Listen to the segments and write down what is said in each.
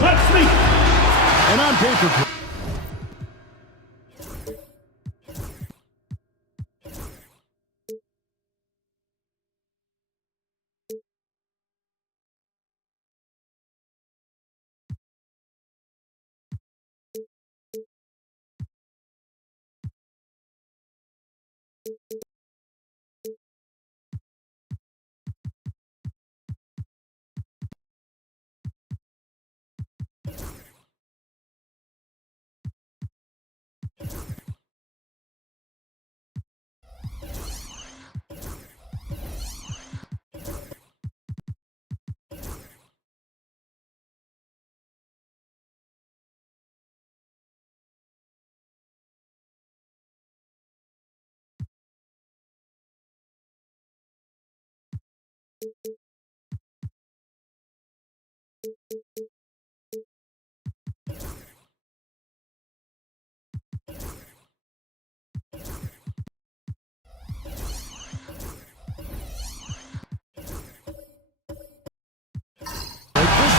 Let's meet. And on paper.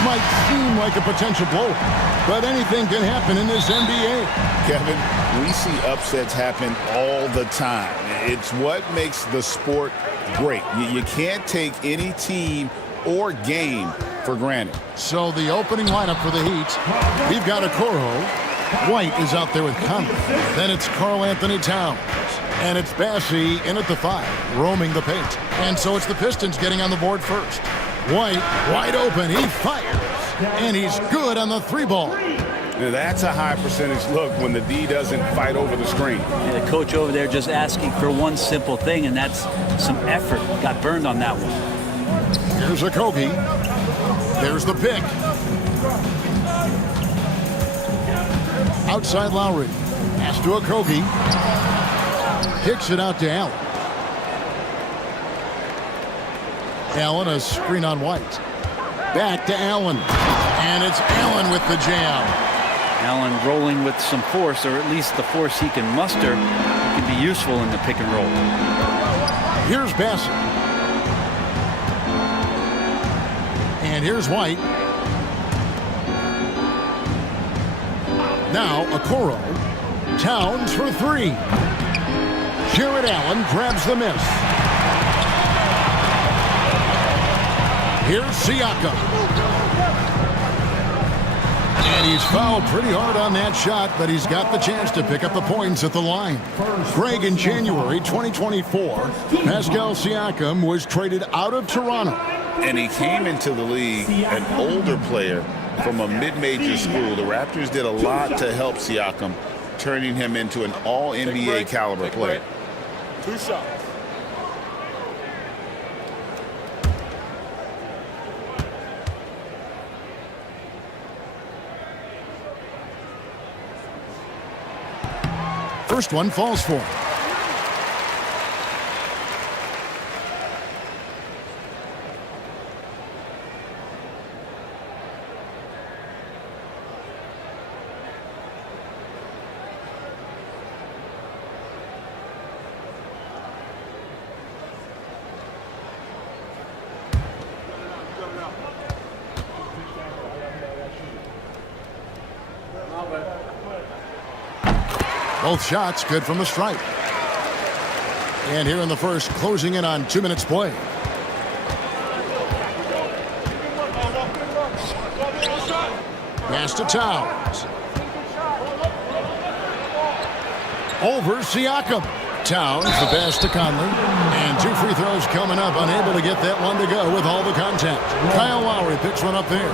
Might seem like a potential blow, but anything can happen in this NBA. Kevin, we see upsets happen all the time. It's what makes the sport great. You can't take any team or game for granted. So the opening lineup for the Heat, we've got Okoro. White is out there with Conley. Then it's Karl Anthony Towns. And it's Bassey in at the 5, roaming the paint. And so it's the Pistons getting on the board first. White, wide open, he fires, and he's good on the 3-ball. That's a high percentage look when the D doesn't fight over the screen. And the coach over there just asking for one simple thing, and that's some effort. Got burned on that one. Here's Okogie. There's the pick. Outside Lowry. Pass to Okogie. Kicks it out to Allen. Allen, a screen on White. Back to Allen. And it's Allen with the jam. Allen rolling with some force, or at least the force he can muster, can be useful in the pick and roll. Here's Bassett. And here's White. Now Okoro. Towns for three. Jared Allen grabs the miss. Here's Siakam. And he's fouled pretty hard on that shot, but he's got the chance to pick up the points at the line. Greg, in January 2024, Pascal Siakam was traded out of Toronto. And he came into the league an older player from a mid-major school. The Raptors did a lot to help Siakam, turning him into an all-NBA caliber player. 2 shots. First one falls for him. Both shots good from the stripe. And here in the first, closing in on 2 minutes play. Pass to Towns. Over Siakam. Towns, the pass to Conley. And 2 free throws coming up, unable to get that one to go with all the contact. Kyle Lowry picks one up there.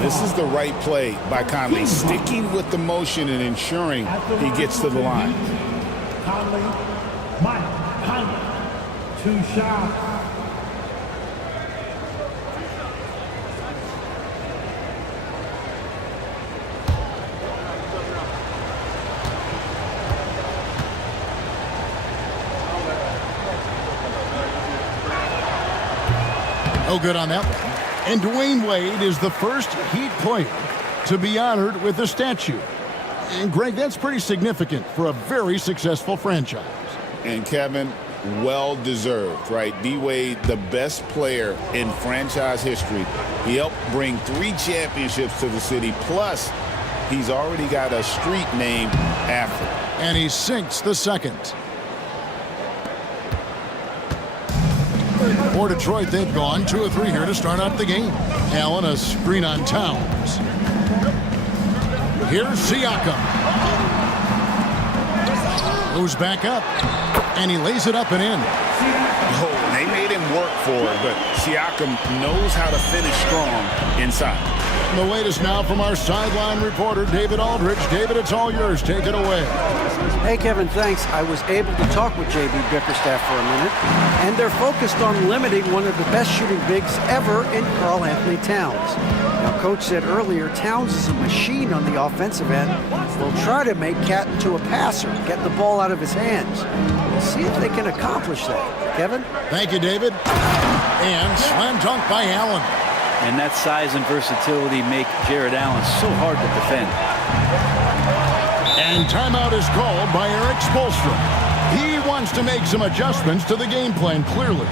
This is the right play by Conley, sticking with the motion and ensuring he gets to the line. Conley, Mike Conley, 2 shots. No good on that one. And Dwayne Wade is the first Heat player to be honored with a statue. And Greg, that's pretty significant for a very successful franchise. And Kevin, well deserved, right? D-Wade, the best player in franchise history. He helped bring 3 championships to the city. Plus, he's already got a street named after him. And he sinks the second. For Detroit, they've gone 2 of 3 here to start out the game. Allen, a screen on Towns. Here's Siakam. Moves back up. And he lays it up and in. Oh, they made him work for it, but Siakam knows how to finish strong inside. The latest now from our sideline reporter, David Aldridge. David, it's all yours. Take it away. Hey, Kevin, thanks. I was able to talk with J.B. Bickerstaff for a minute, and they're focused on limiting one of the best shooting bigs ever in Karl Anthony Towns. Now, Coach said earlier, Towns is a machine on the offensive end. They'll try to make Cat into a passer, get the ball out of his hands. We'll see if they can accomplish that. Kevin? Thank you, David. And slam dunk by Allen. And that size and versatility make Jared Allen so hard to defend. And timeout is called by Eric Spoelstra. He wants to make some adjustments to the game plan, clearly.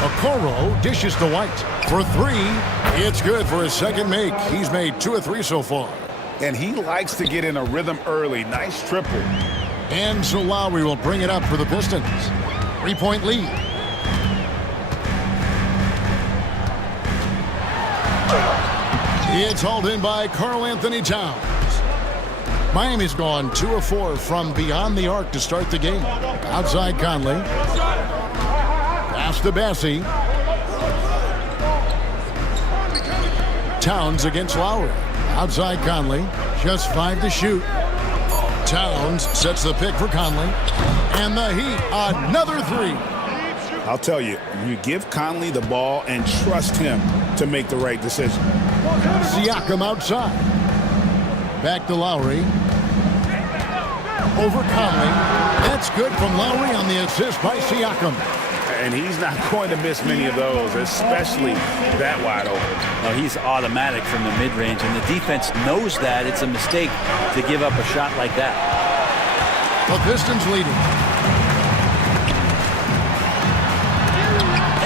Okoro dishes to White for 3. It's good for his second make. He's made 2 of 3 so far. And he likes to get in a rhythm early. Nice triple. And so Lowry will bring it up for the Pistons. 3-point lead. It's hauled in by Karl Anthony Towns. Miami's gone 2 of 4 from beyond the arc to start the game. Outside Conley. Pass to Bassey. Towns against Lowry. Outside Conley. Just 5 to shoot. Towns sets the pick for Conley. And the Heat, another 3. I'll tell you, you give Conley the ball and trust him to make the right decision. Siakam outside. Back to Lowry. Over Conley. That's good from Lowry on the assist by Siakam. And he's not going to miss many of those, especially that wide open. No, he's automatic from the mid-range, and the defense knows that it's a mistake to give up a shot like that. The Pistons leading.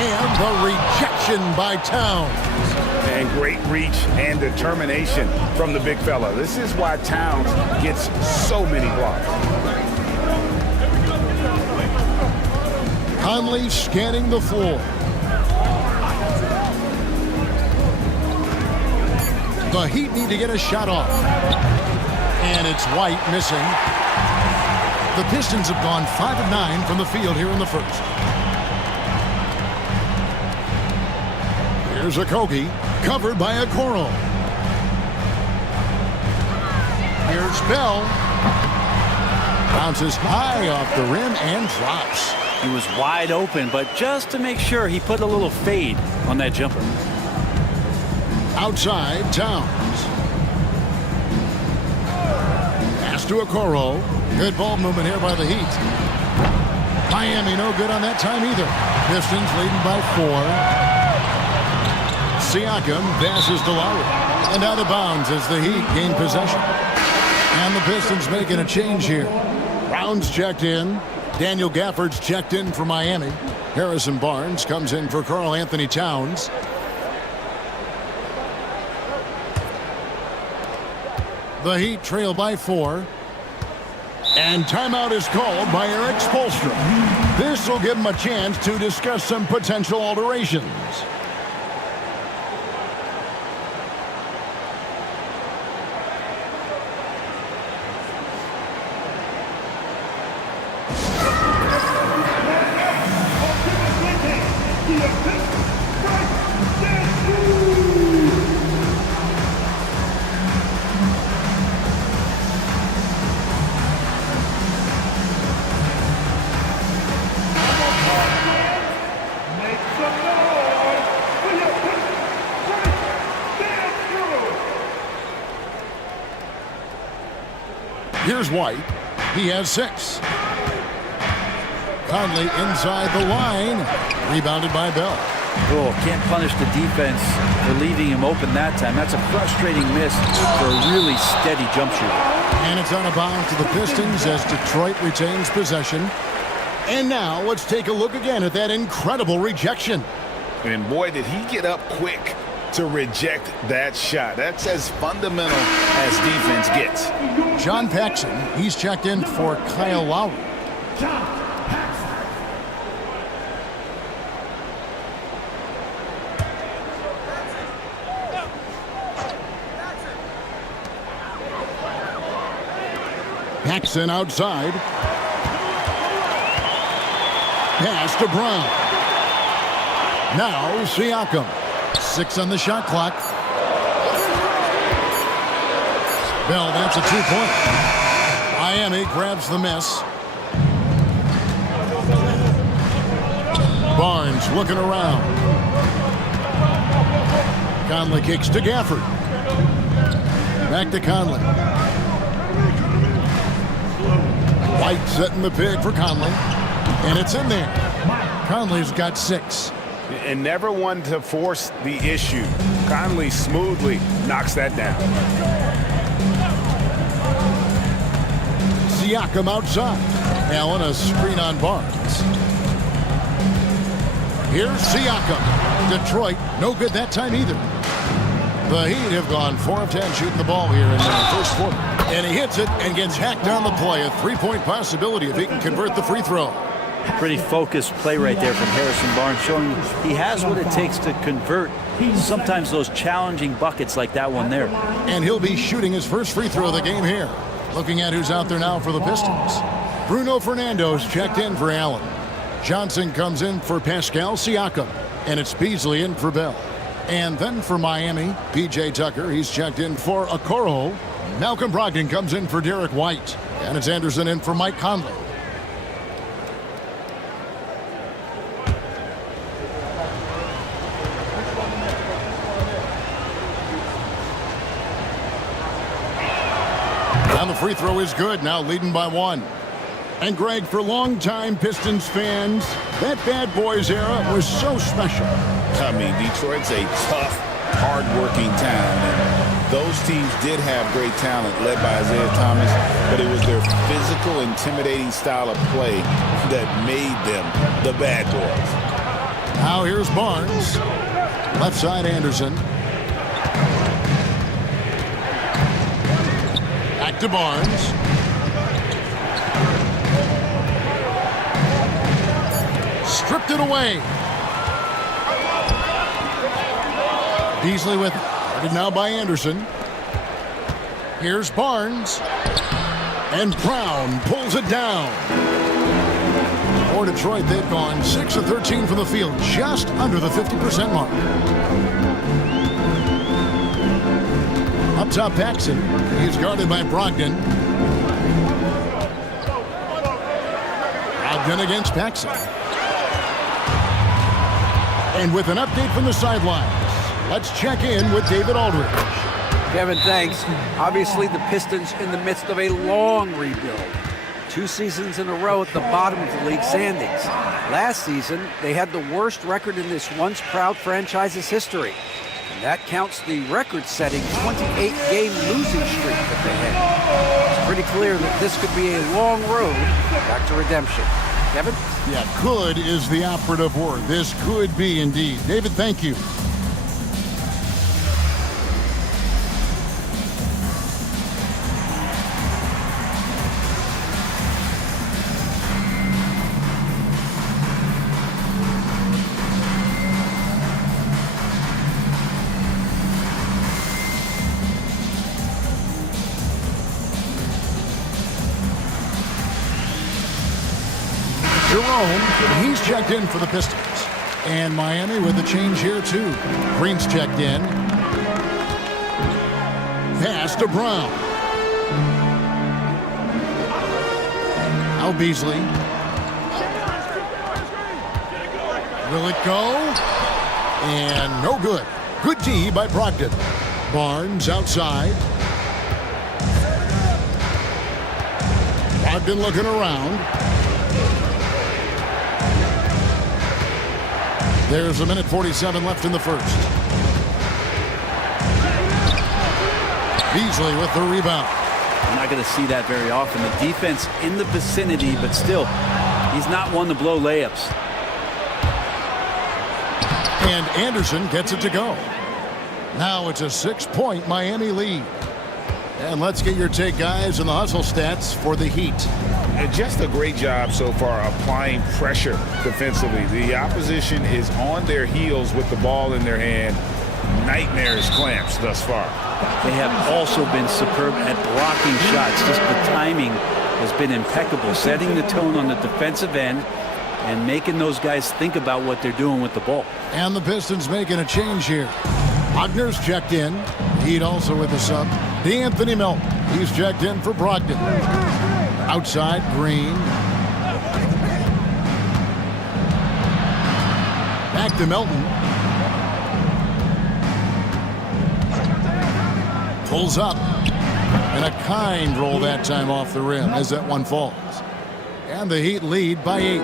And the rejection by Towns. And great reach and determination from the big fella. This is why Towns gets so many blocks. Conley scanning the floor. The Heat need to get a shot off. And it's White missing. The Pistons have gone 5 of 9 from the field here in the first. Here's Okogie, covered by Okoro. Here's Bell. Bounces high off the rim and drops. He was wide open, but just to make sure, he put a little fade on that jumper. Outside, Towns. Pass to Okoro. Good ball movement here by the Heat. Miami no good on that time either. Pistons leading by 4. Siakam passes to Lowry. And out of bounds as the Heat gain possession. And the Pistons making a change here. Brown's checked in. Daniel Gafford's checked in for Miami. Harrison Barnes comes in for Karl Anthony Towns. The Heat trail by 4. And timeout is called by Eric Spoelstra. This will give him a chance to discuss some potential alterations. Here's White. He has 6. Conley inside the line. Rebounded by Bell. Oh, can't punish the defense for leaving him open that time. That's a frustrating miss for a really steady jump shooter. And it's out of bounds to the Pistons as Detroit retains possession. And now let's take a look again at that incredible rejection. And boy, did he get up quick to reject that shot. That's as fundamental as defense gets. John Paxson, he's checked in for Kyle Lowry. Paxson outside. Pass to Brown. Now Siakam. 6 on the shot clock. Bell, that's a 2-point. Miami grabs the miss. Barnes looking around. Conley kicks to Gafford. Back to Conley. White setting the pick for Conley. And it's in there. Conley's got 6. And never one to force the issue. Conley smoothly knocks that down. Siakam outside. Allen a screen on Barnes. Here's Siakam. Detroit, no good that time either. The Heat have gone 4 of 10 shooting the ball here in the first quarter. And he hits it and gets hacked on the play. A 3-point possibility if he can convert the free throw. Pretty focused play right there from Harrison Barnes, showing he has what it takes to convert sometimes those challenging buckets like that one there. And he'll be shooting his first free throw of the game here. Looking at who's out there now for the Pistons. Bruno Fernando's checked in for Allen. Johnson comes in for Pascal Siakam. And it's Beasley in for Bell. And then for Miami, P.J. Tucker, he's checked in for Okoro. Malcolm Brogdon comes in for Derek White. And it's Anderson in for Mike Conley. And the free throw is good, now leading by 1. And Greg, for longtime Pistons fans, that Bad Boys era was so special. I mean, Detroit's a tough, hard-working town. And those teams did have great talent led by Isaiah Thomas, but it was their physical, intimidating style of play that made them the Bad Boys. Now here's Barnes. Left side Anderson. Back to Barnes. Stripped it away. Beasley with it now by Anderson. Here's Barnes. And Brown pulls it down. For Detroit, they've gone 6 of 13 from the field, just under the 50% mark. Up top, Paxson. He's guarded by Brogdon. Brogdon against Paxson. And with an update from the sidelines, let's check in with David Aldridge. Kevin, thanks. Obviously, the Pistons in the midst of a long rebuild. 2 seasons in a row at the bottom of the league standings. Last season, they had the worst record in this once proud franchise's history. And that counts the record-setting 28-game losing streak that they had. It's pretty clear that this could be a long road back to redemption. Kevin? Yeah, could is the operative word. This could be indeed. David, thank you. Jerome, he's checked in for the Pistons. And Miami with a change here, too. Green's checked in. Pass to Brown. Now Beasley. Will it go? And no good. Good D by Brogdon. Barnes outside. Brogdon looking around. There's a minute 47 left in the first. Beasley with the rebound. You're not going to see that very often. The defense in the vicinity, but still, he's not one to blow layups. And Anderson gets it to go. Now it's a 6-point Miami lead. And let's get your take, guys, on the hustle stats for the Heat. And just a great job so far applying pressure defensively. The opposition is on their heels with the ball in their hand. Nightmares clamps thus far. They have also been superb at blocking shots. Just the timing has been impeccable, setting the tone on the defensive end and making those guys think about what they're doing with the ball. And the Pistons making a change here. Wagner's checked in. Heat also with the sub. D'Anthony Melton. He's checked in for Brogdon. Outside, Green. Back to Melton. Pulls up. And a kind roll that time off the rim as that one falls. And the Heat lead by 8.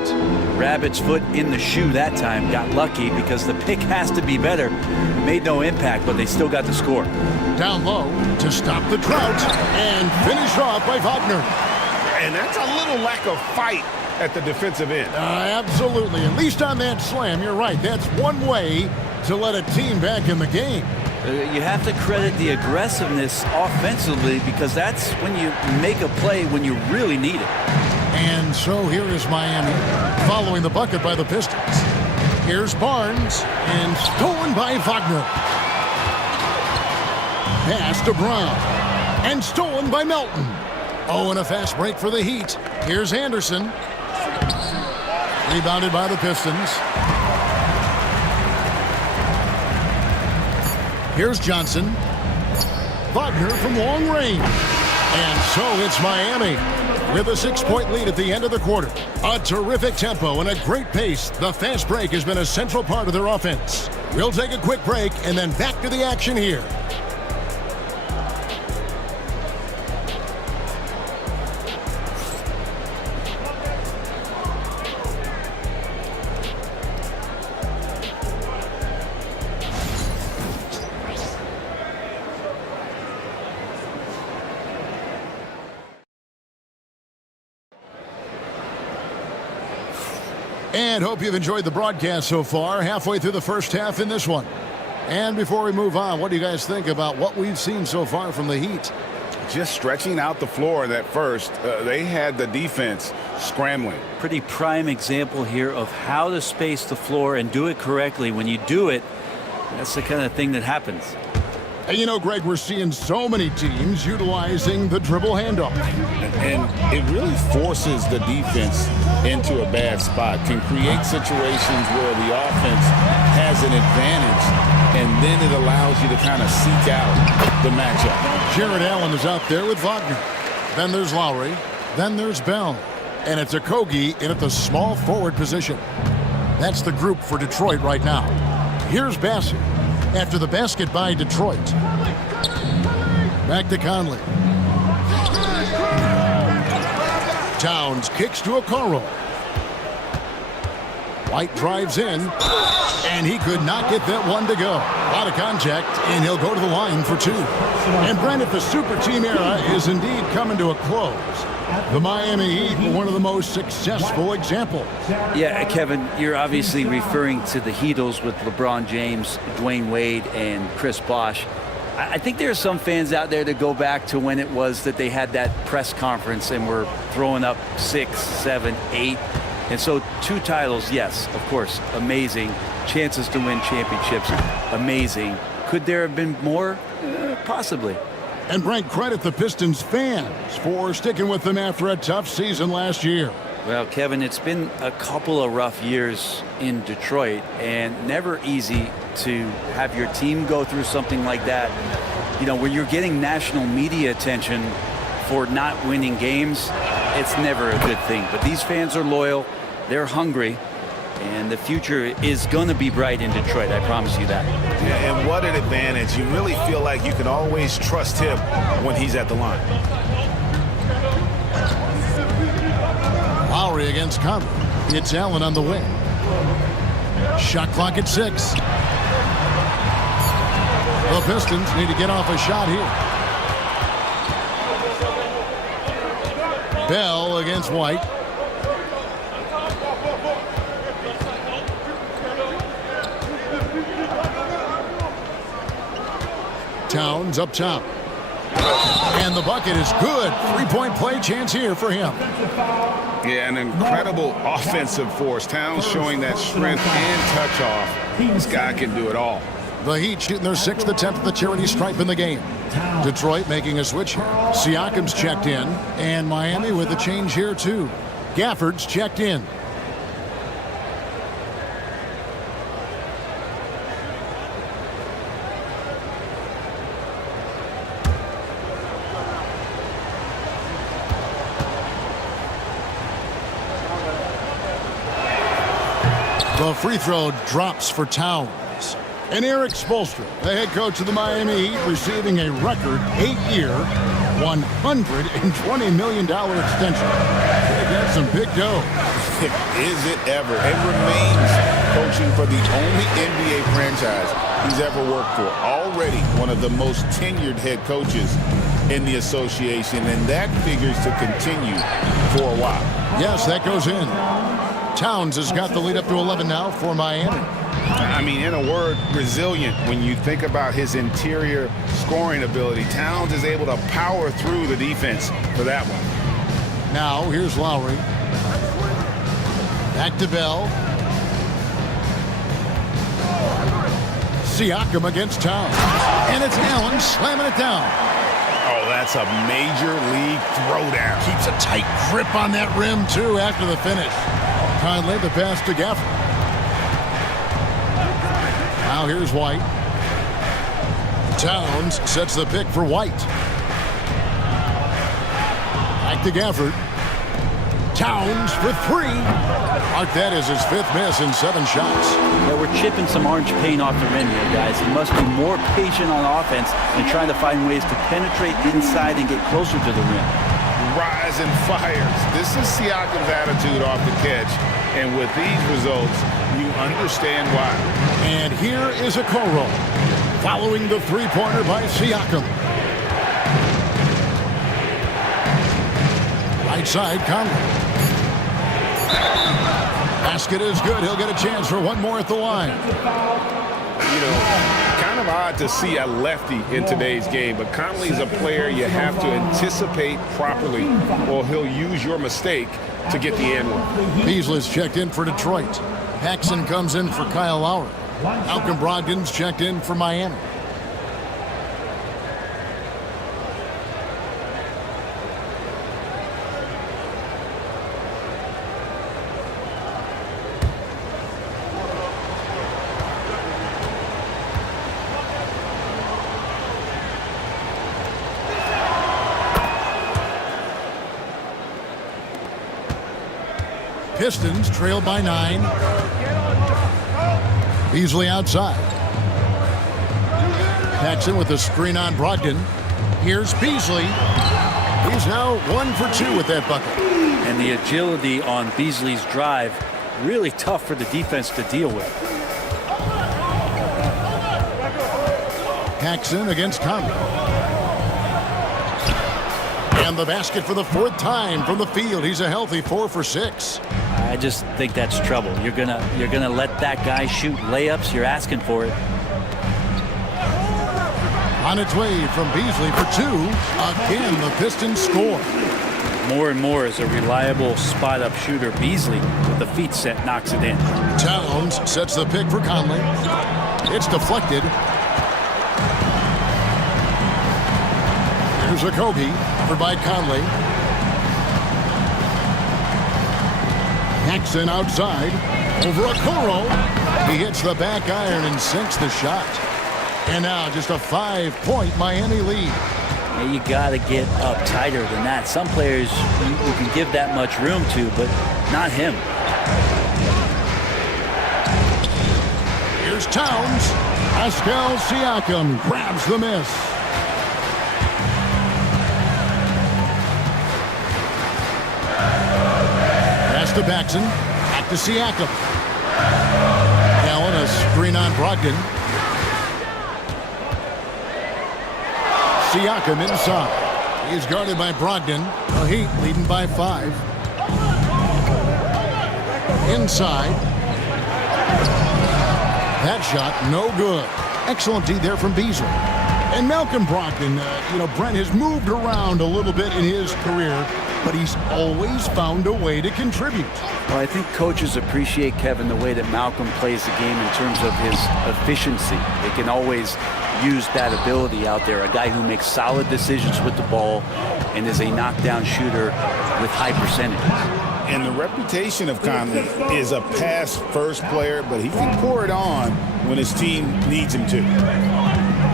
Rabbit's foot in the shoe that time. Got lucky because the pick has to be better. It made no impact, but they still got the score. Down low to stop the drought. And finished off by Wagner. And that's a little lack of fight at the defensive end. Absolutely. At least on that slam, you're right. That's one way to let a team back in the game. You have to credit the aggressiveness offensively because that's when you make a play when you really need it. And so here is Miami following the bucket by the Pistons. Here's Barnes, and stolen by Wagner. Pass to Brown, and stolen by Melton. Oh, and a fast break for the Heat. Here's Anderson. Rebounded by the Pistons. Here's Johnson. Wagner from long range. And so it's Miami with a 6-point lead at the end of the quarter. A terrific tempo and a great pace. The fast break has been a central part of their offense. We'll take a quick break and then back to the action here. And hope you've enjoyed the broadcast so far. Halfway through the first half in this one. And before we move on, what do you guys think about what we've seen so far from the Heat? Just stretching out the floor in that first. They had the defense scrambling. Pretty prime example here of how to space the floor and do it correctly. When you do it, that's the kind of thing that happens. And you know, Greg, we're seeing so many teams utilizing the dribble handoff. And it really forces the defense into a bad spot, can create situations where the offense has an advantage, and then it allows you to kind of seek out the matchup. Jared Allen is out there with Wagner. Then there's Lowry. Then there's Bell. And it's Okogie in at the small forward position. That's the group for Detroit right now. Here's Bassett after the basket by Detroit. Back to Conley. Towns kicks to Okoro. White drives in, and he could not get that one to go. A lot of contact, and he'll go to the line for two. And Brandon, the super team era is indeed coming to a close. The Miami Heat were one of the most successful examples. Yeah, Kevin, you're obviously referring to the Heatles with LeBron James, Dwayne Wade, and Chris Bosh. I think there are some fans out there that go back to when it was that they had that press conference and were throwing up 6, 7, 8. And so 2 titles, yes, of course, amazing. Chances to win championships, amazing. Could there have been more? Possibly. And Brent, credit the Pistons fans for sticking with them after a tough season last year. Well, Kevin, it's been a couple of rough years in Detroit, and never easy to have your team go through something like that. You know, where you're getting national media attention for not winning games, it's never a good thing. But these fans are loyal, they're hungry, and the future is going to be bright in Detroit, I promise you that. Yeah, and what an advantage. You really feel like you can always trust him when he's at the line. Lowry against Conley. It's Allen on the wing. Shot clock at 6. The Pistons need to get off a shot here. Bell against White. Towns up top. And the bucket is good. 3-point play chance here for him. Yeah, an incredible offensive force. Towns showing that strength and touch off. This guy can do it all. The Heat shooting their 6th attempt at the charity stripe in the game. Detroit making a switch here. Siakam's checked in, and Miami with a change here too. Gafford's checked in. The free throw drops for Towns. And Eric Spoelstra, the head coach of the Miami Heat, receiving a record 8-year, $120 million extension. That's some big dough. Is it ever? And remains coaching for the only NBA franchise he's ever worked for. Already one of the most tenured head coaches in the association, and that figures to continue for a while. Yes, that goes in. Towns has got the lead up to 11 now for Miami. I mean, in a word, resilient. When you think about his interior scoring ability, Towns is able to power through the defense for that one. Now, here's Lowry. Back to Bell. Siakam against Towns. And it's Allen slamming it down. Oh, that's a major league throwdown. Keeps a tight grip on that rim, too, after the finish. Conley, the pass to Gafford. Now here's White. Towns sets the pick for White. Back to Gafford. Towns for three. Mark, that is his 5th miss in 7 shots. Yeah, we're chipping some orange paint off the rim here, guys. He must be more patient on offense and trying to find ways to penetrate inside and get closer to the rim. Rise and fires. This is Siakam's attitude off the catch. And with these results, you understand why. And here is Okoro following the three-pointer by Siakam. Right side, Conley. Basket is good. He'll get a chance for one more at the line. You know, kind of odd to see a lefty in today's game, but Conley's a player you have to anticipate properly, or he'll use your mistake to get the end one. Beasley's checked in for Detroit. Paxson comes in for Kyle Lowry. Malcolm Brogdon's checked in for Miami. Pistons trail by 9. Beasley outside. Paxson with a screen on Brogdon. Here's Beasley. He's now 1 for 2 with that bucket. And the agility on Beasley's drive, really tough for the defense to deal with. Paxson against Conley. And the basket for the 4th time from the field. He's a healthy 4 for 6. I just think that's trouble. You're gonna let that guy shoot layups. You're asking for it. On its way from Beasley for 2. Again, the Pistons score. More and more as a reliable spot-up shooter. Beasley, with the feet set, knocks it in. Towns sets the pick for Conley. It's deflected. Here's Okogie, covered by Conley. Paxson outside, over Okoro. He hits the back iron and sinks the shot. And now just a 5-point Miami lead. Yeah, you got to get up tighter than that. Some players you can give that much room to, but not him. Here's Towns. Pascal Siakam grabs the miss. Pass to Paxson. Back to Siakam. Allen, a screen on Brogdon. Siakam inside. He's guarded by Brogdon. The Heat leading by 5. Inside. That shot, no good. Excellent D there from Beasley. And Malcolm Brogdon, Brent has moved around a little bit in his career, but he's always found a way to contribute. Well, I think coaches appreciate, Kevin, the way that Malcolm plays the game in terms of his efficiency. They can always use that ability out there. A guy who makes solid decisions with the ball and is a knockdown shooter with high percentages. And the reputation of Conley is a pass-first player, but he can pour it on when his team needs him to.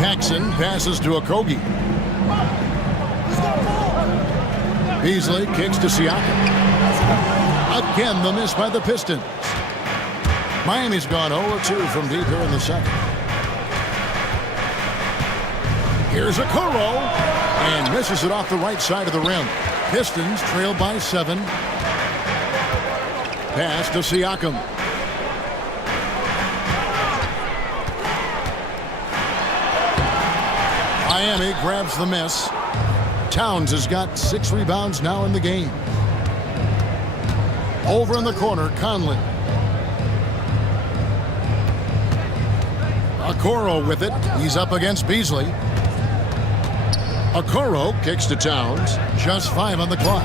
Paxson passes to Okogie. Beasley kicks to Siakam. Again, the miss by the Pistons. Miami's gone 0-2 from deep here in the second. Here's Okoro, and misses it off the right side of the rim. Pistons trail by 7. Pass to Siakam. Miami grabs the miss. Towns has got 6 rebounds now in the game. Over in the corner, Conley. Okoro with it. He's up against Beasley. Okoro kicks to Towns. Just 5 on the clock.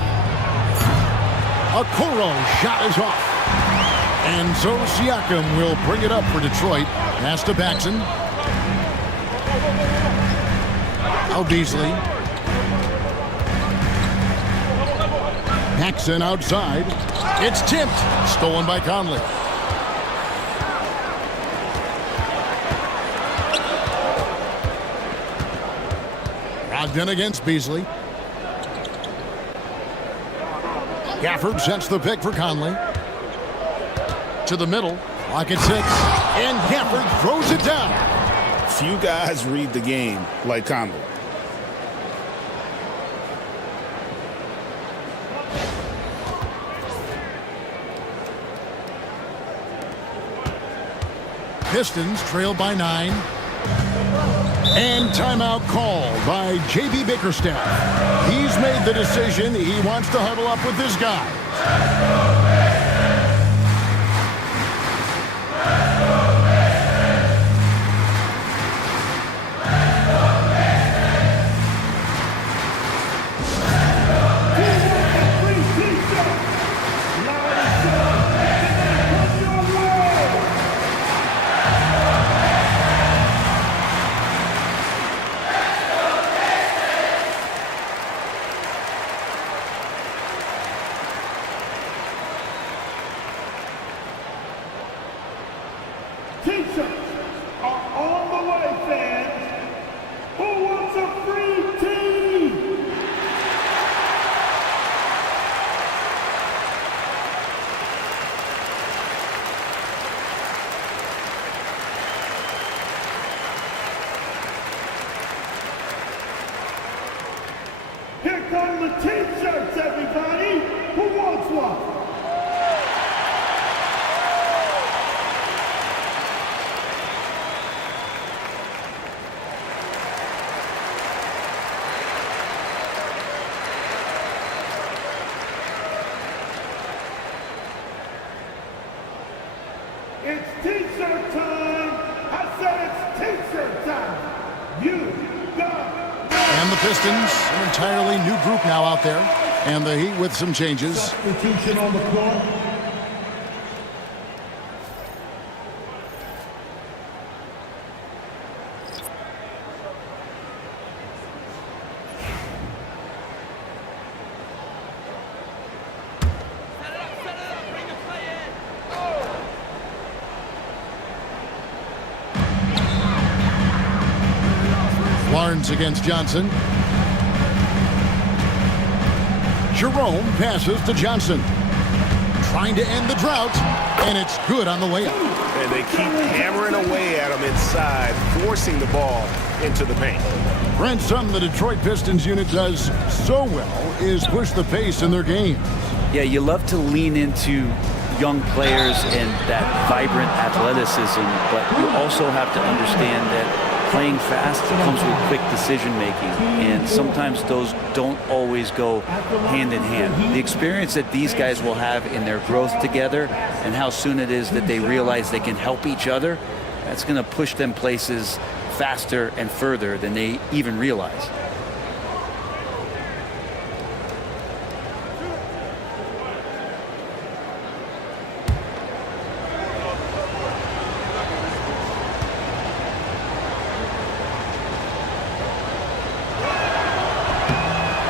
Okoro's shot is off. And so Siakam will bring it up for Detroit. Pass to Paxson. Now Beasley. Paxson outside. It's tipped. Stolen by Conley. Brogdon against Beasley. Gafford sets the pick for Conley. To the middle. Clock at 6. And Gafford throws it down. Few guys read the game like Conley. Pistons trail by 9. And timeout called by J.B. Bickerstaff. He's made the decision. He wants to huddle up with his guys. T-shirts are on the way, fans. Who wants a free tee? Here come the T-shirts, everybody. Who wants one? It's T-shirt time! I said it's T-shirt time! You got it! And the Pistons, an entirely new group now out there. And the Heat with some changes. Substitution on the floor. Barnes against Johnson. Jerome passes to Johnson. Trying to end the drought, and it's good on the way up. And they keep hammering away at him inside, forcing the ball into the paint. Brent, something the Detroit Pistons unit does so well is push the pace in their games. Yeah, you love to lean into young players and that vibrant athleticism, but you also have to understand that playing fast comes with quick decision making, and sometimes those don't always go hand in hand. The experience that these guys will have in their growth together and how soon it is that they realize they can help each other, that's going to push them places faster and further than they even realize.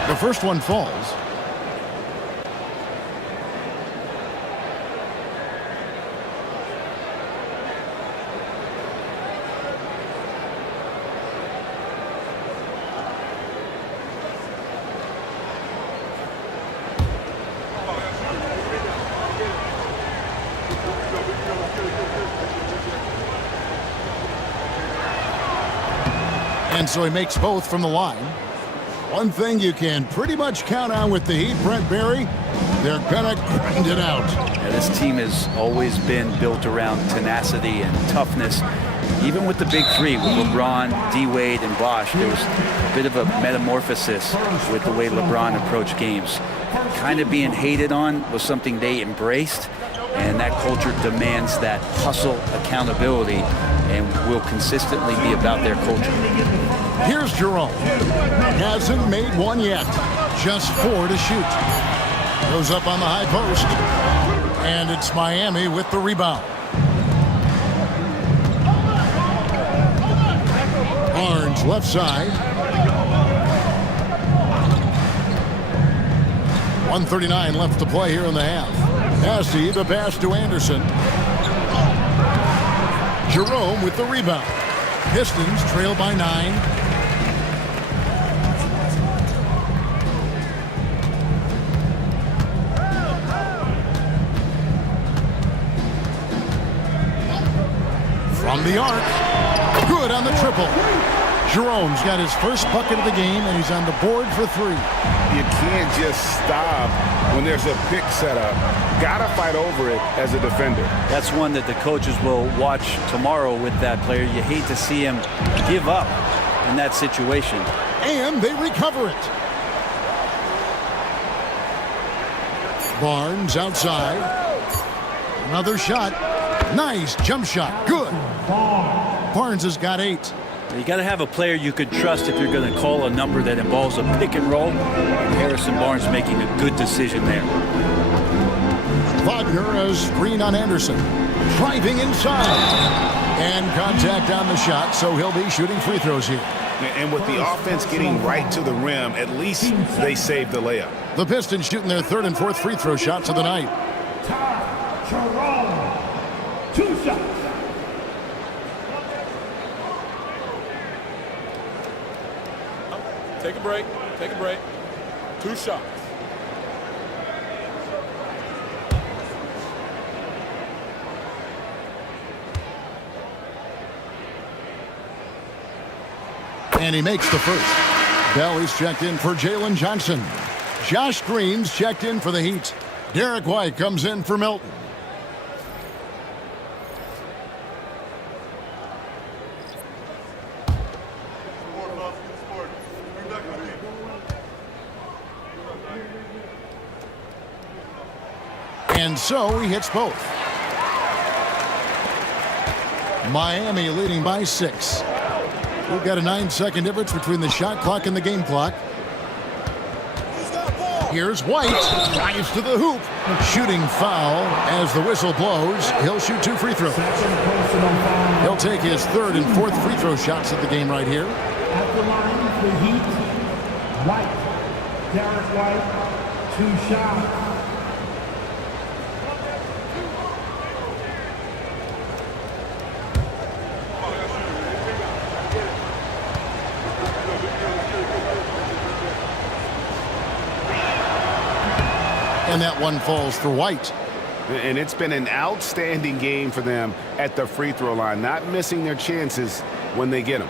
The first one falls. And so he makes both from the line. One thing you can pretty much count on with the Heat, Brent Barry, they're going to grind it out. Yeah, this team has always been built around tenacity and toughness. Even with the big three, with LeBron, D-Wade, and Bosh, there was a bit of a metamorphosis with the way LeBron approached games. Kind of being hated on was something they embraced, and that culture demands that hustle accountability and will consistently be about their culture. Here's Jerome. Hasn't made one yet. Just 4 to shoot. Goes up on the high post. And it's Miami with the rebound. Barnes left side. 1:39 left to play here in the half. Massey, the pass to Anderson. Jerome with the rebound. Pistons trail by 9. From the arc. Good on the triple. Jerome's got his first bucket of the game, and he's on the board for 3. You can't just stop when there's a pick set up. Gotta fight over it as a defender. That's one that the coaches will watch tomorrow with that player. You hate to see him give up in that situation. And they recover it. Barnes outside. Another shot. Nice jump shot. Good. Barnes has got 8. You got to have a player you could trust if you're going to call a number that involves a pick and roll. And Harrison Barnes making a good decision there. Wagner has screen on Anderson. Driving inside. And contact on the shot, so he'll be shooting free throws here. And with the offense getting right to the rim, at least they saved the layup. The Pistons shooting their 3rd and 4th free throw shots of the night. Jerome. 2 shots. Take a break. Take a break. 2 shots. And he makes the first. Bell is checked in for Jalen Johnson. Josh Green's checked in for the Heat. Derek White comes in for Milton. And so he hits both. Miami leading by 6. We've got a 9-second difference between the shot clock and the game clock. Here's White. Drives to the hoop. Shooting foul as the whistle blows. He'll shoot 2 free throws. He'll take his 3rd and 4th free throw shots of the game right here. At the line, the Heat. White. Derek White. 2 shots. And that one falls for White. And it's been an outstanding game for them at the free throw line, not missing their chances when they get them.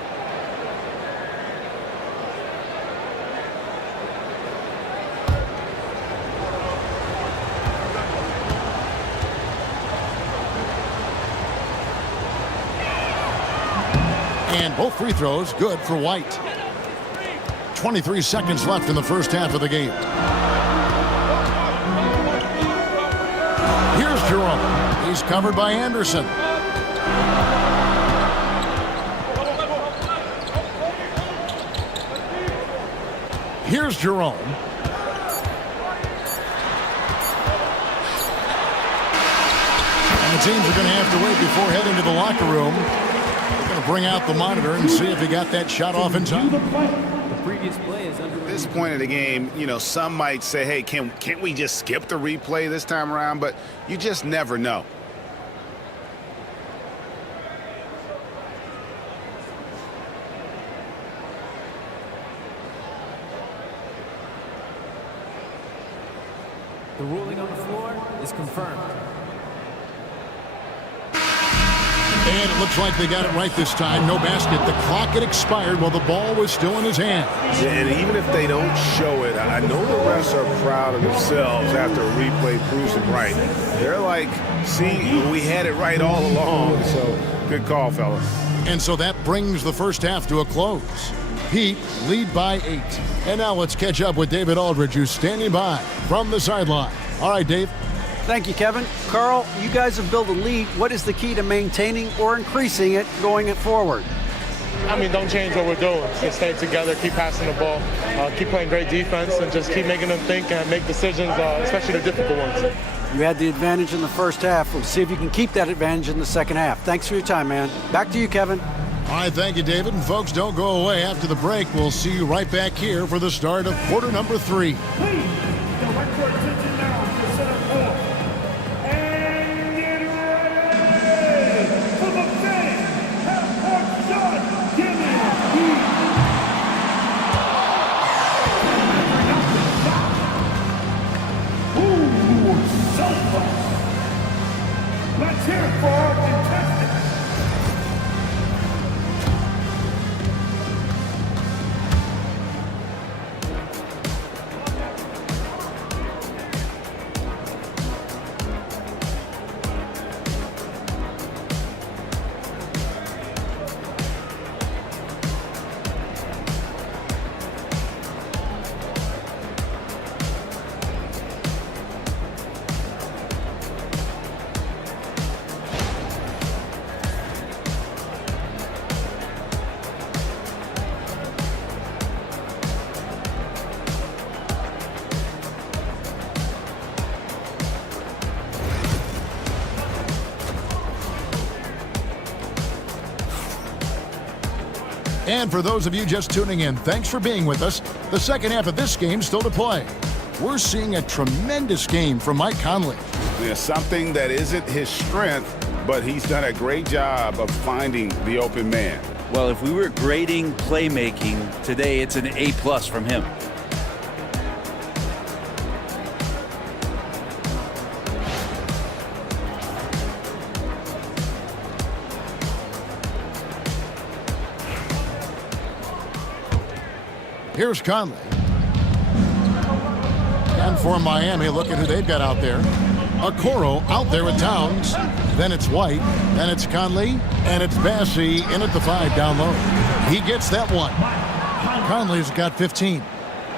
And both free throws good for White. 23 seconds left in the first half of the game. Here's Jerome. He's covered by Anderson. Here's Jerome. And the teams are going to have to wait before heading to the locker room. They're going to bring out the monitor and see if he got that shot off in time. At this point of the game, you know, some might say, hey, can't we just skip the replay this time around? But you just never know. The ruling on the floor is confirmed. And it looks like they got it right this time. No basket. The clock had expired while the ball was still in his hand. And even if they don't show it, I know the refs are proud of themselves after a replay proves it right. They're like, see, we had it right all along. So good call, fellas. And so that brings the first half to a close. Heat lead by 8. And now let's catch up with David Aldridge, who's standing by from the sideline. All right, Dave. Thank you, Kevin. Carl, you guys have built a lead. What is the key to maintaining or increasing it going it forward? I mean, don't change what we're doing. Just stay together, keep passing the ball, keep playing great defense, and just keep making them think and make decisions, especially the difficult ones. You had the advantage in the first half. We'll see if you can keep that advantage in the second half. Thanks for your time, man. Back to you, Kevin. All right, thank you, David. And folks, don't go away. After the break, we'll see you right back here for the start of quarter number 3. Please, the your attention now to center court. And get ready for the finish. Half-court shot. Give me a beat. Ooh, so close. Let's hear it for our contestants. And for those of you just tuning in, thanks for being with us. The second half of this game still to play. We're seeing a tremendous game from Mike Conley. Yeah, something that isn't his strength, but he's done a great job of finding the open man. Well, if we were grading playmaking today, it's an A+ from him. Here's Conley. And for Miami, look at who they've got out there. Okoro out there with Towns. Then it's White. Then it's Conley. And it's Bassey in at the 5 down low. He gets that one. Conley's got 15.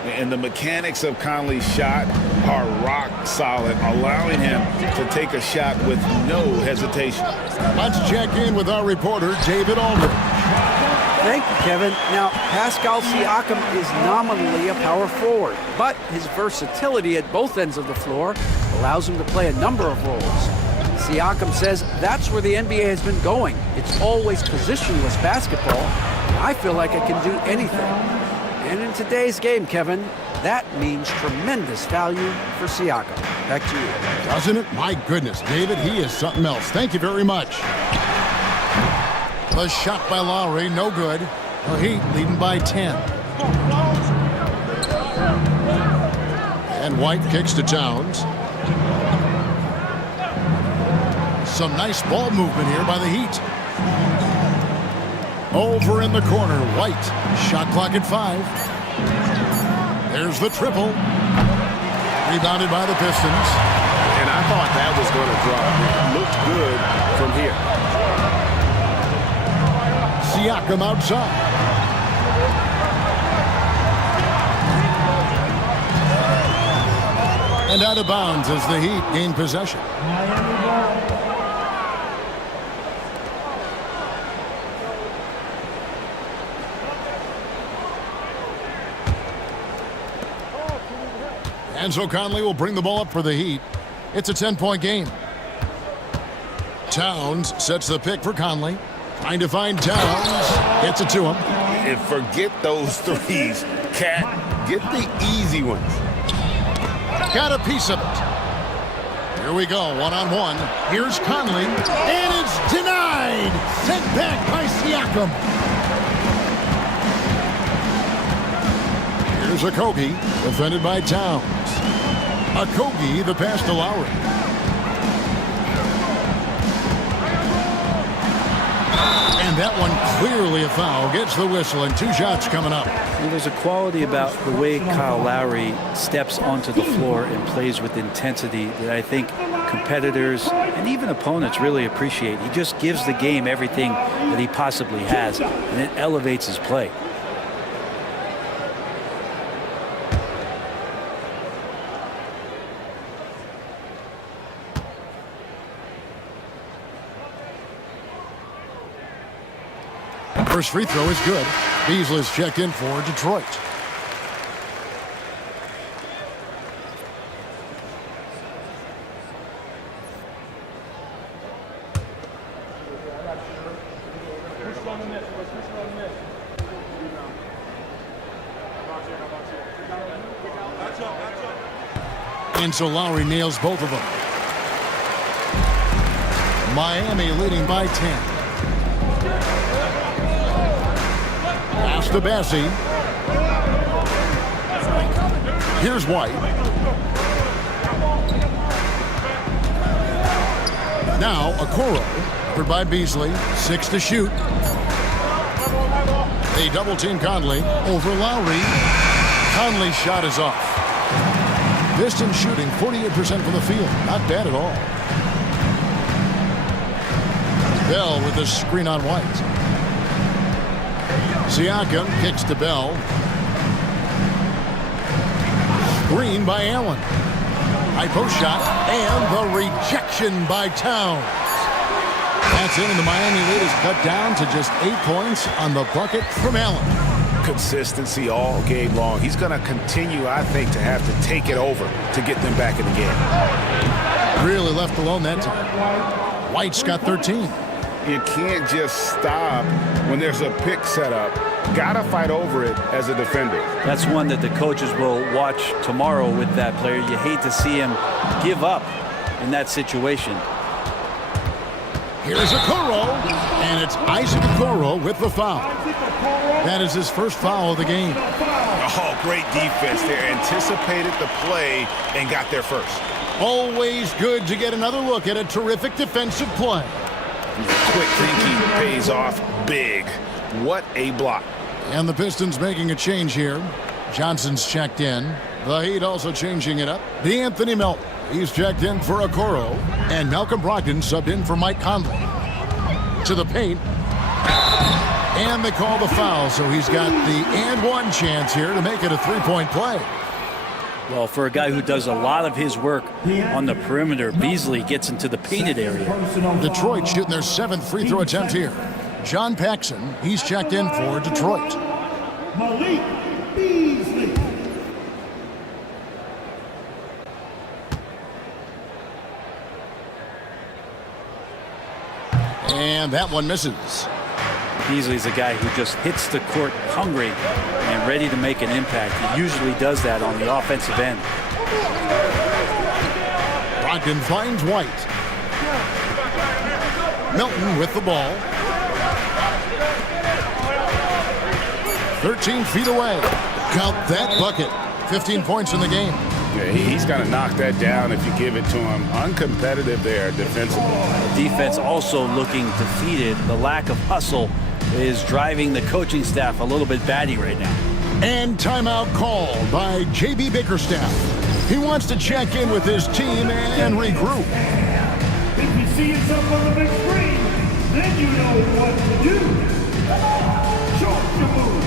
And the mechanics of Conley's shot are rock solid, allowing him to take a shot with no hesitation. Let's check in with our reporter, David Aldridge. Thank you, Kevin. Now, Pascal Siakam is nominally a power forward, but his versatility at both ends of the floor allows him to play a number of roles. Siakam says that's where the NBA has been going. It's always positionless basketball, and I feel like I can do anything. And in today's game, Kevin, that means tremendous value for Siakam. Back to you. Doesn't it? My goodness, David, he is something else. Thank you very much. The shot by Lowry, no good. The Heat leading by 10. And White kicks to Towns. Some nice ball movement here by the Heat. Over in the corner, White. Shot clock at 5. There's the triple. Rebounded by the Pistons. And I thought that was going to drop. It looked good from here. Siakam outside. And out of bounds as the Heat gain possession. And so Conley will bring the ball up for the Heat. It's a 10-point game. Towns sets the pick for Conley. Trying to find Towns. Gets it to him. And forget those threes. Cat, get the easy ones. Got a piece of it. Here we go, one-on-one. Here's Conley. And it's denied. Sent back by Siakam. Here's Okogie, defended by Towns. Okogie, the pass to Lowry. And that one clearly a foul. Gets the whistle and 2 shots coming up. Well, there's a quality about the way Kyle Lowry steps onto the floor and plays with intensity that I think competitors and even opponents really appreciate. He just gives the game everything that he possibly has, and it elevates his play. First free throw is good. Beasley's checked in for Detroit. And so Lowry nails both of them. Miami leading by 10. Pass to Bassie. Here's White. Now Okoro, covered by Beasley. 6 to shoot. They double team Conley over Lowry. Conley's shot is off. Pistons shooting 48% from the field. Not bad at all. Bell with a screen on White. Siakam kicks to Bell. Screen by Allen. High post shot and the rejection by Towns. That's it, and the Miami lead is cut down to just 8 points on the bucket from Allen. Consistency all game long. He's going to continue, I think, to have to take it over to get them back in the game. Really left alone that time. White's got 13. You can't just stop when there's a pick set up. Got to fight over it as a defender. That's one that the coaches will watch tomorrow with that player. You hate to see him give up in that situation. Here's Okoro, and it's Isaac Okoro with the foul. That is his first foul of the game. Oh, great defense there. Anticipated the play and got there first. Always good to get another look at a terrific defensive play. Quick thinking pays off big. What a block. And the Pistons making a change here. Johnson's checked in. The Heat also changing it up. DeAnthony Melton. He's checked in for Okoro. And Malcolm Brogdon subbed in for Mike Conley. To the paint. And they call the foul, so he's got the and one chance here to make it a three-point play. Well, for a guy who does a lot of his work on the perimeter, Beasley gets into the painted area. Detroit shooting their 7th free throw attempt here. John Paxson, he's checked in for Detroit. Malik Beasley. And that one misses. Beasley's a guy who just hits the court hungry and ready to make an impact. He usually does that on the offensive end. Brogdon finds White. Milton with the ball. 13 feet away. Count that bucket. 15 points in the game. Yeah, he's going to knock that down if you give it to him. Uncompetitive there defensively. Defense also looking defeated. The lack of hustle is driving the coaching staff a little bit batty right now. And timeout called by J.B. Bickerstaff. He wants to check in with his team and regroup. If you see yourself on the big screen, then you know what to do. Come on, show your move.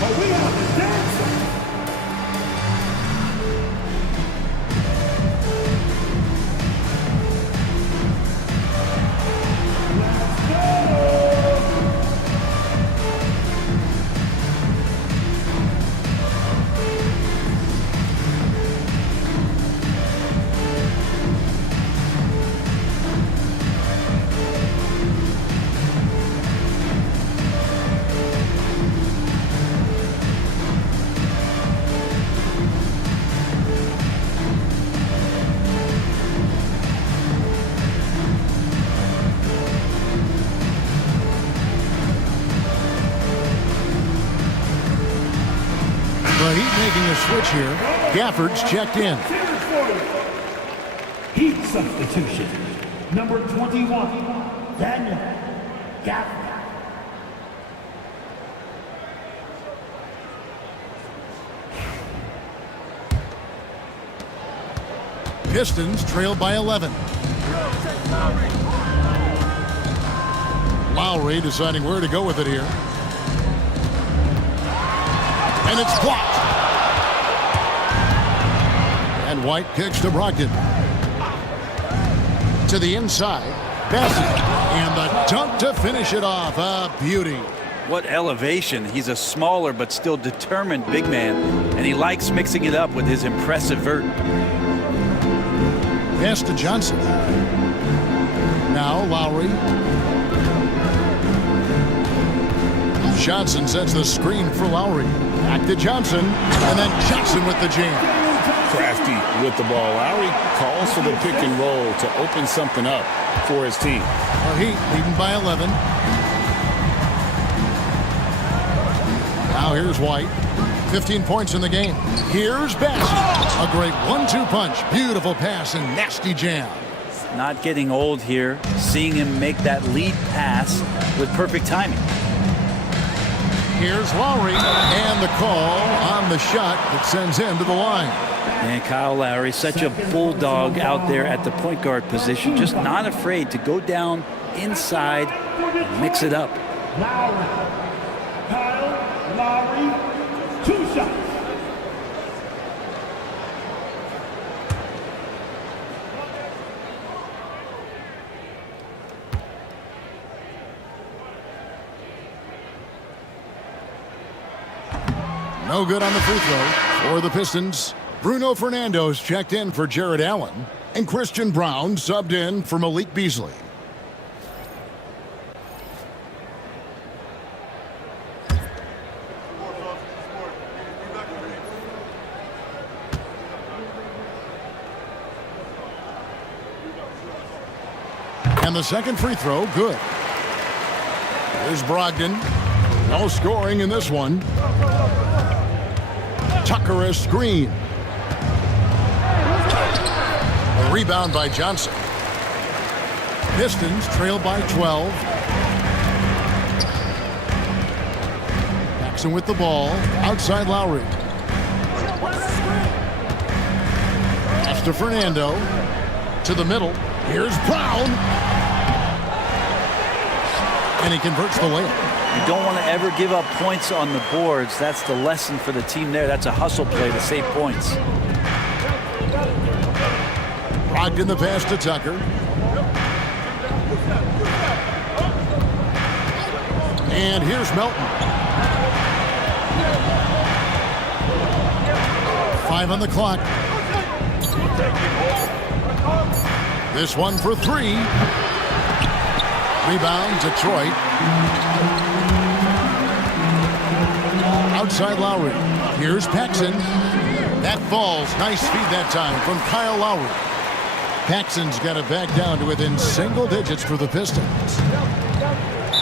But we have to dance. The Heat making a switch here. Gafford's checked in. Heat substitution. Number 21, Daniel Gafford. Pistons trail by 11. Lowry deciding where to go with it here. And it's blocked. And White kicks to Brogdon. To the inside. Bassie. And the dunk to finish it off. A beauty. What elevation. He's a smaller but still determined big man, and he likes mixing it up with his impressive vert. Pass to Johnson. Now Lowry. Johnson sets the screen for Lowry. Back to Johnson. And then Jackson with the jam. Crafty with the ball. Lowry calls for the pick and roll to open something up for his team. Heat leading by 11. Now here's White. 15 points in the game. Here's Bassey. A great 1-2 punch. Beautiful pass and nasty jam. Not getting old here. Seeing him make that lead pass with perfect timing. Here's Lowry. And the call on the shot that sends him to the line. And Kyle Lowry, such a bulldog out there at the point guard position. Just not afraid to go down inside and mix it up. Lowry. Kyle Lowry. 2 shots. No good on the free throw for the Pistons. Bruno Fernando's checked in for Jared Allen. And Christian Brown subbed in for Malik Beasley. And the second free throw, good. Here's Brogdon. No scoring in this one. Tucker a screen. A rebound by Johnson. Pistons trail by 12. Jackson with the ball. Outside Lowry. Pass to Fernando. To the middle. Here's Brown. And he converts the layup. You don't want to ever give up points on the boards. That's the lesson for the team there. That's a hustle play to save points. Brogdon the pass to Tucker. And here's Melton. 5 on the clock. This one for 3. Rebound, Detroit. Outside Lowry. Here's Paxson. That falls. Nice feed that time from Kyle Lowry. Paxson's got it back down to within single digits for the Pistons.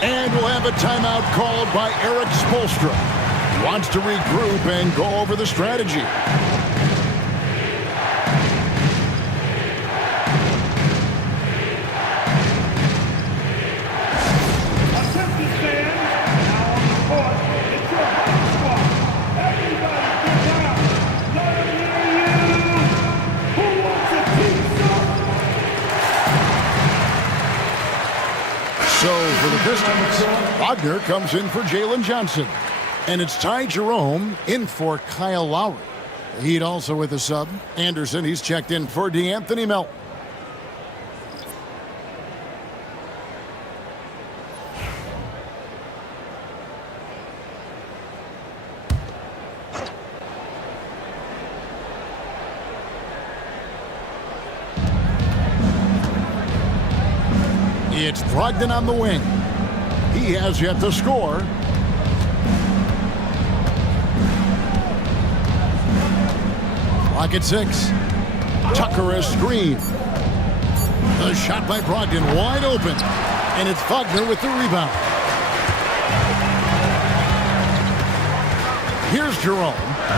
And we'll have a timeout called by Eric Spoelstra. He wants to regroup and go over the strategy. For the Pistons, Wagner comes in for Jalen Johnson. And it's Ty Jerome in for Kyle Lowry. The Heat also with a sub. Anderson, he's checked in for DeAnthony Melton. It's Brogdon on the wing. He has yet to score. Clock at 6. Tucker a screen. The shot by Brogdon wide open. And it's Wagner with the rebound. Here's Jerome.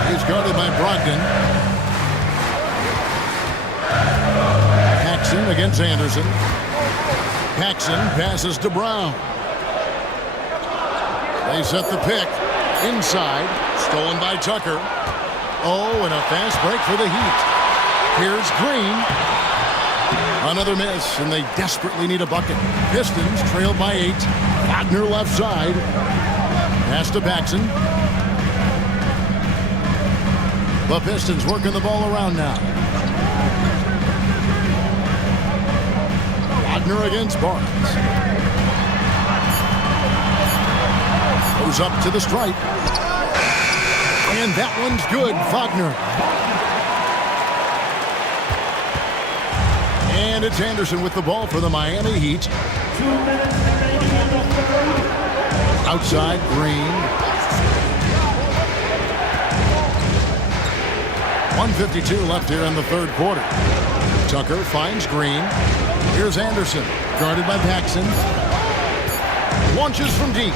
He's guarded by Brogdon. Paxson against Anderson. Paxson passes to Brown. They set the pick. Inside. Stolen by Tucker. Oh, and a fast break for the Heat. Here's Green. Another miss, and they desperately need a bucket. Pistons trail by 8. Wagner left side. Pass to Paxson. The Pistons working the ball around now. Wagner against Barnes. Goes up to the stripe. And that one's good. Wagner. And it's Anderson with the ball for the Miami Heat. 2 minutes remaining in the third. Outside, Green. 1:52 left here in the third quarter. Tucker finds Green. Here's Anderson, guarded by Paxson. Launches from deep.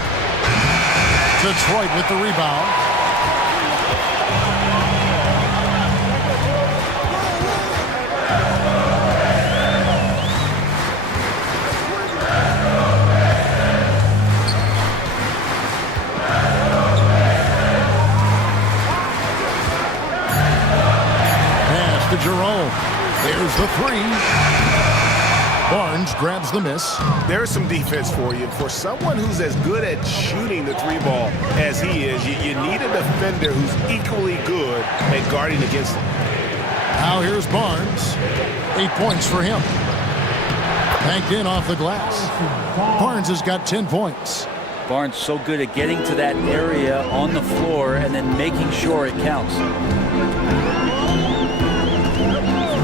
Detroit with the rebound. Pass to Jerome. There's the three. Barnes grabs the miss. There's some defense for you. For someone who's as good at shooting the three ball as he is, you need a defender who's equally good at guarding against him. Now here's Barnes. 8 points for him. Banked in off the glass. Barnes has got 10 points. Barnes so good at getting to that area on the floor and then making sure it counts.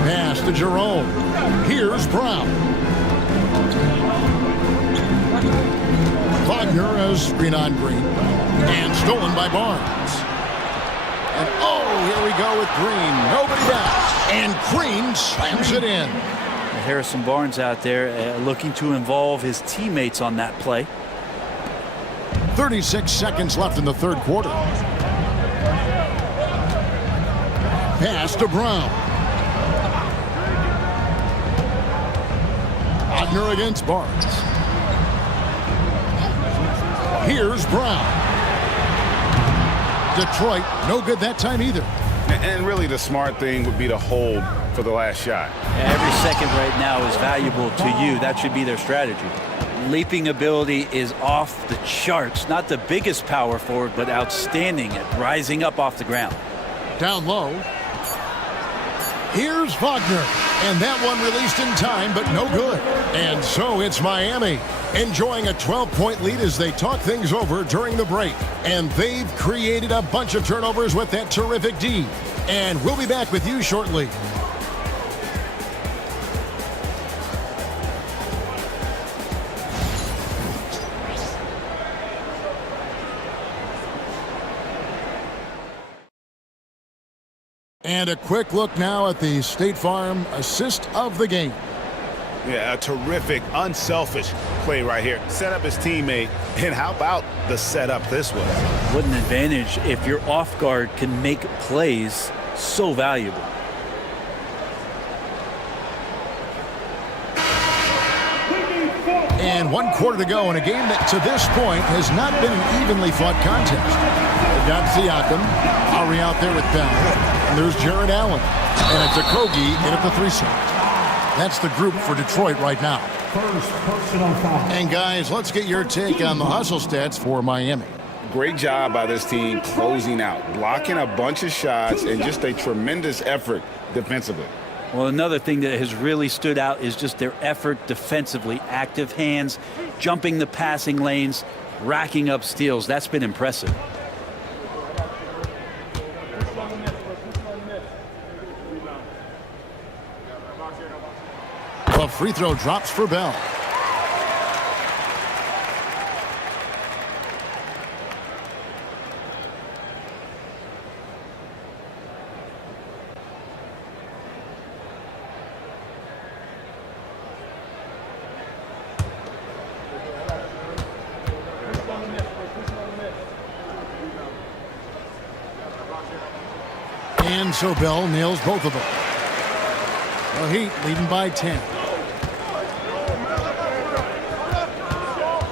Pass to Jerome. Here's Brown. Wagner has screen on Green. And stolen by Barnes. And here we go with Green. Nobody down. And Green slams it in. Harrison Barnes out there looking to involve his teammates on that play. 36 seconds left in the third quarter. Pass to Brown. Wagner against Barnes. Here's Brown. Detroit, no good that time either. And really the smart thing would be to hold for the last shot. Every second right now is valuable to you. That should be their strategy. Leaping ability is off the charts. Not the biggest power forward, but outstanding at rising up off the ground. Down low. Here's Wagner. And that one released in time, but no good. And so it's Miami enjoying a 12-point lead as they talk things over during the break. And they've created a bunch of turnovers with that terrific D. And we'll be back with you shortly. And a quick look now at the State Farm assist of the game. Yeah, a terrific, unselfish play right here. Set up his teammate, and how about the setup this was? What an advantage if your off guard can make plays so valuable. And 1 quarter to go in a game that to this point has not been an evenly fought contest. They've got Siakam, Lowry out there with Bell, and there's Jared Allen, and it's Okogie in at the 3 slot. That's the group for Detroit right now. First personal foul. And guys, let's get your take on the hustle stats for Miami. Great job by this team closing out, blocking a bunch of shots, and just a tremendous effort defensively. Well, another thing that has really stood out is just their effort defensively. Active hands, jumping the passing lanes, racking up steals. That's been impressive. The free throw drops for Bell. And so Bell nails both of them. The Heat leading by 10.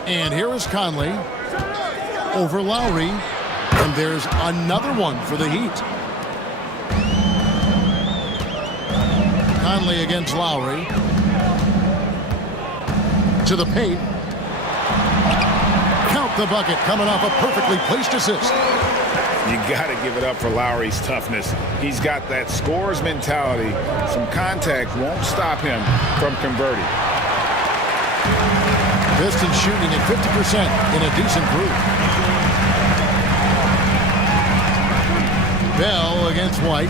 And here is Conley over Lowry. And there's another one for the Heat. Conley against Lowry. To the paint. Count the bucket coming off a perfectly placed assist. You got to give it up for Lowry's toughness. He's got that scorer's mentality. Some contact won't stop him from converting. Pistons shooting at 50% in a decent group. Bell against White.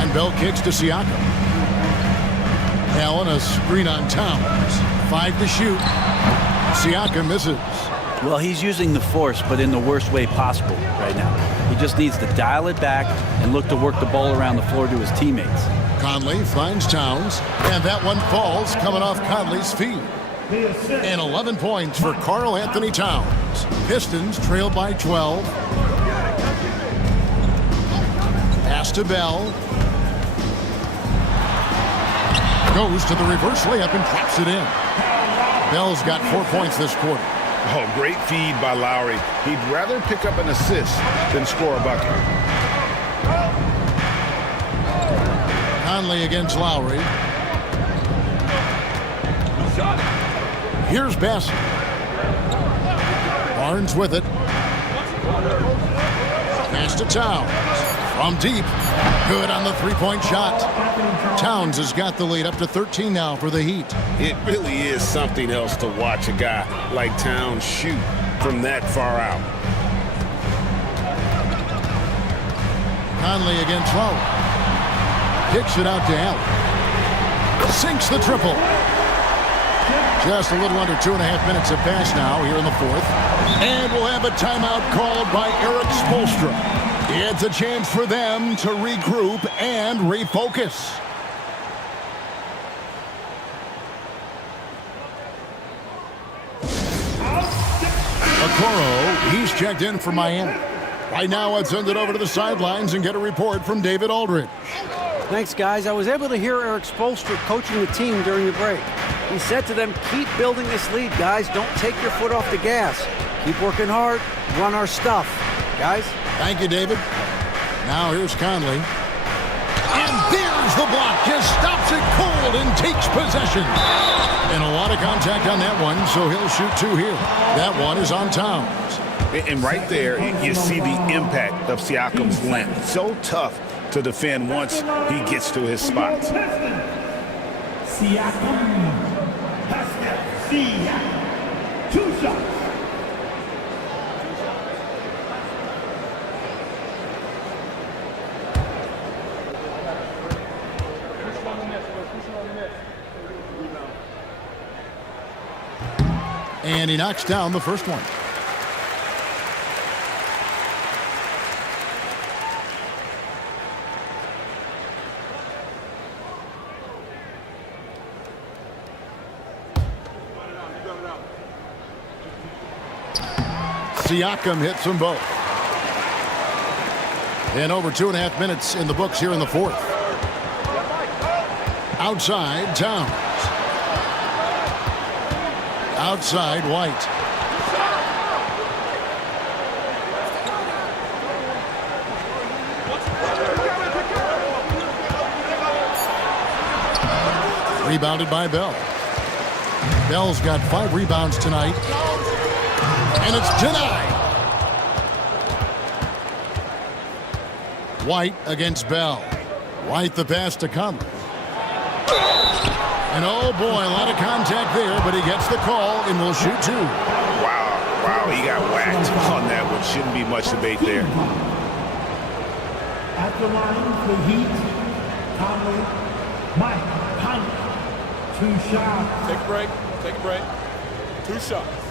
And Bell kicks to Siakam. Allen, a screen on Towns. 5 to shoot. Siakam misses. Well, he's using the force, but in the worst way possible right now. He just needs to dial it back and look to work the ball around the floor to his teammates. Conley finds Towns, and that one falls coming off Conley's feet. And 11 points for Karl Anthony Towns. Pistons trail by 12. Pass to Bell. Goes to the reverse layup and traps it in. Bell's got 4 points this quarter. Oh, great feed by Lowry. He'd rather pick up an assist than score a bucket. Conley against Lowry. Here's Bassett. Barnes with it. Pass to Towns. From deep. Good on the three-point shot. Towns has got the lead up to 13 now for the Heat. It really is something else to watch a guy like Towns shoot from that far out. Conley against Lowry. Kicks it out to Allen. Sinks the triple. Just a little under 2.5 minutes have passed now here in the fourth. And we'll have a timeout called by Erik Spoelstra. It's a chance for them to regroup and refocus. Okoro, he's checked in for Miami. Right now, let's send it over to the sidelines and get a report from David Aldridge. Thanks, guys. I was able to hear Erik Spoelstra coaching the team during the break. He said to them, keep building this lead, guys. Don't take your foot off the gas. Keep working hard. Run our stuff. Guys? Thank you, David. Now here's Conley. And there's the block. Just stops it cold and takes possession. And a lot of contact on that one, so he'll shoot 2 here. That one is on Towns. And right there, you see the impact of Siakam's length. So tough to defend once he gets to his spots. Siakam. 2 shots. And he knocks down the first one. Siakam hits them both. And over 2.5 minutes in the books here in the fourth. Outside, Towns. Outside, White. Rebounded by Bell. Bell's got 5 rebounds tonight. And it's denied. White against Bell. White the pass to Conley. And oh boy, a lot of contact there, but he gets the call and will shoot 2. Wow, he got whacked on that one. Shouldn't be much debate there. At the line for the Heat, Conley, Mike Conley. 2 shots. Take a break. Take a break. 2 shots.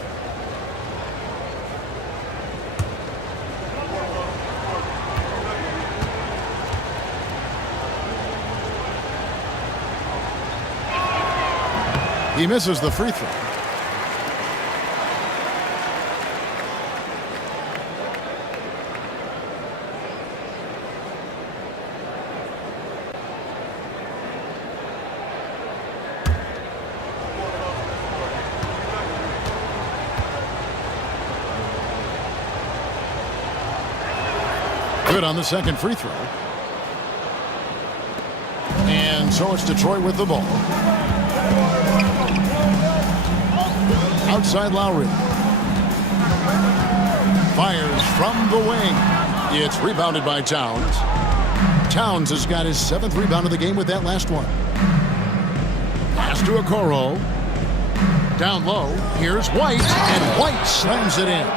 He misses the free throw. Good on the second free throw. And so it's Detroit with the ball. Outside Lowry. Fires from the wing. It's rebounded by Towns. Towns has got his 7th rebound of the game with that last one. Pass to Okoro. Down low. Here's White. And White slams it in.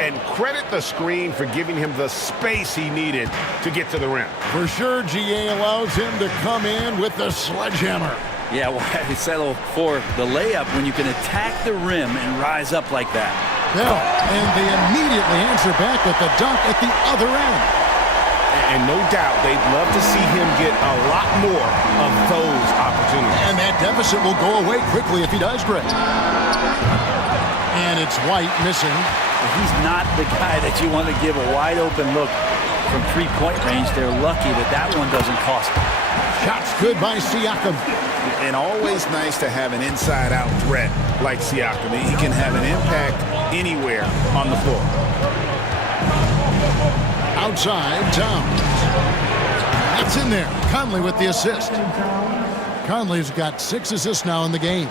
And credit the screen for giving him the space he needed to get to the rim. For sure, GA allows him to come in with the sledgehammer. Yeah, why they settle for the layup when you can attack the rim and rise up like that? Bell, and they immediately answer back with the dunk at the other end. And no doubt they'd love to see him get a lot more of those opportunities. And that deficit will go away quickly if he does, Greg. And it's White missing. He's not the guy that you want to give a wide open look from three-point range. They're lucky that that one doesn't cost them. Shots good by Siakam. And always nice to have an inside-out threat like Siakam. He can have an impact anywhere on the floor. Outside, Towns. That's in there. Conley with the assist. Conley's got 6 assists now in the game.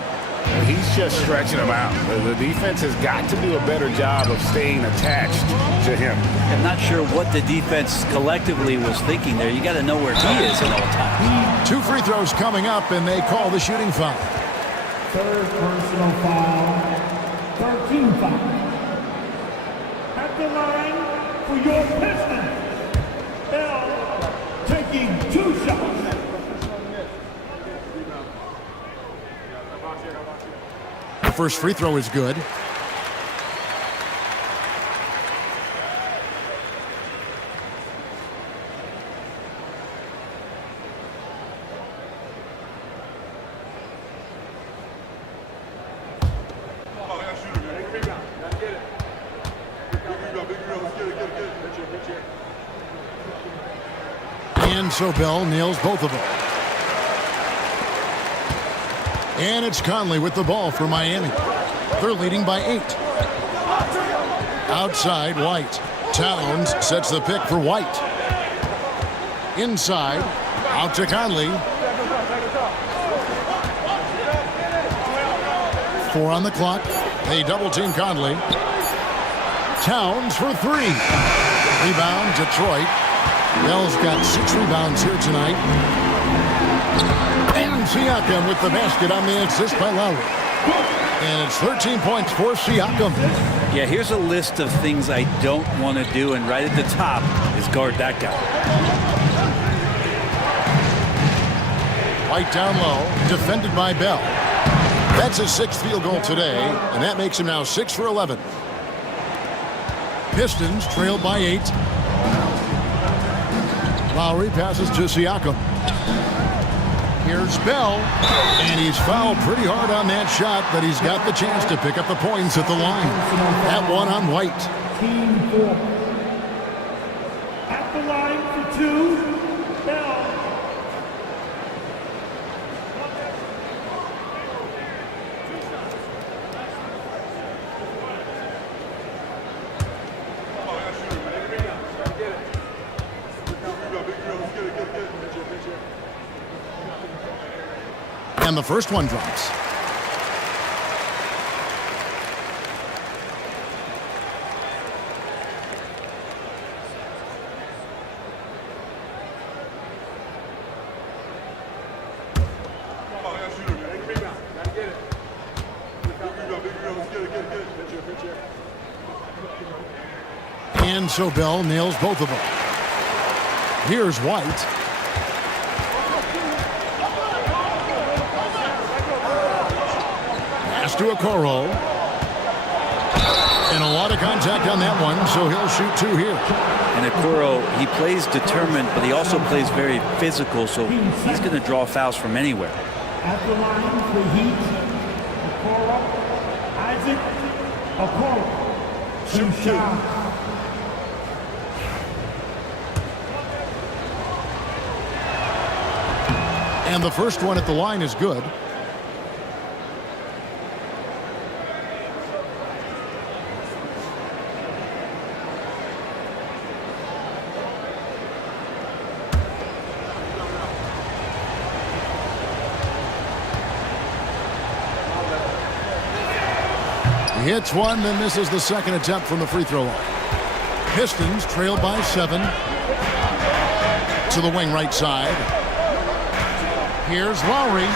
He's just stretching him out. The defense has got to do a better job of staying attached to him. I'm not sure what the defense collectively was thinking there. You got to know where he is at all times. 2 free throws coming up, and they call the shooting foul. Third personal foul. 13 foul. At the line for your Pistons. Bell taking 2 shots. The first free throw is good. And so Bell nails both of them. And it's Conley with the ball for Miami. They're leading by 8. Outside, White. Towns sets the pick for White. Inside, out to Conley. 4 on the clock. They double-team Conley. Towns for 3. Rebound, Detroit. Bell's got 6 rebounds here tonight. And Siakam with the basket on the assist by Lowry. And it's 13 points for Siakam. Yeah, here's a list of things I don't want to do, and right at the top is guard that guy. White down low, defended by Bell. That's his 6th field goal today, and that makes him now 6 for 11. Pistons trailed by 8. Lowry passes to Siakam. Here's Bell, and he's fouled pretty hard on that shot, but he's got the chance to pick up the points at the line. That one on White. Team 4. At the line for 2, Bell. And the first one drops. And so Bell nails both of them. Here's White. To Okoro. And a lot of contact on that one, so he'll shoot 2 here. And Okoro, he plays determined, but he also plays very physical, so he's going to draw fouls from anywhere. At the line for Heat, Okoro, Isaac Okoro. Shoot 2. And the first one at the line is good. He hits one, then misses the second attempt from the free throw line. Pistons trail by 7. To the wing right side. Here's Lowry.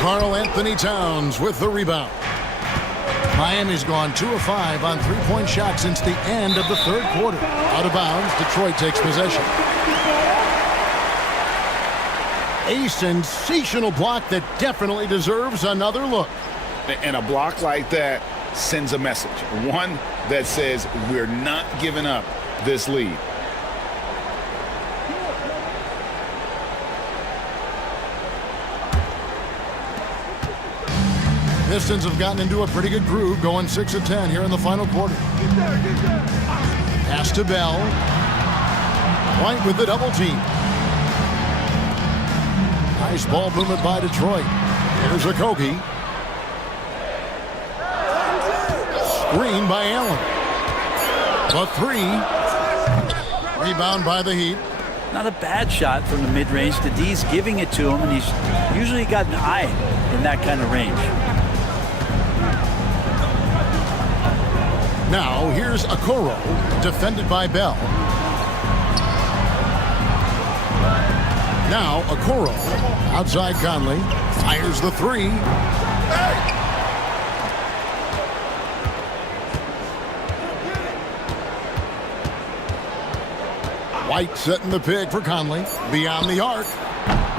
Karl-Anthony Towns with the rebound. Miami's gone 2 of 5 on 3-point shots since the end of the 3rd quarter. Out of bounds, Detroit takes possession. A sensational block that definitely deserves another look. And a block like that sends a message. One that says we're not giving up this lead. Pistons have gotten into a pretty good groove, going 6 of 10 here in the final quarter. Pass to Bell. White with the double team. Nice ball movement by Detroit. Here's Okogie. Screen by Allen. The three. Rebound by the Heat. Not a bad shot from the mid-range. The D's giving it to him, and he's usually got an eye in that kind of range. Now here's Okoro, defended by Bell. Now Okoro, outside Conley, fires the three. White setting the pick for Conley, beyond the arc.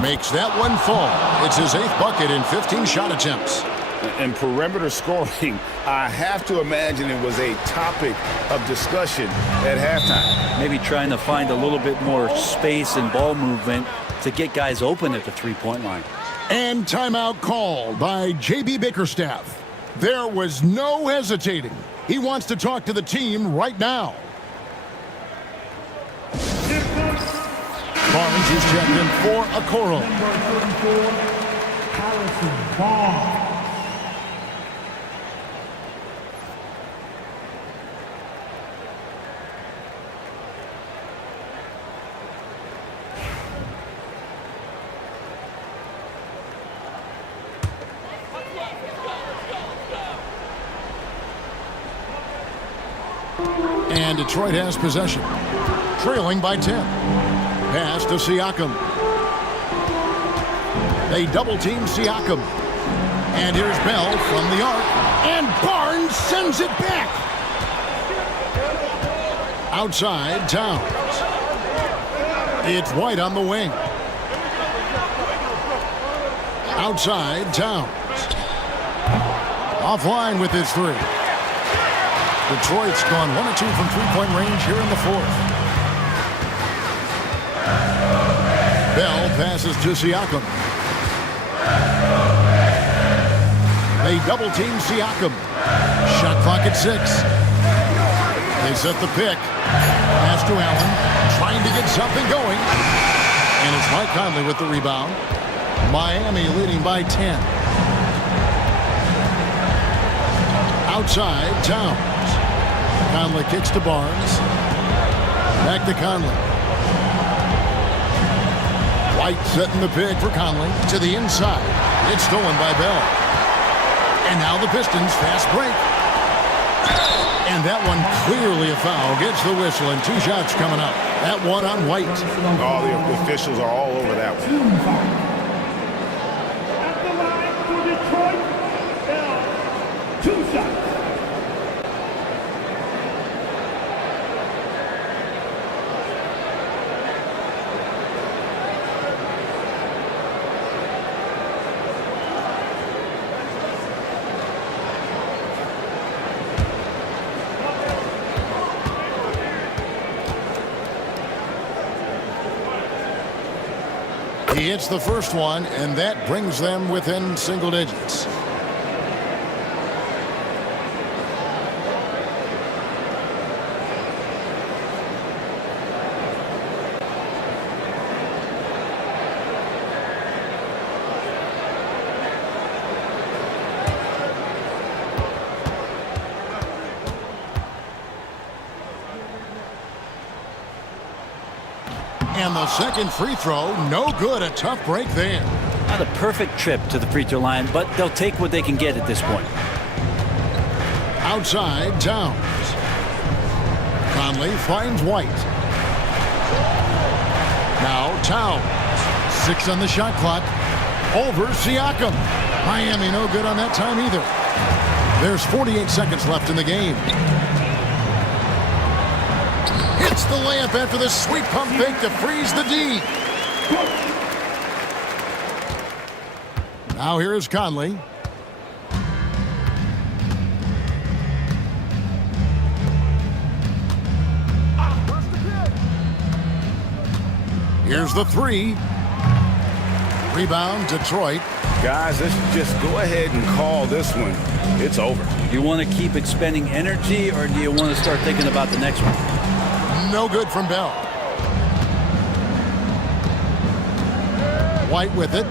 Makes that one fall. It's his 8th bucket in 15 shot attempts. And perimeter scoring, I have to imagine it was a topic of discussion at halftime. Maybe trying to find a little bit more space and ball movement to get guys open at the three-point line. And timeout called by J.B. Bickerstaff. There was no hesitating. He wants to talk to the team right now. Barnes is checked in for Okoro. Number 34, Harrison Barnes. And Detroit has possession, trailing by 10. Pass to Siakam. They double-team Siakam. And here's Bell from the arc. And Barnes sends it back. Outside, Towns. It's White on the wing. Outside, Towns. Offline with his three. Detroit's gone 1 of 2 from three-point range here in the 4th. Bell passes to Siakam. They double-team Siakam. Shot clock at 6. They set the pick. Pass to Allen, trying to get something going. And it's Mike Conley with the rebound. Miami leading by 10. Outside, Towns. Conley kicks to Barnes. Back to Conley. White setting the pick for Conley to the inside. It's stolen by Bell. And now the Pistons fast break. And that one clearly a foul. Gets the whistle and 2 shots coming up. That one on White. All the officials are all over that one. At the line for Detroit, Bell, 2 shots. He hits the first one, and that brings them within single digits. And the second free throw, no good. A tough break there. Not a perfect trip to the free throw line, but they'll take what they can get at this point. Outside, Towns. Conley finds White. Now Towns. 6 on the shot clock. Over Siakam. Miami no good on that time either. There's 48 seconds left in the game. Hits the layup after the sweet pump fake to freeze the D. Now here is Conley. Here's the three. Rebound, Detroit. Guys, let's just go ahead and call this one. It's over. Do you want to keep expending energy, or do you want to start thinking about the next one? No good from Bell. White with it.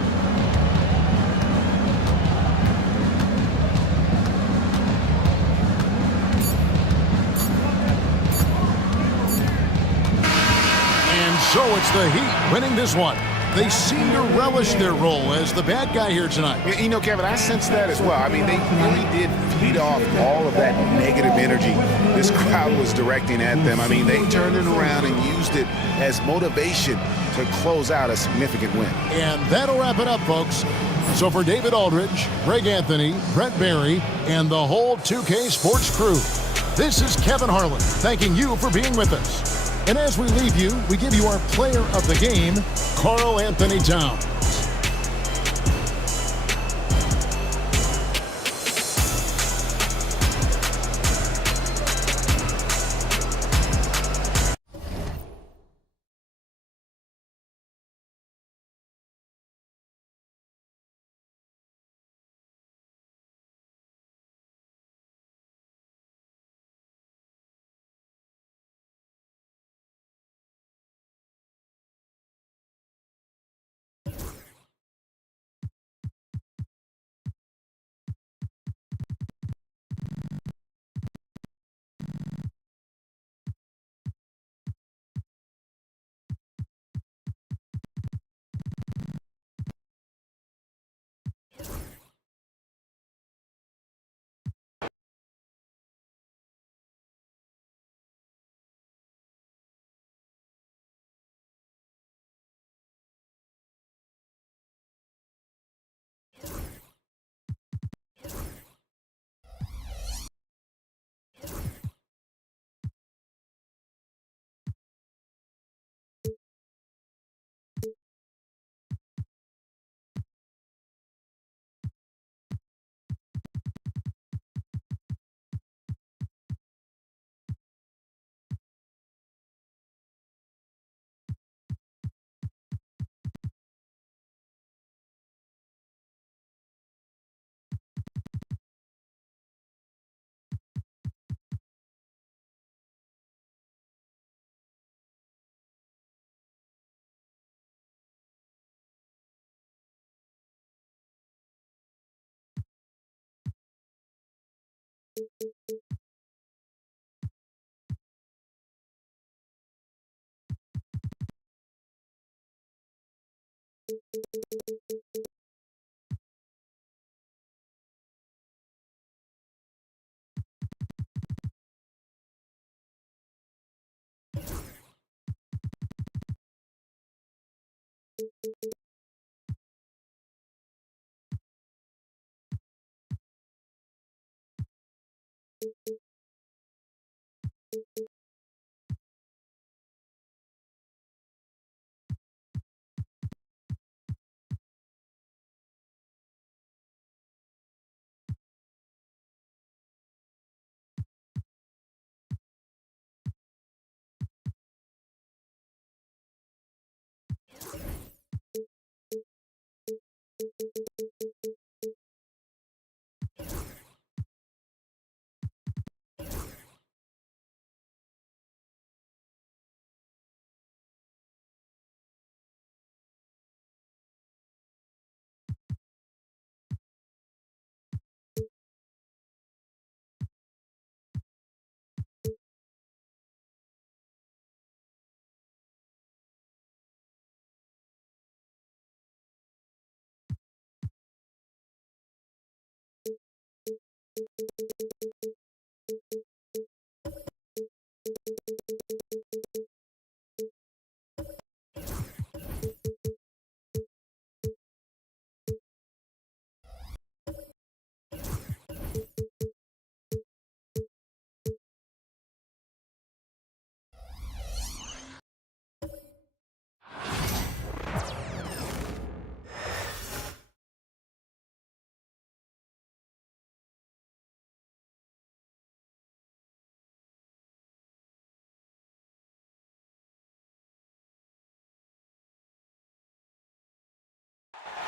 And so it's the Heat winning this one. They seem to relish their role as the bad guy here tonight. You know, Kevin, I sense that as well. I mean, they really did feed off all of that negative energy this crowd was directing at them. I mean, they turned it around and used it as motivation to close out a significant win. And that'll wrap it up, folks. So for David Aldridge, Greg Anthony, Brent Barry, and the whole 2K Sports crew, this is Kevin Harlan thanking you for being with us. And as we leave you, we give you our player of the game, Karl Anthony Towns.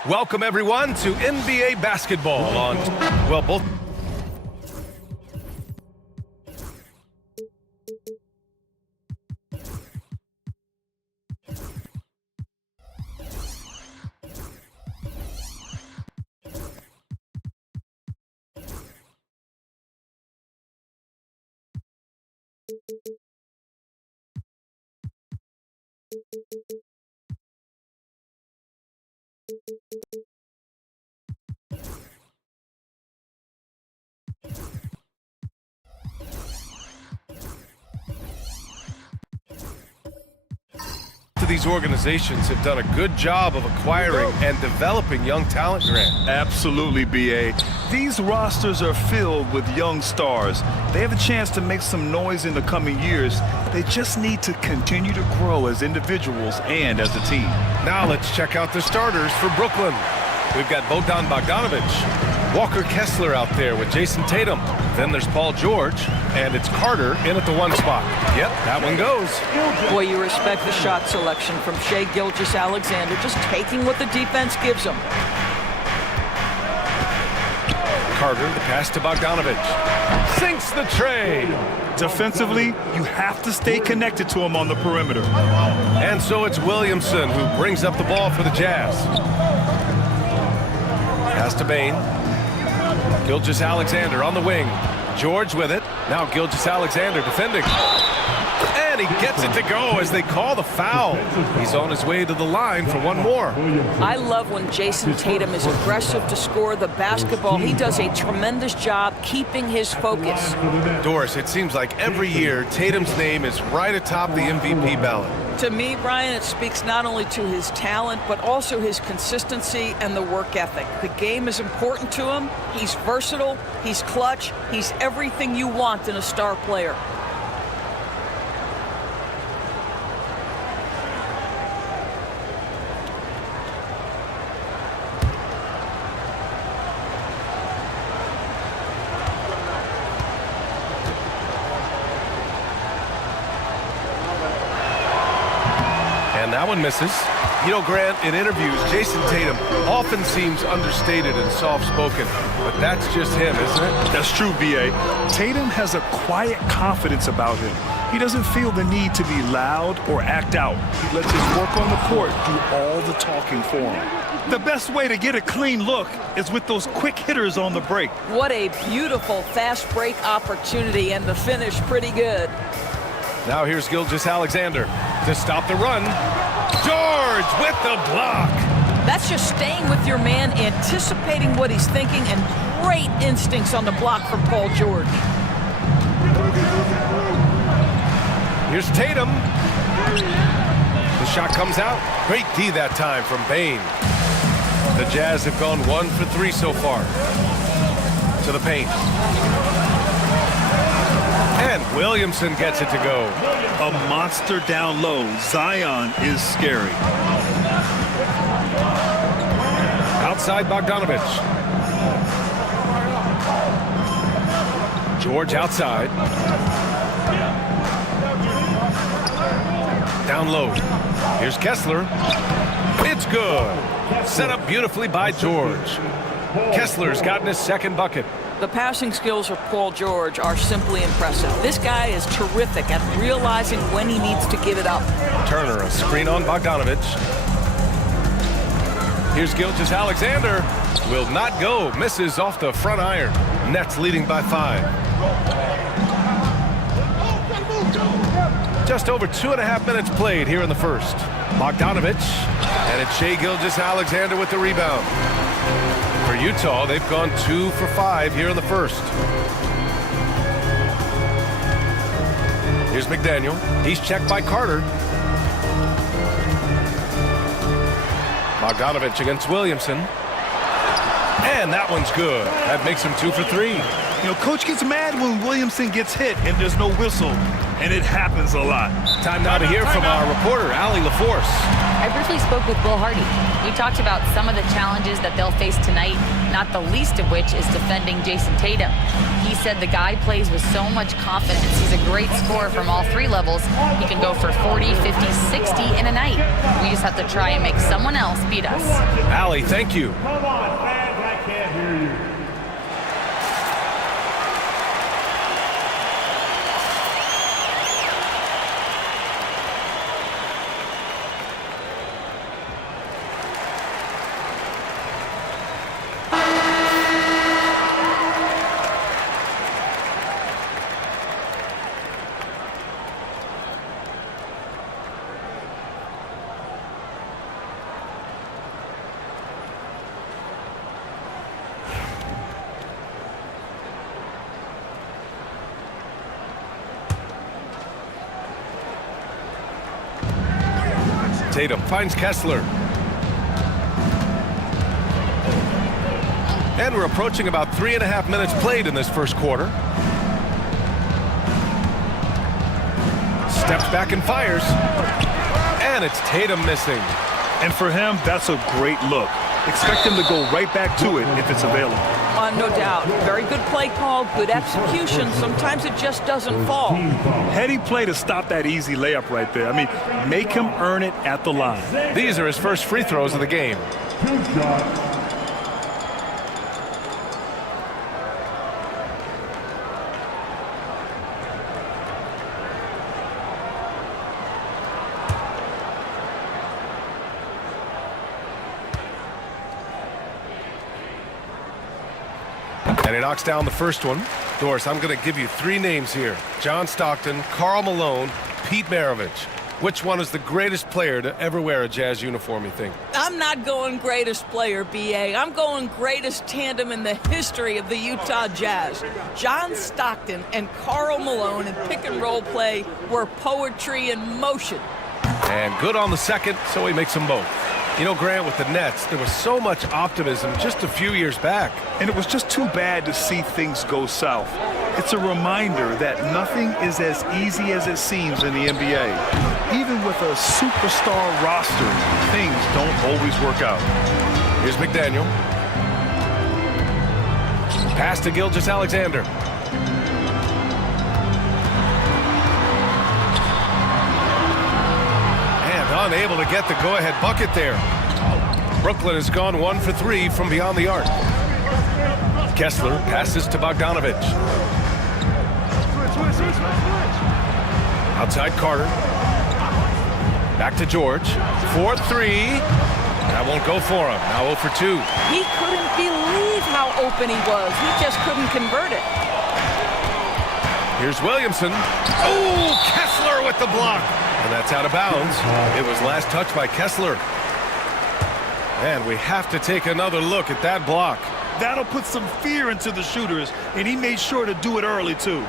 Welcome, everyone, to NBA basketball on, well, both. These organizations have done a good job of acquiring and developing young talent, Grant. Absolutely, B.A. These rosters are filled with young stars. They have a chance to make some noise in the coming years. They just need to continue to grow as individuals and as a team. Now let's check out the starters for Brooklyn. We've got Bogdan Bogdanović, Walker Kessler out there with Jason Tatum. Then there's Paul George, and it's Carter in at the 1 spot. Yep, that one goes. Boy, you respect the shot selection from Shai Gilgeous-Alexander, just taking what the defense gives him. Carter, the pass to Bogdanović. Sinks the tray. Defensively, you have to stay connected to him on the perimeter. And so it's Williamson who brings up the ball for the Jazz. Pass to Bane. Gilgeous-Alexander on the wing. George with it. Now Gilgeous-Alexander defending. And he gets it to go as they call the foul. He's on his way to the line for one more. I love when Jason Tatum is aggressive to score the basketball. He does a tremendous job keeping his focus. Doris, it seems like every year Tatum's name is right atop the MVP ballot. To me, Brian, it speaks not only to his talent, but also his consistency and the work ethic. The game is important to him. He's versatile. He's clutch. He's everything you want in a star player. And that one misses. You know, Grant, in interviews, Jason Tatum often seems understated and soft-spoken, but that's just him, isn't it? That's true, B.A. Tatum has a quiet confidence about him. He doesn't feel the need to be loud or act out. He lets his work on the court do all the talking for him. The best way to get a clean look is with those quick hitters on the break. What a beautiful fast break opportunity, and the finish pretty good. Now here's Gilgeous-Alexander to stop the run. George with the block. That's just staying with your man, anticipating what he's thinking, and great instincts on the block from Paul George. Here's Tatum. The shot comes out. Great D that time from Bane. The Jazz have gone 1 for 3 so far. To the paint. And Williamson gets it to go. A monster down low. Zion is scary. Outside Bogdanović. George outside. Down low. Here's Kessler. It's good. Set up beautifully by George. Kessler's gotten his second bucket. The passing skills of Paul George are simply impressive. This guy is terrific at realizing when he needs to give it up. Turner, a screen on Bogdanović. Here's Gilgeous-Alexander. Will not go. Misses off the front iron. Nets leading by 5. Just over 2.5 minutes played here in the first. Bogdanović. And it's Shai Gilgeous-Alexander with the rebound. For Utah, they've gone 2 for 5 here in the first. Here's McDaniel. He's checked by Carter. Bogdanović against Williamson. And that one's good. That makes him 2 for 3. You know, Coach gets mad when Williamson gets hit and there's no whistle. and it happens a lot. Time now to hear from our reporter, Allie LaForce. I briefly spoke with Will Hardy. We talked about some of the challenges that they'll face tonight, not the least of which is defending Jason Tatum. He said the guy plays with so much confidence. He's a great scorer from all three levels. He can go for 40, 50, 60 in a night. We just have to try and make someone else beat us. Allie, thank you. Come on, fans, I can't hear you. Tatum finds Kessler. And we're approaching about 3.5 minutes played in this first quarter. Steps back and fires. And it's Tatum missing. And for him, that's a great look. Expect him to go right back to it if it's available. No doubt. Very good play call, good execution. Sometimes it just doesn't fall. Heady play to stop that easy layup right there. I mean, make him earn it at the line. These are his first free throws of the game. 2 shots. And he knocks down the first one. Doris, I'm going to give you 3 names here. John Stockton, Karl Malone, Pete Maravich. Which one is the greatest player to ever wear a Jazz uniform, you think? I'm not going greatest player, B.A. I'm going greatest tandem in the history of the Utah Jazz. John Stockton and Karl Malone in pick-and-roll play were poetry in motion. And good on the second, so he makes them both. You know, Grant, with the Nets, there was so much optimism just a few years back. And it was just too bad to see things go south. It's a reminder that nothing is as easy as it seems in the NBA. Even with a superstar roster, things don't always work out. Here's McDaniel. Pass to Gilgeous-Alexander. Unable to get the go-ahead bucket there. Brooklyn has gone 1 for 3 from beyond the arc. Kessler passes to Bogdanovich. Outside Carter. Back to George. 4-3. That won't go for him. Now 0 for 2. He couldn't believe how open he was. He just couldn't convert it. Here's Williamson. Oh, Kessler with the block. And that's out of bounds. It was last touched by Kessler. And we have to take another look at that block. That'll put some fear into the shooters, and he made sure to do it early, too.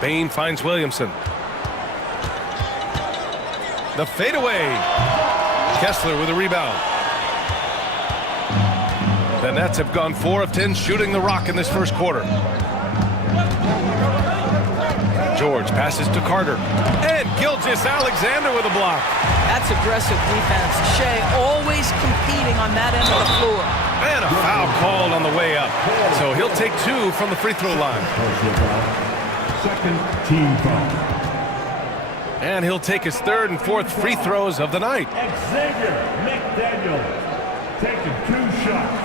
Bain finds Williamson. The fadeaway. Kessler with a rebound. The Nets have gone 4 of 10 shooting the rock in this first quarter. George passes to Carter. And Gilgeous-Alexander with a block. That's aggressive defense. Shea always competing on that end of the floor. And a foul called on the way up. So he'll take 2 from the free throw line. Second team foul. And he'll take his 3rd and 4th free throws of the night. Xavier McDaniel taking 2 shots.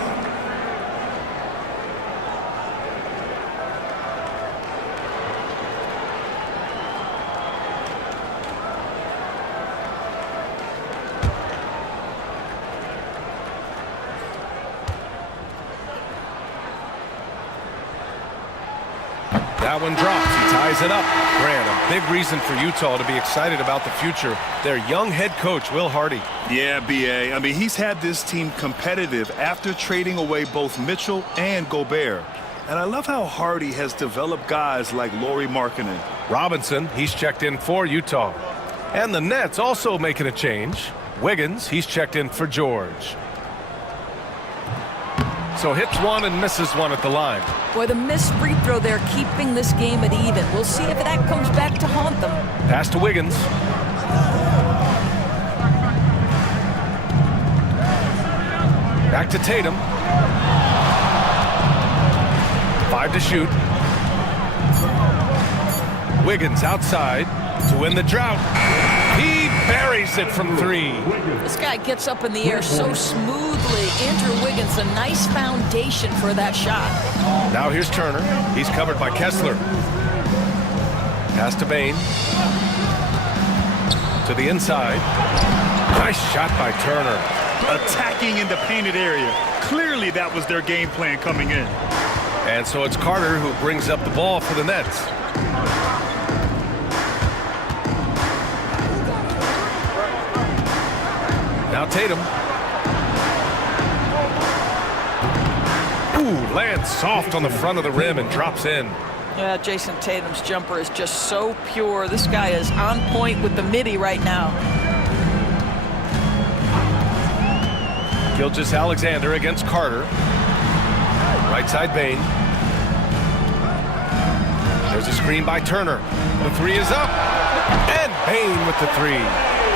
That one drops. He ties it up. Grant, a big reason for Utah to be excited about the future. Their young head coach, Will Hardy. Yeah, B.A. I mean, he's had this team competitive after trading away both Mitchell and Gobert. And I love how Hardy has developed guys like Lauri Markkanen. Robinson, he's checked in for Utah. And the Nets also making a change. Wiggins, he's checked in for George. So hits one and misses one at the line. Boy, the missed free throw there keeping this game at even. We'll see if that comes back to haunt them. Pass to Wiggins. Back to Tatum. 5 to shoot. Wiggins outside to win the drought. He buries it from 3. This guy gets up in the air so smoothly. Andrew Wiggins, a nice foundation for that shot. Now here's Turner. He's covered by Kessler. Pass to Bane. To the inside. Nice shot by Turner. Attacking in the painted area. Clearly that was their game plan coming in. And so it's Carter who brings up the ball for the Nets. Now Tatum. Ooh, lands soft on the front of the rim and drops in. Yeah, Jason Tatum's jumper is just so pure. This guy is on point with the midi right now. Gilgeous-Alexander against Carter. Right side Bane. There's a screen by Turner. The 3 is up. And Bane with the 3.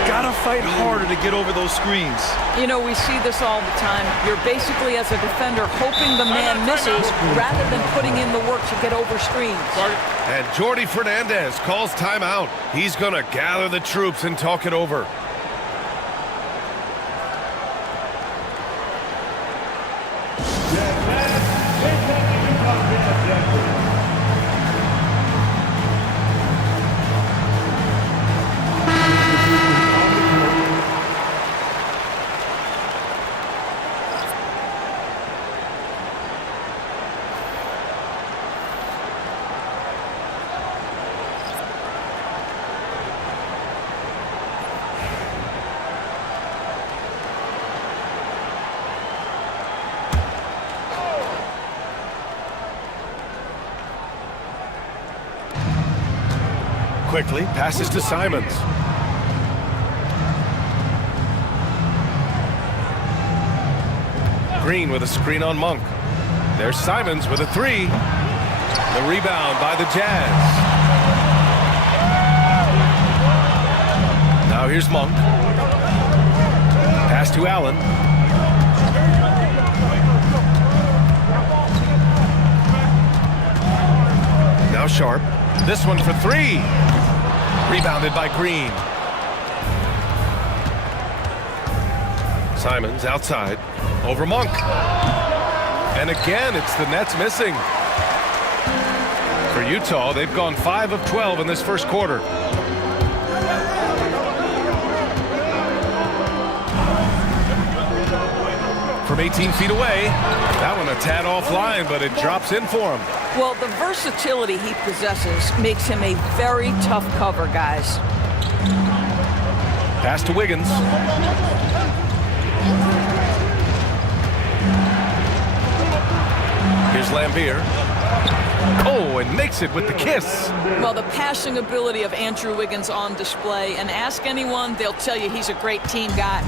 Gotta fight harder to get over those screens. You know, we see this all the time. You're basically, as a defender, hoping the man misses rather than putting in the work to get over screens. And Jordi Fernandez calls timeout. He's going to gather the troops and talk it over. Quickly passes to Simons. Green with a screen on Monk. There's Simons with a 3. The rebound by the Jazz. Now here's Monk. Pass to Allen. Now Sharp. This one for 3. Rebounded by Green. Simons outside. Over Monk. And again, it's the Nets missing. For Utah, they've gone 5 of 12 in this first quarter. From 18 feet away. That one a tad offline, but it drops in for him. Well, the versatility he possesses makes him a very tough cover, guys. Pass to Wiggins. Here's Lambeer. Oh, and makes it with the kiss. Well, the passing ability of Andrew Wiggins on display, and ask anyone, they'll tell you he's a great team guy.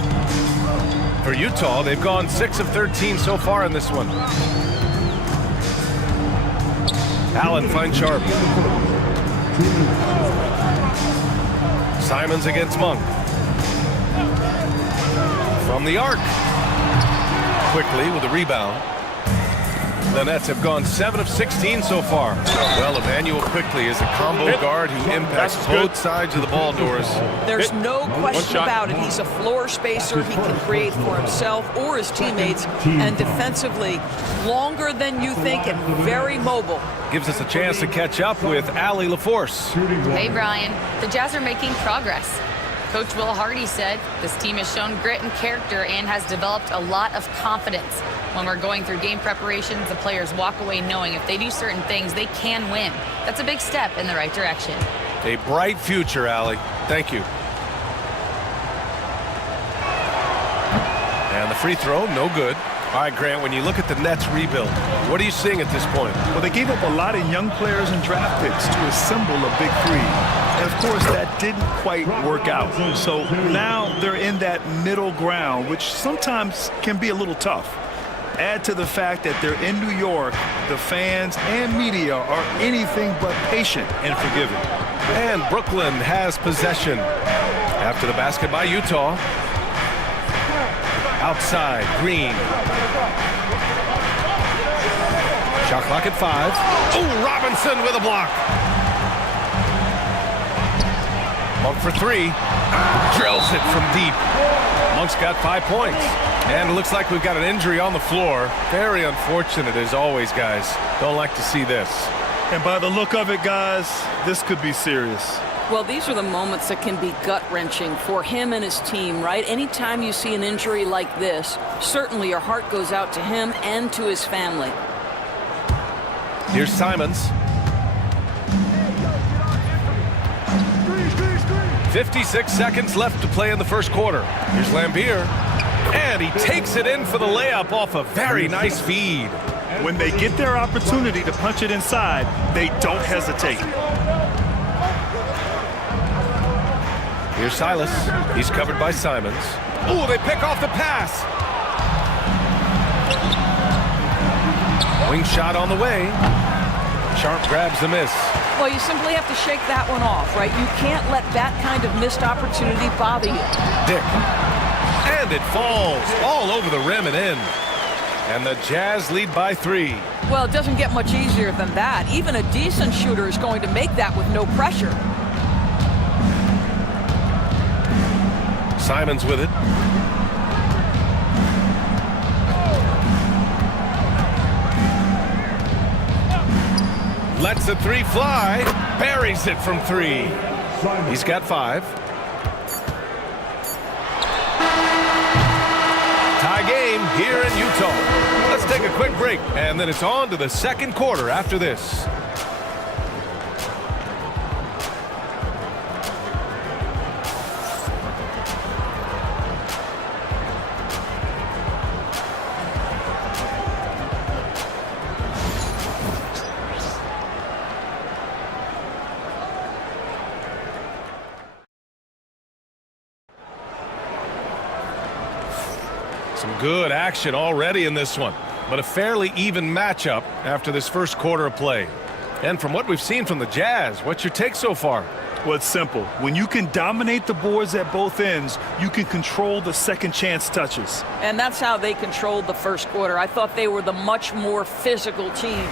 For Utah, they've gone 6 of 13 so far in this one. Allen finds Sharp. Simons against Monk. From the arc. Quickly with a rebound. The Nets have gone 7 of 16 so far. Well, Emmanuel Quickley is a combo guard who impacts both sides of the ball doors. There's no question about it. He's a floor spacer. He can create for himself or his teammates. And defensively, longer than you think and very mobile. Gives us a chance to catch up with Allie LaForce. Hey, Brian. The Jazz are making progress. Coach Will Hardy said this team has shown grit and character and has developed a lot of confidence. When we're going through game preparations, the players walk away knowing if they do certain things, they can win. That's a big step in the right direction. A bright future, Allie. Thank you. And the free throw, no good. All right, Grant, when you look at the Nets rebuild, what are you seeing at this point? Well, they gave up a lot of young players and draft picks to assemble a big three. And, of course, that didn't quite work out. So now they're in that middle ground, which sometimes can be a little tough. Add to the fact that they're in New York, the fans and media are anything but patient and forgiving. And Brooklyn has possession after the basket by Utah. Outside, Green. Shot clock at 5. Oh, Robinson with a block. Monk for 3. Drills it from deep. Monk's got 5 points. And it looks like we've got an injury on the floor. Very unfortunate as always, guys. Don't like to see this. And by the look of it, guys, this could be serious. Well, these are the moments that can be gut-wrenching for him and his team, right? Anytime you see an injury like this, certainly your heart goes out to him and to his family. Here's Simons. 56 seconds left to play in the first quarter. Here's Lambier. And he takes it in for the layup off a very nice feed. When they get their opportunity to punch it inside, they don't hesitate. Here's Silas. He's covered by Simons. Oh, they pick off the pass. Wing shot on the way. Sharp grabs the miss. Well, you simply have to shake that one off, right? You can't let that kind of missed opportunity bother you. Dick. And it falls all over the rim and in. And the Jazz lead by 3. Well, it doesn't get much easier than that. Even a decent shooter is going to make that with no pressure. Simons with it. Lets the 3 fly. Buries it from 3. He's got 5. Tie game here in Utah. Let's take a quick break, and then it's on to the second quarter after this. Some good action already in this one, but a fairly even matchup after this first quarter of play. And from what we've seen from the Jazz, what's your take so far? Well, it's simple. When you can dominate the boards at both ends, you can control the second chance touches. And that's how they controlled the first quarter. I thought they were the much more physical team.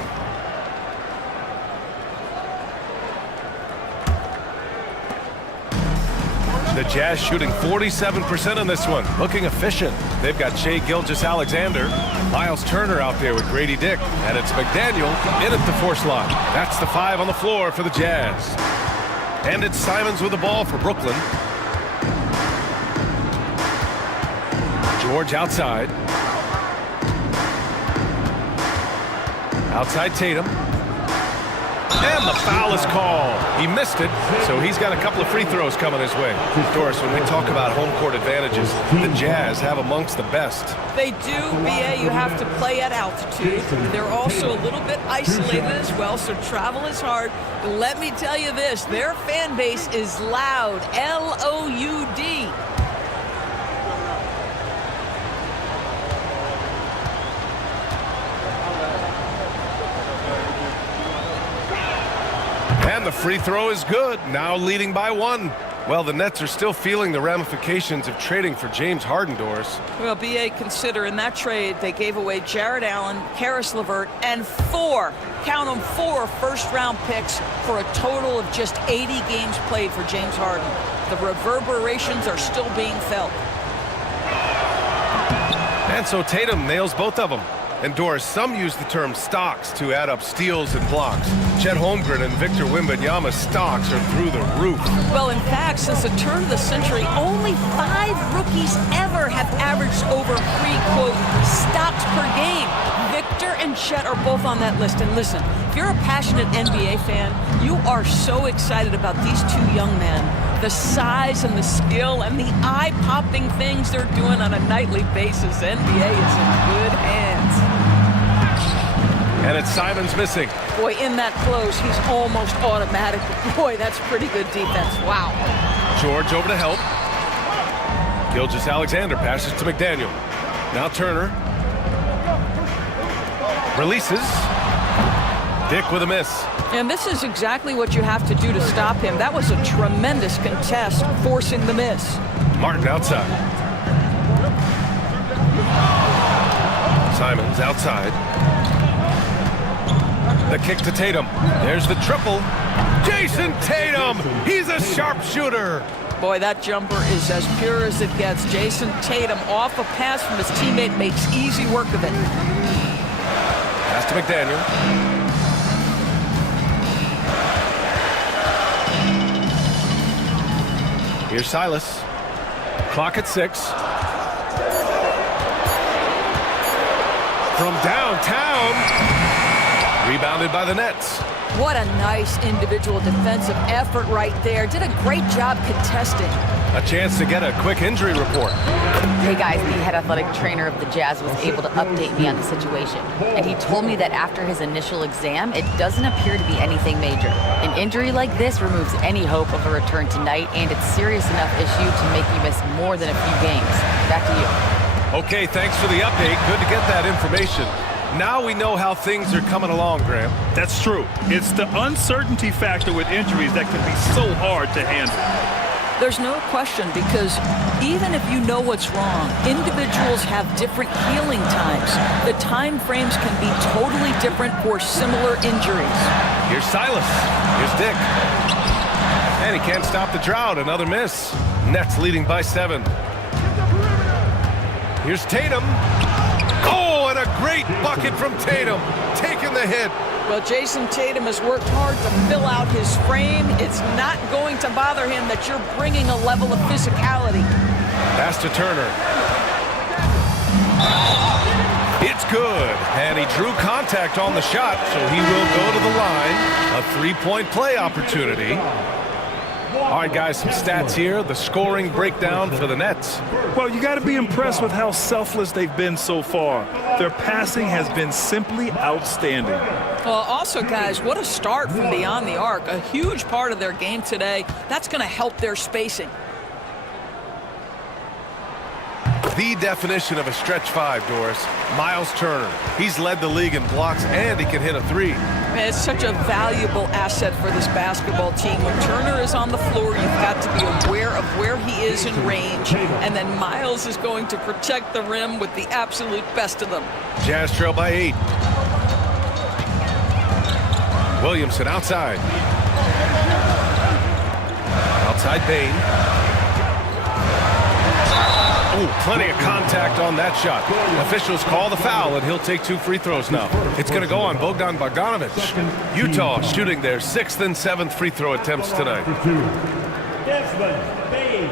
The Jazz shooting 47% in this one, looking efficient. They've got Shai Gilgeous-Alexander, Miles Turner out there with Grady Dick, and it's McDaniel in at the 4 slot. That's the 5 on the floor for the Jazz. And it's Simons with the ball for Brooklyn. George outside. Outside Tatum. And the foul is called. He missed it, so he's got a couple of free throws coming his way. Doris, when we talk about home court advantages, the Jazz have amongst the best. They do, B.A. You have to play at altitude. They're also a little bit isolated as well, so travel is hard. Let me tell you this, their fan base is loud, L-O-U-D. And the free throw is good, now leading by 1. Well, the Nets are still feeling the ramifications of trading for James Harden, Doris. Well, B.A., consider in that trade they gave away Jared Allen, Karis LeVert, and 4, count them, 4 first-round picks for a total of just 80 games played for James Harden. The reverberations are still being felt. And so Tatum nails both of them. And Doris, some use the term stocks to add up steals and blocks. Chet Holmgren and Victor Wembanyama's stocks are through the roof. Well, in fact, since the turn of the century, only 5 rookies ever have averaged over 3, quote, stocks per game. Victor and Chet are both on that list. And listen, if you're a passionate NBA fan, you are so excited about these 2 young men. The size and the skill and the eye-popping things they're doing on a nightly basis. NBA is in good hands. And it's Simons missing. Boy, in that close, he's almost automatic. Boy, that's pretty good defense. Wow. George over to help. Gilgeous-Alexander passes to McDaniel. Now Turner. Releases. Dick with a miss. And this is exactly what you have to do to stop him. That was a tremendous contest, forcing the miss. Martin outside. Simons outside. The kick to Tatum. There's the triple. Jason Tatum! He's a sharpshooter! Boy, that jumper is as pure as it gets. Jason Tatum off a pass from his teammate makes easy work of it. Pass to McDaniel. Here's Silas. Clock at 6. From downtown. Rebounded by the Nets. What a nice individual defensive effort right there. Did a great job contesting. A chance to get a quick injury report. Hey guys, the head athletic trainer of the Jazz was able to update me on the situation. And he told me that after his initial exam, it doesn't appear to be anything major. An injury like this removes any hope of a return tonight, and it's serious enough issue to make you miss more than a few games. Back to you. Okay, thanks for the update. Good to get that information. Now we know how things are coming along, Graham. That's true. It's the uncertainty factor with injuries that can be so hard to handle. There's no question, because even if you know what's wrong, individuals have different healing times. The time frames can be totally different for similar injuries. Here's Silas. Here's Dick. And he can't stop the drought. Another miss. Nets leading by 7. Here's Tatum. Oh, and a great bucket from Tatum. Taking the hit. Well, Jason Tatum has worked hard to fill out his frame. It's not going to bother him that you're bringing a level of physicality. Pass to Turner. It's good. And he drew contact on the shot, so he will go to the line. A 3-point play opportunity. All right, guys, some stats here. The scoring breakdown for the Nets. Well, you got to be impressed with how selfless they've been so far. Their passing has been simply outstanding. Well, also, guys, what a start from beyond the arc. A huge part of their game today. That's going to help their spacing. The definition of a stretch 5, Doris. Miles Turner. He's led the league in blocks, and he can hit a 3. Man, it's such a valuable asset for this basketball team. When Turner is on the floor, you've got to be aware of where he is in range, and then Miles is going to protect the rim with the absolute best of them. Jazz trail by 8. Williamson outside. Outside Bain. Ooh, plenty of contact on that shot. Officials call the foul, and he'll take 2 free throws now. It's going to go on Bogdan Bogdanovic. Utah shooting their 6th and 7th free throw attempts tonight. Desmond Bain.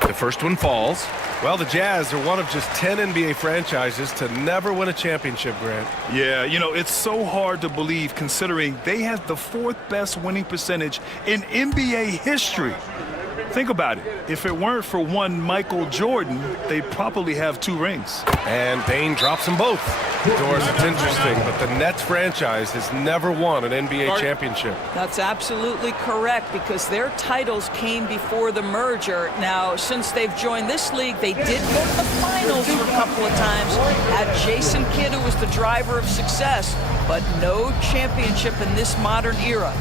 The first one falls. Well, the Jazz are one of just 10 NBA franchises to never win a championship, Grant. Yeah, you know, it's so hard to believe considering they have the 4th best winning percentage in NBA history. Think about it. If it weren't for one Michael Jordan, they'd probably have 2 rings. And Bain drops them both. Doris, it's interesting, but the Nets franchise has never won an NBA championship. That's absolutely correct, because their titles came before the merger. Now, since they've joined this league, they did go to the finals for a couple of times. Had Jason Kidd, who was the driver of success, but no championship in this modern era.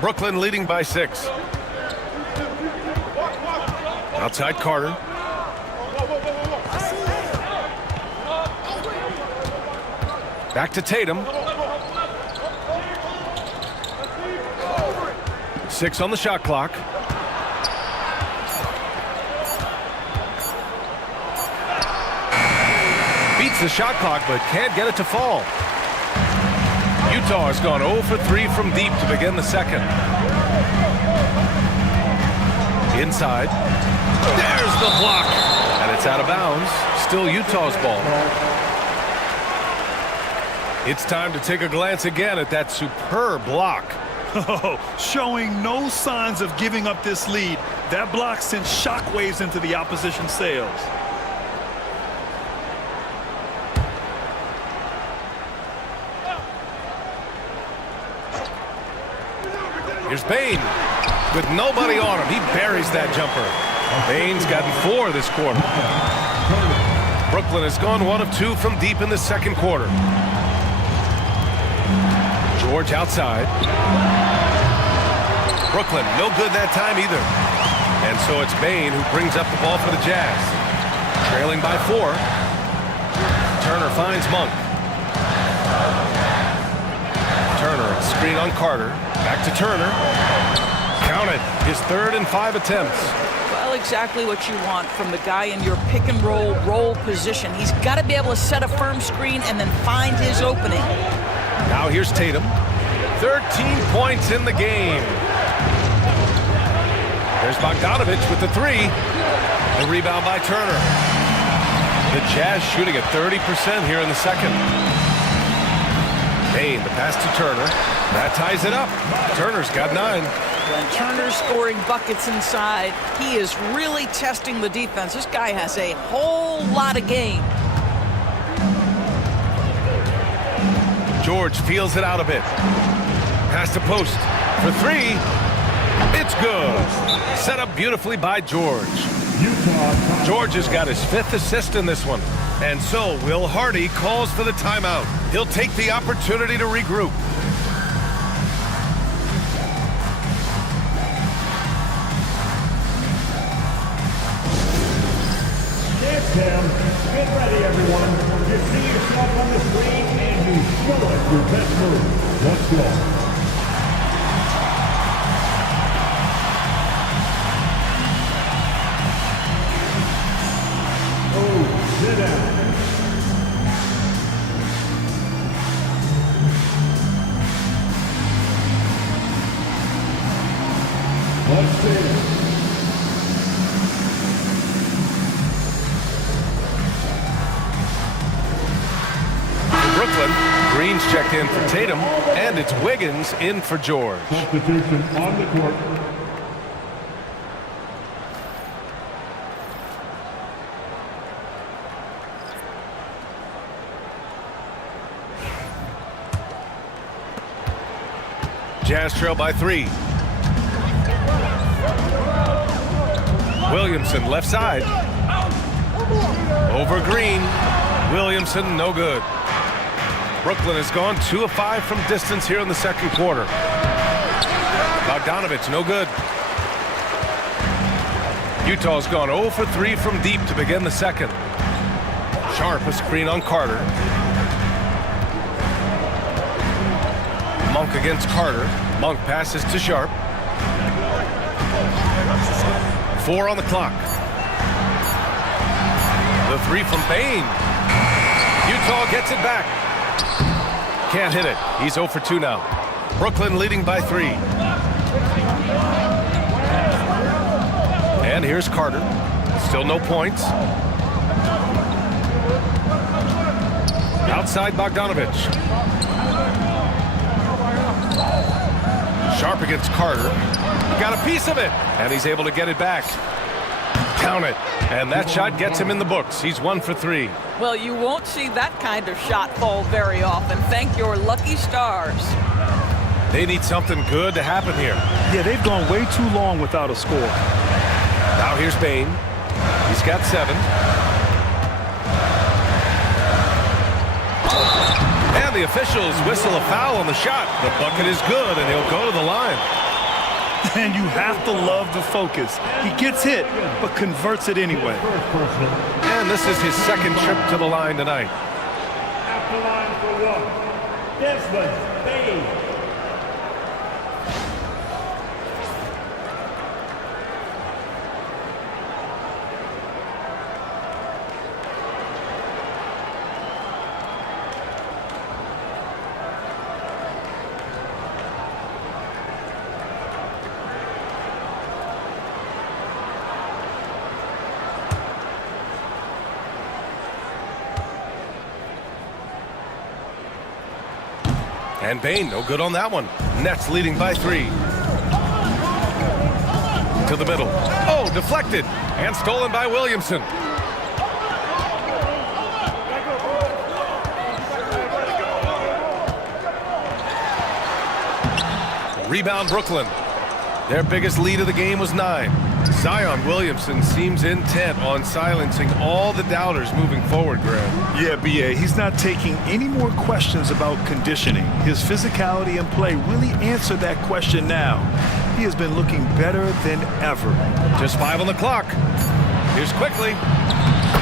Brooklyn leading by 6. Outside Carter. Back to Tatum. 6 on the shot clock. Beats the shot clock, but can't get it to fall. Utah has gone 0 for 3 from deep to begin the second. Inside. There's the block. And it's out of bounds. Still Utah's ball. It's time to take a glance again at that superb block. Showing no signs of giving up this lead. That block sent shockwaves into the opposition sails. Here's Bane. With nobody on him, he buries that jumper. Bane's gotten 4 this quarter. Brooklyn has gone 1 of 2 from deep in the second quarter. George outside. Brooklyn, no good that time either. And so it's Bane who brings up the ball for the Jazz. Trailing by 4. Turner finds Monk. Turner, screen on Carter. Back to Turner. Count it. His 3rd and 5 attempts. Well, exactly what you want from the guy in your pick and roll position. He's got to be able to set a firm screen and then find his opening. Now here's Tatum. 13 points in the game. There's Bogdanovich with the 3. The rebound by Turner. The Jazz shooting at 30% here in the second. Bane, the pass to Turner. That ties it up. Turner's got 9. When Turner's scoring buckets inside, he is really testing the defense. This guy has a whole lot of game. George feels it out a bit. Pass to post for 3. It's good. Set up beautifully by George. George has got his 5th assist in this one. And so Will Hardy calls for the timeout. He'll take the opportunity to regroup. Get ready, everyone. You see yourself on the screen and you show us your best move. Let's go. Oh, sit down. Let's see. Brooklyn, Green's checked in for Tatum, and it's Wiggins in for George. Substitution on the court. Jazz trail by 3. Williamson left side. Over Green. Williamson no good. Brooklyn has gone 2 of 5 from distance here in the second quarter. Bogdanovich no good. Utah's gone 0 for 3 from deep to begin the second. Sharp a screen on Carter. Monk against Carter. Monk passes to Sharp. 4 on the clock. The 3 from Bane. Utah gets it back. Can't hit it. He's 0 for 2 now. Brooklyn leading by 3. And here's Carter. Still no points. Outside Bogdanovich. Sharp against Carter. Got a piece of it. And he's able to get it back. Count it. And that shot gets him in the books. He's 1 for 3. Well, you won't see that kind of shot fall very often. Thank your lucky stars. They need something good to happen here. Yeah, they've gone way too long without a score. Now here's Bane. He's got 7. And the officials whistle a foul on the shot. The bucket is good, and he'll go to the line. And you have to love the focus. He gets hit, but converts it anyway. And this is his second trip to the line tonight. At the line for one, Desmond Bain. And Bain, no good on that one. Nets leading by 3. To the middle. Oh, deflected. And stolen by Williamson. Rebound Brooklyn. Their biggest lead of the game was 9. Zion Williamson seems intent on silencing all the doubters moving forward, Graham. Yeah, B.A., he's not taking any more questions about conditioning. His physicality and play really answered that question now. He has been looking better than ever. Just 5 on the clock. Here's Quickly.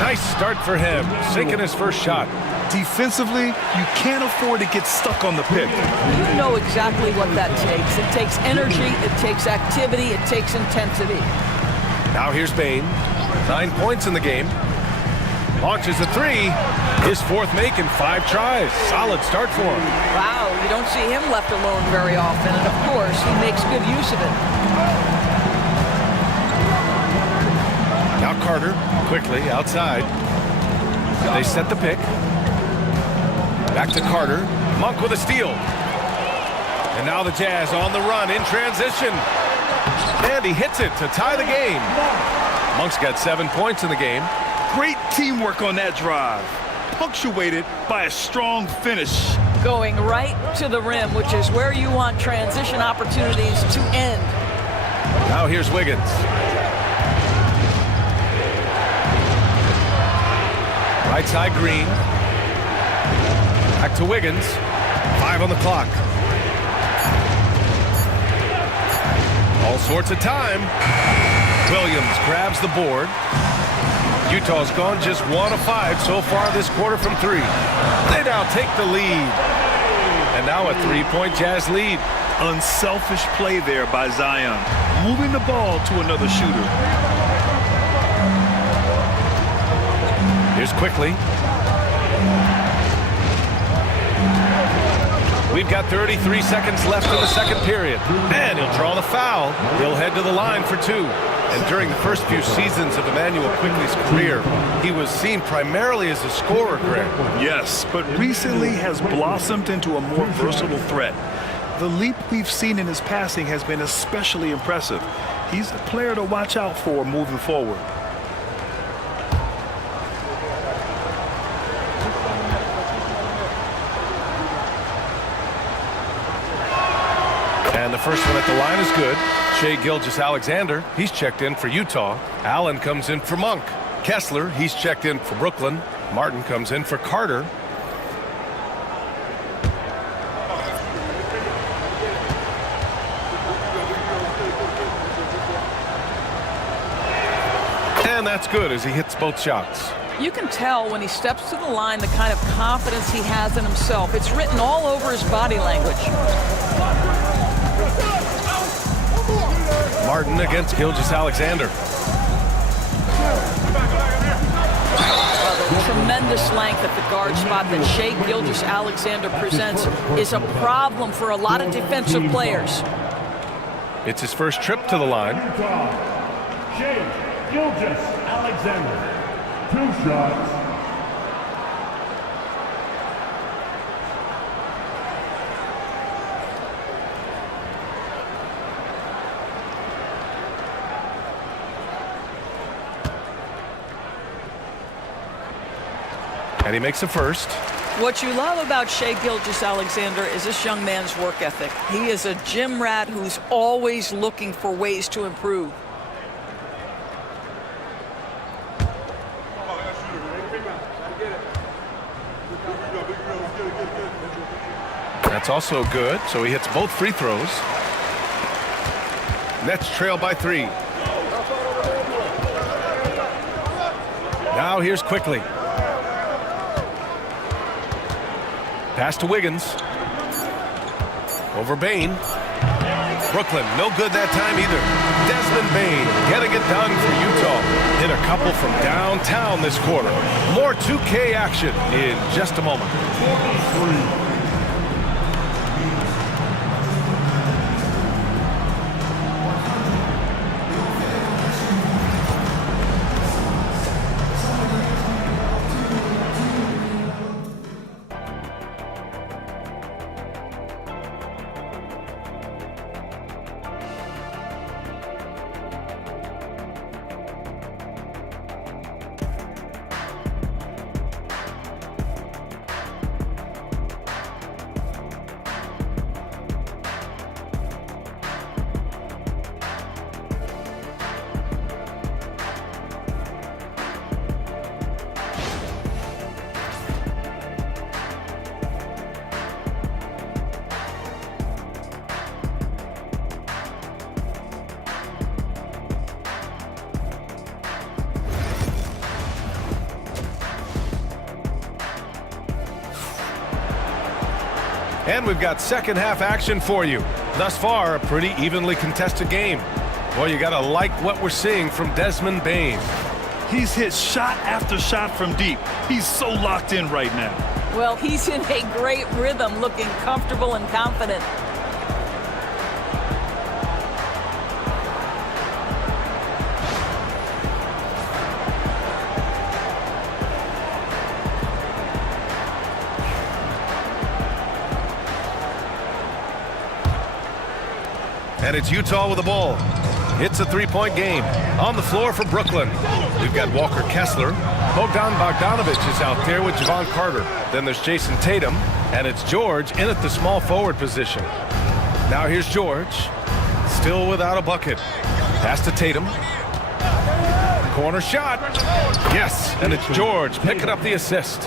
Nice start for him, sinking his first shot. Defensively, you can't afford to get stuck on the pick. You know exactly what that takes. It takes energy, it takes activity, it takes intensity. Now here's Bain. 9 points in the game. Launches a 3. His 4th make in 5 tries. Solid start for him. Wow, you don't see him left alone very often, and of course, he makes good use of it. Now Carter, quickly outside. They set the pick. Back to Carter. Monk with a steal. And now the Jazz on the run in transition. And he hits it to tie the game. Monk's got 7 points in the game. Great teamwork on that drive. Punctuated by a strong finish. Going right to the rim, which is where you want transition opportunities to end. Now here's Wiggins. Right side Green. Back to Wiggins. 5 on the clock. All sorts of time. Williams grabs the board. Utah's gone just 1 of 5 so far this quarter from 3. They now take the lead. And now a 3-point Jazz lead. Unselfish play there by Zion, moving the ball to another shooter. Here's Quickly. We've got 33 seconds left in the second period. And he'll draw the foul. He'll head to the line for 2. And during the first few seasons of Immanuel Quickley's career, he was seen primarily as a scorer, Greg. Yes, but recently has blossomed into a more versatile threat. The leap we've seen in his passing has been especially impressive. He's a player to watch out for moving forward. And the first one at the line is good. Shai Gilgeous-Alexander, he's checked in for Utah. Allen comes in for Monk. Kessler, he's checked in for Brooklyn. Martin comes in for Carter. And that's good as he hits both shots. You can tell when he steps to the line the kind of confidence he has in himself. It's written all over his body language. Martin against Gilgeous-Alexander. The tremendous length at the guard spot that Shai Gilgeous-Alexander presents is a problem for a lot of defensive players. It's his first trip to the line. Shai Gilgeous-Alexander. 2 shots. And he makes the first. What you love about Shai Gilgeous-Alexander is this young man's work ethic. He is a gym rat who's always looking for ways to improve. That's also good, so he hits both free throws. Nets trail by 3. Now here's Quickly. Pass to Wiggins. Over Bane. Brooklyn, no good that time either. Desmond Bane getting it done for Utah. Hit a couple from downtown this quarter. More 2K action in just a moment. And we've got second half action for you. Thus far, a pretty evenly contested game. Well, you gotta like what we're seeing from Desmond Bane. He's hit shot after shot from deep. He's so locked in right now. Well, he's in a great rhythm, looking comfortable and confident. And it's Utah with the ball. It's a three-point game. On the floor for Brooklyn, we've got Walker Kessler. Bogdan Bogdanovic is out there with Javon Carter. Then there's Jason Tatum, and it's George in at the small forward position. Now here's George, still without a bucket. Pass to Tatum. Corner shot. Yes, and it's George picking up the assist.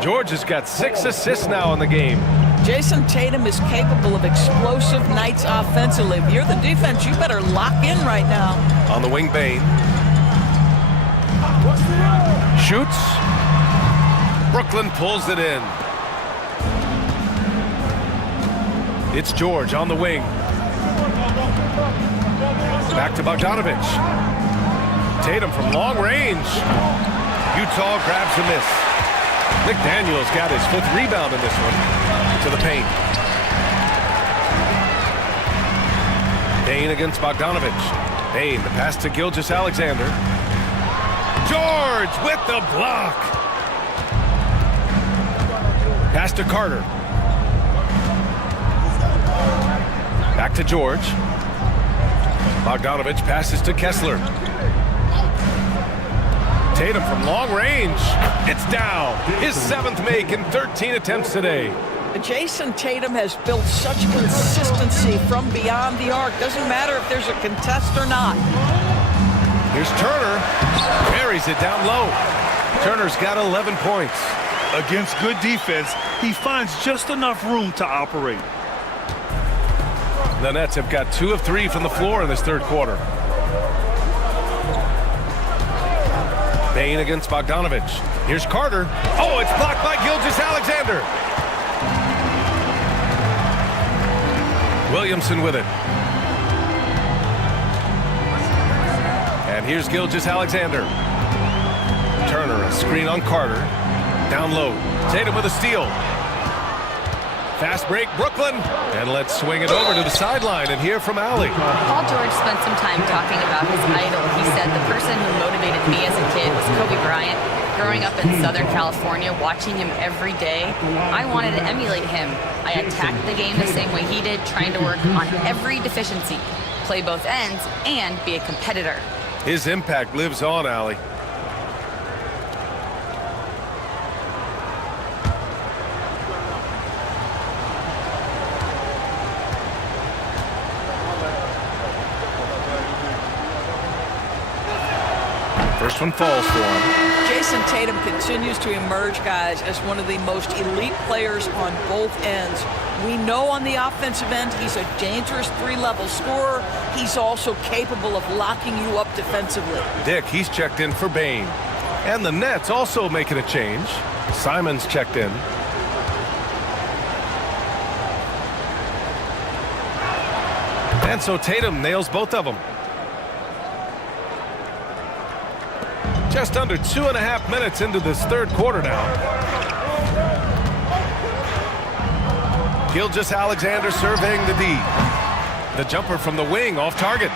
George has got 6 assists now in the game. Jason Tatum is capable of explosive nights offensively. If you're the defense, you better lock in right now. On the wing, Bane. Shoots. Brooklyn pulls it in. It's George on the wing. Back to Bogdanovic. Tatum from long range. Utah grabs a miss. McDaniels got his 5th rebound in this one. To the paint. Bane against Bogdanovic. Bane, the pass to Gilgeous-Alexander. George with the block. Pass to Carter. Back to George. Bogdanovic passes to Kessler. Tatum from long range. It's down. His 7th make in 13 attempts today. Jason Tatum has built such consistency from beyond the arc. Doesn't matter if there's a contest or not. Here's Turner. Buries it down low. Turner's got 11 points. Against good defense, he finds just enough room to operate. The Nets have got 2 of 3 from the floor in this third quarter. Bane against Bogdanovic. Here's Carter. Oh, it's blocked by Gilgeous-Alexander. Williamson with it. And here's Gilgeous-Alexander. Turner, a screen on Carter. Down low. Tatum with a steal. Fast break, Brooklyn. And let's swing it over to the sideline and hear from Allie. Paul George spent some time talking about his idol. He said, the person who motivated me as a kid was Kobe Bryant. Growing up in Southern California, watching him every day, I wanted to emulate him. I attacked the game the same way he did, trying to work on every deficiency, play both ends, and be a competitor. His impact lives on, Allie. First one falls for him. Jason Tatum continues to emerge, guys, as one of the most elite players on both ends. We know on the offensive end he's a dangerous three-level scorer. He's also capable of locking you up defensively. Dick, he's checked in for Bane. And the Nets also making a change. Simons checked in. And so Tatum nails both of them. Just under 2.5 minutes into this third quarter now. Gilgeous-Alexander surveying the D. The jumper from the wing off target.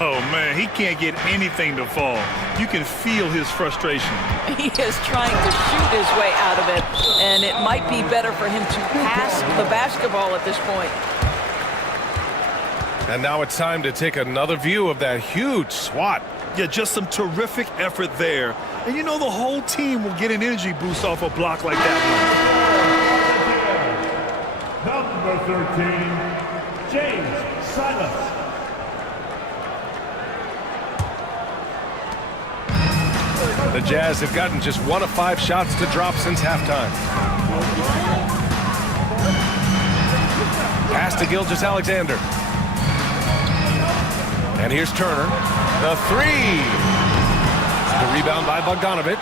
Oh, man, he can't get anything to fall. You can feel his frustration. He is trying to shoot his way out of it, and it might be better for him to pass the basketball at this point. And now it's time to take another view of that huge swat. Yeah, just some terrific effort there. And you know the whole team will get an energy boost off a block like that one. Number 13, James Silas. The Jazz have gotten just 1 of 5 shots to drop since halftime. Pass to Gilgeous-Alexander. And here's Turner. The three. The rebound by Bogdanovic.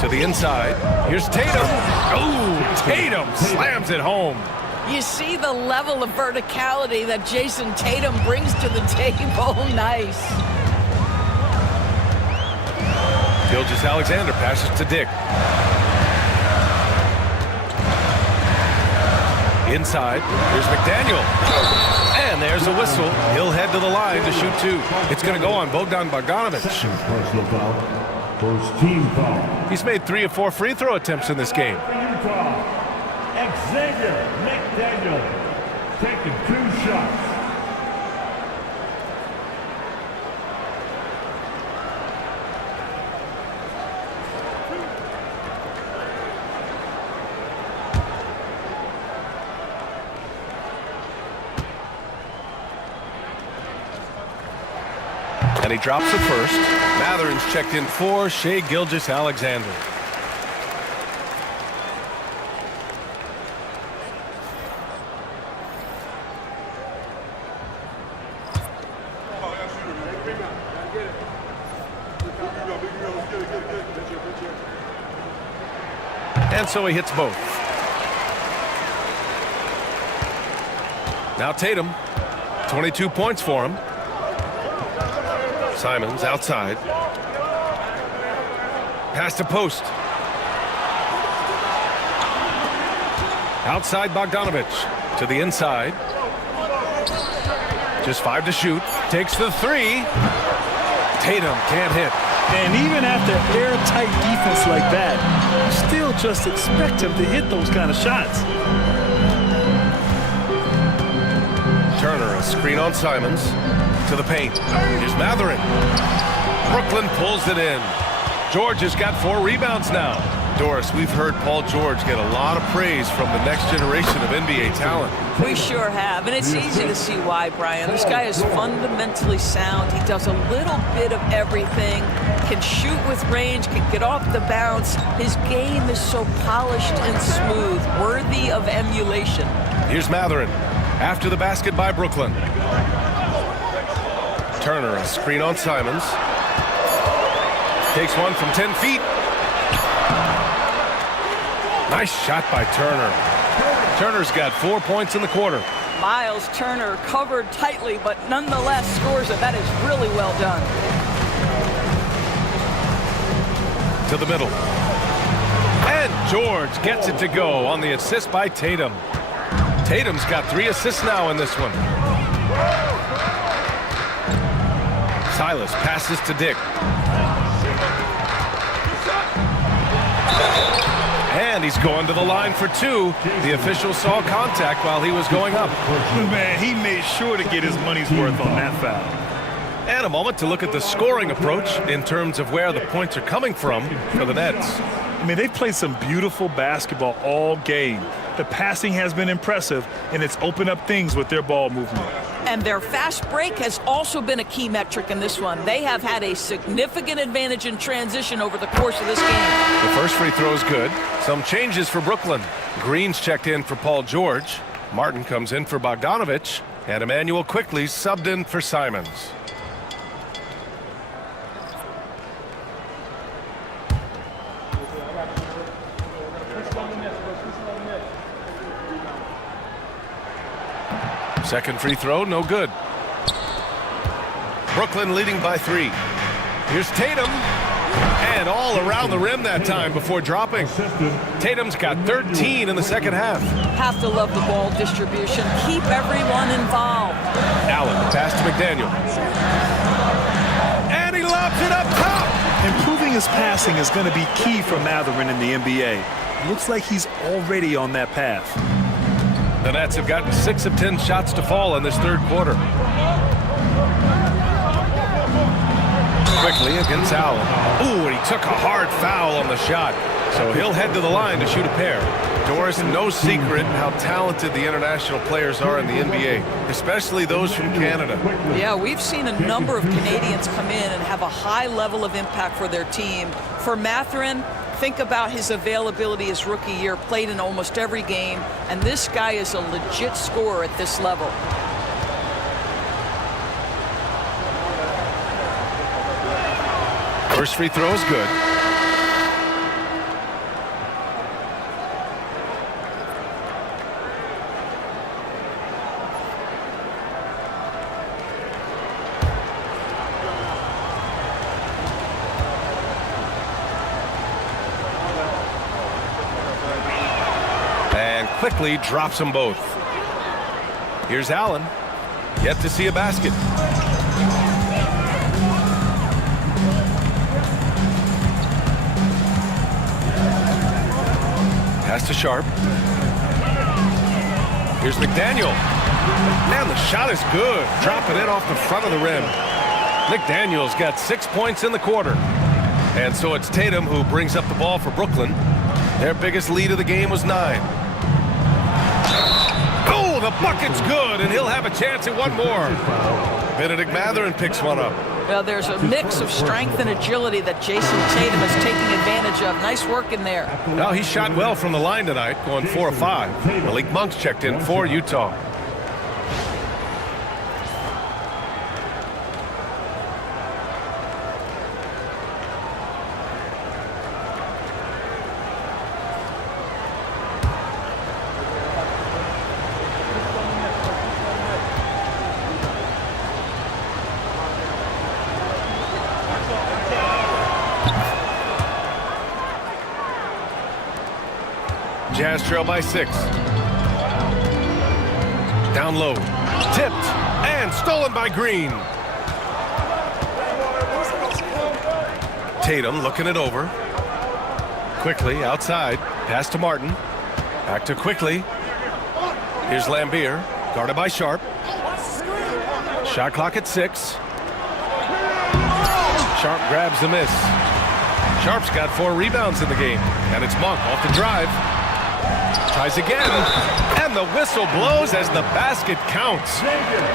To the inside. Here's Tatum. Oh, Tatum slams it home. You see the level of verticality that Jason Tatum brings to the table. Nice. Gilgeous-Alexander passes to Dick. Inside, here's McDaniel. And there's a whistle. He'll head to the line to shoot 2. It's going to go on Bogdan Bogdanovic. Personal foul. First team foul. He's made 3 of 4 free throw attempts in this game. Xavier McDaniel taking 2 shots. And he drops the first. Mathurin's checked in for Shai Gilgeous-Alexander. And so he hits both. Now Tatum, 22 points for him. Simons outside. Pass to post. Outside Bogdanovic. To the inside. Just 5 to shoot. Takes the 3. Tatum can't hit. And even after airtight defense like that, you still just expect him to hit those kind of shots. Turner, a screen on Simons. To the paint. Here's Mathurin. Brooklyn pulls it in. George has got 4 rebounds now. Doris, we've heard Paul George get a lot of praise from the next generation of NBA talent. We sure have, and it's easy to see why, Brian. This guy is fundamentally sound. He does a little bit of everything, can shoot with range, can get off the bounce. His game is so polished and smooth, worthy of emulation. Here's Mathurin. After the basket by Brooklyn. Turner, a screen on Simons. Takes one from 10 feet. Nice shot by Turner. Turner's got 4 points in the quarter. Miles Turner covered tightly, but nonetheless scores it. That is really well done. To the middle. And George gets it to go on the assist by Tatum. Tatum's got 3 assists now in this one. Silas passes to Dick. And he's going to the line for 2. The official saw contact while he was going up. Man, he made sure to get his money's worth on that foul. And a moment to look at the scoring approach in terms of where the points are coming from for the Nets. I mean, they've played some beautiful basketball all game. The passing has been impressive, and it's opened up things with their ball movement. And their fast break has also been a key metric in this one. They have had a significant advantage in transition over the course of this game. The first free throw is good. Some changes for Brooklyn. Green's checked in for Paul George. Martin comes in for Bogdanovich. And Emmanuel quickly subbed in for Simons. Second free throw, no good. Brooklyn leading by 3. Here's Tatum. And all around the rim that time before dropping. Tatum's got 13 in the second half. Have to love the ball distribution. Keep everyone involved. Allen, pass to McDaniel. And he lobs it up top. Improving his passing is going to be key for Mathurin in the NBA. Looks like he's already on that path. The Nets have gotten 6 of 10 shots to fall in this third quarter. Quickly against Allen. Ooh, and he took a hard foul on the shot. So he'll head to the line to shoot a pair. Doris, no secret how talented the international players are in the NBA, especially those from Canada. Yeah, we've seen a number of Canadians come in and have a high level of impact for their team. For Mathurin, think about his availability his rookie year, played in almost every game, and this guy is a legit scorer at this level. First free throw is good. And quickly drops them both. Here's Allen. Yet to see a basket. Pass to Sharp. Here's McDaniel. Man, the shot is good. Dropping it off the front of the rim. McDaniel's got 6 points in the quarter. And so it's Tatum who brings up the ball for Brooklyn. Their biggest lead of the game was 9. Oh, the bucket's good, and he'll have a chance at one more. Benedict Mathurin picks one up. Well, there's a mix of strength and agility that Jason Tatum is taking advantage of. Nice work in there. Well, he shot well from the line tonight, going 4 of 5. Malik Monk's checked in for Utah. Jazz trail by 6. Down low. Tipped. And stolen by Green. Tatum looking it over. Quickly outside. Pass to Martin. Back to Quickly. Here's Lambier. Guarded by Sharp. Shot clock at 6. Sharp grabs the miss. Sharp's got 4 rebounds in the game. And it's Monk off the drive. Tries again, and the whistle blows as the basket counts.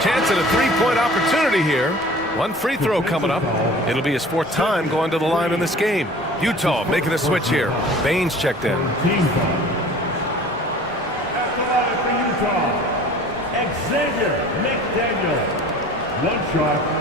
Chance at a 3-point opportunity here. 1 free throw coming up. It'll be his 4th time going to the line in this game. Utah making a switch here. Baines checked in. At the line for Utah, Xavier McDaniel. 1 shot.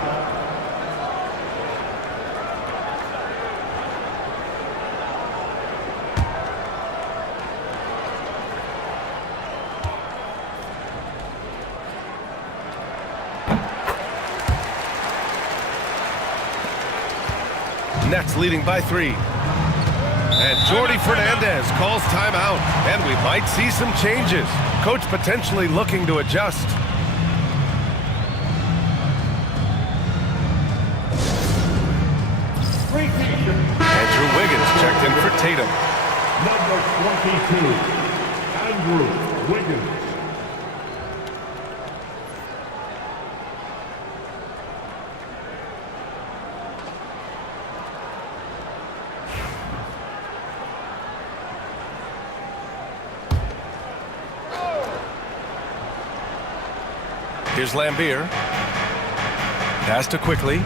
Nets leading by 3. And Jordi Fernandez calls timeout. And we might see some changes. Coach potentially looking to adjust. Andrew Wiggins checked in for Tatum. Number 22, Andrew Wiggins. Here's Lambier. Pass to Quickly.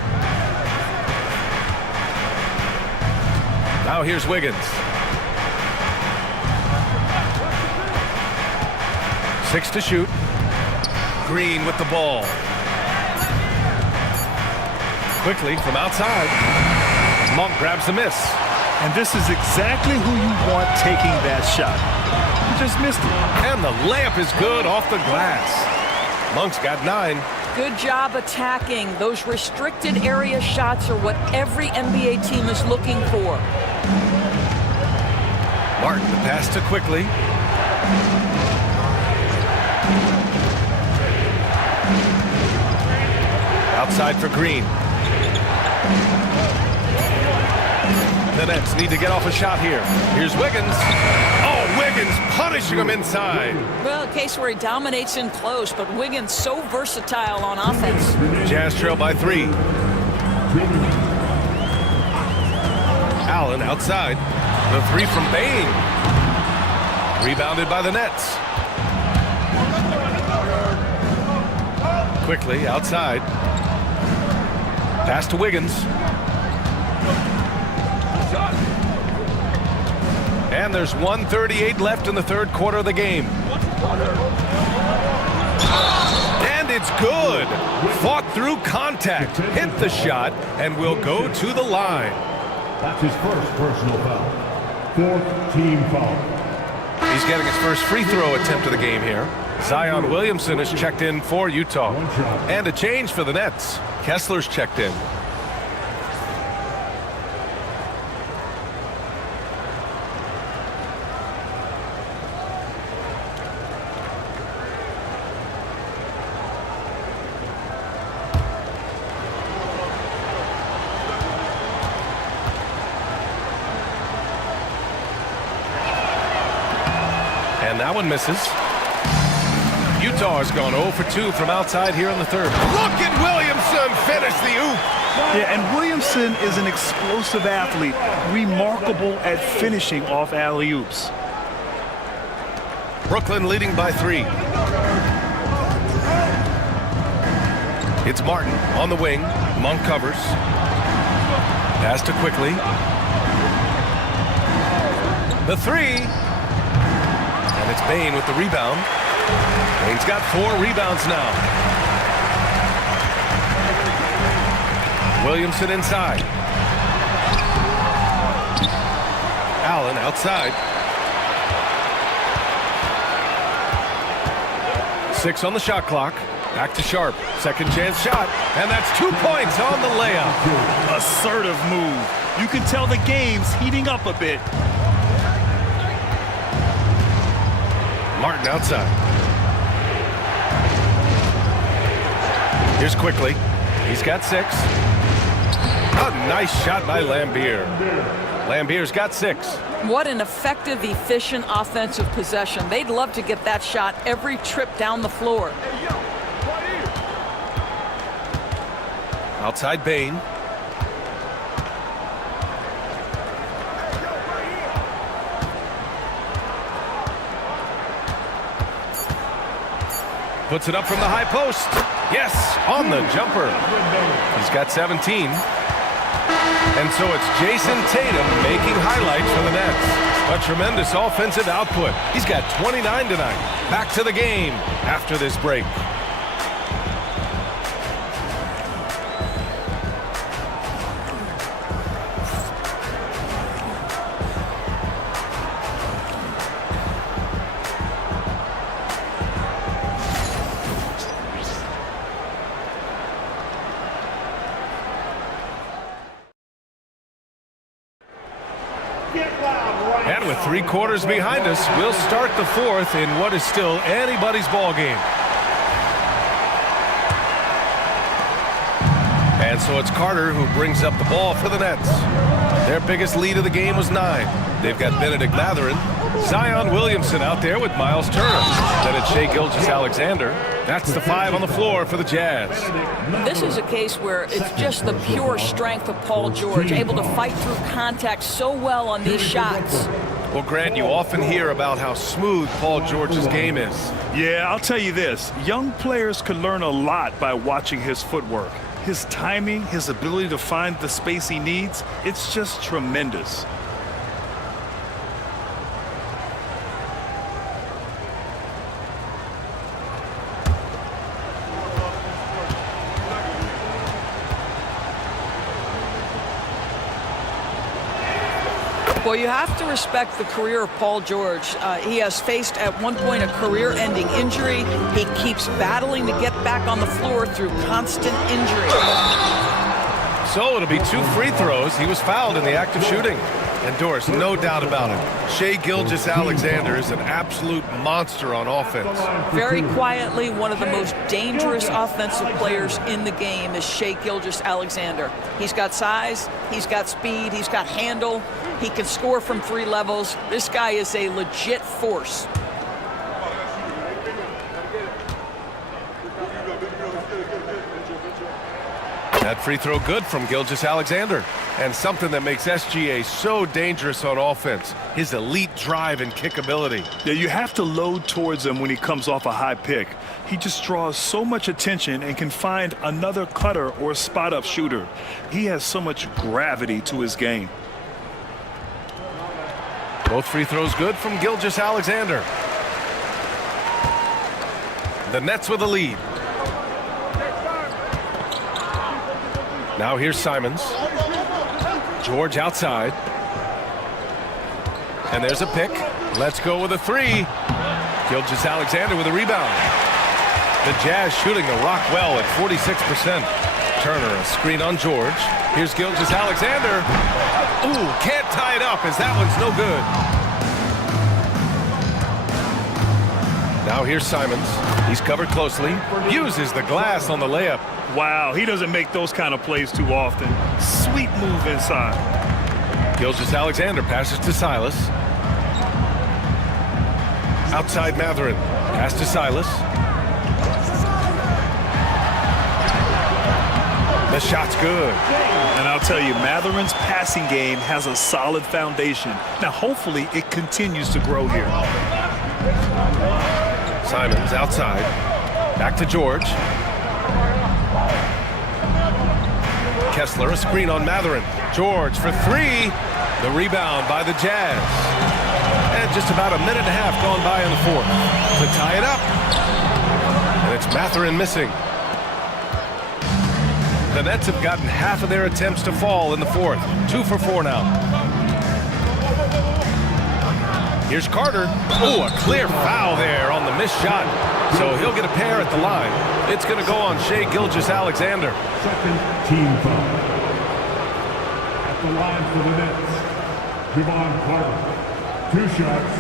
Now here's Wiggins. 6 to shoot. Green with the ball. Quickly from outside. Monk grabs the miss. And this is exactly who you want taking that shot. He just missed it. And the layup is good off the glass. Monk's got 9. Good job attacking. Those restricted area shots are what every NBA team is looking for. Martin, the pass to Quickly. Outside for Green. The Nets need to get off a shot here. Here's Wiggins. Oh, Wiggins punishing him inside. Well, a case where he dominates in close, but Wiggins so versatile on offense. Jazz trail by 3. Allen outside. The 3 from Bane. Rebounded by the Nets. Quickly outside. Pass to Wiggins. And there's 1:38 left in the third quarter of the game. And it's good. Fought through contact. Hit the shot and will go to the line. That's his first personal foul. 4th team foul. He's getting his first free throw attempt of the game here. Zion Williamson has checked in for Utah. And a change for the Nets. Kessler's checked in. And that one misses. Utah has gone 0 for 2 from outside here in the third. Look at Williamson finish the oop. Yeah, and Williamson is an explosive athlete, remarkable at finishing off alley-oops. Brooklyn leading by 3. It's Martin on the wing. Monk covers. Pass to Quickly. The 3. And it's Bane with the rebound. Bane's got 4 rebounds now. Williamson inside. Allen outside. 6 on the shot clock. Back to Sharp. Second chance shot. And that's 2 points on the layup. Assertive move. You can tell the game's heating up a bit. Martin outside. Here's Quickly. He's got 6. A nice shot by Lambier. Lambier's got 6. What an effective, efficient offensive possession. They'd love to get that shot every trip down the floor. Outside Bane. Puts it up from the high post. Yes, on the jumper. He's got 17. And so it's Jason Tatum making highlights for the Nets. A tremendous offensive output. He's got 29 tonight. Back to the game after this break. And with 3 quarters behind us, we'll start the fourth in what is still anybody's ball game. And And so it's Carter who brings up the ball for the Nets. Their biggest lead of the game was 9. They've got Benedict Mathurin, Zion Williamson out there with Miles Turner. Then it's Shai Gilgeous-Alexander. That's the 5 on the floor for the Jazz. This is a case where it's just the pure strength of Paul George, able to fight through contact so well on these shots. Well, Grant, you often hear about how smooth Paul George's game is. Yeah, I'll tell you this. Young players can learn a lot by watching his footwork. His timing, his ability to find the space he needs, it's just tremendous. Well, you have to respect the career of Paul George. He has faced at one point a career-ending injury. He keeps battling to get back on the floor through constant injury. So it'll be 2 free throws. He was fouled in the act of shooting. And Doris, no doubt about it, Shai Gilgeous-Alexander is an absolute monster on offense. Very quietly, one of the most dangerous offensive players in the game is Shai Gilgeous-Alexander. He's got size, he's got speed, he's got handle, he can score from 3 levels. This guy is a legit force. That free throw good from Gilgeous-Alexander. And something that makes SGA so dangerous on offense, his elite drive and kick ability. Yeah, you have to load towards him when he comes off a high pick. He just draws so much attention and can find another cutter or spot-up shooter. He has so much gravity to his game. Both free throws good from Gilgeous-Alexander. The Nets with a lead. Now here's Simons. George outside. And there's a pick. Let's go with a 3. Gilgeous-Alexander with a rebound. The Jazz shooting the rock well at 46%. Turner, a screen on George. Here's Gilgeous-Alexander. Ooh, can't tie it up as that one's no good. Now here's Simons. He's covered closely. Uses the glass on the layup. Wow, he doesn't make those kind of plays too often. Sweet move inside. Gilgeous-Alexander passes to Silas. Outside Mathurin. Pass to Silas. The shot's good. And I'll tell you, Mathurin's passing game has a solid foundation. Now, hopefully, it continues to grow here. Simons outside. Back to George. Kessler, a screen on Mathurin. George for 3. The rebound by the Jazz. And just about a minute and a half gone by in the 4th to tie it up. And it's Mathurin missing. The Nets have gotten half of their attempts to fall in the 4th. 2 for 4 now. Here's Carter. Oh, a clear foul there on the missed shot. So he'll get a pair at the line. It's going to go on Shai Gilgeous-Alexander. Second team foul. At the line for the Nets, Javon Carter. 2 shots.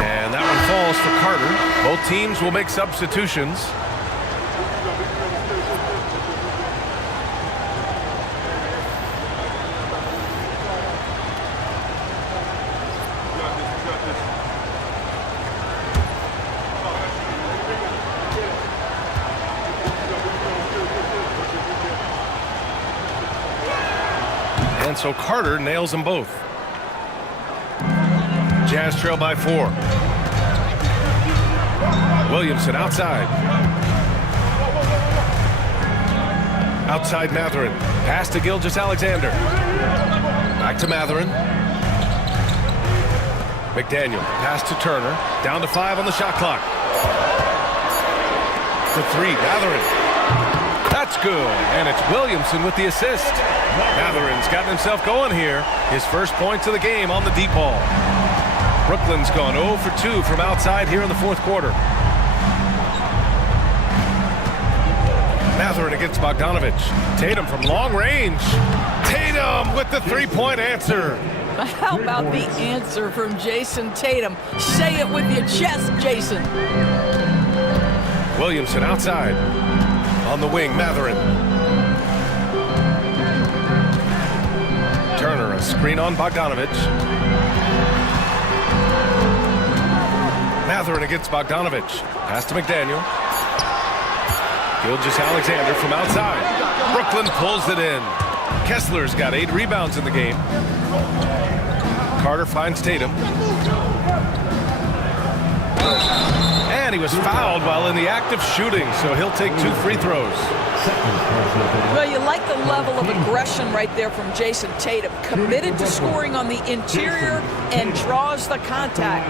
And that one falls for Carter. Both teams will make substitutions. And so Carter nails them both. Jazz trail by 4. Williamson outside. Outside Mathurin. Pass to Gilgeous-Alexander. Back to Mathurin. McDaniel. Pass to Turner. Down to 5 on the shot clock. To 3. Mathurin. That's good. And it's Williamson with the assist. Mathurin's gotten himself going here. His first points of the game on the deep ball. Brooklyn's gone 0 for 2 from outside here in the 4th quarter. Mathurin against Bogdanovich. Tatum from long range. Tatum Tatum with the three-point answer. How about the answer from Jason Tatum? Say it with your chest, Jason. Williamson outside. On the wing, Mathurin. Turner, a screen on Bogdanovic. Mathurin against Bogdanovic. Pass to McDaniel. Gilgeous-Alexander from outside. Brooklyn pulls it in. Kessler's got 8 rebounds in the game. Carter finds Tatum. And he was fouled while in the act of shooting, so he'll take 2 free throws. Well, you like the level of aggression right there from Jason Tatum. Committed to scoring on the interior and draws the contact.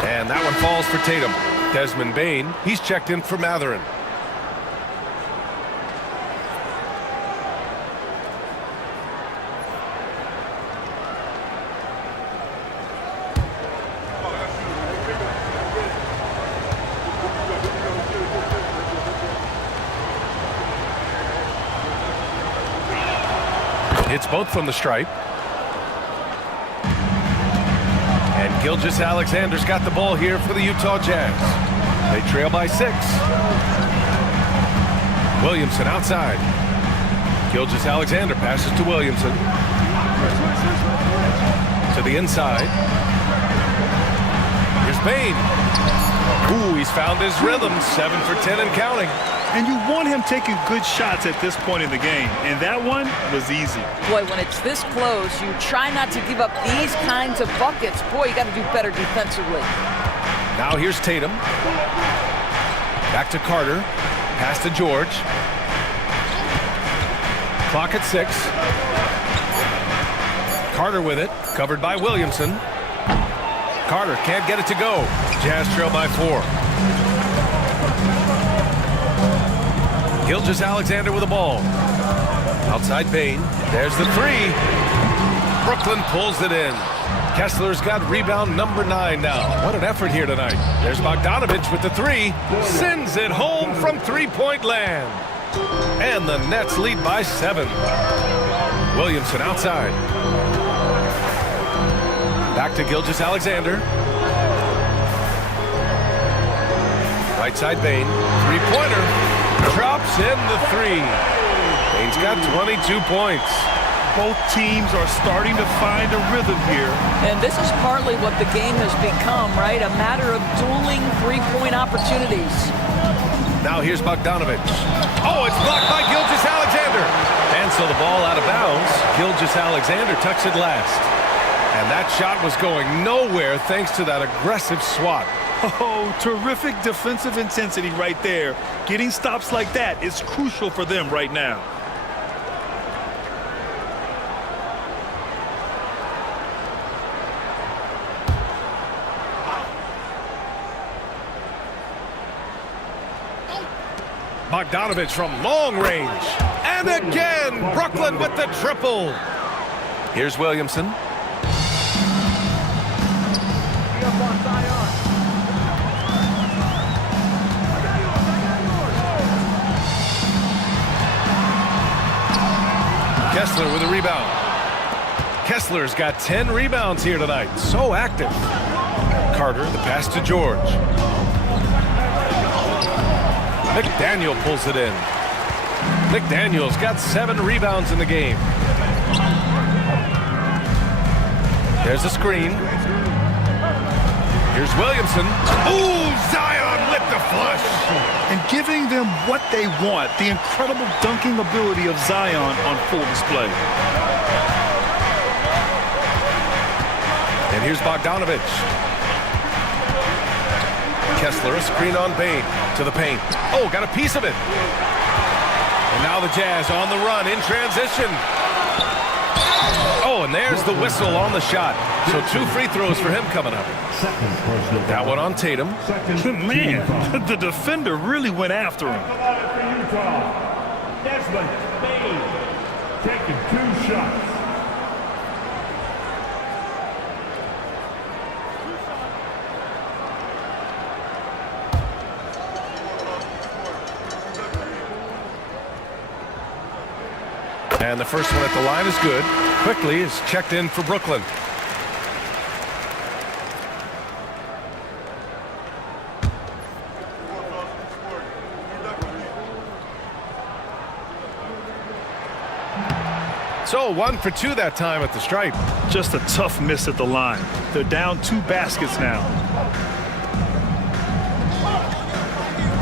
And that one falls for Tatum. Desmond Bane, he's checked in for Mathurin. It's both from the stripe. And Gilgeous-Alexander's got the ball here for the Utah Jazz. They trail by 6. Williamson outside. Gilgeous-Alexander passes to Williamson. To the inside. Here's Bane. Ooh, he's found his rhythm. 7 for 10 and counting. And you want him taking good shots at this point in the game. And that one was easy. Boy, when it's this close, you try not to give up these kinds of buckets. Boy, you got to do better defensively. Now here's Tatum. Back to Carter. Pass to George. Clock at 6. Carter with it. Covered by Williamson. Carter can't get it to go. Jazz trail by 4. Gilgeous-Alexander with the ball. Outside Bane. There's the 3. Brooklyn pulls it in. Kessler's got rebound number 9 now. What an effort here tonight. There's Bogdanovic with the 3. Sends it home from three-point land. And the Nets lead by 7. Williamson outside. Back to Gilgeous-Alexander. Right side Bane. Three-pointer. Drops in the 3. Bane's got 22 points. Both teams are starting to find a rhythm here. And this is partly what the game has become, right? A matter of dueling three-point opportunities. Now here's Bogdanovic. Oh, it's blocked by Gilgeous-Alexander. And so the ball out of bounds. Gilgeous-Alexander tucks it last. And that shot was going nowhere thanks to that aggressive swat. Oh, terrific defensive intensity right there. Getting stops like that is crucial for them right now. Bogdanovic from long range. And again, Brooklyn with the triple. Here's Williamson. Kessler with a rebound. Kessler's got 10 rebounds here tonight. So active. Carter, the pass to George. McDaniel pulls it in. McDaniel's got 7 rebounds in the game. There's a screen. Here's Williamson. Ooh, Zion with the flush. And giving them what they want, the incredible dunking ability of Zion on full display. And here's Bogdanovic. Kessler, a screen on Bane. To the paint. Oh, got a piece of it. And now the Jazz on the run in transition. Oh, and there's the whistle on the shot. So 2 free throws for him coming up. That one on Tatum. Man, the defender really went after him. For Utah, Desmond Bane taking 2 shots. And the first one at the line is good. Quickly is checked in for Brooklyn. So 1 for 2 that time at the stripe. Just a tough miss at the line. They're down 2 baskets now.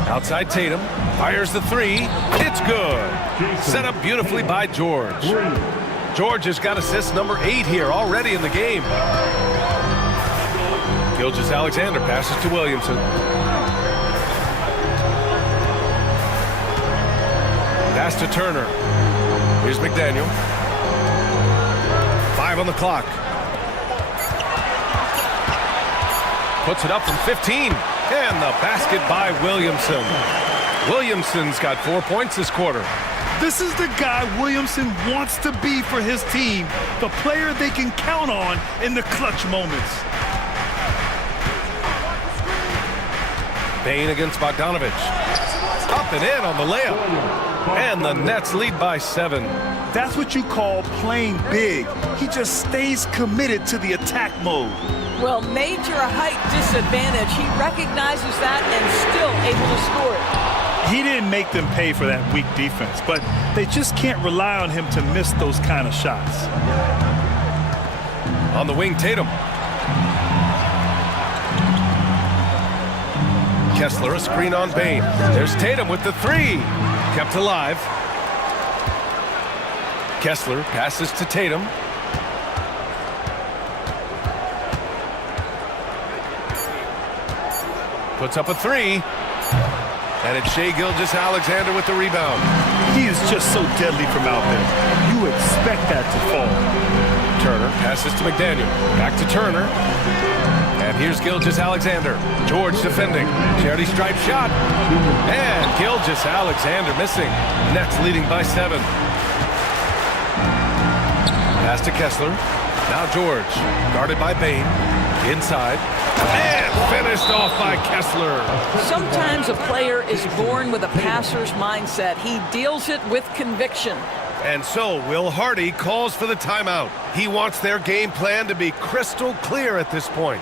Outside Tatum. Fires the 3. It's good. Set up beautifully by George. George has got assist number 8 here already in the game. Gilgeous-Alexander passes to Williamson. Pass to Turner. Here's McDaniel. 5 on the clock. Puts it up from 15. And the basket by Williamson. Williamson's got 4 points this quarter. This is the guy Williamson wants to be for his team, the player they can count on in the clutch moments. Bane against Bogdanovich. Up and in on the layup. And the Nets lead by 7. That's what you call playing big. He just stays committed to the attack mode. Well, major height disadvantage. He recognizes that and still able to score it. He didn't make them pay for that weak defense, but they just can't rely on him to miss those kind of shots. On the wing, Tatum. Kessler, a screen on Bane. There's Tatum with the 3. Kept alive. Kessler passes to Tatum. Puts up a 3. And it's Shai Gilgeous-Alexander with the rebound. He is just so deadly from out there. You expect that to fall. Turner passes to McDaniel. Back to Turner. And here's Gilgeous-Alexander. George defending. Charity stripe shot. And Gilgeous-Alexander missing. Nets leading by 7. Pass to Kessler. Now George. Guarded by Bane. Inside. And finished off by Kessler. Sometimes a player is born with a passer's mindset. He deals it with conviction. And so Will Hardy calls for the timeout. He wants their game plan to be crystal clear at this point.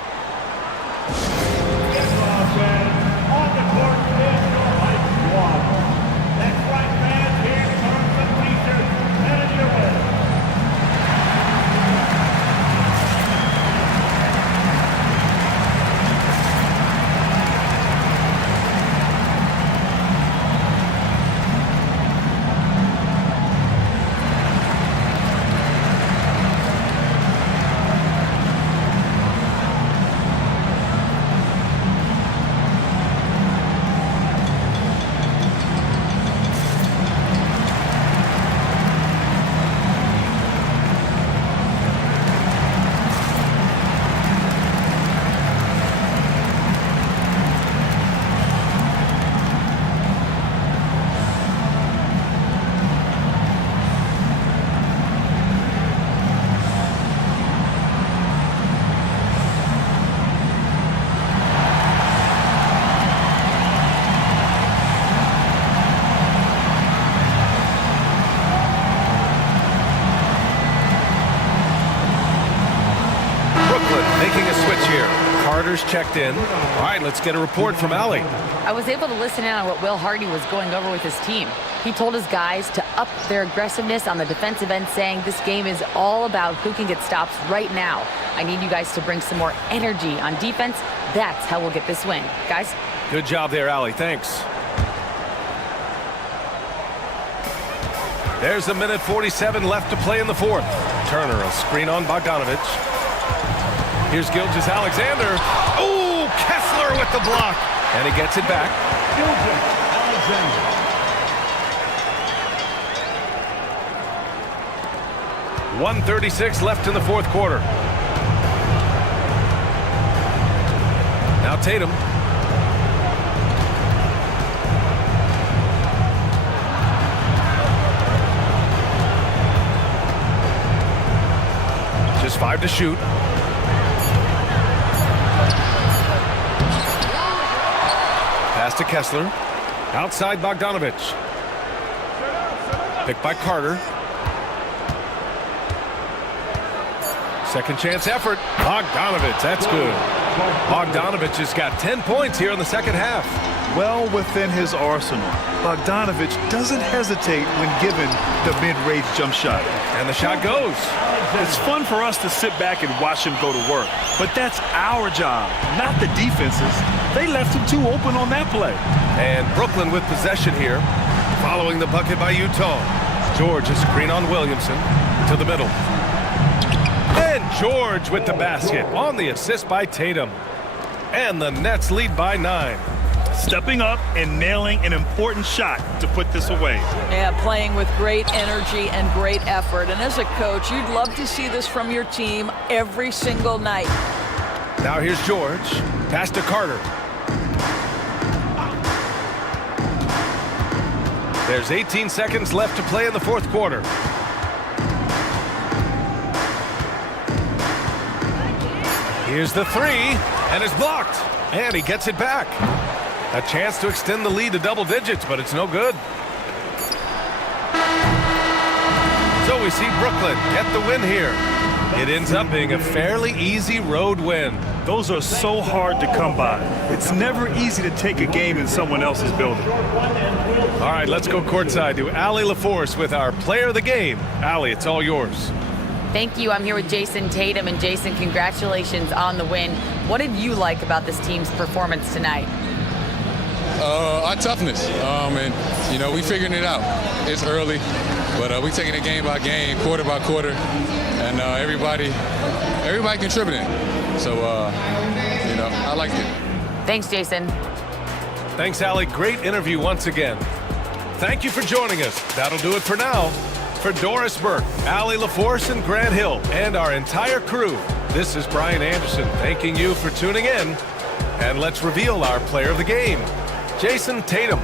Checked in. All right, let's get a report from Allie. I was able to listen in on what Will Hardy was going over with his team. He told his guys to up their aggressiveness on the defensive end, saying this game is all about who can get stops right now. I need you guys to bring some more energy on defense. That's how we'll get this win. Guys? Good job there, Allie. Thanks. There's 1:47 left to play in the 4th. Turner, a screen on Bogdanovich. Here's Gilgeous-Alexander. Oh, Kessler with the block. And he gets it back. Gilgeous-Alexander. 1:36 left in the 4th quarter. Now Tatum. Just 5 to shoot. Pass to Kessler. Outside Bogdanovich. Picked by Carter. Second chance effort. Bogdanovich, that's good. Bogdanovich has got 10 points here in the second half. Well within his arsenal. Bogdanovich doesn't hesitate when given the mid-range jump shot. And the shot goes. It's fun for us to sit back and watch him go to work, but that's our job, not the defense's. They left him too open on that play. And Brooklyn with possession here, following the bucket by Utah. George, a screen on Williamson to the middle. And George with the basket on the assist by Tatum. And the Nets lead by 9. Stepping up and nailing an important shot to put this away. Yeah, playing with great energy and great effort. And as a coach, you'd love to see this from your team every single night. Now here's George. Pass to Carter. There's 18 seconds left to play in the fourth quarter. Here's the 3, and it's blocked. And he gets it back. A chance to extend the lead to double digits, but it's no good. So we see Brooklyn get the win here. It ends up being a fairly easy road win. Those are so hard to come by. It's never easy to take a game in someone else's building. All right, let's go courtside to Allie LaForce with our player of the game. Allie, it's all yours. Thank you. I'm here with Jason Tatum. And Jason, congratulations on the win. What did you like about this team's performance tonight? Our toughness. And, you know, we figuring it out. It's early, but we taking it game by game, quarter by quarter, and everybody contributing. So, you know, I liked it. Thanks, Jason. Thanks, Allie. Great interview once again. Thank you for joining us. That'll do it for now. For Doris Burke, Allie LaForce, and Grant Hill, and our entire crew, this is Brian Anderson thanking you for tuning in. And let's reveal our player of the game, Jason Tatum.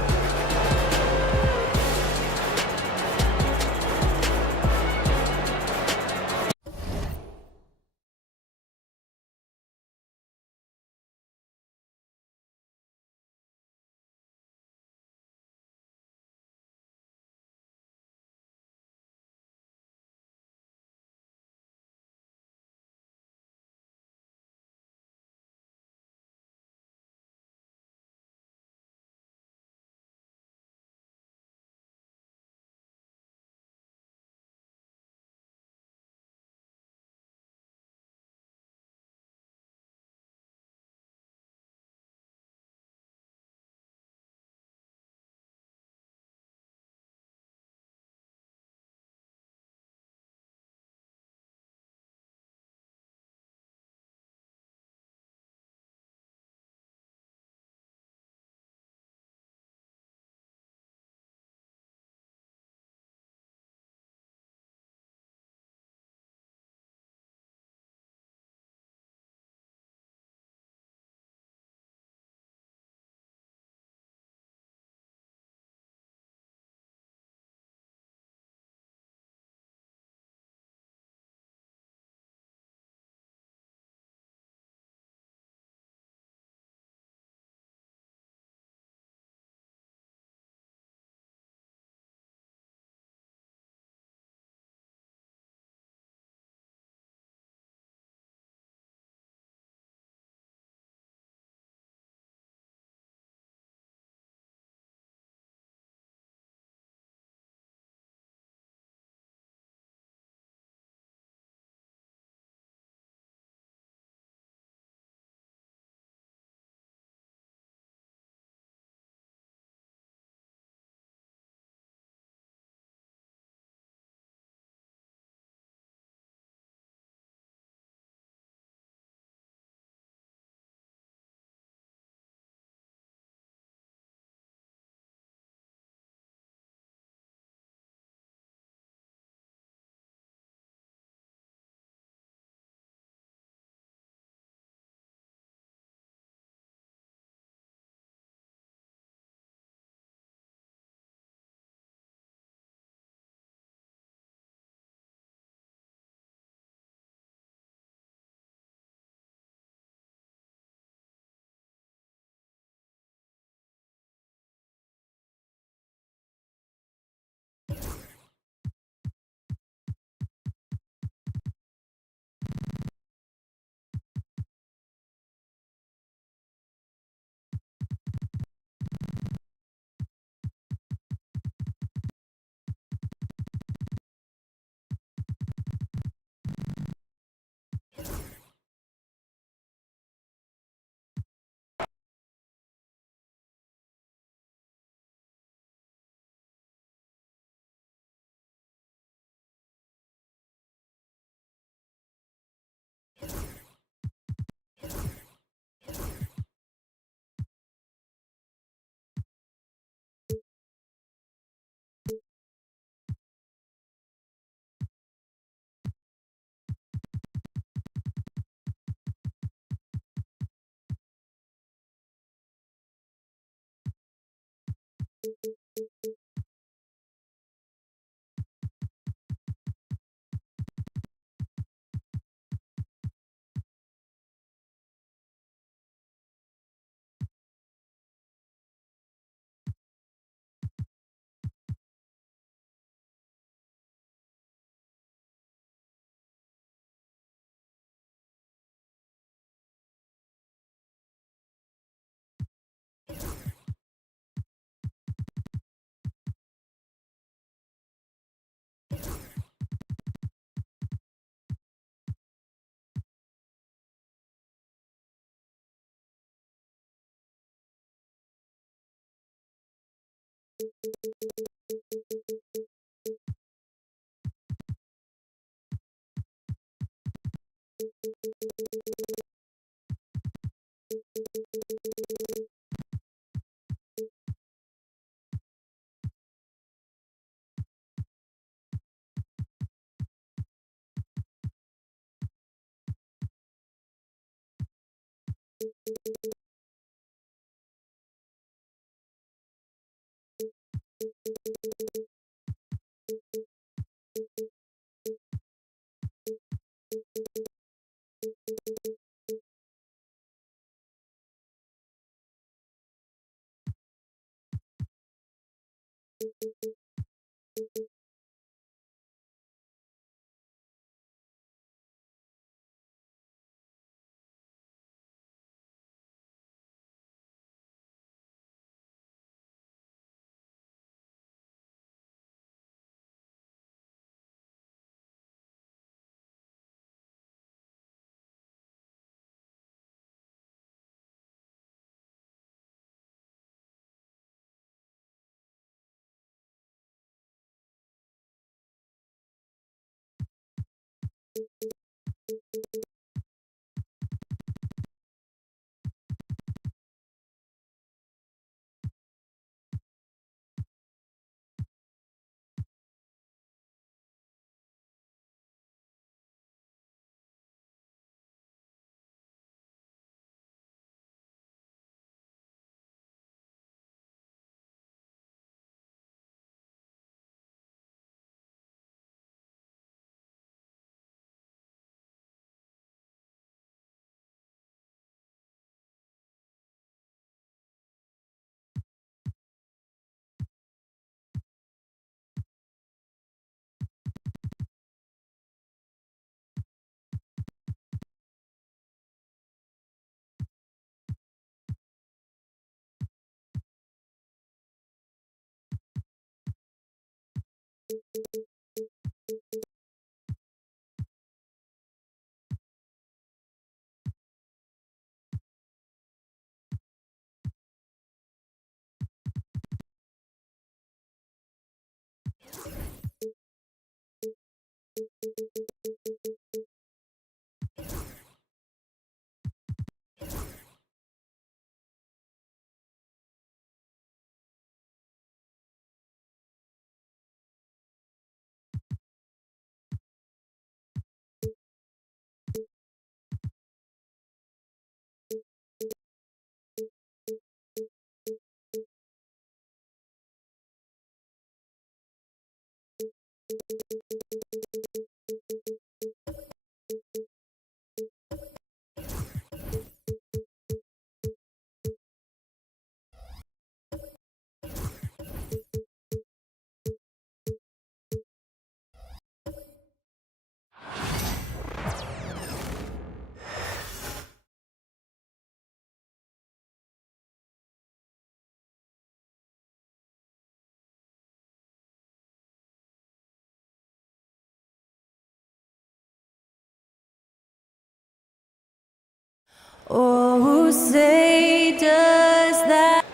Oh, say does that.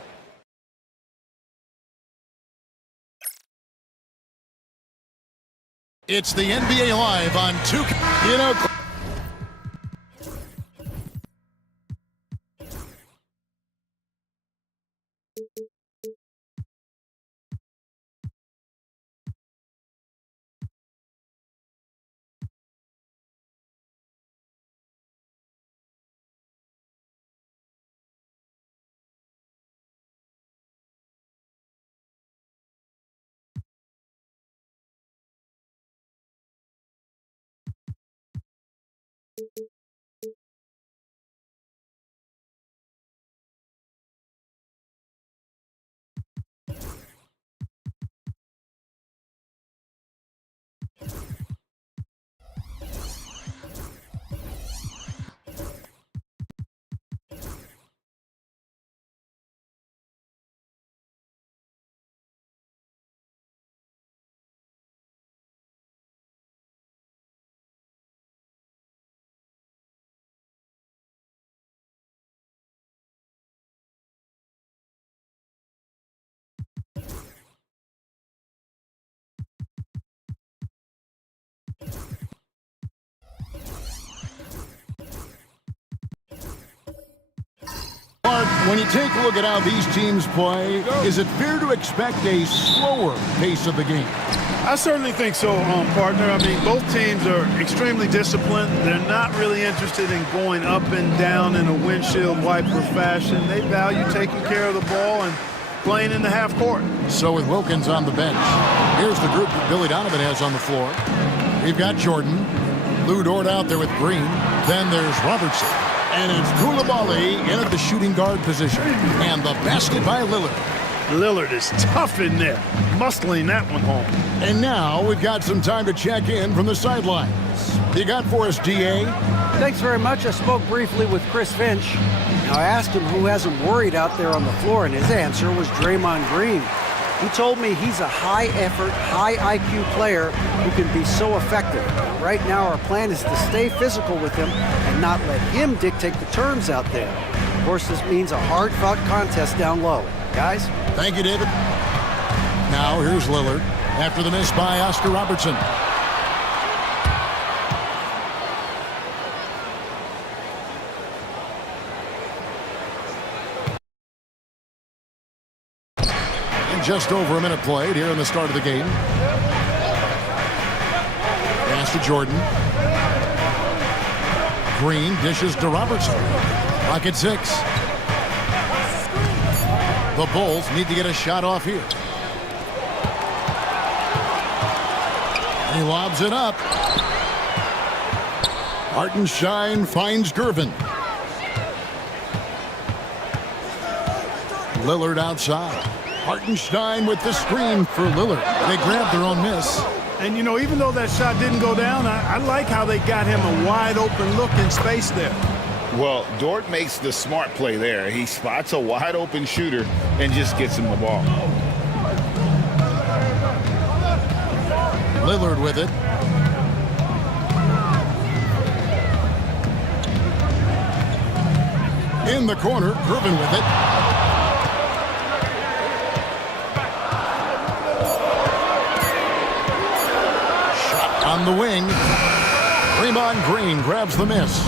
It's the NBA Live on 2K. You know. When you take a look at how these teams play, is it fair to expect a slower pace of the game? I certainly think so, partner. I mean, both teams are extremely disciplined. They're not really interested in going up and down in a windshield wiper fashion. They value taking care of the ball and playing in the half court. So with Wilkins on the bench, here's the group that Billy Donovan has on the floor. We've got Jordan, Lou Dort out there with Green. Then there's Robertson. And it's Koulibaly in at the shooting guard position. And the basket by Lillard. Lillard is tough in there, muscling that one home. And now we've got some time to check in from the sidelines. You got for us, DA? Thanks very much. I spoke briefly with Chris Finch. Now, I asked him who hasn't worried out there on the floor, and his answer was Draymond Green. He told me he's a high-effort, high-IQ player who can be so effective. Right now, our plan is to stay physical with him and not let him dictate the terms out there. Of course, this means a hard-fought contest down low. Guys? Thank you, David. Now, here's Lillard after the miss by Oscar Robertson. Just over a minute played here in the start of the game. Pass to Jordan. Green dishes to Robertson. Clock at 6. The Bulls need to get a shot off here. He lobs it up. Hartenstein finds Gervin. Lillard outside. Hartenstein with the screen for Lillard. They grabbed their own miss. And, you know, even though that shot didn't go down, I like how they got him a wide-open look in space there. Well, Dort makes the smart play there. He spots a wide-open shooter and just gets him the ball. Lillard with it. In the corner, Gervin with it. On the wing, Draymond Green grabs the miss.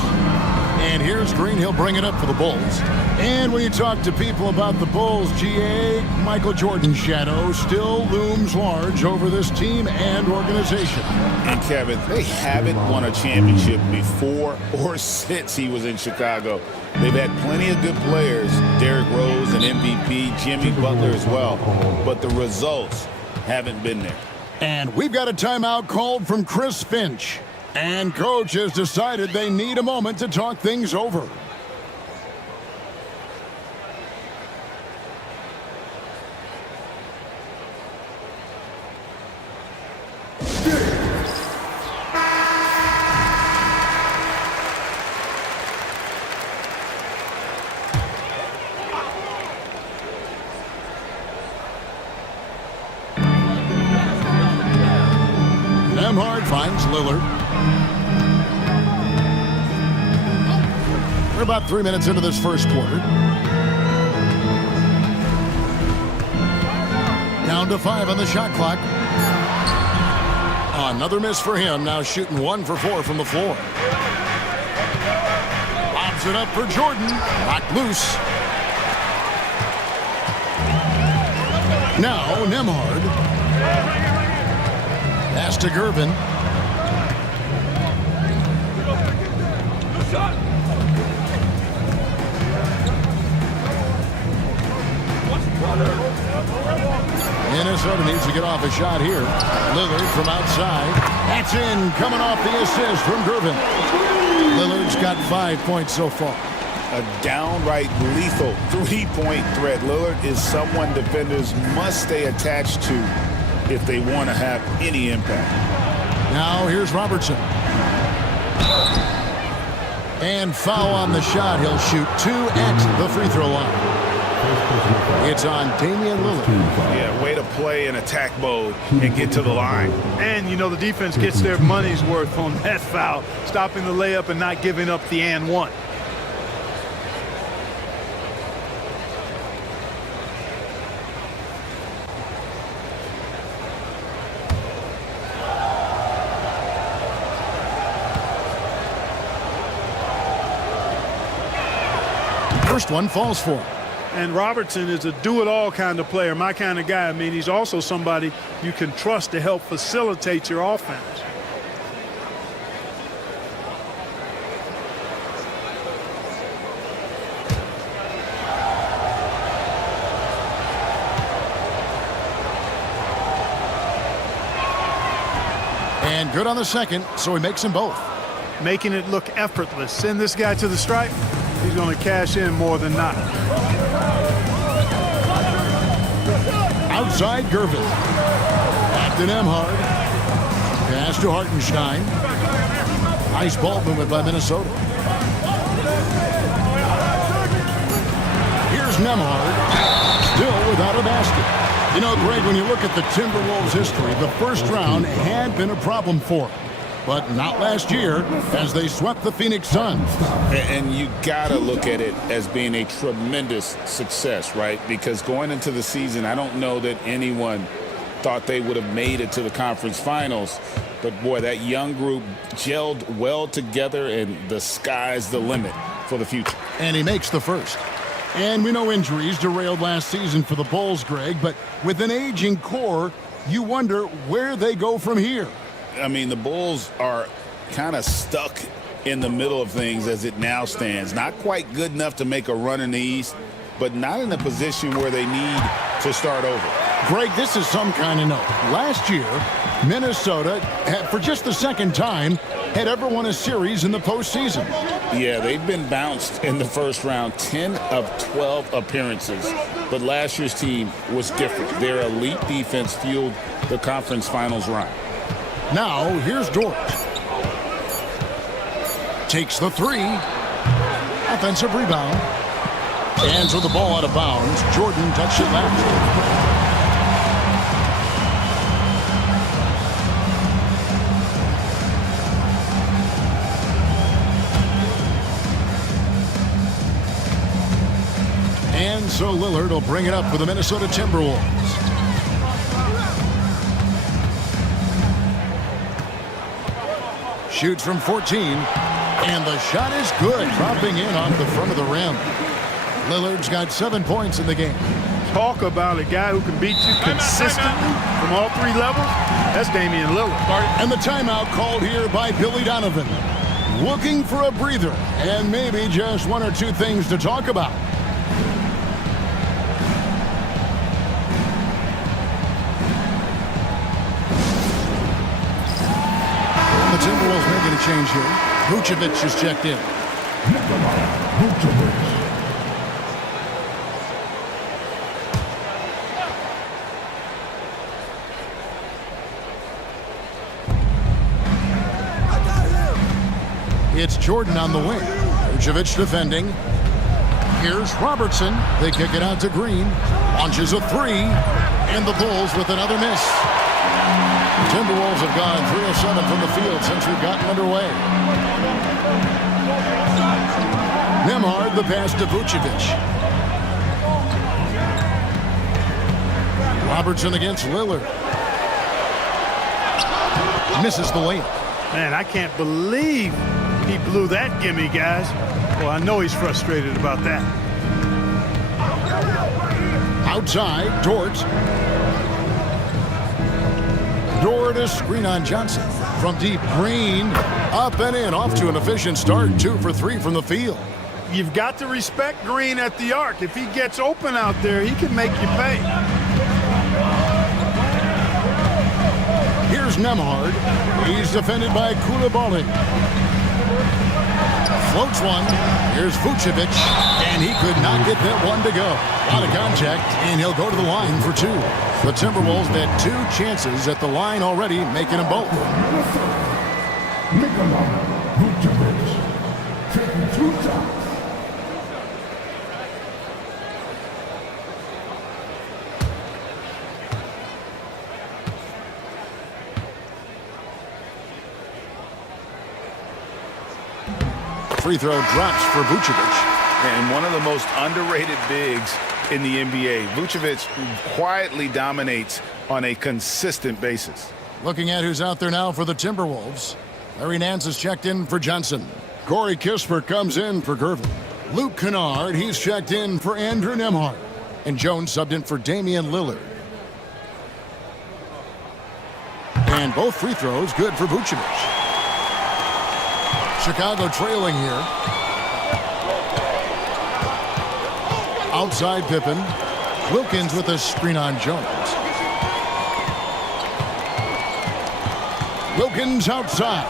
And here's Green. He'll bring it up for the Bulls. And when you talk to people about the Bulls, GA, Michael Jordan's shadow still looms large over this team and organization. And Kevin, they haven't won a championship before or since he was in Chicago. They've had plenty of good players, Derrick Rose, an MVP, Jimmy Butler as well. But the results haven't been there. And we've got a timeout called from Chris Finch. And coach has decided they need a moment to talk things over. Nembhard finds Lillard. We're about 3 minutes into this first quarter. Down to 5 on the shot clock. Another miss for him. Now shooting 1 for 4 from the floor. Lobs it up for Jordan. Knocked loose. Now Nembhard. Pass to Gervin. Minnesota needs to get off a shot here. Lillard from outside. That's in, coming off the assist from Gervin. Lillard's got 5 points so far. A downright lethal three-point threat. Lillard is someone defenders must stay attached to if they want to have any impact. Now here's Robertson. And foul on the shot. He'll shoot 2 at the free throw line. It's on Damian Lillard. Yeah, way to play in attack mode and get to the line. And, you know, the defense gets their money's worth on that foul, stopping the layup and not giving up the and one. First one falls for him. And Robertson is a do-it-all kind of player, my kind of guy. I mean, he's also somebody you can trust to help facilitate your offense. And good on the second, so he makes them both. Making it look effortless. Send this guy to the stripe. He's going to cash in more than not. Outside Gervin. Back to Nembhard. Pass to Hartenstein. Nice ball movement by Minnesota. Here's Nembhard. Still without a basket. You know, Greg, when you look at the Timberwolves' history, the first round had been a problem for them. But not last year, as they swept the Phoenix Suns. And you got to look at it as being a tremendous success, right? Because going into the season, I don't know that anyone thought they would have made it to the conference finals. But, boy, that young group gelled well together, and the sky's the limit for the future. And he makes the first. And we know injuries derailed last season for the Bulls, Greg, but with an aging core, you wonder where they go from here. I mean, the Bulls are kind of stuck in the middle of things as it now stands. Not quite good enough to make a run in the East, but not in a position where they need to start over. Greg, this is some kind of note. Last year, Minnesota, for just the second time, had ever won a series in the postseason. Yeah, they've been bounced in the first round, 10 of 12 appearances. But last year's team was different. Their elite defense fueled the conference finals run. Now, here's Dort. Takes the three. Offensive rebound. And so the ball out of bounds. Jordan touched it last. And so Lillard will bring it up for the Minnesota Timberwolves. Shoots from 14, and the shot is good, dropping in off the front of the rim. Lillard's got 7 points in the game. Talk about a guy who can beat you consistently from all three levels. That's Damian Lillard. And the timeout called here by Billy Donovan. Looking for a breather, and maybe just one or two things to talk about. The Timberwolves making a change here. Vucevic has checked in. It's Jordan on the wing. Vucevic defending. Here's Robertson. They kick it out to Green. Launches a three. And the Bulls with another miss. Timberwolves have gone 3 of 7 from the field since we've gotten underway. Nembhard, the pass to Vucevic. Robertson against Lillard. Misses the layup. Man, I can't believe he blew that gimme, guys. Well, I know he's frustrated about that. Outside, Dort. Dort a screen on Johnson. From deep, Green. Up and in. Off to an efficient start. 2 for 3 from the field. You've got to respect Green at the arc. If he gets open out there, he can make you pay. Here's Nembhard. He's defended by Coulibaly. Floats one. Here's Vucevic. And he could not get that one to go. Out of contact, and he'll go to the line for 2. The Timberwolves had 2 chances at the line already, making them both. Nikola Vucevic taking 2 shots. Free throw drops for Vucevic. And one of the most underrated bigs in the NBA. Vucevic quietly dominates on a consistent basis. Looking at who's out there now for the Timberwolves. Larry Nance has checked in for Johnson. Corey Kispert comes in for Gervin. Luke Kennard, he's checked in for Andrew Nembhard. And Jones subbed in for Damian Lillard. And both free throws good for Vucevic. Chicago trailing here. Outside Pippen. Wilkins with a screen on Jones. Wilkins outside.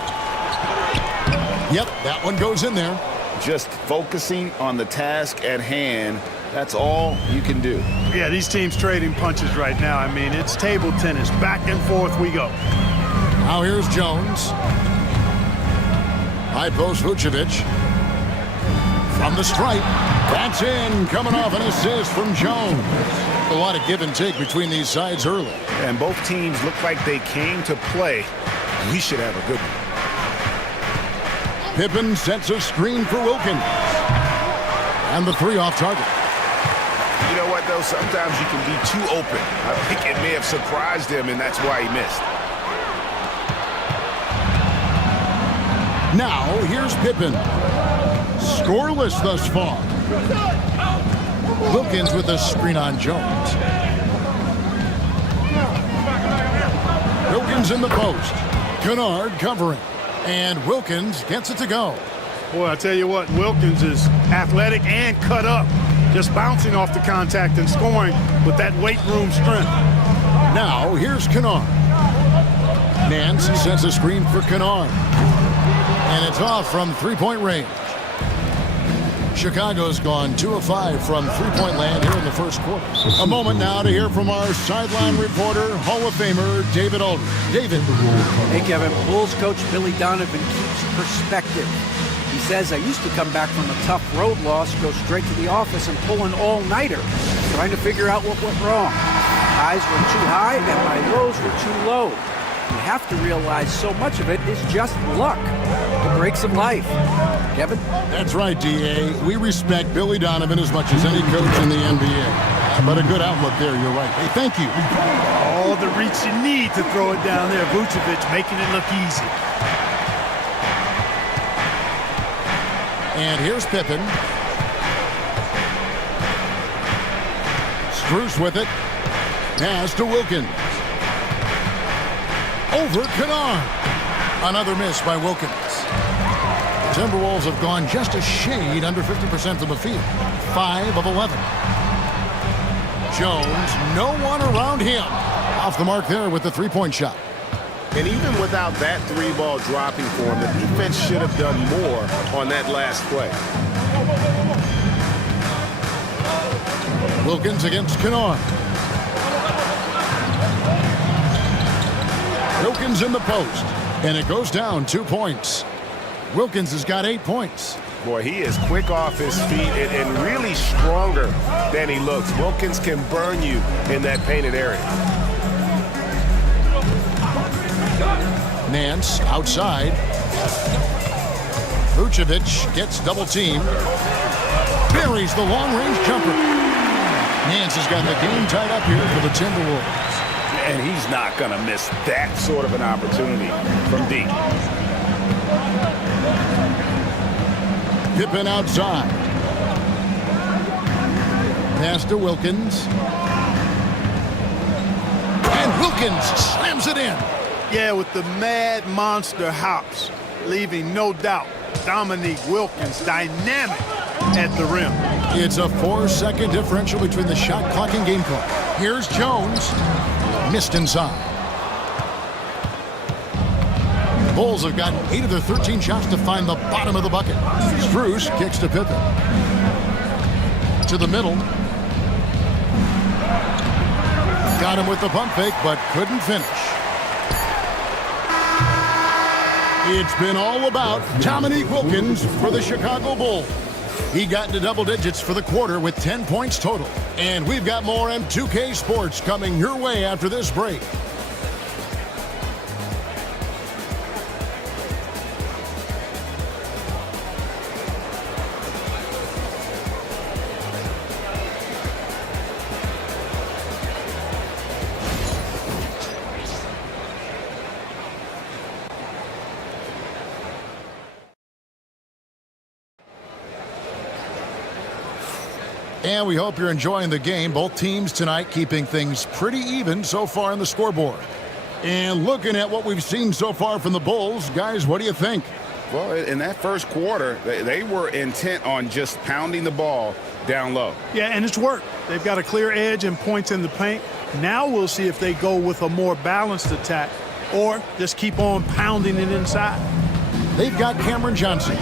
Yep, that one goes in there. Just focusing on the task at hand. That's all you can do. Yeah, these teams trading punches right now. I mean, it's table tennis. Back and forth we go. Now here's Jones. High post Vucevic. From the stripe. That's in. Coming off an assist from Jones. A lot of give and take between these sides early. And both teams look like they came to play. We should have a good one. Pippen sets a screen for Wilkins. And the three off target. You know what, though? Sometimes you can be too open. I think it may have surprised him, and that's why he missed. Now, here's Pippen. Scoreless thus far. Wilkins with a screen on Jones. Wilkins in the post. Kennard covering. And Wilkins gets it to go. Boy, I tell you what, Wilkins is athletic and cut up. Just bouncing off the contact and scoring with that weight room strength. Now, here's Kennard. Nance sets a screen for Kennard. And it's off from three-point range. Chicago's gone 2 of 5 from three-point land here in the first quarter. A moment now to hear from our sideline reporter, Hall of Famer David Aldridge. David. Hey, Kevin. Bulls coach Billy Donovan keeps perspective. He says, I used to come back from a tough road loss, go straight to the office and pull an all-nighter, trying to figure out what went wrong. Highs were too high and my lows were too low. You have to realize so much of it is just luck. The breaks of life. Kevin? That's right, D.A. We respect Billy Donovan as much as any coach in the NBA. But a good outlook there, you're right. Hey, thank you. All the reach you need to throw it down there. Vucevic making it look easy. And here's Pippen. Strus with it. Pass to Wilkins. Over Kennard. Another miss by Wilkins. The Timberwolves have gone just a shade under 50% from the field. 5 of 11. Jones, no one around him. Off the mark there with the three-point shot. And even without that three-ball dropping for him, the defense should have done more on that last play. Wilkins against Kennard. Wilkins in the post. And it goes down 2 points. Wilkins has got 8 points. Boy, he is quick off his feet and really stronger than he looks. Wilkins can burn you in that painted area. Nance outside. Vucevic gets double teamed. Buries the long-range jumper. Nance has got the game tied up here for the Timberwolves. And he's not going to miss that sort of an opportunity from deep. Pippen outside. Pass to Wilkins. And Wilkins slams it in. Yeah, with the mad monster hops, leaving no doubt Dominique Wilkins dynamic at the rim. It's a 4-second differential between the shot clock and game clock. Here's Jones. Missed inside. Bulls have gotten 8 of their 13 shots to find the bottom of the bucket. Strus kicks to Pippen. To the middle. Got him with the pump fake, but couldn't finish. It's been all about Dominique Wilkins for the Chicago Bulls. He got into double digits for the quarter with 10 points total. And we've got more M2K Sports coming your way after this break. And we hope you're enjoying the game. Both teams tonight keeping things pretty even so far on the scoreboard. And looking at what we've seen so far from the Bulls, guys, what do you think? Well, in that first quarter, they were intent on just pounding the ball down low. Yeah, and it's worked. They've got a clear edge and points in the paint. Now we'll see if they go with a more balanced attack or just keep on pounding it inside. They've got Cameron Johnson.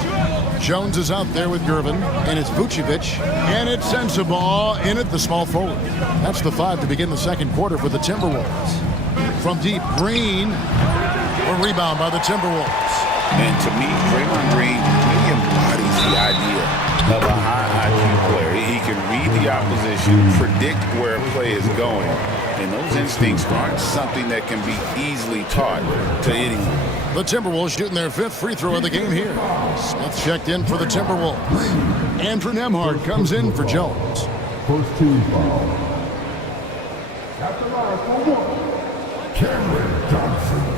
Jones is out there with Gervin, and it's Vucevic, and it's Sensabaugh in at the small forward. That's the 5 to begin the second quarter for the Timberwolves. From deep, Green, a rebound by the Timberwolves. And to me, Draymond Green really embodies the idea of a high IQ player. He can read the opposition, predict where a play is going, and those instincts aren't something that can be easily taught to anyone. The Timberwolves shooting their 5th free throw of the game here. Smith checked in for the Timberwolves. Andrew Nembhard comes in for Jones. First team foul. At the line for 1, Cameron Johnson.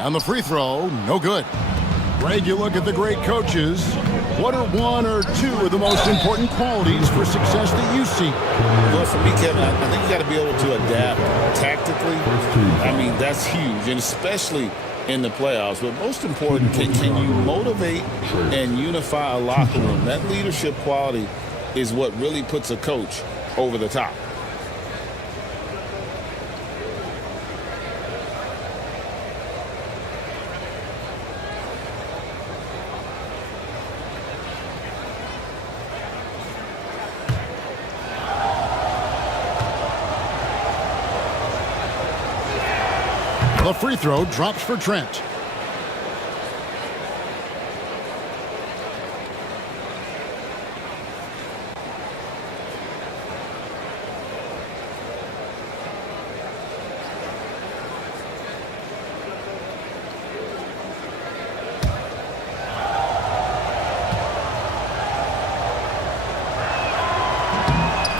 On the free throw, no good. Greg, you look at the great coaches. What are 1 or 2 of the most important qualities for success that you see? Well, for me, Kevin, I think you got to be able to adapt tactically. I mean, that's huge, and especially in the playoffs. But most important, can you motivate and unify a locker room? That leadership quality is what really puts a coach over the top. The free throw drops for Trent.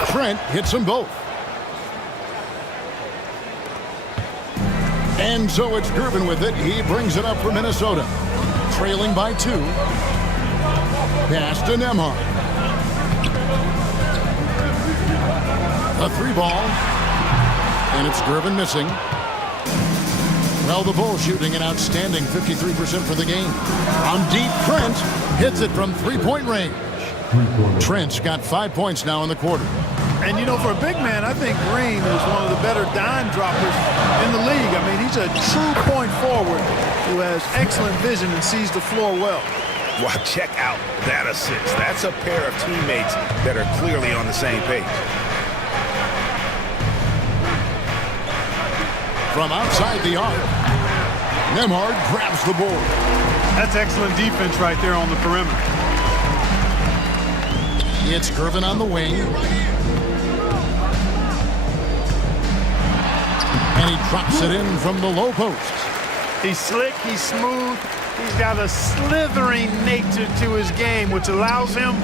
Trent hits them both. And so it's Gervin with it. He brings it up for Minnesota. Trailing by 2. Pass to Nembhard. A 3 ball. And it's Gervin missing. Well, the Bulls shooting an outstanding 53% for the game. On deep, Trent hits it from 3-point range. Trent's got 5 points now in the quarter. And, you know, for a big man, I think Green is one of the better dime droppers in the league. I mean, he's a true point forward who has excellent vision and sees the floor well. Wow, check out that assist. That's a pair of teammates that are clearly on the same page. From outside the arc, Nembhard grabs the board. That's excellent defense right there on the perimeter. It's Gervin on the wing. And he drops it in from the low post. He's slick, he's smooth, he's got a slithering nature to his game, which allows him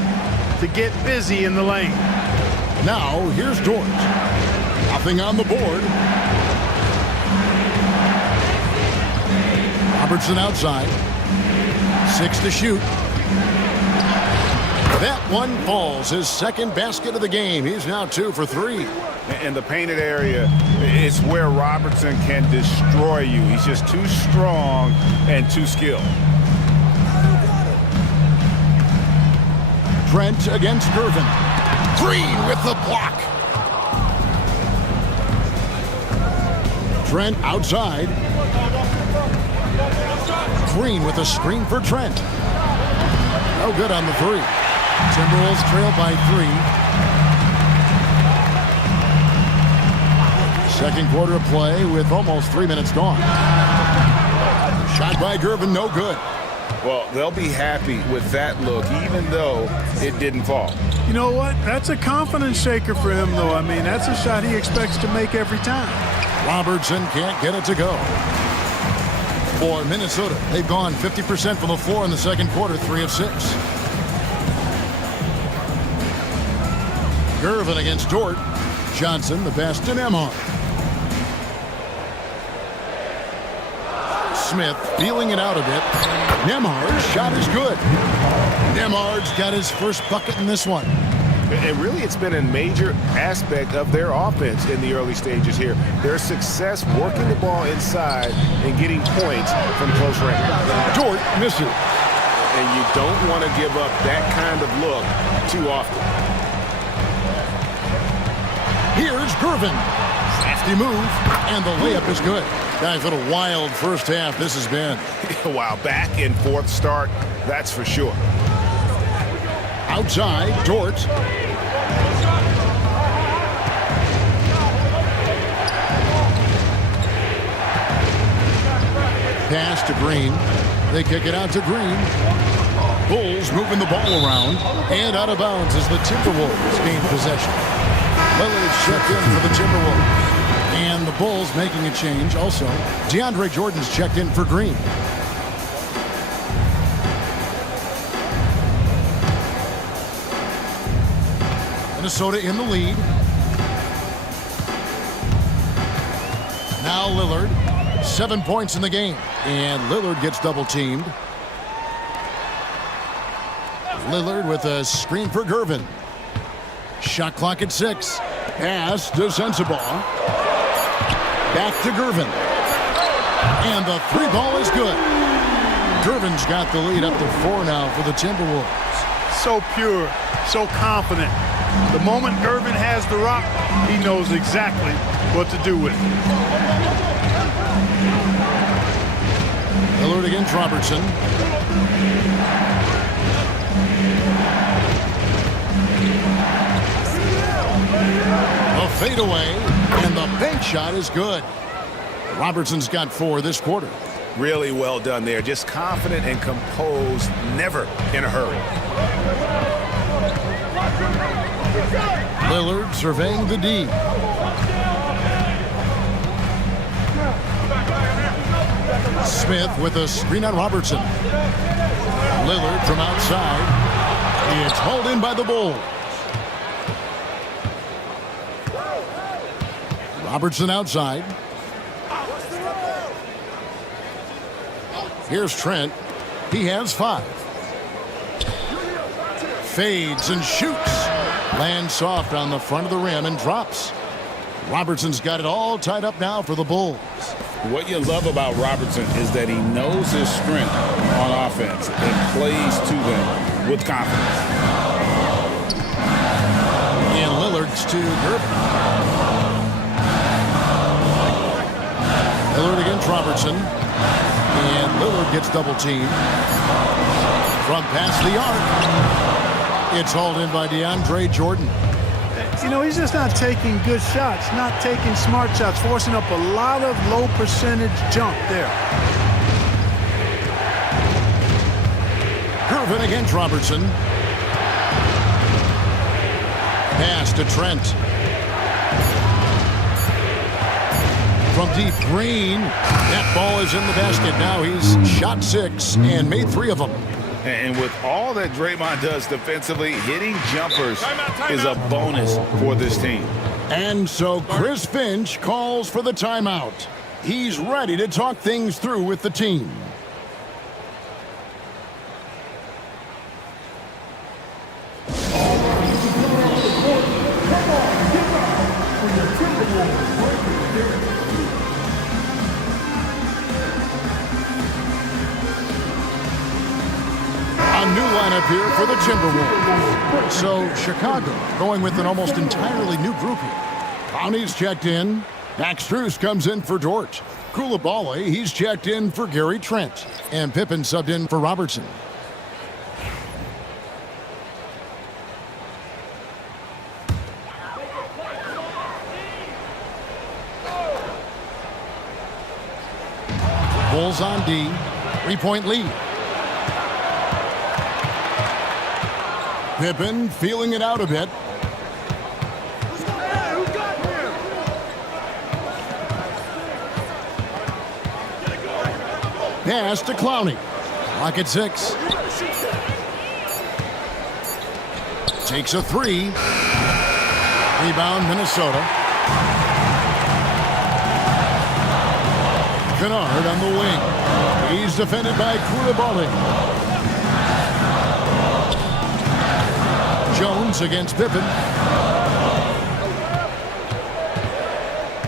to get busy in the lane. Now, here's Dort. Nothing on the board. Robertson outside. 6 to shoot. That one falls. His second basket of the game. He's now 2 for 3. In the painted area, it's where Robertson can destroy you. He's just too strong and too skilled. Trent against Gervin. Green with the block. Trent outside. Green with a screen for Trent. No good on the 3. Timberwolves trail by 3. Second quarter of play with almost 3 minutes gone. Shot by Gervin, no good. Well, they'll be happy with that look, even though it didn't fall. You know what? That's a confidence shaker for him, though. I mean, that's a shot he expects to make every time. Robertson can't get it to go. For Minnesota, they've gone 50% from the floor in the second quarter, 3 of 6. Gervin against Dort. Johnson, the pass to Nembhard. Smith feeling it out a bit. Nembhard's shot is good. Nembhard's got his first bucket in this one. And really, it's been a major aspect of their offense in the early stages here. Their success working the ball inside and getting points from close range. Dort misses. And you don't want to give up that kind of look too often. Here's Gervin. Crafty move, and the layup is good. Guys, what a wild first half this has been. Wow, back and forth start, that's for sure. Outside, Dort. Pass to Green. They kick it out to Green. Bulls moving the ball around. And out of bounds as the Timberwolves gain possession. Lillard checked in for the Timberwolves. And the Bulls making a change also. DeAndre Jordan's checked in for Green. Minnesota in the lead. Now Lillard. 7 points in the game. And Lillard gets double teamed. Lillard with a screen for Gervin. Shot clock at 6. Pass to Sensabaugh. Back to Gervin. And the 3 ball is good. Gervin's got the lead up to 4 now for the Timberwolves. So pure, so confident. The moment Gervin has the rock, he knows exactly what to do with it. Lillard against Robertson. A fadeaway, and the bank shot is good. Robertson's got 4 this quarter. Really well done there. Just confident and composed, never in a hurry. Lillard surveying the D. Smith with a screen on Robertson. Lillard from outside. It's hauled in by the Bulls. Robertson outside. Here's Trent. He has 5. Fades and shoots. Lands soft on the front of the rim and drops. Robertson's got it all tied up now for the Bulls. What you love about Robertson is that he knows his strength on offense and plays to them with confidence. And Lillard's to Gervin. Lillard against Robertson. And Lillard gets double teamed. From past the arc. It's hauled in by DeAndre Jordan. You know, he's just not taking good shots, not taking smart shots, forcing up a lot of low percentage jump there. Gervin against Robertson. Pass to Trent. From deep, Green. That ball is in the basket. Now he's shot 6 and made 3 of them. And with all that Draymond does defensively, hitting jumpers is a bonus for this team. And so Chris Finch calls for the timeout. He's ready to talk things through with the team. A new lineup here for the Timberwolves. So Chicago going with an almost entirely new group here. Clowney's checked in. Max Strus comes in for Dort. Coulibaly, he's checked in for Gary Trent. And Pippen subbed in for Robertson. Bulls on D. 3-point lead. Pippen feeling it out a bit. Pass to Clowney. Clock at 6. Takes a 3. Rebound Minnesota. Kennard on the wing. He's defended by Koulibaly. Jones against Pippen.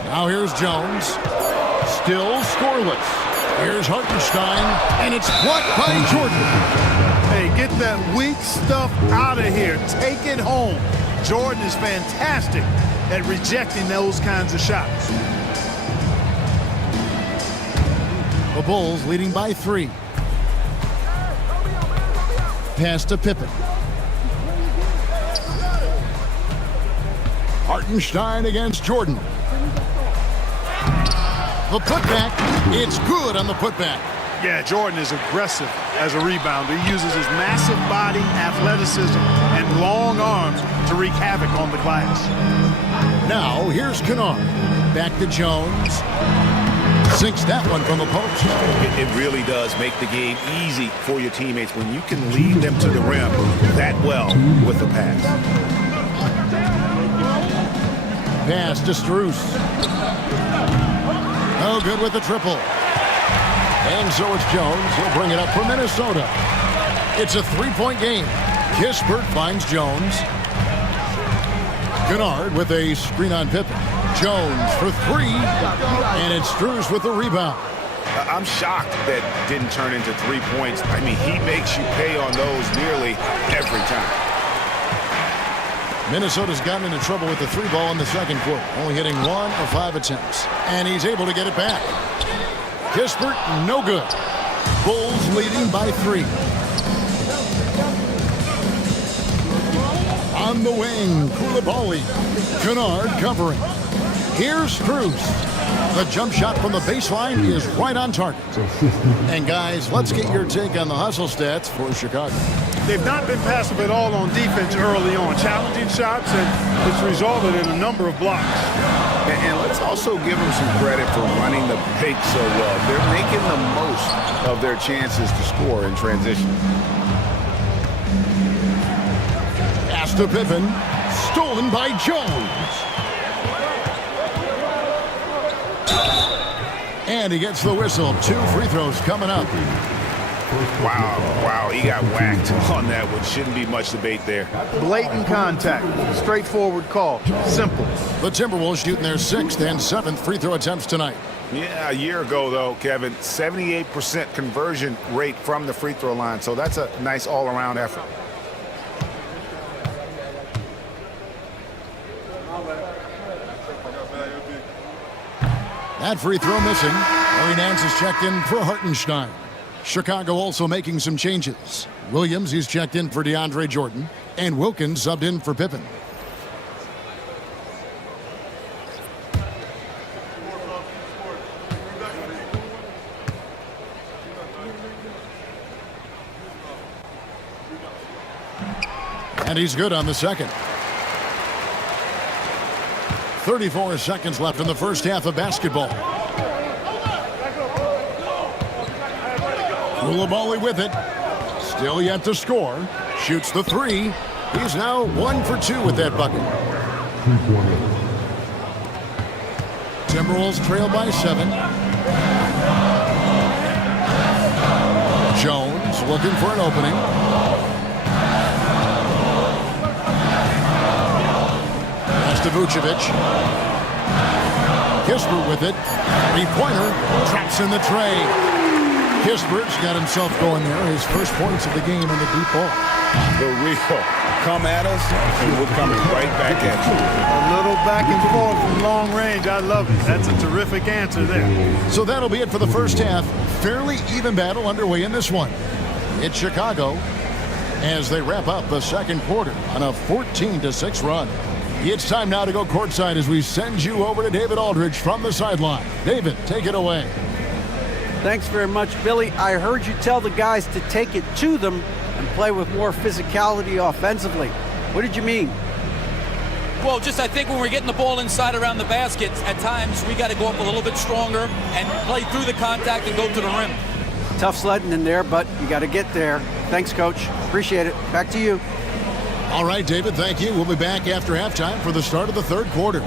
Now here's Jones. Still scoreless. Here's Hartenstein, and it's blocked by Jordan. Hey, get that weak stuff out of here. Take it home. Jordan is fantastic at rejecting those kinds of shots. The Bulls leading by 3. Pass to Pippen. Hartenstein against Jordan. The putback, it's good on the putback. Yeah, Jordan is aggressive as a rebounder. He uses his massive body, athleticism, and long arms to wreak havoc on the glass. Now, here's Kennard. Back to Jones. Sinks that one from the post. It really does make the game easy for your teammates when you can lead them to the rim that well with the pass. Pass to Strus. No good with the triple. And so it's Jones. He'll bring it up for Minnesota. It's a 3-point game. Kispert finds Jones. Kennard with a screen on Pippen. Jones for 3. And it's Strus with the rebound. I'm shocked that didn't turn into 3 points. I mean, he makes you pay on those nearly every time. Minnesota's gotten into trouble with the 3-ball in the second quarter, only hitting 1 of 5 attempts. And he's able to get it back. Kispert, no good. Bulls leading by 3. On the wing, Koulibaly. Kennard covering. Here's Strus. The jump shot from the baseline is right on target. And guys, let's get your take on the hustle stats for Chicago. They've not been passive at all on defense early on. Challenging shots, and it's resulted in a number of blocks. And let's also give them some credit for running the pick so well. They're making the most of their chances to score in transition. Pass to Pippen. Stolen by Jones. And he gets the whistle. 2 free throws coming up. Wow, he got whacked on that one. Shouldn't be much debate there. Blatant contact. Straightforward call. Simple. The Timberwolves shooting their 6th and 7th free throw attempts tonight. Yeah, a year ago, though, Kevin, 78% conversion rate from the free throw line. So that's a nice all-around effort. That free throw missing. Larry Nance is checked in for Hartenstein. Chicago also making some changes. Williams is checked in for DeAndre Jordan. And Wilkins subbed in for Pippen. And he's good on the second. 34 seconds left in the first half of basketball. Koulibaly with it. Still yet to score. Shoots the 3. He's now 1 for 2 with that bucket. Timberwolves trail by 7. Jones looking for an opening. Pass to Vucevic. Kispert with it. 3-pointer. Traps in the tray. Kispert's got himself going there. His first points of the game in the deep ball. The real come at us, and we're coming right back at you. A little back and forth from long range. I love it. That's a terrific answer there. So that'll be it for the first half. Fairly even battle underway in this one. It's Chicago as they wrap up the second quarter on a 14-6 run. It's time now to go courtside as we send you over to David Aldridge from the sideline. David, take it away. Thanks very much, Billy. I heard you tell the guys to take it to them and play with more physicality offensively. What did you mean? Well, just I think when we're getting the ball inside around the basket, at times we got to go up a little bit stronger and play through the contact and go to the rim. Tough sledding in there, but you got to get there. Thanks, Coach. Appreciate it. Back to you. All right, David, thank you. We'll be back after halftime for the start of the third quarter.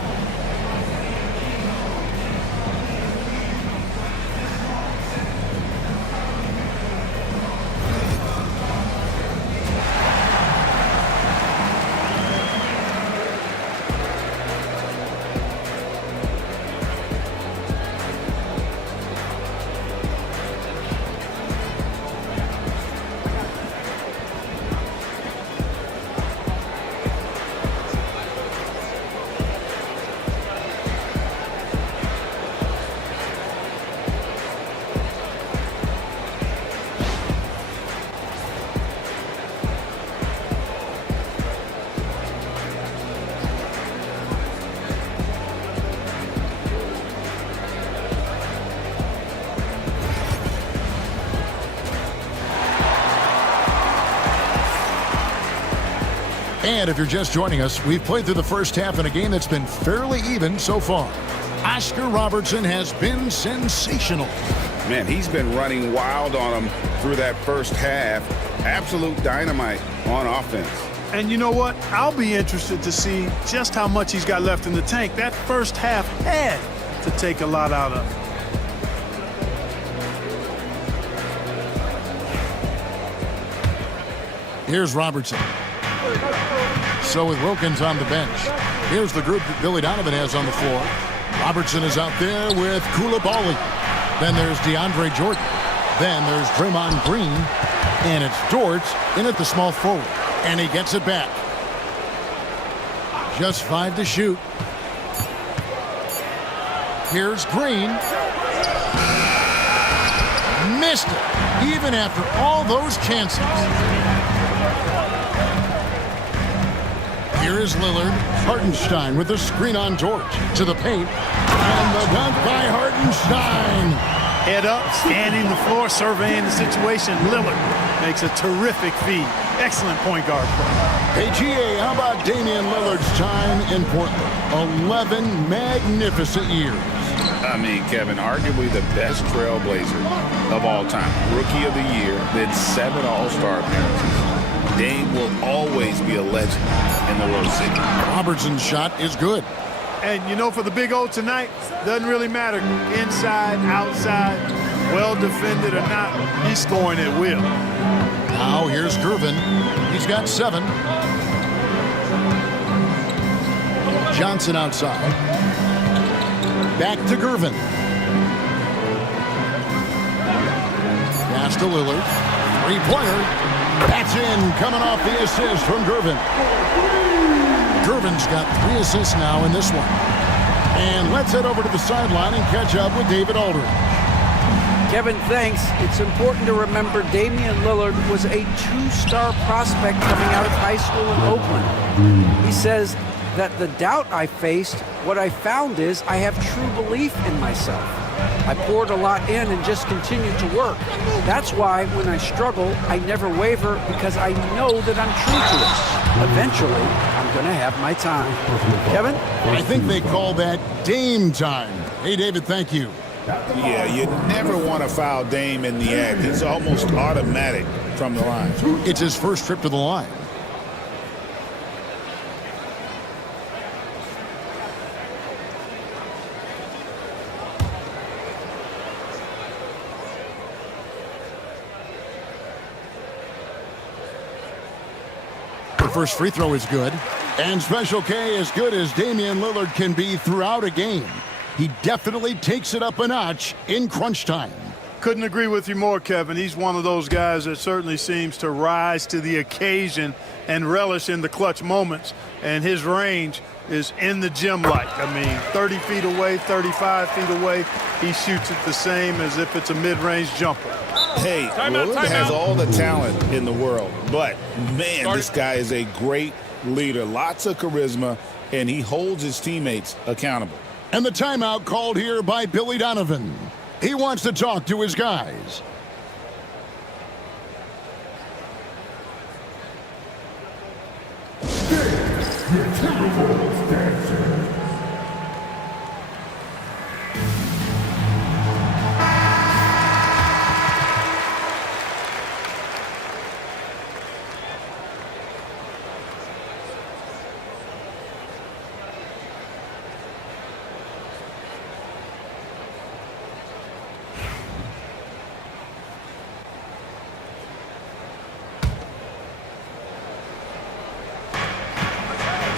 And if you're just joining us, we've played through the first half in a game that's been fairly even so far. Oscar Robertson has been sensational. Man, he's been running wild on him through that first half. Absolute dynamite on offense. And you know what? I'll be interested to see just how much he's got left in the tank. That first half had to take a lot out of him. Here's Robertson. So with Wilkins on the bench, here's the group that Billy Donovan has on the floor. Robertson is out there with Coulibaly. Then there's DeAndre Jordan. Then there's Draymond Green. And it's Dort in at the small forward. And he gets it back. Just 5 to shoot. Here's Green. Missed it, even after all those chances. Here is Lillard. Hartenstein with the screen on George. To the paint. And the dunk by Hartenstein. Head up, scanning the floor, surveying the situation. Lillard makes a terrific feed. Excellent point guard play. Hey, GA, how about Damian Lillard's time in Portland? 11 magnificent years. I mean, Kevin, arguably the best trailblazer of all time. Rookie of the year, then 7 All-Star appearances. Dame will always be a legend in the World Series. Robertson's shot is good. And, you know, for the Big O tonight, doesn't really matter. Inside, outside, well defended or not, he's scoring at will. Now here's Gervin. He's got 7. Johnson outside. Back to Gervin. Pass to Lillard. 3-pointer. That's in, coming off the assist from Gervin. Gervin's got 3 assists now in this one. And let's head over to the sideline and catch up with David Aldridge. Kevin, thanks. It's important to remember Damian Lillard was a 2-star prospect coming out of high school in Oakland. He says that the doubt I faced, what I found is I have true belief in myself. I poured a lot in and just continued to work. That's why when I struggle, I never waver because I know that I'm true to it. Eventually, I'm going to have my time. Kevin? I think they call that Dame time. Hey, David, thank you. Yeah, you never want to foul Dame in the act. It's almost automatic from the line. It's his first trip to the line. Her first free throw is good. And Special K as good as Damian Lillard can be throughout a game. He definitely takes it up a notch in crunch time. Couldn't agree with you more, Kevin. He's one of those guys that certainly seems to rise to the occasion and relish in the clutch moments. And his range is in the gym-like. I mean, 30 feet away, 35 feet away, he shoots it the same as if it's a mid-range jumper. Hey, Lillard has all the talent in the world, but, man, this guy is a great leader. Lots of charisma, and he holds his teammates accountable. And the timeout called here by Billy Donovan. He wants to talk to his guys.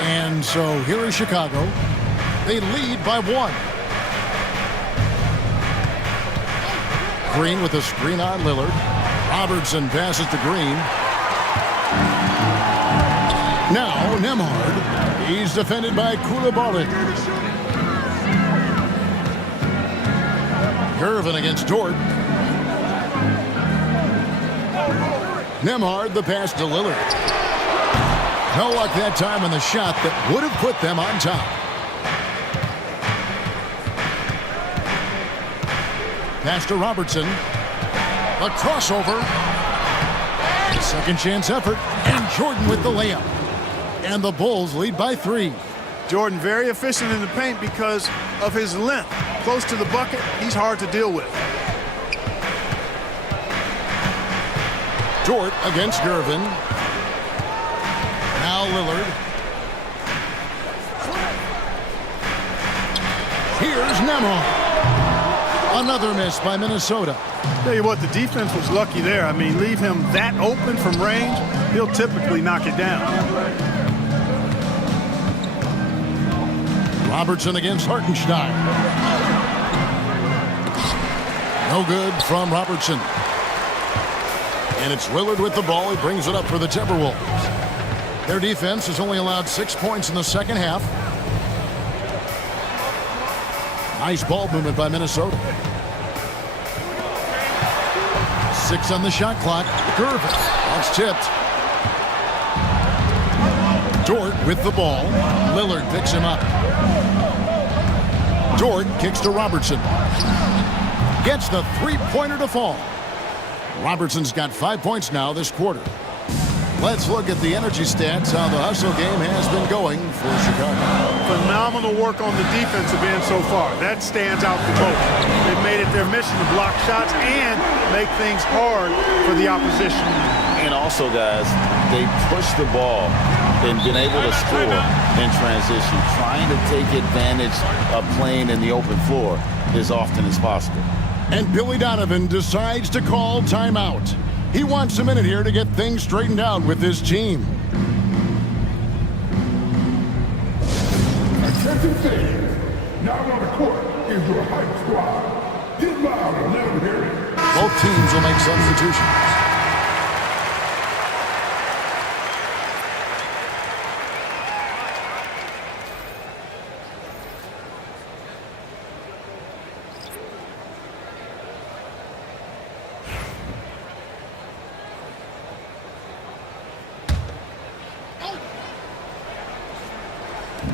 And so here is Chicago. They lead by 1. Green with a screen on Lillard. Robertson passes to Green. Now Nembhard. He's defended by Coulibaly. Gervin against Dort. Nembhard the pass to Lillard. No luck that time on the shot that would have put them on top. Pass to Robertson. A crossover. Second chance effort. And Jordan with the layup. And the Bulls lead by 3. Jordan very efficient in the paint because of his length. Close to the bucket, he's hard to deal with. Dort against Gervin. Now Lillard. Here's Nembhard. Another miss by Minnesota. Tell you what, the defense was lucky there. I mean, leave him that open from range, he'll typically knock it down. Robertson against Hartenstein. No good from Robertson. And it's Lillard with the ball. He brings it up for the Timberwolves. Their defense has only allowed 6 points in the second half. Nice ball movement by Minnesota. 6 on the shot clock. Gervin. That's tipped. Dort with the ball. Lillard picks him up. Dort kicks to Robertson. Gets the three-pointer to fall. Robertson's got 5 points now this quarter. Let's look at the energy stats, how the hustle game has been going for Chicago. Phenomenal work on the defensive end so far. That stands out the most. They've made it their mission to block shots and make things hard for the opposition. And also, guys, they push the ball and been able to score in transition, trying to take advantage of playing in the open floor as often as possible. And Billy Donovan decides to call timeout. He wants a minute here to get things straightened out with his team. Attention fans, now on the court is your hype squad. Get loud and let them hear it. Both teams will make substitutions.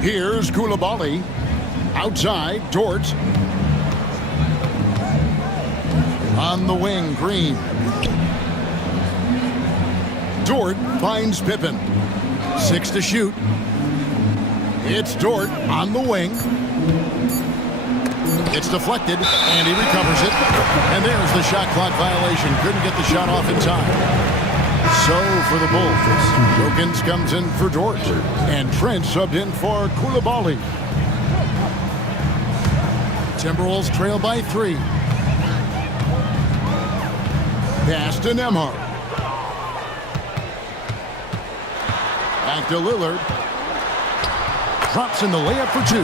Here's Coulibaly. Outside, Dort. On the wing, Green. Dort finds Pippen. 6 to shoot. It's Dort on the wing. It's deflected, and he recovers it. And there's the shot clock violation. Couldn't get the shot off in time. So for the Bulls, Jokins comes in for Dort, and Trent subbed in for Coulibaly. Timberwolves trail by 3. Pass to Nembhard. Back to Lillard. Drops in the layup for 2.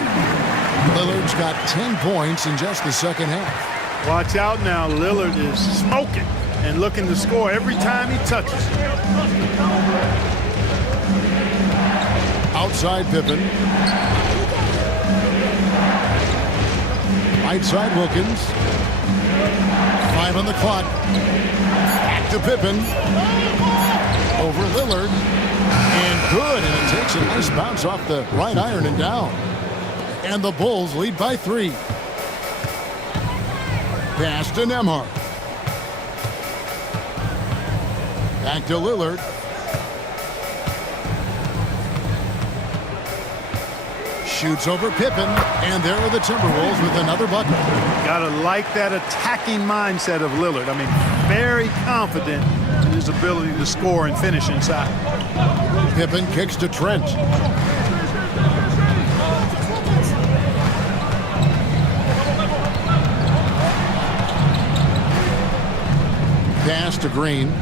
Lillard's got 10 points in just the second half. Watch out now. Lillard is smoking and looking to score every time he touches it. Outside Pippen. Right side Wilkins. 5 on the clock. Back to Pippen. Over Lillard. And good. And it takes a nice bounce off the right iron and down. And the Bulls lead by 3. Pass to Nembhard. Back to Lillard. Shoots over Pippen, and there are the Timberwolves with another bucket. Gotta like that attacking mindset of Lillard. I mean, very confident in his ability to score and finish inside. Pippen kicks to Trent. Pass to Green.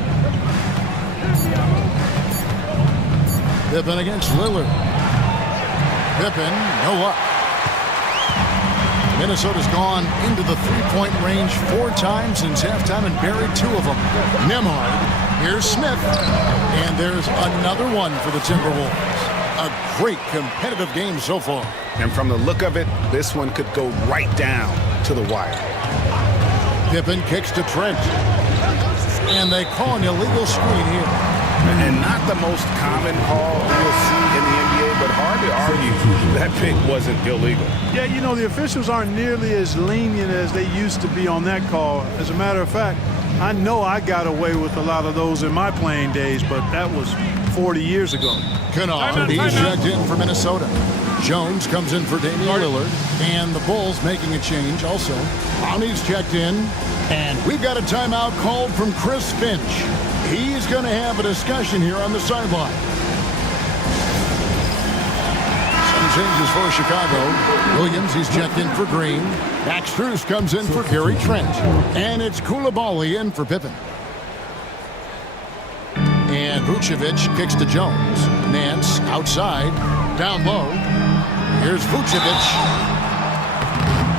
Pippen against Lillard. Pippen, no luck. Minnesota's gone into the three-point range 4 times since halftime and buried 2 of them. Nembhard, here's Smith, and there's another one for the Timberwolves. A great competitive game so far. And from the look of it, this one could go right down to the wire. Pippen kicks to Trent. And they call an illegal screen here. And not the most common call you'll see in the NBA, but hard to argue that pick wasn't illegal. Yeah, you know, the officials aren't nearly as lenient as they used to be on that call. As a matter of fact, I know I got away with a lot of those in my playing days, but that was 40 years ago. Kennard, he's checked in for Minnesota. Jones comes in for Damian Lillard. And the Bulls making a change also. Brownie's checked in. And we've got a timeout called from Chris Finch. He's going to have a discussion here on the sideline. Some changes for Chicago. Williams, he's checked in for Green. Max Strus comes in for Gary Trent. And it's Coulibaly in for Pippen. And Vucevic kicks to Jones. Nance outside, down low. Here's Vucevic.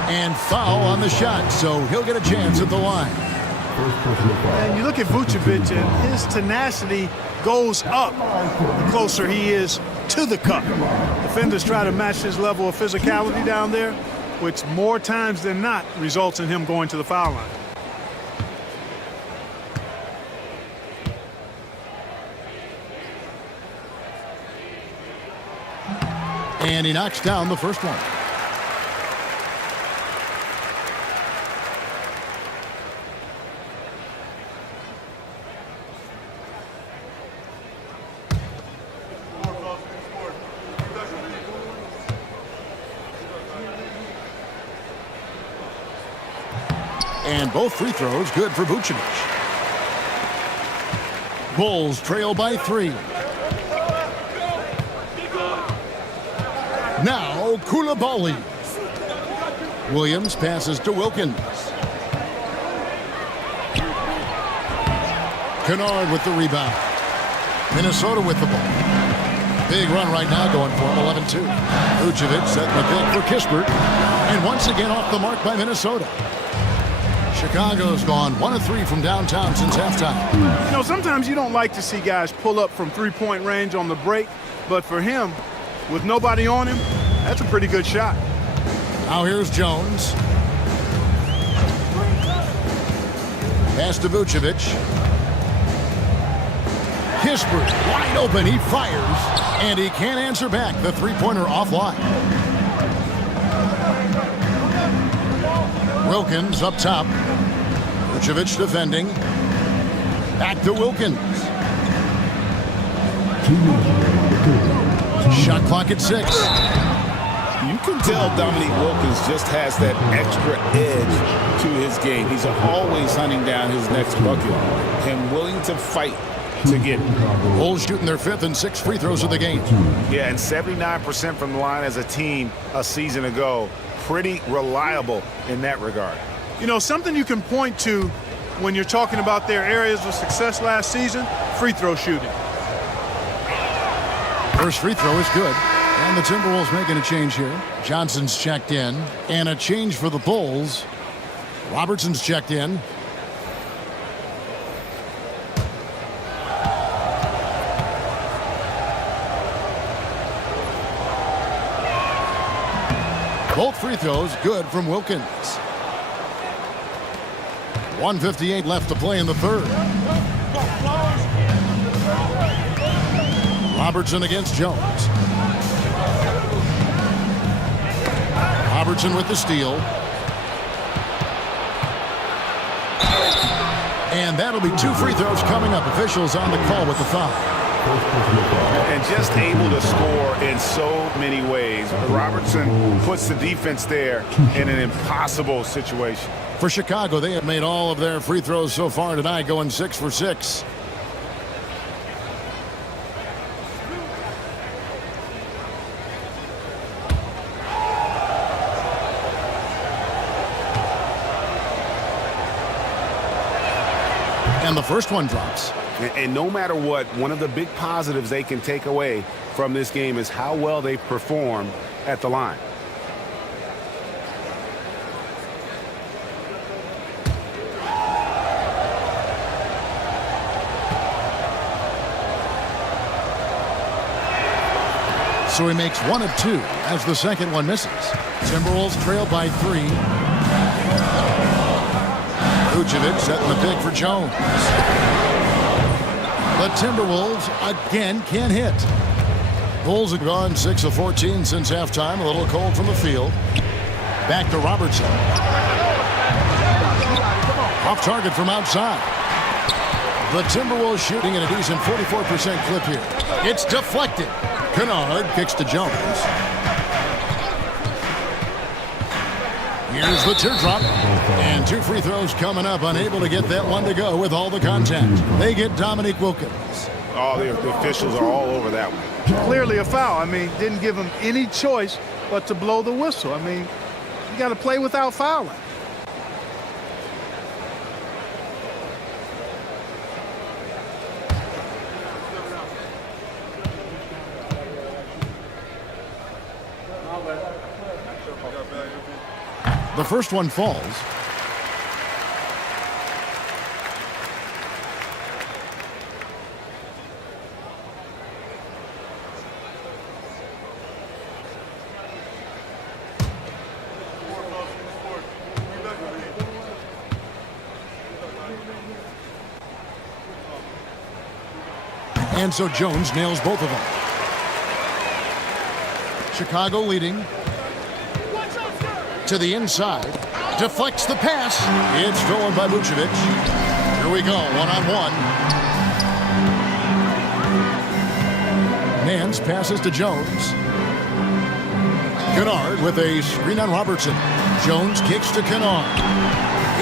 And foul on the shot, so he'll get a chance at the line. And you look at Vucevic, and his tenacity goes up the closer he is to the cup. Defenders try to match his level of physicality down there, which more times than not results in him going to the foul line. And he knocks down the first one. And both free throws good for Vucevic. Bulls trail by 3. Now Coulibaly. Williams passes to Wilkins. Kennard with the rebound. Minnesota with the ball. Big run right now going for him, 11-2. Vucevic setting the pick for Kispert. And once again off the mark by Minnesota. Chicago's gone 1 of 3 from downtown since halftime. You know, sometimes you don't like to see guys pull up from three-point range on the break, but for him, with nobody on him, that's a pretty good shot. Now here's Jones. Pass to Vucevic. Kispert wide open. He fires, and he can't answer back. The three-pointer offline. Wilkins up top. Vucevic defending. Back to Wilkins. Shot clock at 6. You can tell Dominique Wilkins just has that extra edge to his game. He's always hunting down his next bucket and willing to fight to get it. Bulls shooting their 5th and 6th free throws of the game. Yeah, and 79% from the line as a team a season ago. Pretty reliable in that regard. You know, something you can point to when you're talking about their areas of success last season, free throw shooting. First free throw is good. And the Timberwolves making a change here. Johnson's checked in. And a change for the Bulls. Robertson's checked in. Both free throws good from Wilkins. 1:58 left to play in the third. Robertson against Jones. Robertson with the steal. And that'll be 2 free throws coming up. Officials on the call with the foul. And just able to score in so many ways. Robertson puts the defense there in an impossible situation. For Chicago, they have made all of their free throws so far tonight, going 6 for 6. And the first one drops. And no matter what, one of the big positives they can take away from this game is how well they perform at the line. So he makes 1 of 2 as the second one misses. Timberwolves trail by 3. Vucevic setting the pick for Jones. The Timberwolves again can't hit. Bulls have gone 6 of 14 since halftime. A little cold from the field. Back to Robertson. Off target from outside. The Timberwolves shooting at a decent 44% clip here. It's deflected. Kennard kicks to Jones. Here's the teardrop. And 2 free throws coming up. Unable to get that one to go with all the contact. They get Dominique Wilkins. Oh, the officials are all over that one. Clearly a foul. I mean, didn't give him any choice but to blow the whistle. I mean, you got to play without fouling. The first one falls. And so Jones nails both of them. Chicago leading. To the inside. Deflects the pass. It's stolen by Vucevic. Here we go, one-on-one. Nance passes to Jones. Kennard with a screen on Robertson. Jones kicks to Kennard.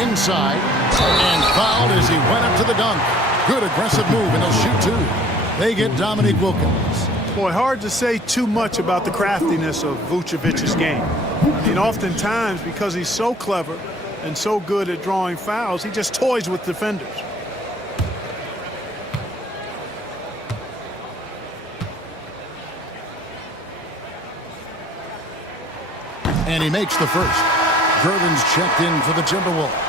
Inside. And fouled as he went up to the dunk. Good aggressive move, and he'll shoot 2. They get Dominique Wilkins. Boy, hard to say too much about the craftiness of Vucevic's game. I mean, oftentimes, because he's so clever and so good at drawing fouls, he just toys with defenders. And he makes the first. Gervin's checked in for the Timberwolves.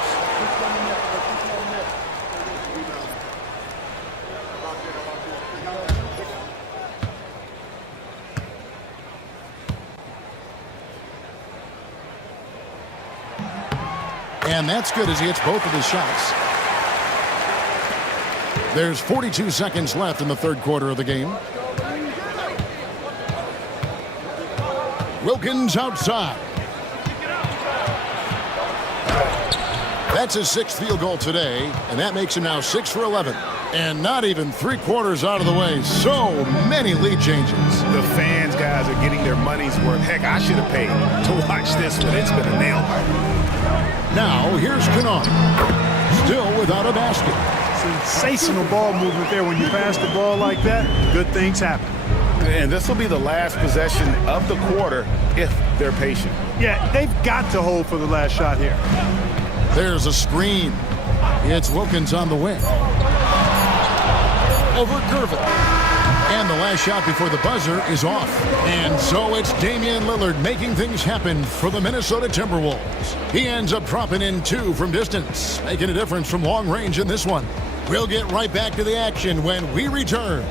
And that's good as he hits both of his shots. There's 42 seconds left in the third quarter of the game. Wilkins outside. That's his 6th field goal today, and that makes him now 6 for 11. And not even 3/4 out of the way. So many lead changes. The fans, guys, are getting their money's worth. Heck, I should have paid to watch this one. It's been a nail biter. Now, here's Kennard. Still without a basket. Sensational ball movement there. When you pass the ball like that, good things happen. And this will be the last possession of the quarter if they're patient. Yeah, they've got to hold for the last shot here. There's a screen. It's Wilkins on the wing. Over Gervin. And the last shot before the buzzer is off. And so it's Damian Lillard making things happen for the Minnesota Timberwolves. He ends up dropping in 2 from distance, making a difference from long range in this one. We'll get right back to the action when we return.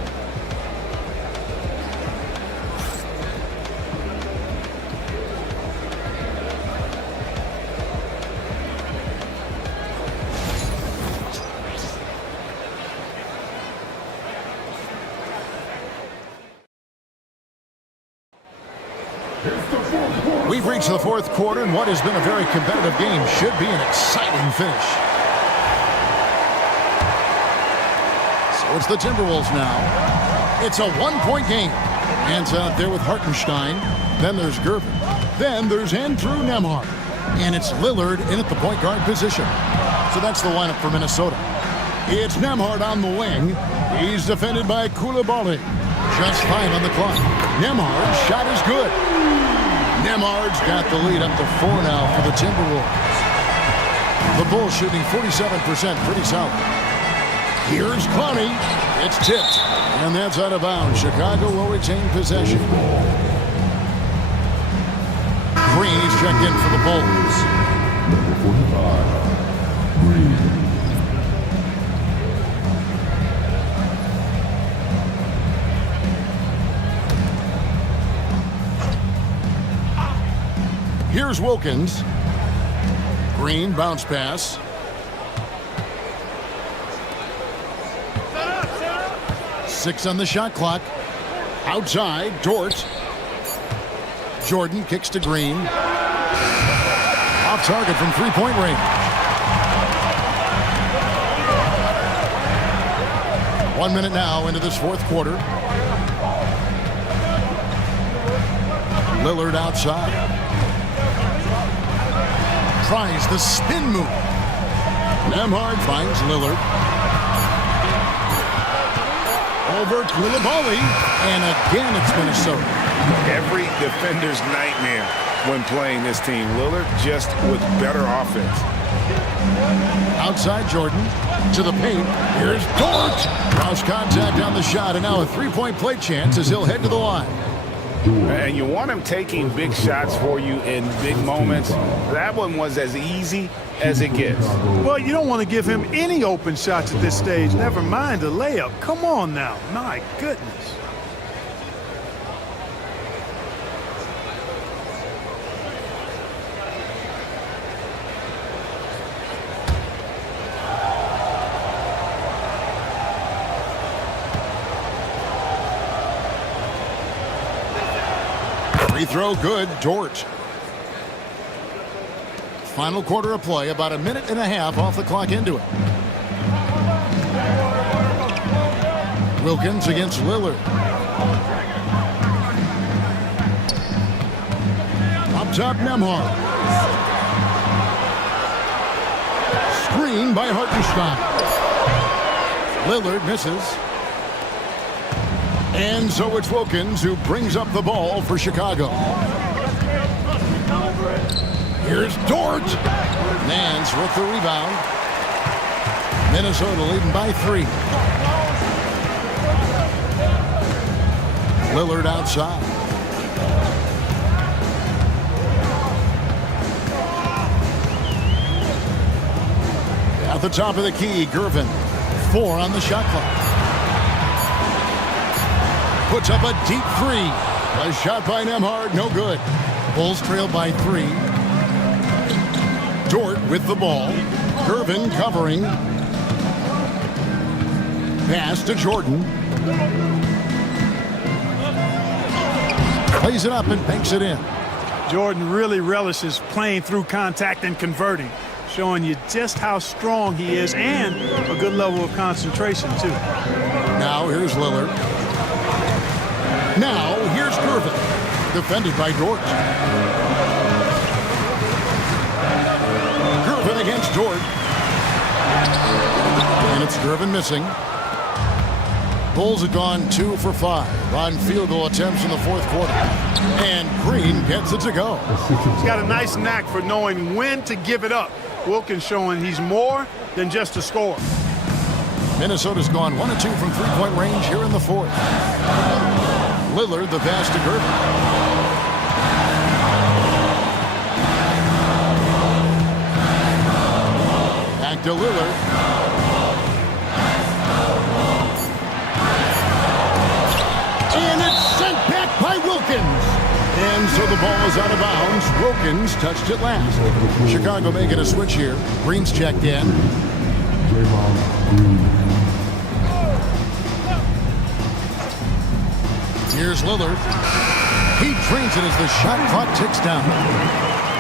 We've reached the fourth quarter, and what has been a very competitive game should be an exciting finish. So it's the Timberwolves now. It's a 1-point game. Hands out there with Hartenstein. Then there's Gervin. Then there's Andrew Nembhard. And it's Lillard in at the point guard position. So that's the lineup for Minnesota. It's Nembhard on the wing. He's defended by Coulibaly. Just 5 on the clock. Nembhard's shot is good. Nembhard's got the lead up to 4 now for the Timberwolves. The Bulls shooting 47%, pretty solid. Here's Clowney. It's tipped, and that's out of bounds. Chicago will retain possession. Green's checked in for the Bulls. Number 45, Green. Here's Wilkins. Green, bounce pass. Six on the shot clock. Outside, Dort. Jordan kicks to Green. Off target from three-point range. 1 minute now into this fourth quarter. Lillard outside. Tries the spin move. Nembhard finds Lillard. Over Coulibaly. And again, it's Minnesota. Every defender's nightmare when playing this team. Lillard just with better offense. Outside Jordan to the paint. Here's Dort. Cross contact on the shot, and now a three-point play chance as he'll head to the line. And you want him taking big shots for you in big moments. That one was as easy as it gets. Well, you don't want to give him any open shots at this stage. Never mind a layup. Come on now. My goodness. Free throw good, Dort. Final quarter of play, about a minute and a half off the clock into it. Wilkins against Lillard. Up top, Nembhard. Screen by Hartenstein. Lillard misses. And so it's Wilkins who brings up the ball for Chicago. Here's Dort. Nance with the rebound. Minnesota leading by 3. Lillard outside. At the top of the key, Gervin. 4 on the shot clock. Puts up a deep 3. A shot by Nembhard, no good. Bulls trail by 3. Dort with the ball. Gervin covering. Pass to Jordan. Plays it up and banks it in. Jordan really relishes playing through contact and converting, showing you just how strong he is and a good level of concentration, too. Now here's Lillard. Now, here's Gervin, defended by Dort. Gervin against Dort. And it's Gervin missing. Bulls have gone 2 for 5 on field goal attempts in the fourth quarter. And Green gets it to go. He's got a nice knack for knowing when to give it up. Wilkins showing he's more than just a scorer. Minnesota's gone 1 of 2 from three-point range here in the fourth. Lillard, the pass to Gervin. Back to Lillard. And it's sent back by Wilkins. And so the ball is out of bounds. Wilkins touched it last. Chicago making a switch here. Green's checked in. Here's Lillard. He drains it as the shot clock ticks down.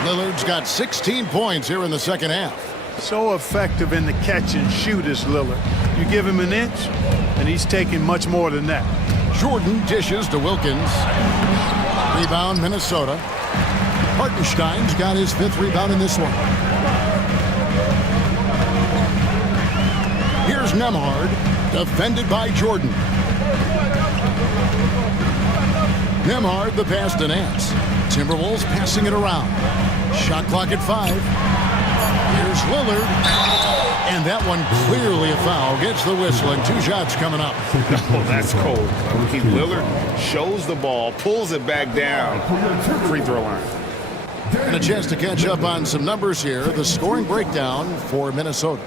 Lillard's got 16 points here in the second half. So effective in the catch and shoot is Lillard. You give him an inch, and he's taking much more than that. Jordan dishes to Wilkins. Rebound, Minnesota. Hartenstein's got his 5th rebound in this one. Here's Nembhard, defended by Jordan. Nembhard, the pass to Nance. Timberwolves passing it around. Shot clock at 5. Here's Lillard. And that one clearly a foul. Gets the whistle, and 2 shots coming up. Oh, that's cold. Lillard shows the ball, pulls it back down. Free throw line. And a chance to catch up on some numbers here. The scoring breakdown for Minnesota.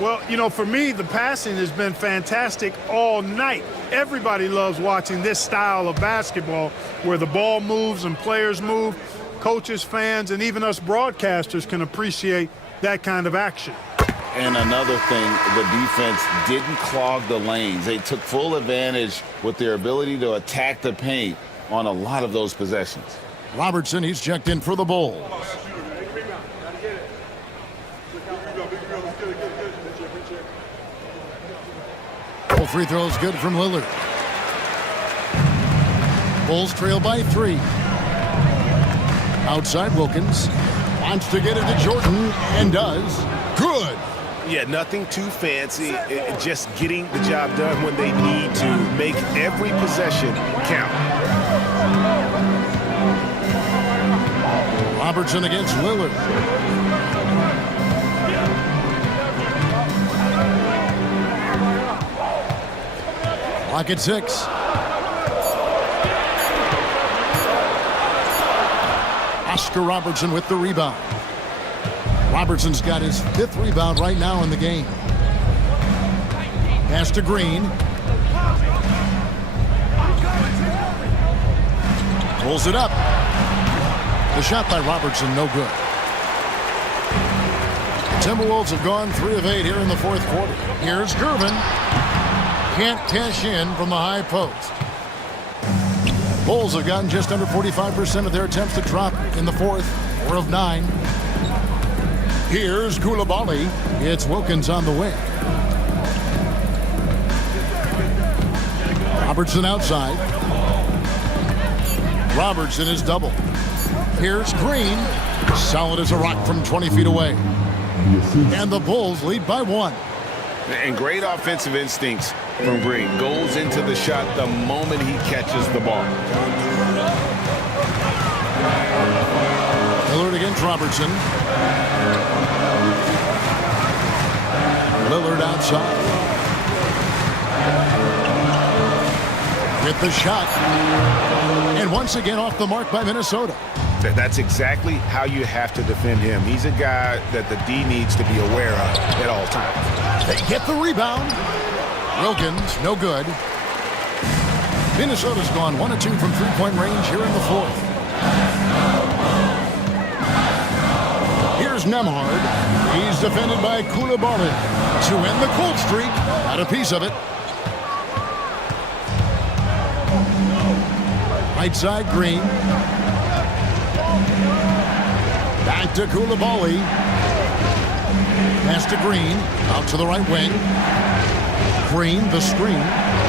Well, you know, for me, the passing has been fantastic all night. Everybody loves watching this style of basketball where the ball moves and players move. Coaches, fans, and even us broadcasters can appreciate that kind of action. And another thing, the defense didn't clog the lanes. They took full advantage with their ability to attack the paint on a lot of those possessions. Robertson, he's checked in for the Bulls. free throws good from Lillard. Bulls trail by 3. Outside Wilkins. Wants to get it to Jordan and does. Good. Yeah, nothing too fancy. Just getting the job done when they need to. Make every possession count. Robertson against Lillard. Clock at 6. Oscar Robertson with the rebound. Robertson's got his 5th rebound right now in the game. Pass to Green. Pulls it up. The shot by Robertson, no good. The Timberwolves have gone 3 of 8 here in the 4th quarter. Here's Gervin. Can't cash in from the high post. Bulls have gotten just under 45% of their attempts to drop in the 4th, 4 of 9. Here's Coulibaly. It's Wilkins on the wing. Robertson outside. Robertson is double. Here's Green. Solid as a rock from 20 feet away. And the Bulls lead by 1. And great offensive instincts from Green. Goes into the shot the moment he catches the ball. Lillard against Robertson. Lillard outside. Get the shot. And once again off the mark by Minnesota. That's exactly how you have to defend him. He's a guy that the D needs to be aware of at all times. They get the rebound. Wilkins, no good. Minnesota's gone 1 of 2 from 3-point range here in the 4th. Here's Nembhard. He's defended by Coulibaly to end the cold streak. Got a piece of it. Right side, Green. Back to Coulibaly. Pass to Green. Out to the right wing. Green, the screen.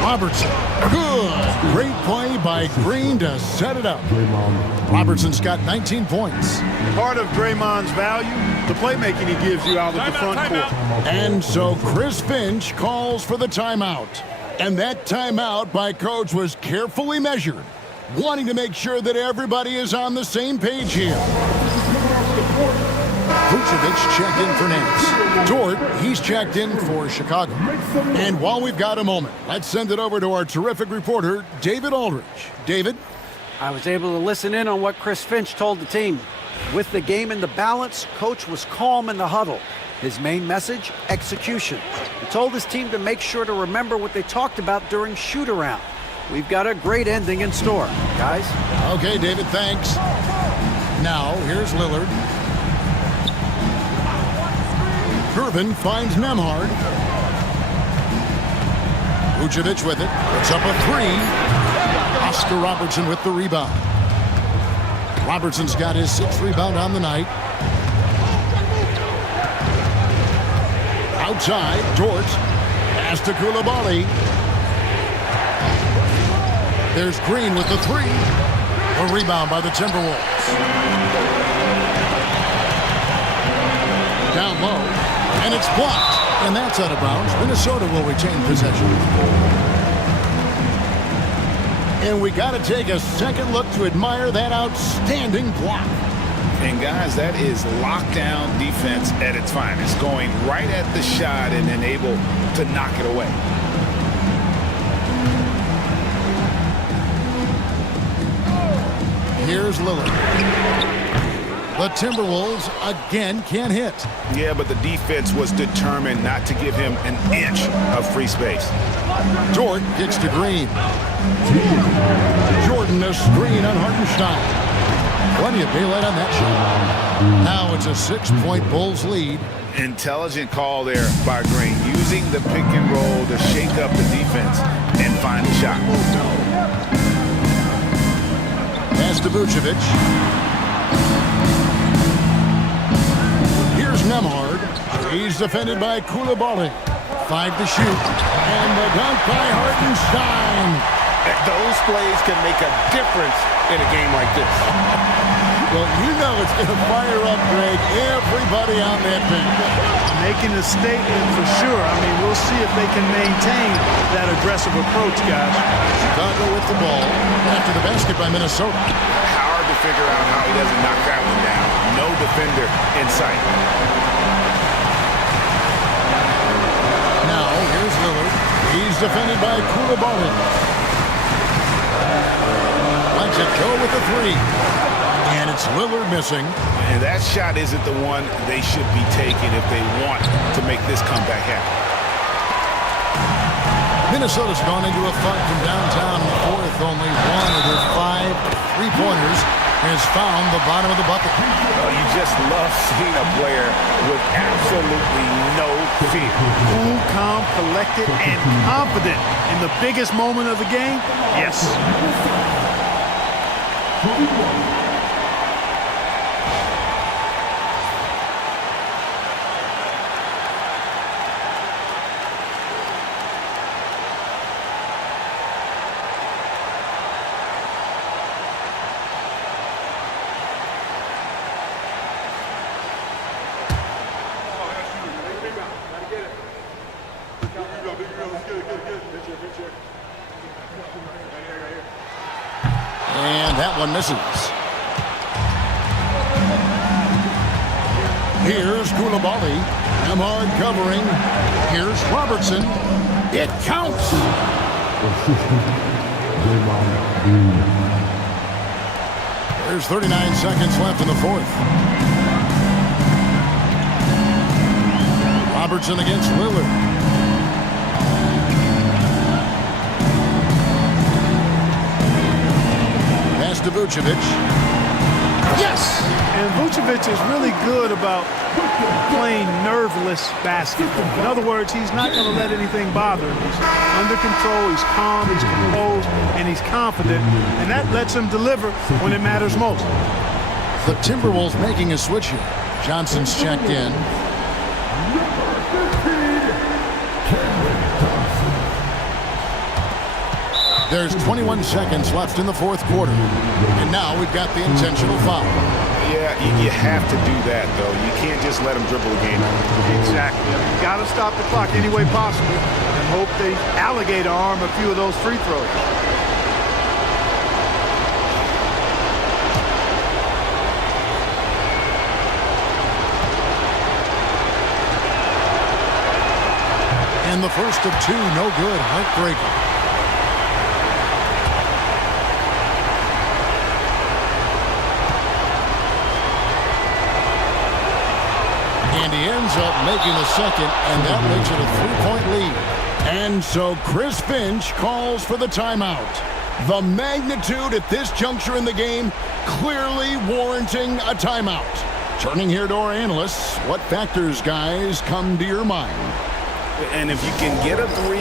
Robertson. Good. Great play by Green to set it up. Robertson's got 19 points. Part of Draymond's value, the playmaking he gives you out of the front court. And so Chris Finch calls for the timeout. And that timeout by Coach was carefully measured, wanting to make sure that everybody is on the same page here. Vucevic checked in for Nance. Dort, he's checked in for Chicago. And while we've got a moment, let's send it over to our terrific reporter, David Aldridge. David? I was able to listen in on what Chris Finch told the team. With the game in the balance, Coach was calm in the huddle. His main message, execution. He told his team to make sure to remember what they talked about during shoot-around. We've got a great ending in store, guys. Okay, David, thanks. Now, here's Lillard. Gervin finds Nembhard. Vucevic with it. It's up a 3. Oscar Robertson with the rebound. Robertson's got his 6th rebound on the night. Outside, Dort. Pass to Coulibaly. There's Green with the 3. A rebound by the Timberwolves. Down low. And it's blocked. And that's out of bounds. Minnesota will retain possession. And we got to take a second look to admire that outstanding block. And guys, that is lockdown defense at its finest. Going right at the shot and then able to knock it away. Here's Lillard. The Timberwolves again can't hit. Yeah, but the defense was determined not to give him an inch of free space. Dort gets to Green. Jordan a screen on Hartenstein. Plenty of daylight on that shot. Now it's a 6-point Bulls lead. Intelligent call there by Green, using the pick and roll to shake up the defense and find a shot. Pass to Vucevic. Here's Nembhard. He's defended by Coulibaly. 5 to shoot. And the dunk by Hartenstein. Those plays can make a difference in a game like this. Well, you know it's going to fire up, Greg, everybody on that bench. Making a statement for sure. I mean, we'll see if they can maintain that aggressive approach, guys. Chicago with the ball after the basket by Minnesota. Hard to figure out how he doesn't knock that one down. No defender in sight. Now, here's Lillard. He's defended by Koulibaly. Lets it go with the 3. And it's Lillard missing. And that shot isn't the one they should be taking if they want to make this comeback happen. Minnesota's gone into a fight from downtown in the 4th. Only one of their 5 3-pointers has found the bottom of the bucket. Well, you just love seeing a player with absolutely no fear. Cool, calm, collected, and confident in the biggest moment of the game. Yes. And that one misses. Here's Koulibaly. Ahmad covering. Here's Robertson. It counts. There's 39 seconds left in the 4th. Robertson against Lillard. To Vucevic. Yes! And Vucevic is really good about playing nerveless basketball. In other words, he's not going to let anything bother him. He's under control, he's calm, he's composed, and he's confident. And that lets him deliver when it matters most. The Timberwolves making a switch here. Johnson's checked in. There's 21 seconds left in the 4th quarter. And now we've got the intentional foul. Yeah, you have to do that, though. You can't just let him dribble the game out. Exactly. You got to stop the clock any way possible and hope they alligator arm a few of those free throws. And the first of 2, no good. Heartbreaker. And he ends up making the second, and that makes it a 3-point lead. And so Chris Finch calls for the timeout. The magnitude at this juncture in the game clearly warranting a timeout. Turning here to our analysts, what factors, guys, come to your mind? And if you can get a 3,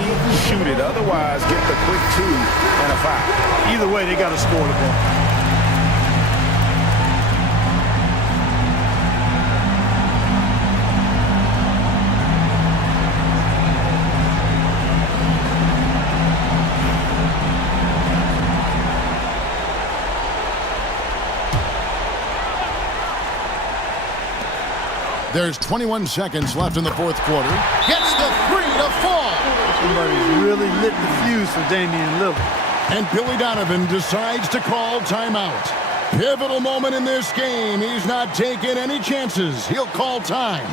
shoot it. Otherwise, get the quick 2 and a foul. Either way, they got to score the ball. There's 21 seconds left in the 4th quarter. Gets the 3 to fall. Somebody's really lit the fuse for Damian Lillard. And Billy Donovan decides to call timeout. Pivotal moment in this game. He's not taking any chances. He'll call time.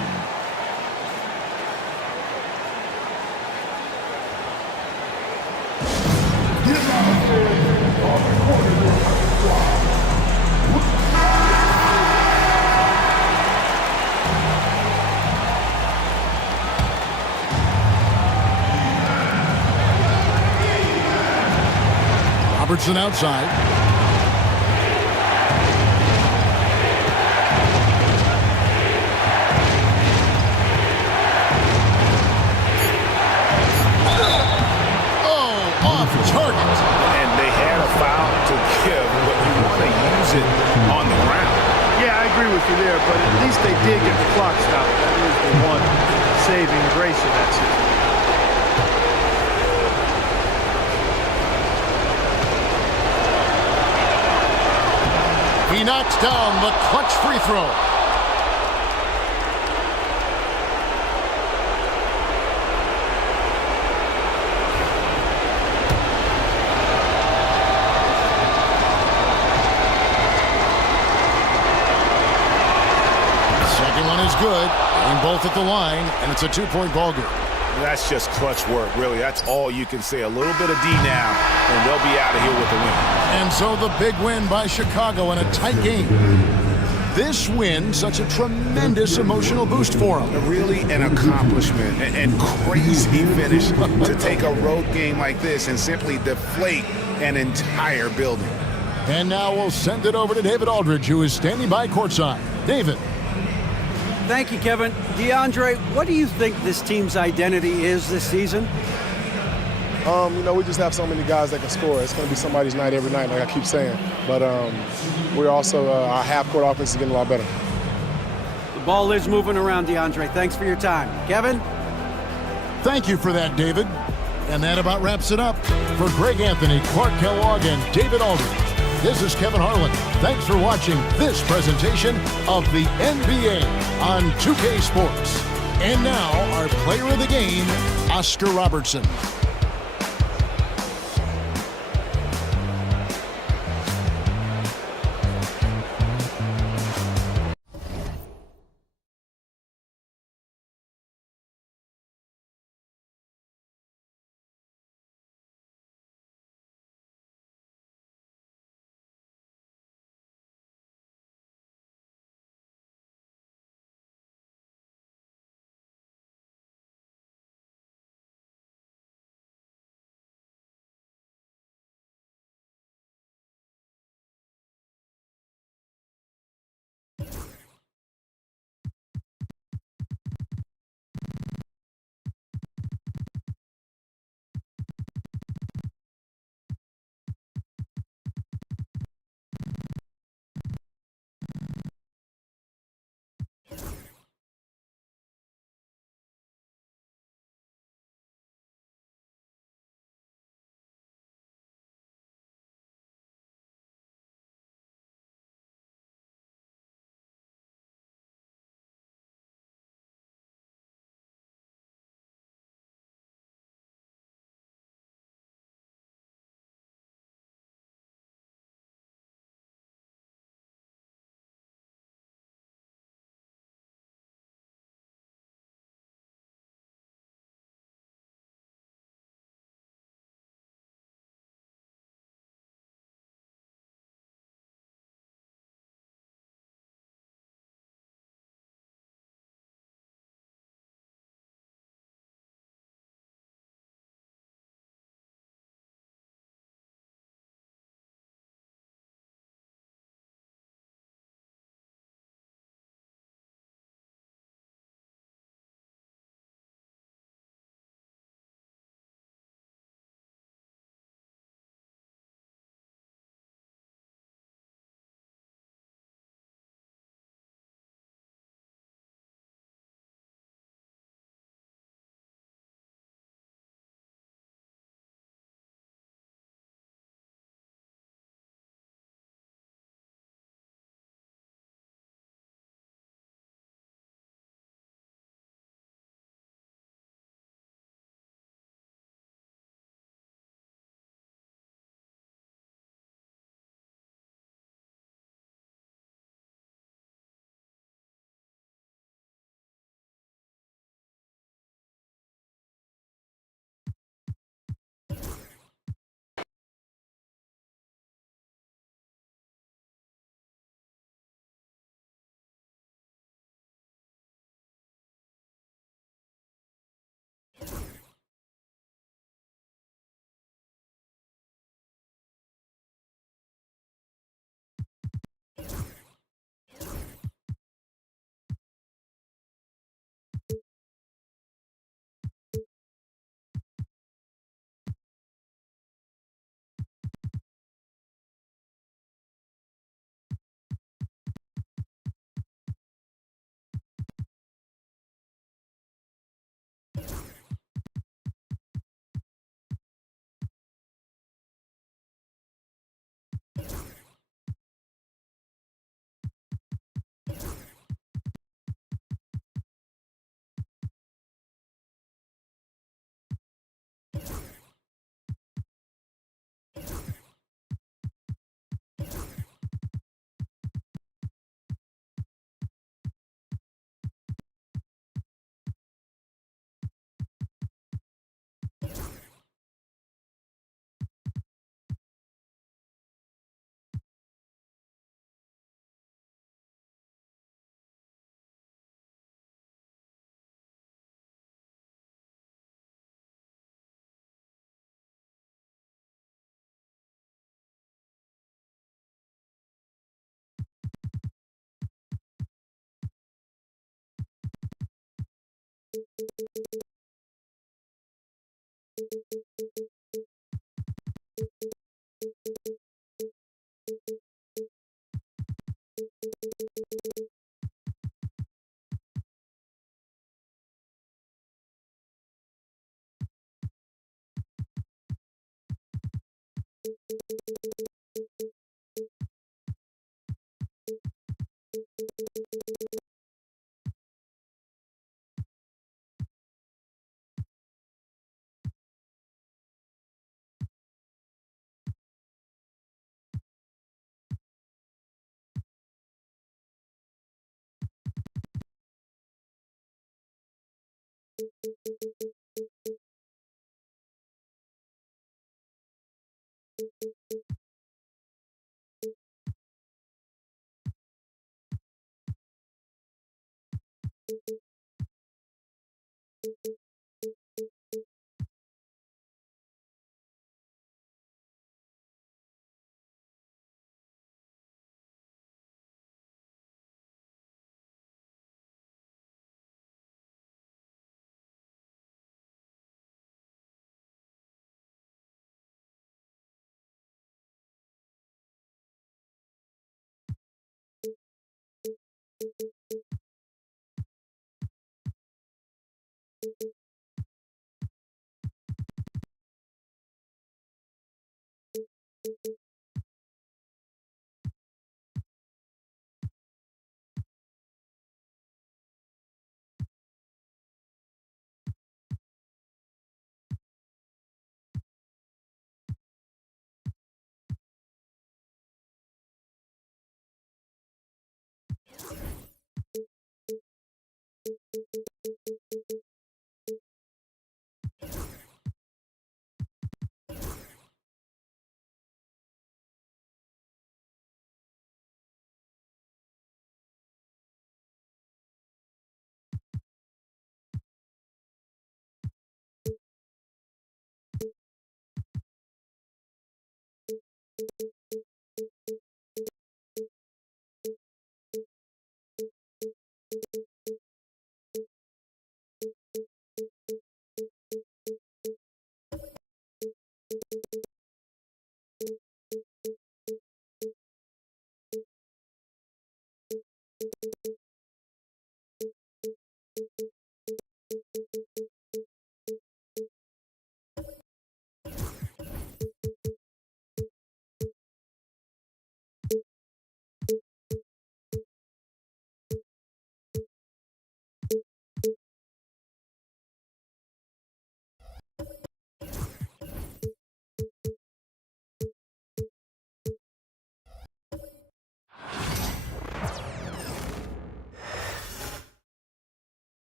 Robertson outside. Oh, off target. And they had a foul to give, but you want to use it on the ground. Yeah, I agree with you there, but at least they did get the clock stopped. That is the one saving grace of that situation. He knocks down the clutch free throw. Second one is good. Aim both at the line, and it's a two-point ball game. That's just clutch work, really. That's all you can say. A little bit of D now, and they'll be out of here with the win. And so the big win by Chicago in a tight game. This win, such a tremendous emotional boost for them. Really an accomplishment and crazy finish to take a road game like this and simply deflate an entire building. And now we'll send it over to David Aldridge, who is standing by courtside. David. Thank you, Kevin. DeAndre, what do you think this team's identity is this season? We just have so many guys that can score. It's going to be somebody's night every night, like I keep saying. But we're also, our half-court offense is getting a lot better. The ball is moving around, DeAndre. Thanks for your time. Kevin? Thank you for that, David. And that about wraps it up. For Greg Anthony, Clark Kellogg, and David Aldridge, this is Kevin Harlan. Thanks for watching this presentation of the NBA on 2K Sports. And now, our player of the game, Oscar Robertson.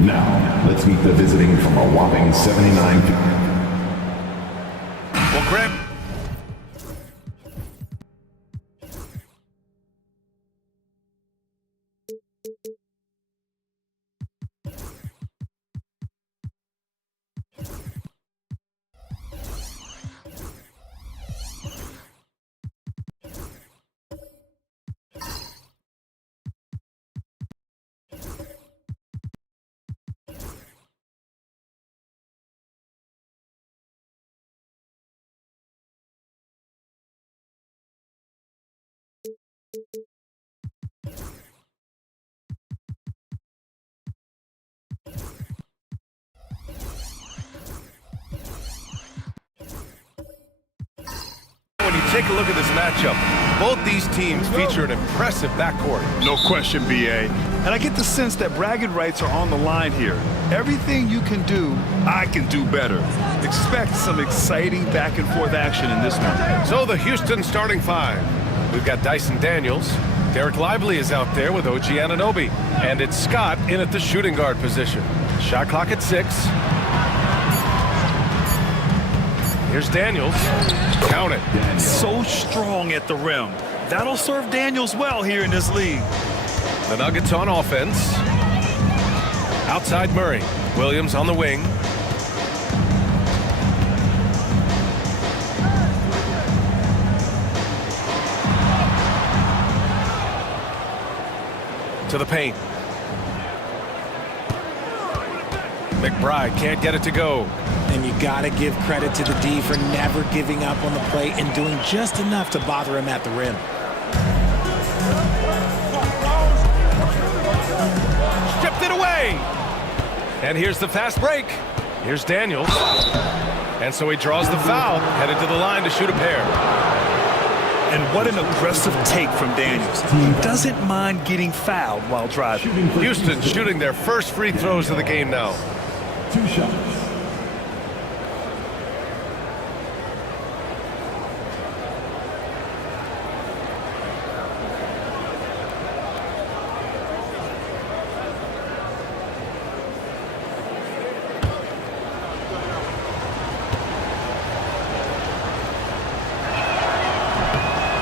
Now, let's meet the visiting from a whopping 79. Well, Greg. When you take a look at this matchup, both these teams feature an impressive backcourt. No question, B.A. And I get the sense that bragging rights are on the line here. Everything you can do, I can do better. Expect some exciting back-and-forth action in this one. So the Houston starting five. We've got Dyson Daniels. Derek Lively is out there with OG Anunoby. And it's Scott in at the shooting guard position. Shot clock at 6. Here's Daniels. Count it. So strong at the rim. That'll serve Daniels well here in this league. The Nuggets on offense. Outside Murray. Williams on the wing. To the paint. McBride can't get it to go. And you got to give credit to the D for never giving up on the play and doing just enough to bother him at the rim. Stripped it away. And here's the fast break. Here's Daniels. And so he draws the foul, headed to the line to shoot a pair. And what an aggressive take from Daniels. He doesn't mind getting fouled while driving. Houston shooting their first free throws of the game now. 2 shots.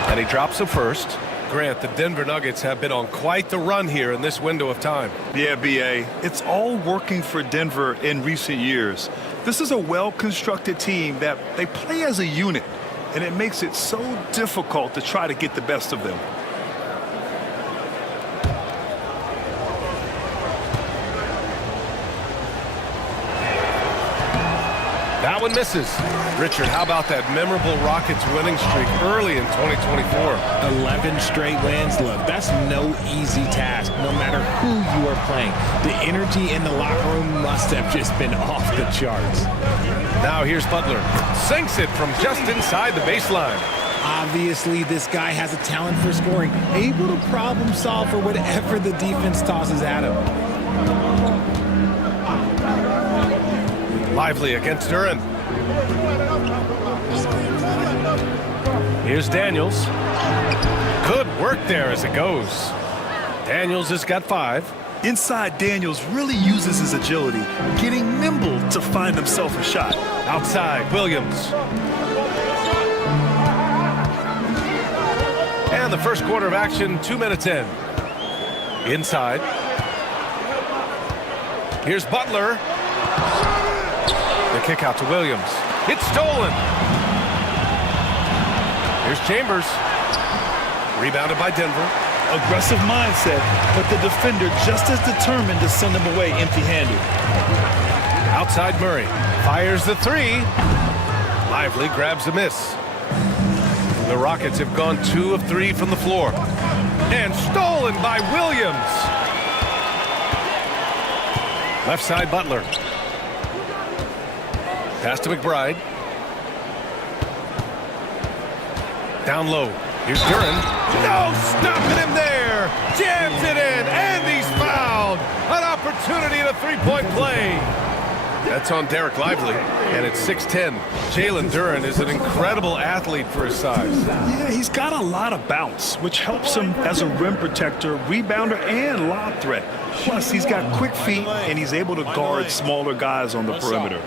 And he drops a first. Grant, the Denver Nuggets have been on quite the run here in this window of time. Yeah, B.A. It's all working for Denver in recent years. This is a well-constructed team that they play as a unit, and it makes it so difficult to try to get the best of them. That one misses. Richard, how about that memorable Rockets winning streak early in 2024? 11 straight wins. Look, that's no easy task, no matter who you are playing. The energy in the locker room must have just been off the charts. Now here's Butler. Sinks it from just inside the baseline. Obviously, this guy has a talent for scoring, able to problem solve for whatever the defense tosses at him. Lively against Duren. Here's Daniels. Good work there as it goes. Daniels has got 5. Inside, Daniels really uses his agility, getting nimble to find himself a shot. Outside, Williams. And the first quarter of action, 2 minutes in. Inside. Here's Butler. The kick out to Williams. It's stolen. Here's Chambers. Rebounded by Denver. Aggressive mindset, but the defender just as determined to send him away empty-handed. Outside Murray. Fires the 3. Lively grabs a miss. The Rockets have gone 2 of 3 from the floor. And stolen by Williams. Left side Butler. Pass to McBride. Down low. Here's Duren. No stopping him there. Jams it in, and he's fouled. An opportunity at a three-point play. That's on Derek Lively, and it's 6-10. Jalen Duren is an incredible athlete for his size. Yeah, he's got a lot of bounce, which helps him as a rim protector, rebounder, and lob threat. Plus, he's got quick feet, and he's able to guard smaller guys on the perimeter.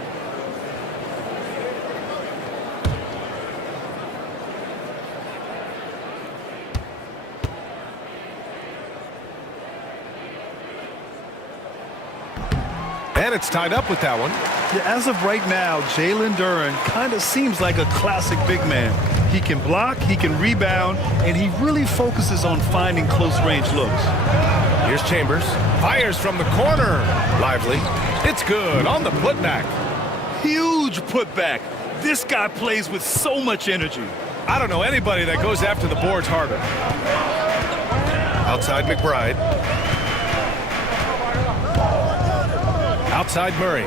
And it's tied up with that one. Yeah, as of right now, Jalen Duren kind of seems like a classic big man. He can block, he can rebound, and he really focuses on finding close-range looks. Here's Chambers. Fires from the corner. Lively. It's good on the putback. Huge putback. This guy plays with so much energy. I don't know anybody that goes after the boards harder. Outside McBride. Outside Murray.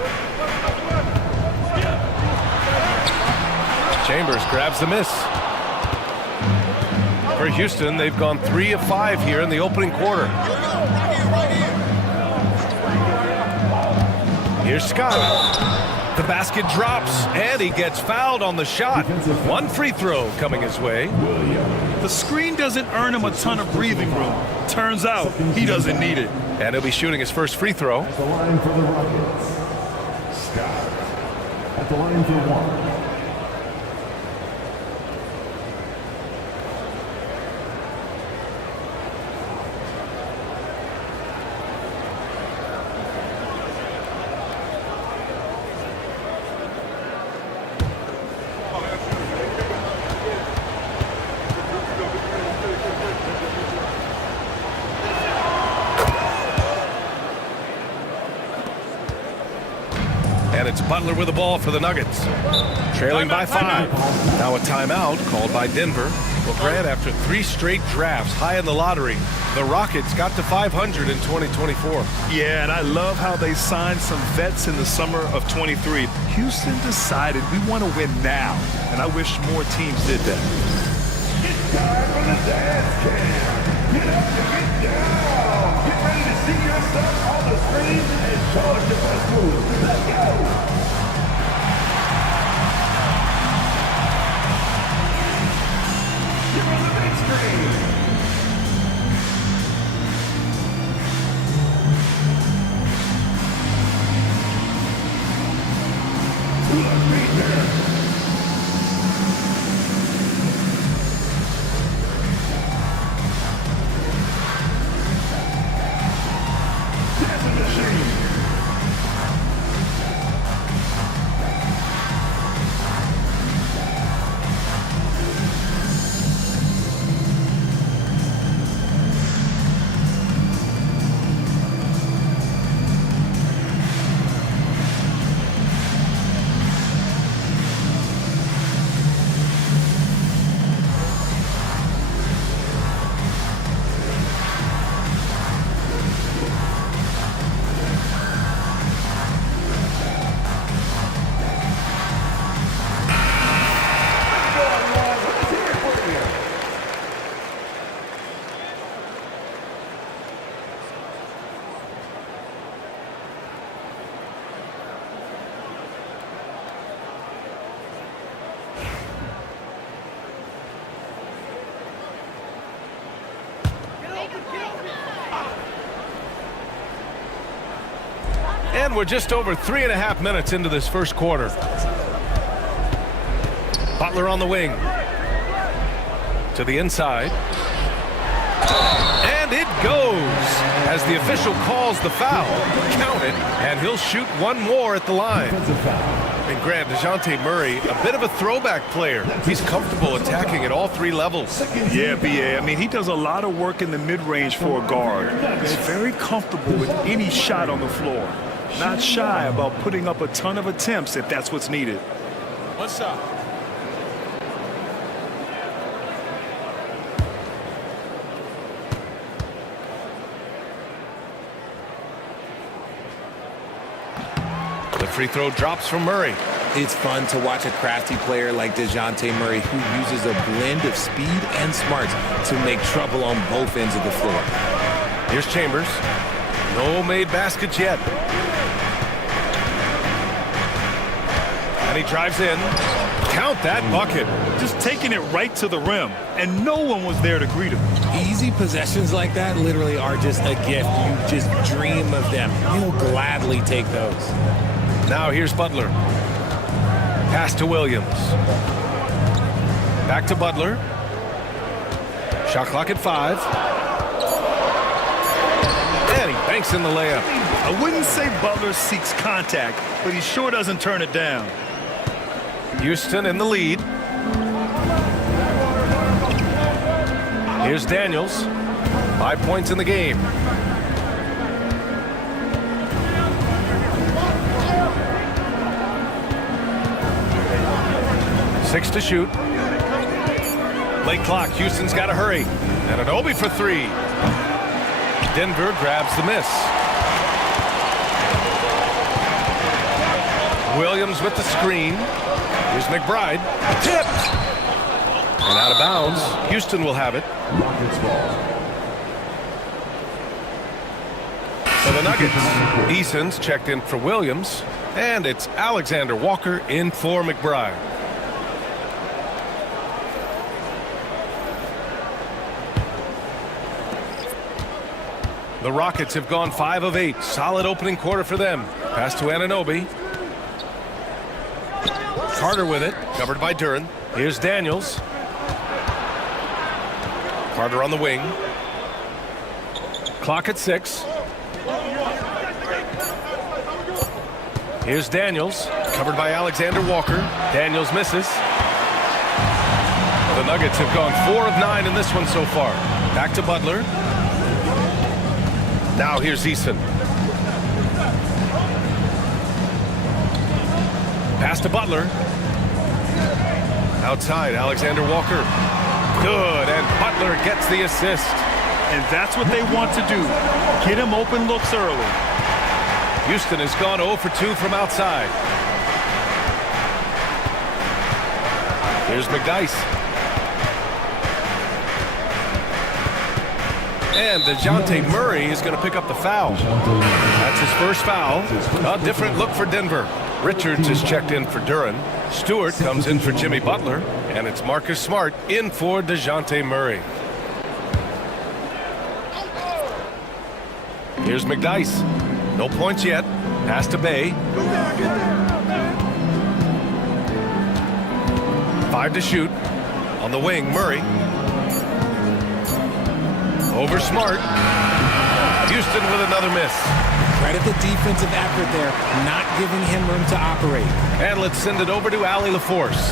Chambers grabs the miss. For Houston, they've gone 3 of 5 here in the opening quarter. Here's Scott. The basket drops, and he gets fouled on the shot. 1 free throw coming his way. The screen doesn't earn him a ton of breathing room. Turns out he doesn't need it. And he'll be shooting his first free throw. At the line for the Rockets, Scott. At the line for 1. it's Butler with the ball for the Nuggets. Trailing by 5. Now a timeout called by Denver. Well, Grant, after 3 straight drafts high in the lottery, the Rockets got to 500 in 2024. Yeah, and I love how they signed some vets in the summer of 23. Houston decided we want to win now, and I wish more teams did that. It's time for the dance cam. Get up and get down. Get ready to see your stuff on the screen and show us your best moves. Let's go. Give us the big screen. To the feature. And we're just over 3.5 minutes into this first quarter. Butler on the wing. To the inside. And it goes as the official calls the foul. Count it, and he'll shoot one more at the line. And Grant, DeJounte Murray, a bit of a throwback player. He's comfortable attacking at all 3 levels. Yeah, B.A. I mean, he does a lot of work in the mid-range for a guard. He's very comfortable with any shot on the floor. Not shy about putting up a ton of attempts if that's what's needed. One shot. The free throw drops from Murray. It's fun to watch a crafty player like DeJounte Murray who uses a blend of speed and smarts to make trouble on both ends of the floor. Here's Chambers. No made baskets yet. And he drives in. Count that bucket. Just taking it right to the rim, and no one was there to greet him. Easy possessions like that literally are just a gift. You just dream of them. You'll gladly take those. Now here's Butler. Pass to Williams. Back to Butler. Shot clock at 5. And he banks in the layup. I wouldn't say Butler seeks contact, but he sure doesn't turn it down. Houston in the lead. Here's Daniels. 5 points in the game. Six to shoot. Late clock. Houston's got to hurry. And an Obi for 3. Denver grabs the miss. Williams with the screen. Here's McBride. Tipped. And out of bounds. Houston will have it. Rockets ball. For the Nuggets, Eason's checked in for Williams. And it's Alexander Walker in for McBride. The Rockets have gone 5 of 8. Solid opening quarter for them. Pass to Anunoby. Carter with it, covered by Duren. Here's Daniels. Carter on the wing. Clock at 6. Here's Daniels, covered by Alexander Walker. Daniels misses. The Nuggets have gone 4 of 9 in this one so far. Back to Butler. Now here's Eason. Pass to Butler. Outside, Alexander Walker. Good, and Butler gets the assist. And that's what they want to do. Get him open looks early. Houston has gone 0 for 2 from outside. Here's McDyess. And DeJounte Murray is going to pick up the foul. That's his first foul. A different look for Denver. Richards is checked in for Duren. Stewart comes in for Jimmy Butler. And it's Marcus Smart in for DeJounte Murray. Here's McDyess. No points yet. Pass to Bay. 5 to shoot. On the wing, Murray. Over Smart. Houston with another miss. Credit the defensive effort there, not giving him room to operate. And let's send it over to Allie LaForce.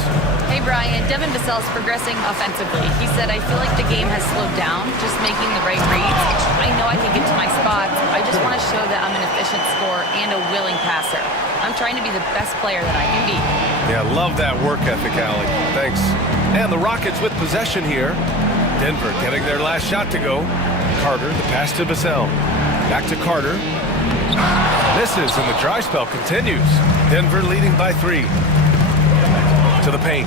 Hey, Brian, Devin Vassell's progressing offensively. He said, I feel like the game has slowed down, just making the right reads. I know I can get to my spots. I just want to show that I'm an efficient scorer and a willing passer. I'm trying to be the best player that I can be. Yeah, love that work ethic, Allie. Thanks. And the Rockets with possession here. Denver getting their last shot to go. Carter, the pass to Vassell. Back to Carter. Misses, and the dry spell continues. Denver leading by 3. To the paint.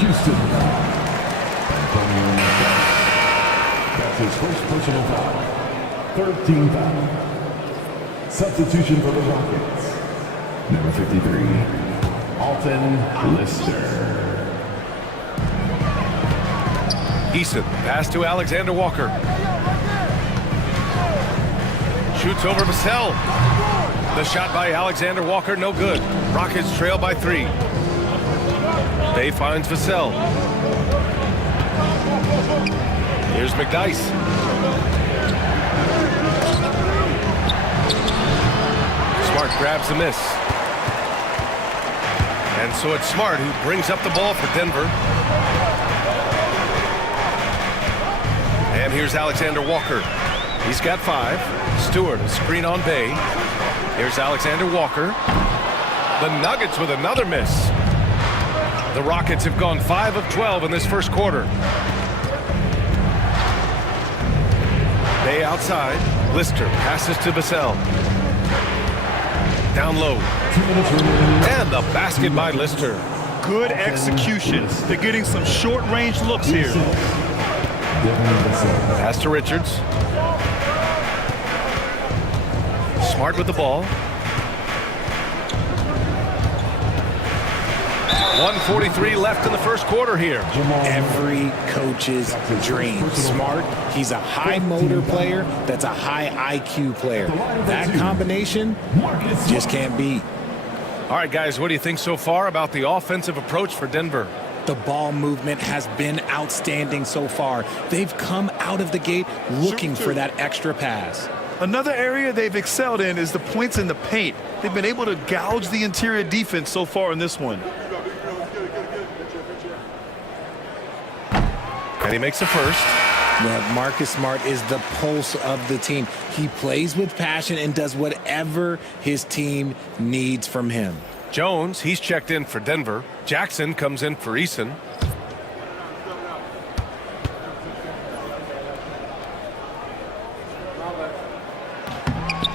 Houston. That's his first personal foul. 13 foul. Substitution for the Rockets. Number 53, Alton Lister. Eason, pass to Alexander Walker. Shoots over Vassell. The shot by Alexander Walker, no good. Rockets trail by 3. Bay finds Vassell. Here's McDyess. Smart grabs the miss. And so it's Smart who brings up the ball for Denver. And here's Alexander Walker. He's got 5. Stewart, a screen on Bay. Here's Alexander Walker. The Nuggets with another miss. The Rockets have gone 5 of 12 in this first quarter. Bay outside. Lister passes to Vassell. Down low. And the basket by Lister. Good execution. They're getting some short-range looks here. Pass to Richards. Smart with the ball. 1:43 left in the first quarter here. Every coach's dream. Smart, he's a high motor player that's a high IQ player. That combination just can't beat. All right, guys, what do you think so far about the offensive approach for Denver? The ball movement has been outstanding so far. They've come out of the gate looking for that extra pass. Another area they've excelled in is the points in the paint. They've been able to gouge the interior defense so far in this one. And he makes the first. Well, Marcus Smart is the pulse of the team. He plays with passion and does whatever his team needs from him. Jones, he's checked in for Denver. Jackson comes in for Eason.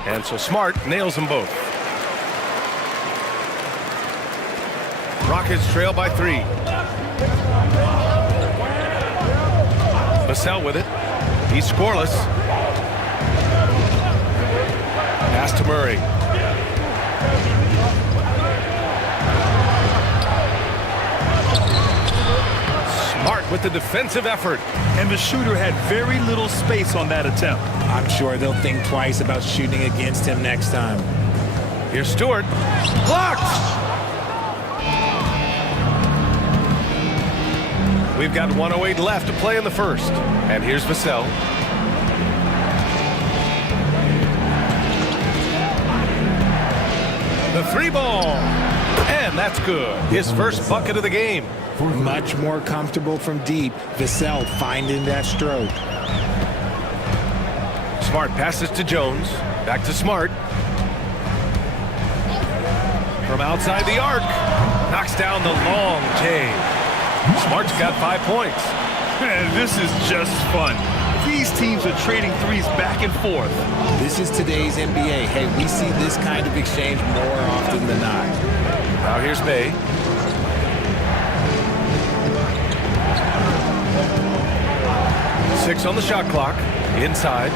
And so Smart nails them both. Rockets trail by 3. Vassell with it. He's scoreless. Pass to Murray. Smart with the defensive effort. And the shooter had very little space on that attempt. I'm sure they'll think twice about shooting against him next time. Here's Stewart. Blocked! We've got 1:08 left to play in the first. And here's Vassell. The 3 ball. And that's good. His first bucket of the game. Much more comfortable from deep. Vassell finding that stroke. Smart passes to Jones. Back to Smart. from outside the arc. Knocks down the long J. Smart's got 5 points. Man, this is just fun. These teams are trading threes back and forth. This is today's NBA. Hey, we see this kind of exchange more often than not. Now here's May. Six on the shot clock. Inside.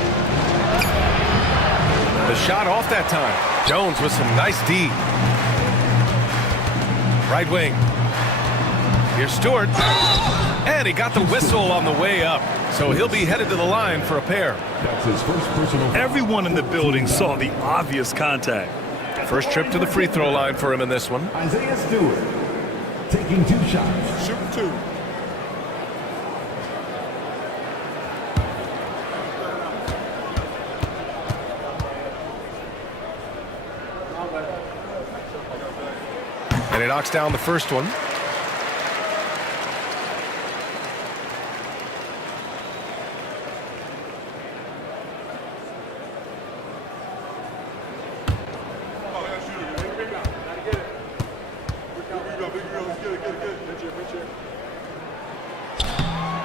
The shot off that time. Jones with some nice D. Right wing. Here's Stewart. And he got the whistle on the way up. So he'll be headed to the line for a pair. That's his first personal. Everyone in the building saw the obvious contact. First trip to the free throw line for him in this one. Isaiah Stewart taking 2 shots. Shoot 2. And he knocks down the first one.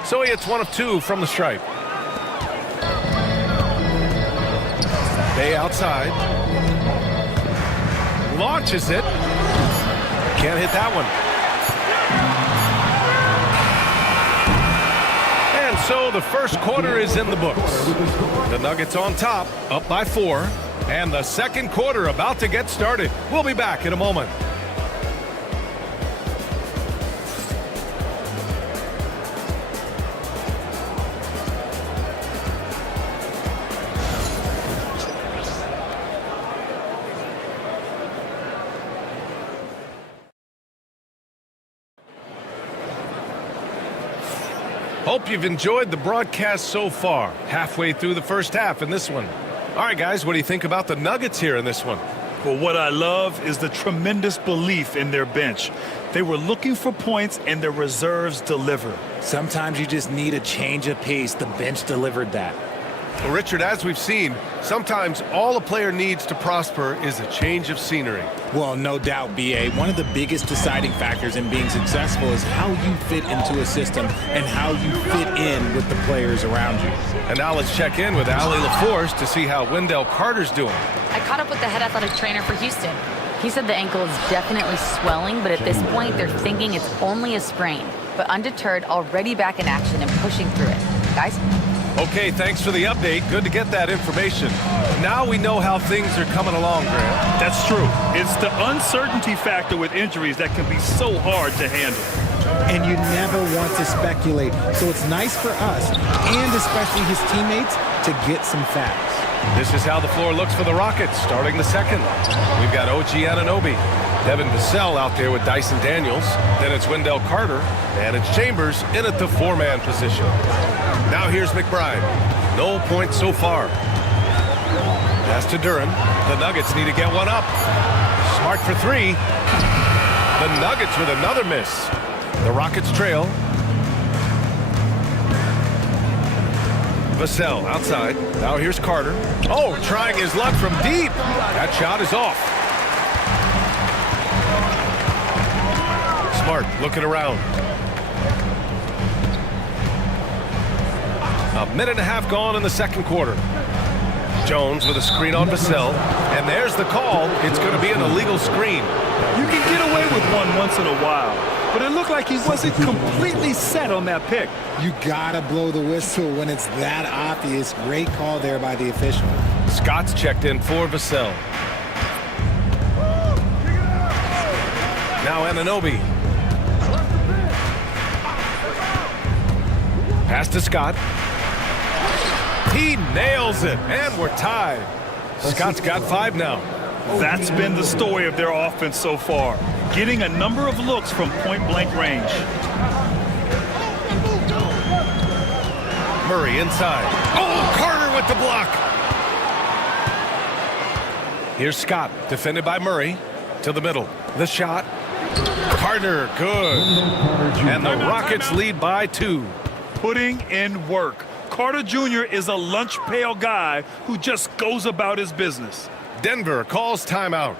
So he hits 1 of 2 from the stripe. Bay outside. Launches it. Can't hit that one. And so the first quarter is in the books. The Nuggets on top, up by 4. And the second quarter about to get started. We'll be back in a moment. Hope you've enjoyed the broadcast so far. Halfway through the first half in this one. All right, guys, what do you think about the Nuggets here in this one? Well, what I love is the tremendous belief in their bench. They were looking for points, and their reserves delivered. Sometimes you just need a change of pace. The bench delivered that. Well, Richard, as we've seen, sometimes all a player needs to prosper is a change of scenery. Well, no doubt, B.A. One of the biggest deciding factors in being successful is how you fit into a system and how you fit in with the players around you. And now let's check in with Allie LaForce to see how Wendell Carter's doing. I caught up with the head athletic trainer for Houston. He said the ankle is definitely swelling, but at this point, they're thinking it's only a sprain. But undeterred, already back in action and pushing through it. Guys? Okay, thanks for the update. Good to get that information. Now we know how things are coming along, Grant. That's true. It's the uncertainty factor with injuries that can be so hard to handle. And you never want to speculate. So it's nice for us, and especially his teammates, to get some facts. This is how the floor looks for the Rockets starting the second. We've got OG Anunoby, Devin Vassell out there with Dyson Daniels. Then it's Wendell Carter, and it's Chambers in at the 4-man position. Now here's McBride. No points so far. Pass to Duren. The Nuggets need to get one up. Smart for 3. The Nuggets with another miss. The Rockets trail. Vassell outside. Now here's Carter. Oh, trying his luck from deep. That shot is off. Smart looking around. A minute and a half gone in the second quarter. Jones with a screen on Vassell. And there's the call. It's going to be an illegal screen. You can get away with one once in a while, but it looked like he wasn't completely set on that pick. You gotta blow the whistle when it's that obvious. Great call there by the official. Scott's checked in for Vassell. Now Anunoby. Pass to Scott. He nails it, and we're tied. Scott's got 5 now. That's been the story of their offense so far, getting a number of looks from point-blank range. Murray inside. Oh, Carter with the block. Here's Scott, defended by Murray. To the middle. The shot. Carter, good. And the Rockets lead by 2. Putting in work. Carter Jr. is a lunch pail guy who just goes about his business. Denver calls timeout.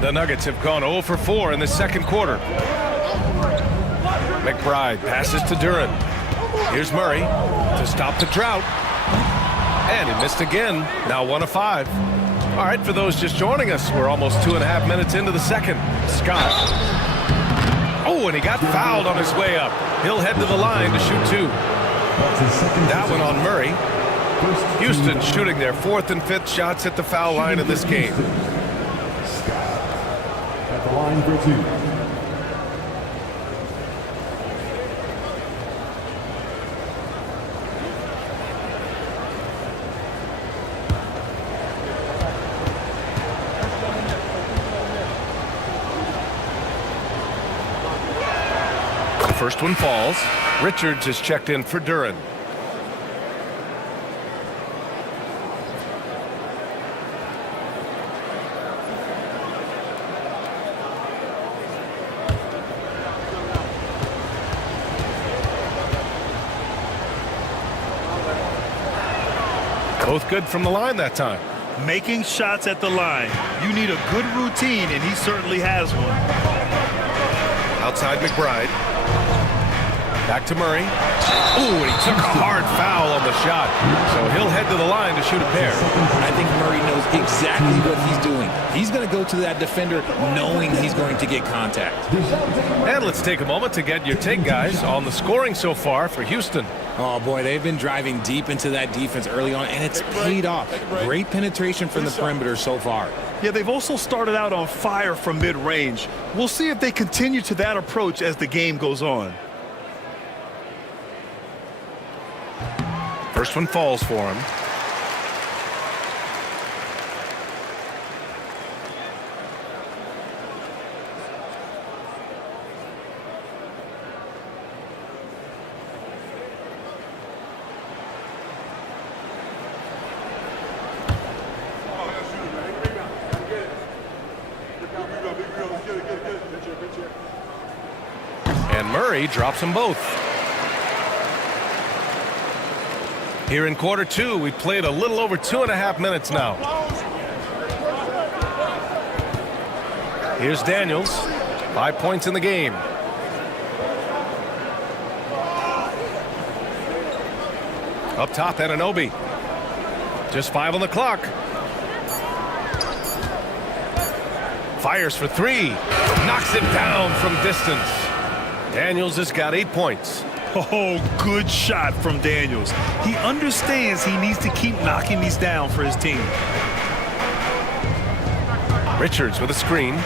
The Nuggets have gone 0 for 4 in the second quarter. McBride passes to Duren. Here's Murray to stop the drought. And he missed again. Now 1 of 5. All right, for those just joining us, we're almost 2.5 minutes into the second. Scott. Oh, and he got fouled on his way up. He'll head to the line to shoot 2. That one on Murray. Houston shooting their 4th and 5th shots at the foul line in this game. At the line for 2. The first one falls. Richards is checked in for Duren. Both good from the line that time. Making shots at the line. You need a good routine, and he certainly has one. Outside McBride. Back to Murray. Ooh, and he took a hard foul on the shot. So he'll head to the line to shoot a pair. I think Murray knows exactly what he's doing. He's going to go to that defender knowing he's going to get contact. And let's take a moment to get your take, guys, on the scoring so far for Houston. Oh, boy, they've been driving deep into that defense early on, and it's paid off. Great penetration from the perimeter so far. Yeah, they've also started out on fire from mid-range. We'll see if they continue to that approach as the game goes on. First one falls for him. And Murray drops them both. Here in quarter 2, we played a little over 2.5 minutes now. Here's Daniels. 5 points in the game. Up top, Anunoby. Just 5 on the clock. Fires for 3. Knocks it down from distance. Daniels has got 8 points. Oh, good shot from Daniels. He understands he needs to keep knocking these down for his team. Richards with a screen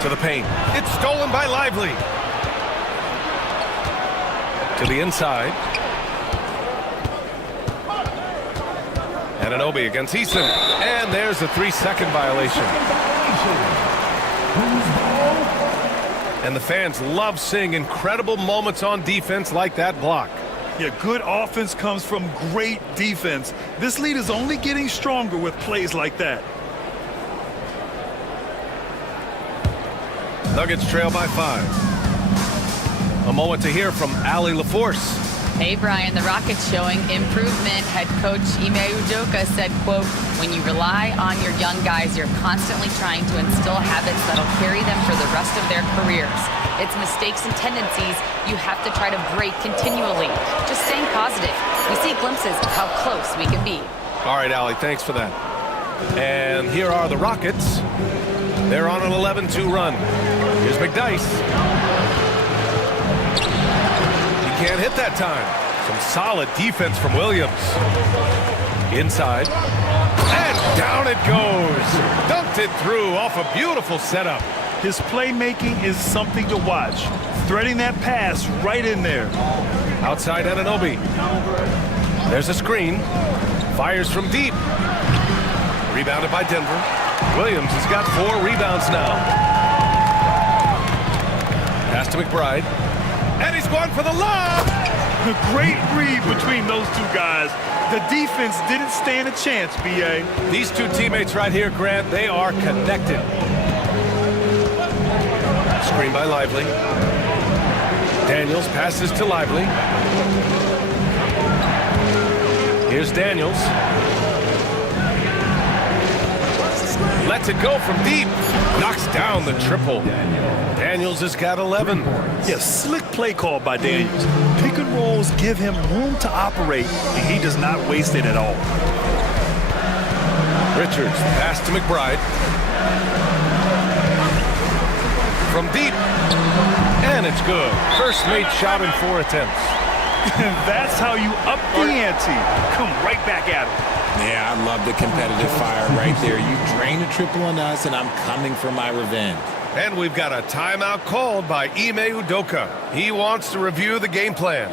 to the paint. It's stolen by Lively. To the inside. Anunoby against Eason. And there's a 3-second violation. And the fans love seeing incredible moments on defense like that block. Yeah, good offense comes from great defense. This lead is only getting stronger with plays like that. Nuggets trail by 5. A moment to hear from Allie LaForce. Hey, Brian, the Rockets showing improvement. Head coach Ime Udoka said, quote, when you rely on your young guys, you're constantly trying to instill habits that'll carry them for the rest of their careers. It's mistakes and tendencies you have to try to break continually. Just staying positive. We see glimpses of how close we can be. All right, Allie, thanks for that. And here are the Rockets. They're on an 11-2 run. Here's McDyess. Can't hit that time. Some solid defense from Williams. Inside. And down it goes. Dunked it through off a beautiful setup. His playmaking is something to watch. Threading that pass right in there. Outside Anunoby. There's a screen. Fires from deep. Rebounded by Denver. Williams has got 4 rebounds now. Pass to McBride. And he's going for the lob. A great read between those two guys. The defense didn't stand a chance, B.A. These two teammates right here, Grant, they are connected. Screen by Lively. Daniels passes to Lively. Here's Daniels. Lets it go from deep. Knocks down the triple. Daniels has got 11. Yes, slick play call by Daniels. Pick and rolls give him room to operate, and he does not waste it at all. Richards pass to McBride. From deep. And it's good. First made shot in 4 attempts. That's how you up the ante. Come right back at him. Yeah, I love the competitive fire right there. You drain a triple on us, and I'm coming for my revenge. And we've got a timeout called by Ime Udoka. He wants to review the game plan.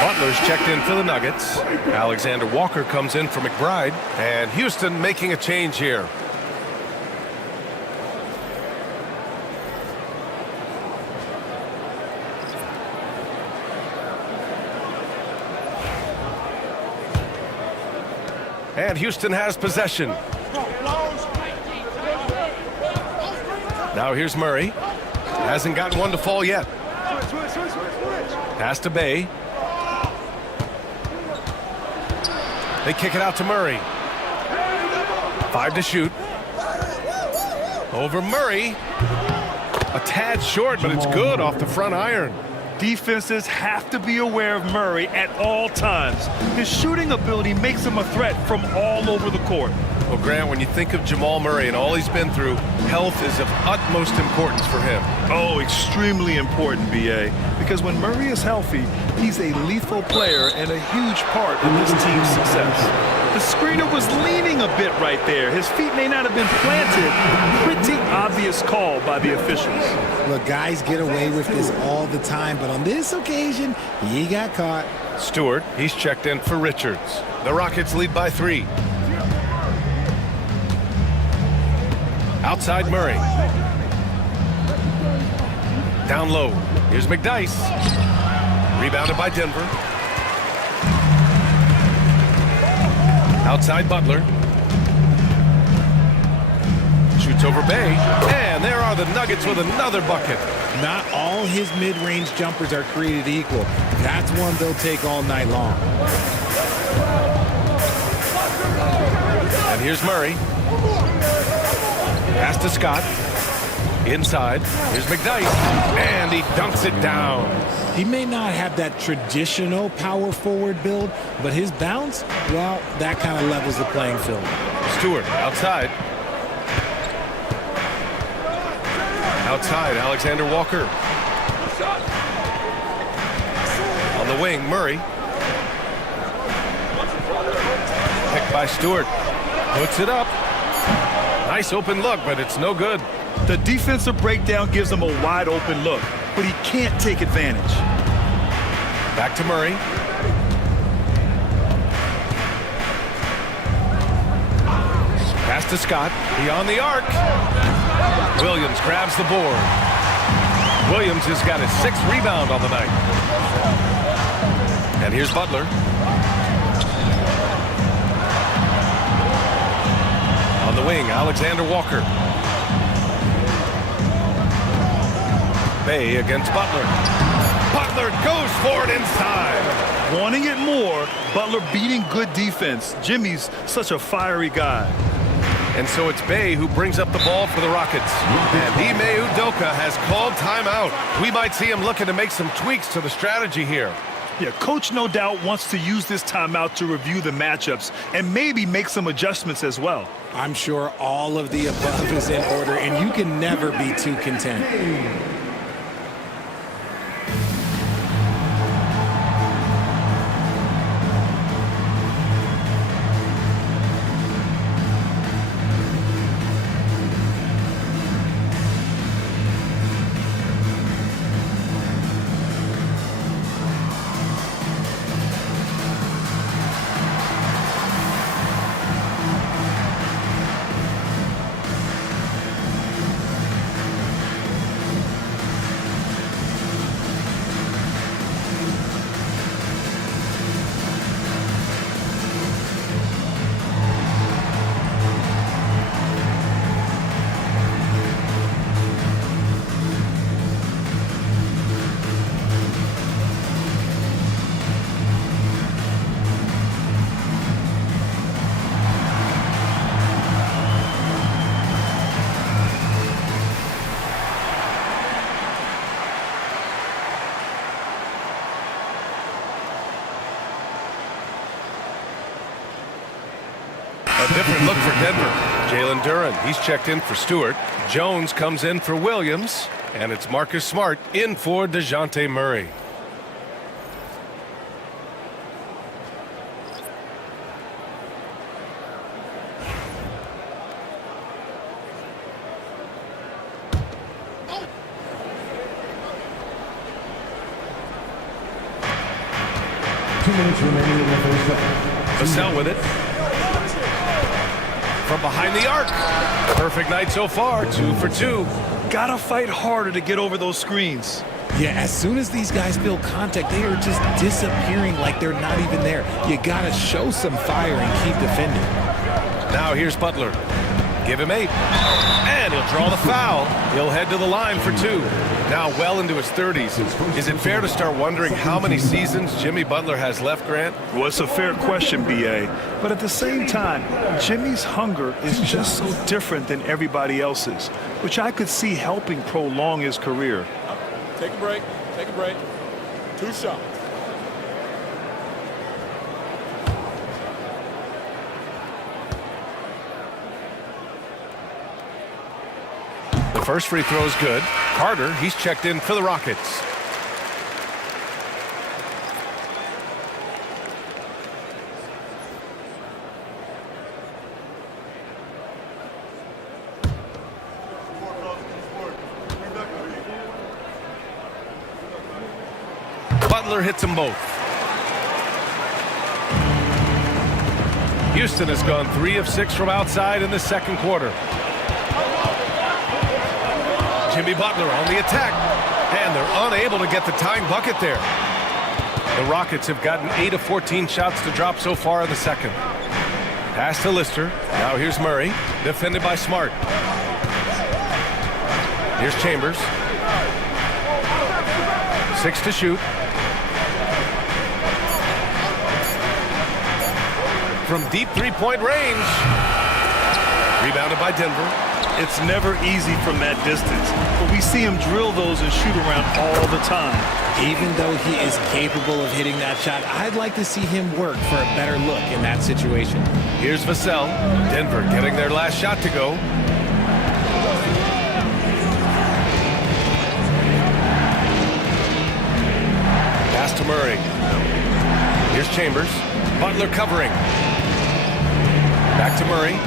Butler's checked in for the Nuggets. Alexander Walker comes in for McBride. And Houston making a change here. And Houston has possession. Now here's Murray. Hasn't gotten one to fall yet. Pass to Bay. They kick it out to Murray. 5 to shoot. Over Murray. A tad short, but it's good off the front iron. Defenses have to be aware of Murray at all times. His shooting ability makes him a threat from all over the court. Well, Grant, when you think of Jamal Murray and all he's been through, health is of utmost importance for him. Oh, extremely important, B.A. Because when Murray is healthy, he's a lethal player and a huge part of his team's success. The screener was leaning a bit right there. His feet may not have been planted. Pretty obvious call by the officials. Look, guys get away with this all the time, but on this occasion, he got caught. Stewart, he's checked in for Richards. The Rockets lead by 3. Outside Murray. Down low. Here's McDyess. Rebounded by Denver. Outside Butler. Shoots over Bay. And there are the Nuggets with another bucket. Not all his mid-range jumpers are created equal. That's one they'll take all night long. And here's Murray. Pass to Scott. Inside. Here's McDyess. And he dunks it down. He may not have that traditional power forward build, but his bounce, well, that kind of levels the playing field. Stewart outside. Outside, Alexander Walker. On the wing, Murray. Picked by Stewart. Puts it up. Nice open look, but it's no good. The defensive breakdown gives him a wide open look, but he can't take advantage. Back to Murray. Pass to Scott. Beyond the arc. Williams grabs the board. Williams has got his 6th rebound on the night. And here's Butler. On the wing, Alexander Walker. Bey against Butler. Butler goes for it inside. Wanting it more, Butler beating good defense. Jimmy's such a fiery guy. And so it's Bey who brings up the ball for the Rockets. And Ime Udoka has called timeout. We might see him looking to make some tweaks to the strategy here. Yeah, coach no doubt wants to use this timeout to review the matchups and maybe make some adjustments as well. I'm sure all of the above is in order, and you can never be too content. A different look for Denver. Jalen Duren, he's checked in for Stewart. Jones comes in for Williams. And it's Marcus Smart in for DeJounte Murray. Vassell with it. From behind the arc. Perfect night so far, 2 for 2. Gotta fight harder to get over those screens. Yeah, as soon as these guys feel contact, they are just disappearing like they're not even there. You gotta show some fire and keep defending. Now here's Butler. Give him 8. And he'll draw the foul. He'll head to the line for 2. Now well into his 30s. Is it fair to start wondering how many seasons Jimmy Butler has left, Grant? Well, it's a fair question, B.A. But at the same time, Jimmy's hunger is just so different than everybody else's, which I could see helping prolong his career. Take a break. Take a break. 2 shots. The first free throw is good. Carter, he's checked in for the Rockets. Butler hits them both. Houston has gone 3 of 6 from outside in the second quarter. Jimmy Butler on the attack, and they're unable to get the tying bucket there. The Rockets have gotten 8 of 14 shots to drop so far in the second. Pass to Lister. Now here's Murray, defended by Smart. Here's Chambers. 6 to shoot. From deep three-point range. Rebounded by Denver. It's never easy from that distance, but we see him drill those and shoot around all the time. Even though he is capable of hitting that shot, I'd like to see him work for a better look in that situation. Here's Vassell. Denver getting their last shot to go. Pass to Murray. Here's Chambers. Butler covering. Back to Murray.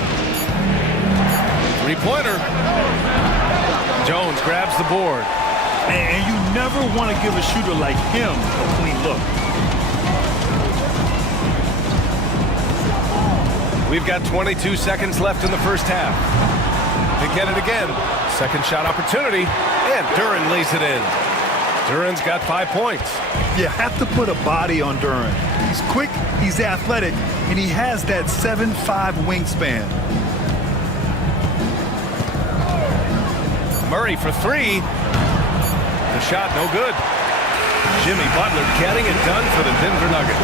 Three-pointer. Jones grabs the board. And you never want to give a shooter like him a clean look. We've got 22 seconds left in the first half. To get it again. Second shot opportunity. And Duren lays it in. Duren's got 5 points. You have to put a body on Duren. He's quick, he's athletic, and he has that 7'5" wingspan. Murray for 3. The shot, no good. Jimmy Butler getting it done for the Denver Nuggets.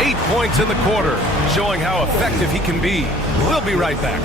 8 points in the quarter, showing how effective he can be. We'll be right back.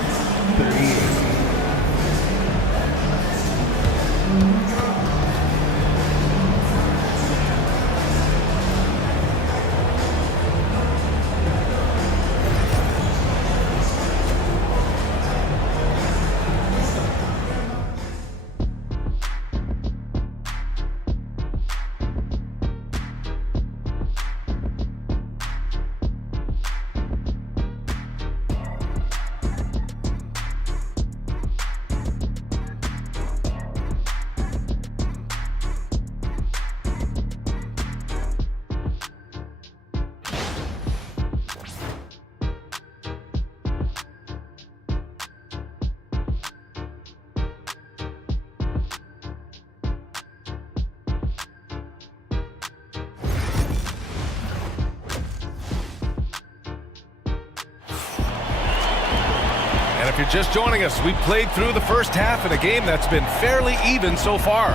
If you're just joining us, we played through the first half in a game that's been fairly even so far.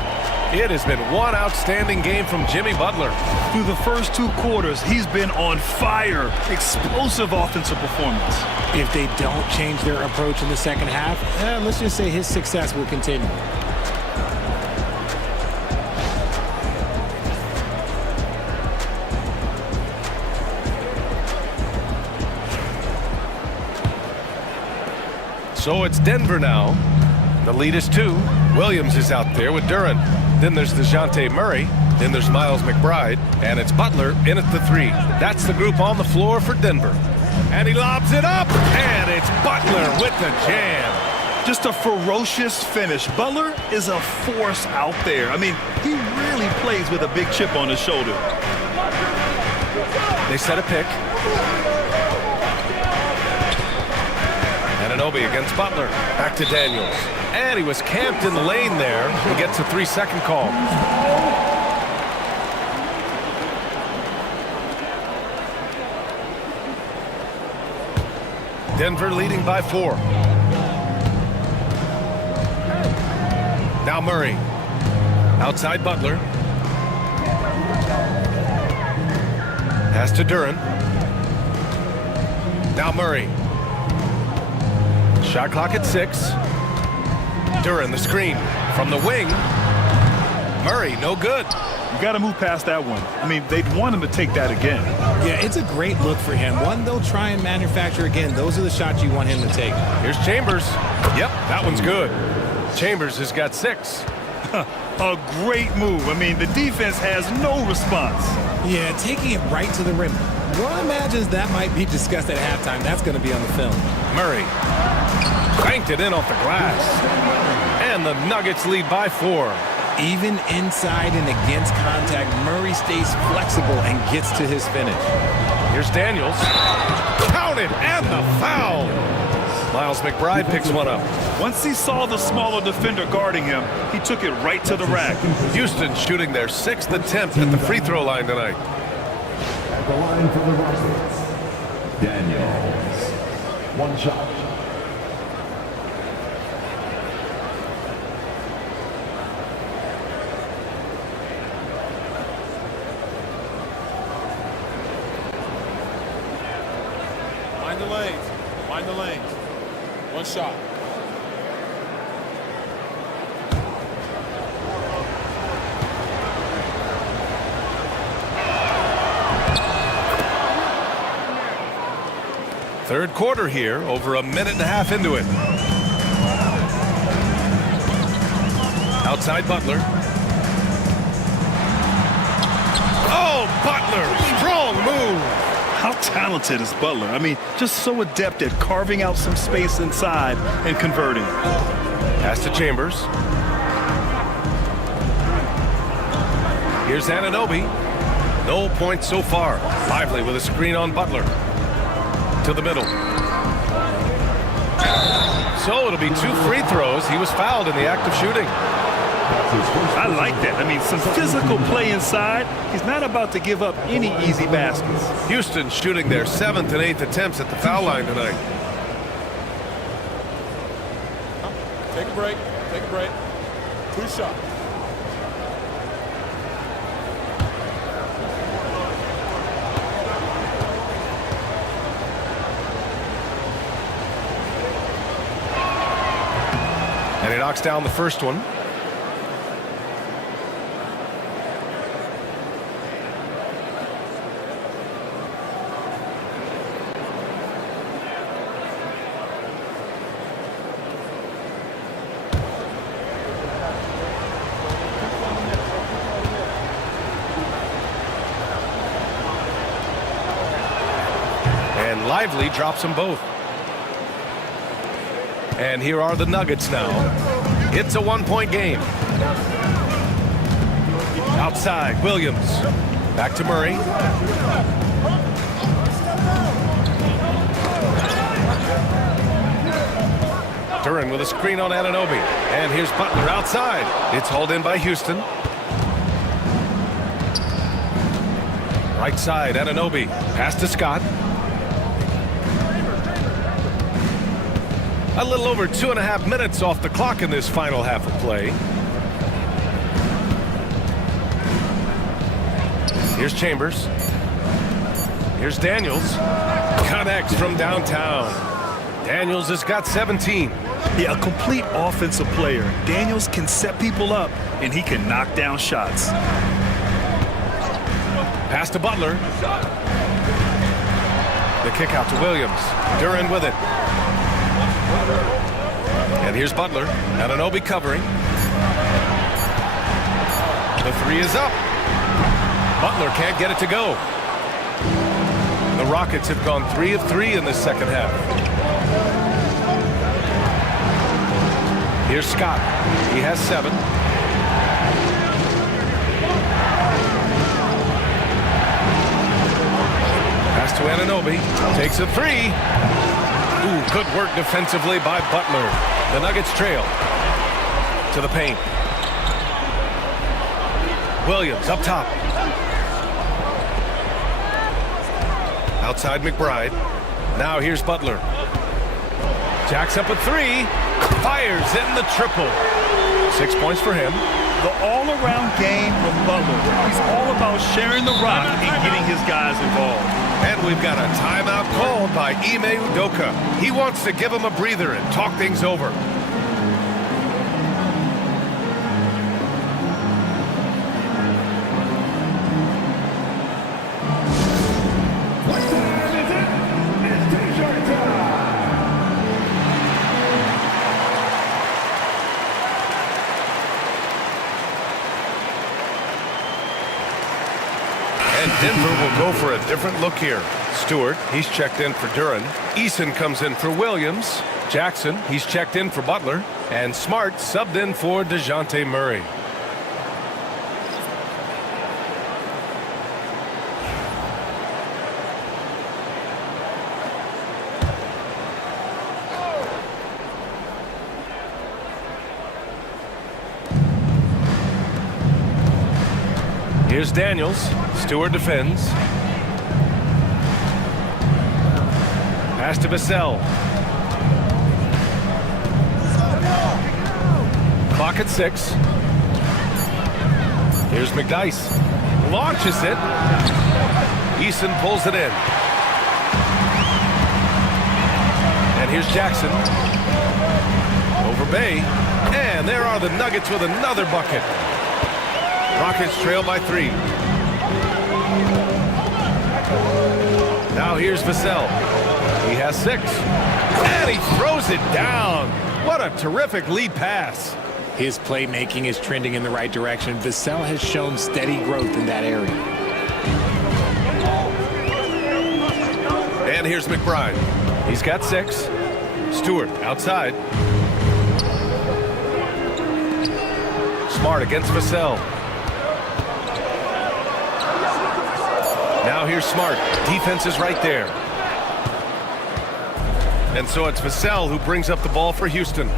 It has been one outstanding game from Jimmy Butler. Through the first 2 quarters, he's been on fire. Explosive offensive performance. If they don't change their approach in the second half, let's just say his success will continue. So it's Denver now. The lead is 2. Williams is out there with Duren. Then there's DeJounte Murray. Then there's Miles McBride. And it's Butler in at the 3. That's the group on the floor for Denver. And he lobs it up. And it's Butler with the jam. Just a ferocious finish. Butler is a force out there. I mean, he really plays with a big chip on his shoulder. They set a pick. Anunoby against Butler. Back to Daniels. And he was camped in the lane there. He gets a 3-second call. Denver leading by 4. Now Murray. Outside Butler. Pass to Duren. Now Murray. Shot clock at 6. Duren the screen from the wing. Murray no good. You got to move past that one. I mean, they'd want him to take that again. Yeah, it's a great look for him. One they'll try and manufacture again. Those are the shots you want him to take. Here's Chambers. Yep, that one's good. Chambers has got 6. A great move. I mean, the defense has no response. Yeah, taking it right to the rim. One imagines that might be discussed at halftime. That's going to be on the film. Murray banked it in off the glass. And the Nuggets lead by 4. Even inside and against contact, Murray stays flexible and gets to his finish. Here's Daniels. Counted and the foul. Miles McBride picks one up. Once he saw the smaller defender guarding him, he took it right to the rack. Houston shooting their 6th attempt at the free throw line tonight. At the line for the Rockets, Daniels. 1 shot. Mind the lanes. Mind the lanes. 1 shot. Third quarter here, over a minute and a half into it. Outside Butler. Oh, Butler, strong move. How talented is Butler? I mean, just so adept at carving out some space inside and converting. Pass to Chambers. Here's Anunoby. No points so far. Lively with a screen on Butler. To the middle. So it'll be 2 free throws. He was fouled in the act of shooting. I like that. I mean, some physical play inside. He's not about to give up any easy baskets. Houston shooting their 7th and 8th attempts at the foul line tonight. Take a break. Take a break. 2 shots. knocks down the first one. And Lively drops them both. And here are the Nuggets now. It's a 1-point game. Outside, Williams. Back to Murray. Duren with a screen on Anunoby. And here's Butler outside. It's hauled in by Houston. Right side, Anunoby. Pass to Scott. A little over 2.5 minutes off the clock in this final half of play. Here's Chambers. Here's Daniels. Connects from downtown. Daniels has got 17. Yeah, a complete offensive player. Daniels can set people up, and he can knock down shots. Pass to Butler. The kick out to Williams. Duren with it. And here's Butler. Anunoby covering. The three is up. Butler can't get it to go. The Rockets have gone 3 of 3 in this second half. Here's Scott. He has 7. Pass to Anunoby. Takes a 3. Ooh, good work defensively by Butler. The Nuggets trail to the paint. Williams up top. Outside McBride. Now here's Butler. Jacks up a 3. Fires in the triple. 6 points for him. The all-around game from Butler. He's all about sharing the rock and getting his guys involved. And we've got a timeout called by Ime Udoka. He wants to give him a breather and talk things over. Denver will go for a different look here. Stewart, he's checked in for Duren. Eason comes in for Williams. Jackson, he's checked in for Butler. And Smart subbed in for DeJounte Murray. Here's Daniels. Stewart defends. Pass to Vassell. Clock at 6. Here's McDyess. Launches it. Eason pulls it in. And here's Jackson. Over Bay. And there are the Nuggets with another bucket. Rockets trail by 3. Now here's Vassell. He has 6. And he throws it down. What a terrific lead pass. His playmaking is trending in the right direction. Vassell has shown steady growth in that area. And here's McBride. He's got 6. Stewart outside. Smart against Vassell. Now here's Smart. Defense is right there. And so it's Vassell who brings up the ball for Houston.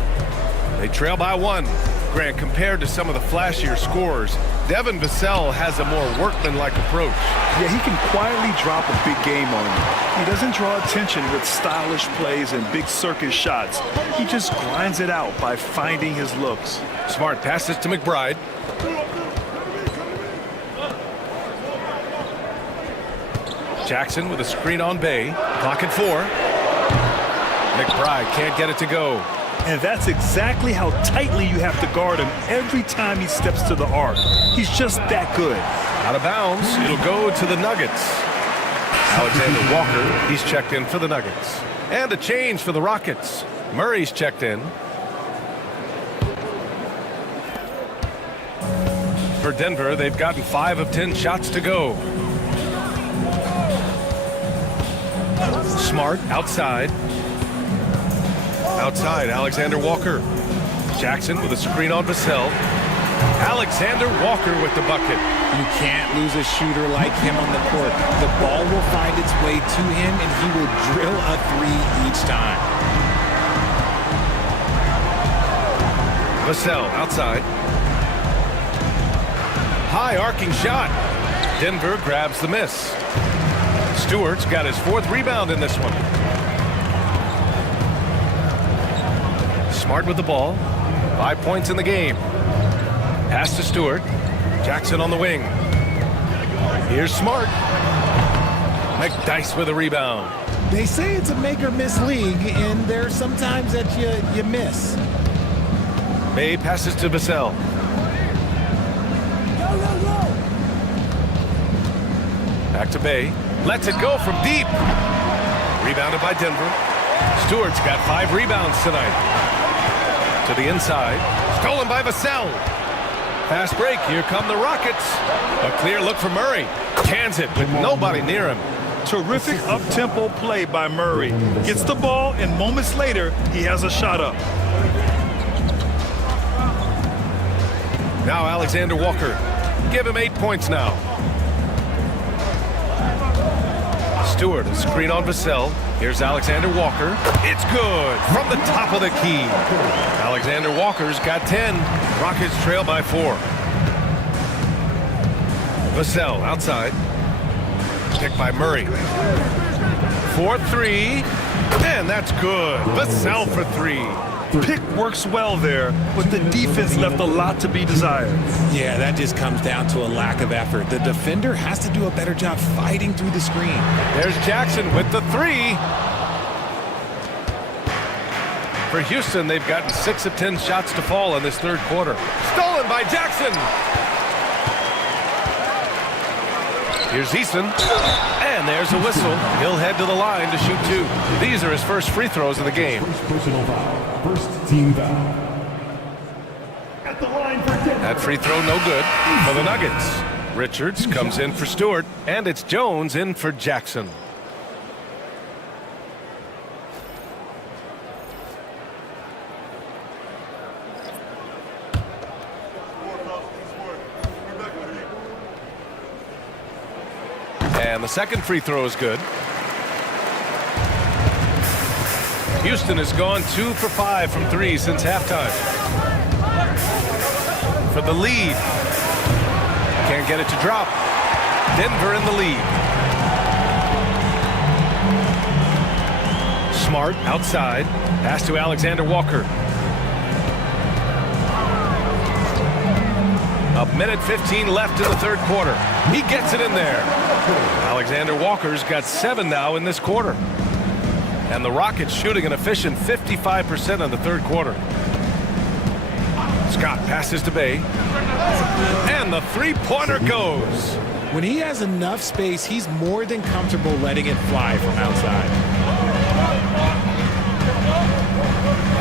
They trail by 1. Grant, compared to some of the flashier scorers, Devin Vassell has a more workmanlike approach. Yeah, he can quietly drop a big game on you. He doesn't draw attention with stylish plays and big circus shots. He just grinds it out by finding his looks. Smart passes to McBride. Jackson with a screen on Bay. Clock at 4. McBride can't get it to go. And that's exactly how tightly you have to guard him every time he steps to the arc. He's just that good. Out of bounds, it'll go to the Nuggets. Alexander Walker, he's checked in for the Nuggets. And a change for the Rockets. Murray's checked in. For Denver, they've gotten 5 of 10 shots to go. Smart outside. Outside, Alexander Walker. Jackson with a screen on Vassell. Alexander Walker with the bucket. You can't lose a shooter like him on the court. The ball will find its way to him, and he will drill a 3 each time. Vassell outside. High arcing shot. Denver grabs the miss. Stewart's got his 4th rebound in this one. Smart with the ball. 5 points in the game. Pass to Stewart. Jackson on the wing. Here's Smart. McDyess with a rebound. They say it's a make or miss league, and there's sometimes that you miss. Bay passes to Vassell. Back to Bay. Lets it go from deep. Rebounded by Denver. Stewart's got 5 rebounds tonight. To the inside. Stolen by Vassell. Fast break. Here come the Rockets. A clear look for Murray. Cans it with nobody near him. Terrific up-tempo play by Murray. Gets the ball, and moments later, he has a shot up. Now Alexander Walker. Give him 8 points now. Stewart, a screen on Vassell. Here's Alexander Walker. It's good from the top of the key. Alexander Walker's got 10. Rockets trail by 4. Vassell outside. Picked by Murray. 4-3. And that's good. Vassell for 3. Pick works well there, but the defense left a lot to be desired. Yeah, that just comes down to a lack of effort. The defender has to do a better job fighting through the screen. There's Jackson with the 3. For Houston, they've gotten 6 of 10 shots to fall in this 3rd quarter. Stolen by Jackson. Here's Easton. And there's a whistle. He'll head to the line to shoot 2. These are his first free throws of the game. First personal foul. First team foul. At the line for Denver. That free throw no good for the Nuggets. Richards comes in for Stewart, and it's Jones in for Jackson. And the second free throw is good. Houston has gone 2 for 5 from 3 since halftime. For the lead. Can't get it to drop. Denver in the lead. Smart outside. Pass to Alexander Walker. A minute 15 left in the 3rd quarter. He gets it in there. Alexander Walker's got 7 now in this quarter. And the Rockets shooting an efficient 55% in the 3rd quarter. Scott passes to Bay. And the 3-pointer goes. When he has enough space, he's more than comfortable letting it fly from outside.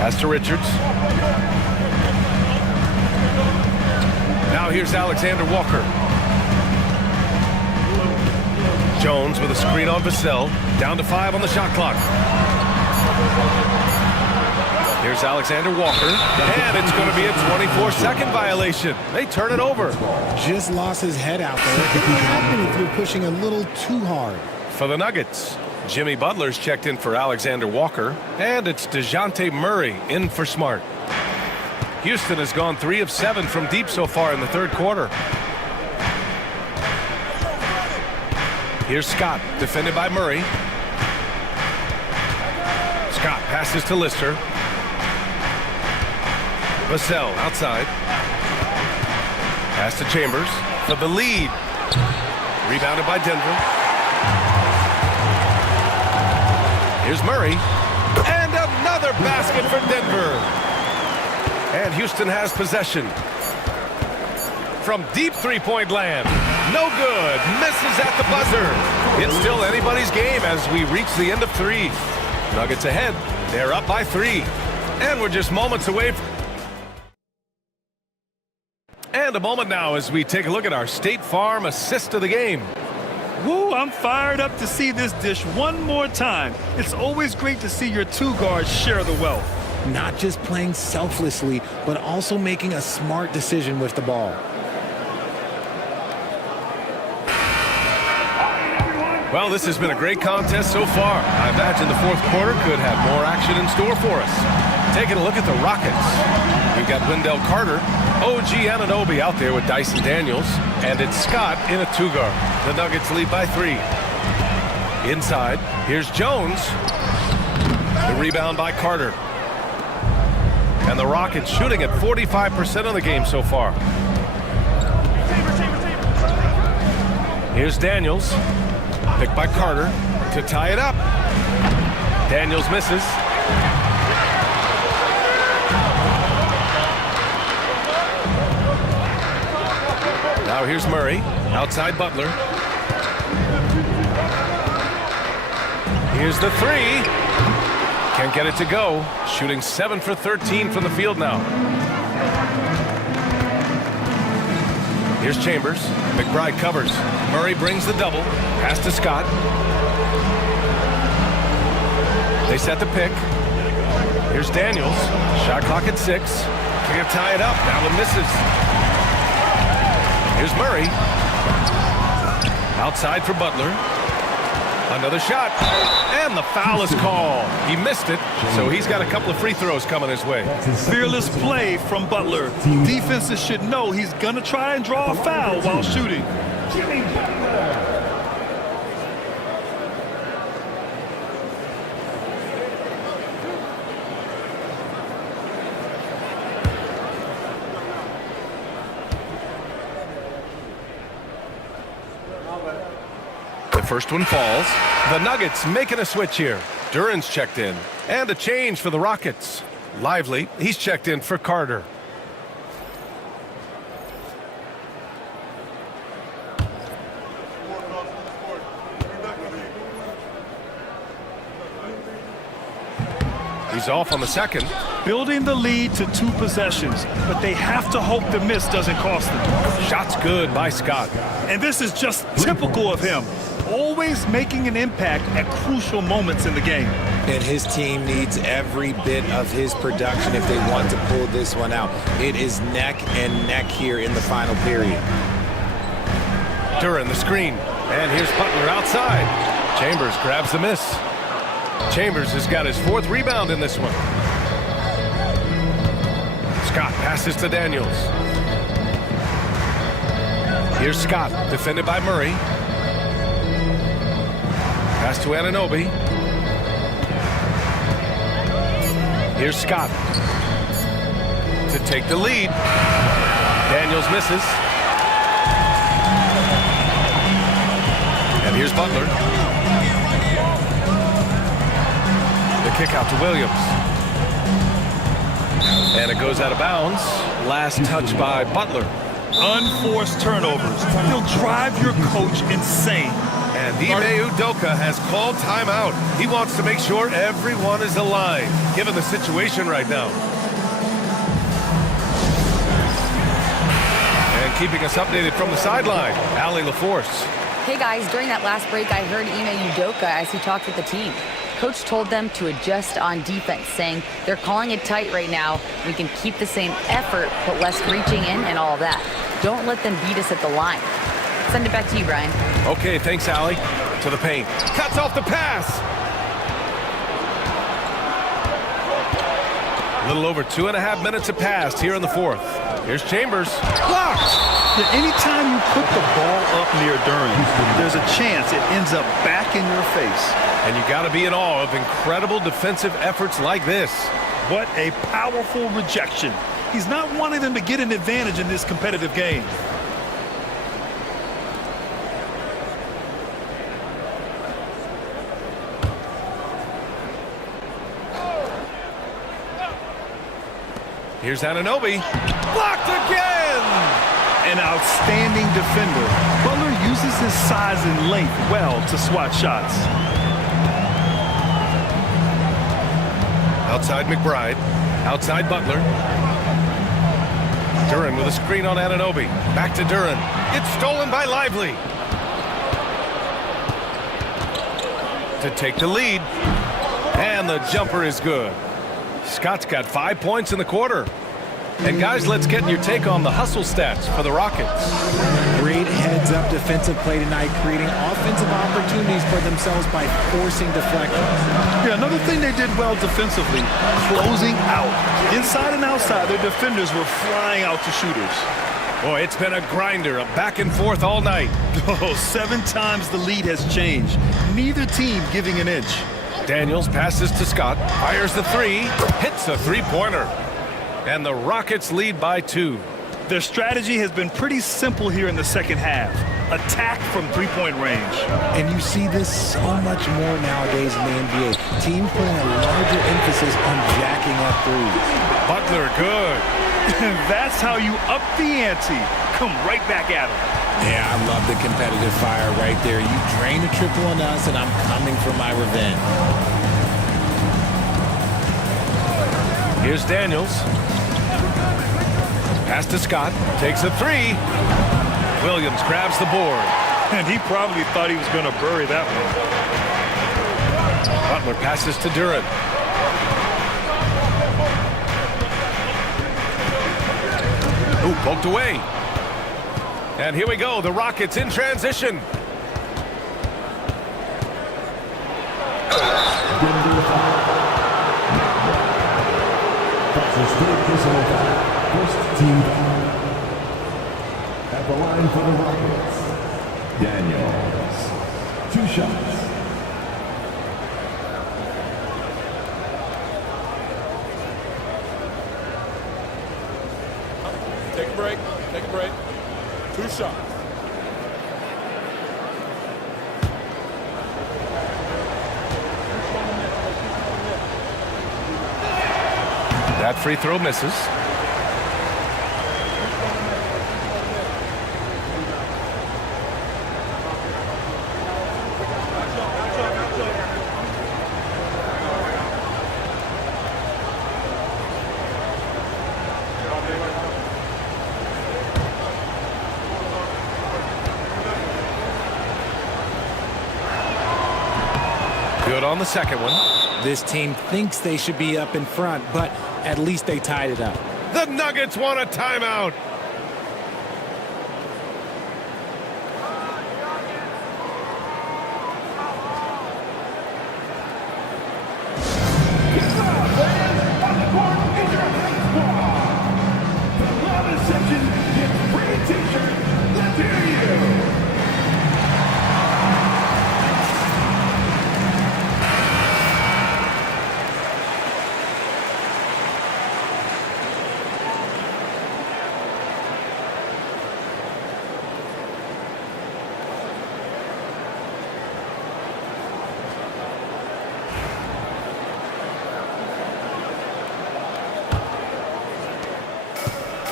Pass to Richards. Now here's Alexander Walker. Jones with a screen on Vassell. Down to 5 on the shot clock. Here's Alexander Walker. And it's going to be a 24-second violation. They turn it over. Just lost his head out there. It can happen if you're pushing a little too hard. For the Nuggets, Jimmy Butler's checked in for Alexander Walker. And it's DeJounte Murray in for Smart. Houston has gone 3 of 7 from deep so far in the 3rd quarter. Here's Scott, defended by Murray. Scott passes to Lister. Vassell outside. Pass to Chambers for the lead. Rebounded by Denver. Here's Murray. And another basket for Denver. And Houston has possession. From deep three-point land. No good. Misses at the buzzer. It's still anybody's game as we reach the end of 3. Nuggets ahead. They're up by 3. And we're just moments away. And a moment now as we take a look at our State Farm assist of the game. Woo, I'm fired up to see this dish one more time. It's always great to see your two guards share the wealth. Not just playing selflessly, but also making a smart decision with the ball. Well, this has been a great contest so far. I imagine the fourth quarter could have more action in store for us. Taking a look at the Rockets. We've got Wendell Carter, OG Anunoby out there with Dyson Daniels, and it's Scott in a 2-guard. The Nuggets lead by 3. Inside, here's Jones. The rebound by Carter. And the Rockets shooting at 45% of the game so far. Here's Daniels. Picked by Carter to tie it up. Daniels misses. Now here's Murray. Outside Butler. Here's the 3. Can't get it to go. Shooting 7 for 13 from the field now. Here's Chambers. McBride covers. Murray brings the double. Pass to Scott. They set the pick. Here's Daniels. Shot clock at 6. Can't tie it up. Allen misses. Here's Murray. Outside for Butler. Another shot. And the foul is called. He missed it, so he's got a couple of free throws coming his way. Fearless play from Butler. Defenses should know he's going to try and draw a foul while shooting. First one falls. The Nuggets making a switch here. Duran's checked in. And a change for the Rockets. Lively, he's checked in for Carter. He's off on the second. Building the lead to 2 possessions, but they have to hope the miss doesn't cost them. Shot's good by Scott. And this is just typical of him. Always making an impact at crucial moments in the game. And his team needs every bit of his production if they want to pull this one out. It is neck and neck here in the final period. Duran the screen. And here's Butler outside. Chambers grabs the miss. Chambers has got his 4th rebound in this one. Scott passes to Daniels. Here's Scott, defended by Murray. Pass to Anunoby. Here's Scott to take the lead. Daniels misses. And here's Butler. The kick out to Williams. And it goes out of bounds. Last touch by Butler. Unforced turnovers. He'll drive your coach insane. And Ime Udoka has called timeout. He wants to make sure everyone is aligned, given the situation right now. And keeping us updated from the sideline, Allie LaForce. Hey guys, during that last break, I heard Ime Udoka as he talked with the team. Coach told them to adjust on defense, saying they're calling it tight right now. We can keep the same effort, but less reaching in and all that. Don't let them beat us at the line. Send it back to you, Brian. Okay, thanks, Allie. To the paint. Cuts off the pass. A little over 2.5 minutes have passed here in the 4th. Here's Chambers. Blocked. Yeah, anytime you put the ball up near Duran, there's a chance it ends up back in your face. And you got to be in awe of incredible defensive efforts like this. What a powerful rejection. He's not wanting them to get an advantage in this competitive game. Here's Anunoby. Blocked again! An outstanding defender. Butler uses his size and length well to swat shots. Outside McBride. Outside Butler. Duren with a screen on Anunoby. Back to Duren. It's stolen by Lively. To take the lead. And the jumper is good. Scott's got 5 points in the quarter. And guys, let's get your take on the hustle stats for the Rockets. Great heads-up defensive play tonight, creating offensive opportunities for themselves by forcing deflections. Yeah, another thing they did well defensively, closing out. Inside and outside, their defenders were flying out to shooters. Boy, it's been a grinder, a back and forth all night. Oh, 7 times the lead has changed. Neither team giving an inch. Daniels passes to Scott, fires the three, hits a three-pointer. And the Rockets lead by 2. Their strategy has been pretty simple here in the second half. Attack from three-point range. And you see this so much more nowadays in the NBA. Teams putting a larger emphasis on jacking up threes. Butler, good. That's how you up the ante. Come right back at him. Yeah, I love the competitive fire right there. You drain a triple on us, and I'm coming for my revenge. Here's Daniels. Pass to Scott. Takes a three. Williams grabs the board. And he probably thought he was going to bury that one. Butler passes to Duren. Ooh, poked away. And here we go. The Rockets in transition. First team foul. At the line for the Rockets, Daniels. 2 shots. Take a break. Take a break. 2 shots. That free throw misses. Good on the second one. This team thinks they should be up in front, but at least they tied it up. The Nuggets want a timeout.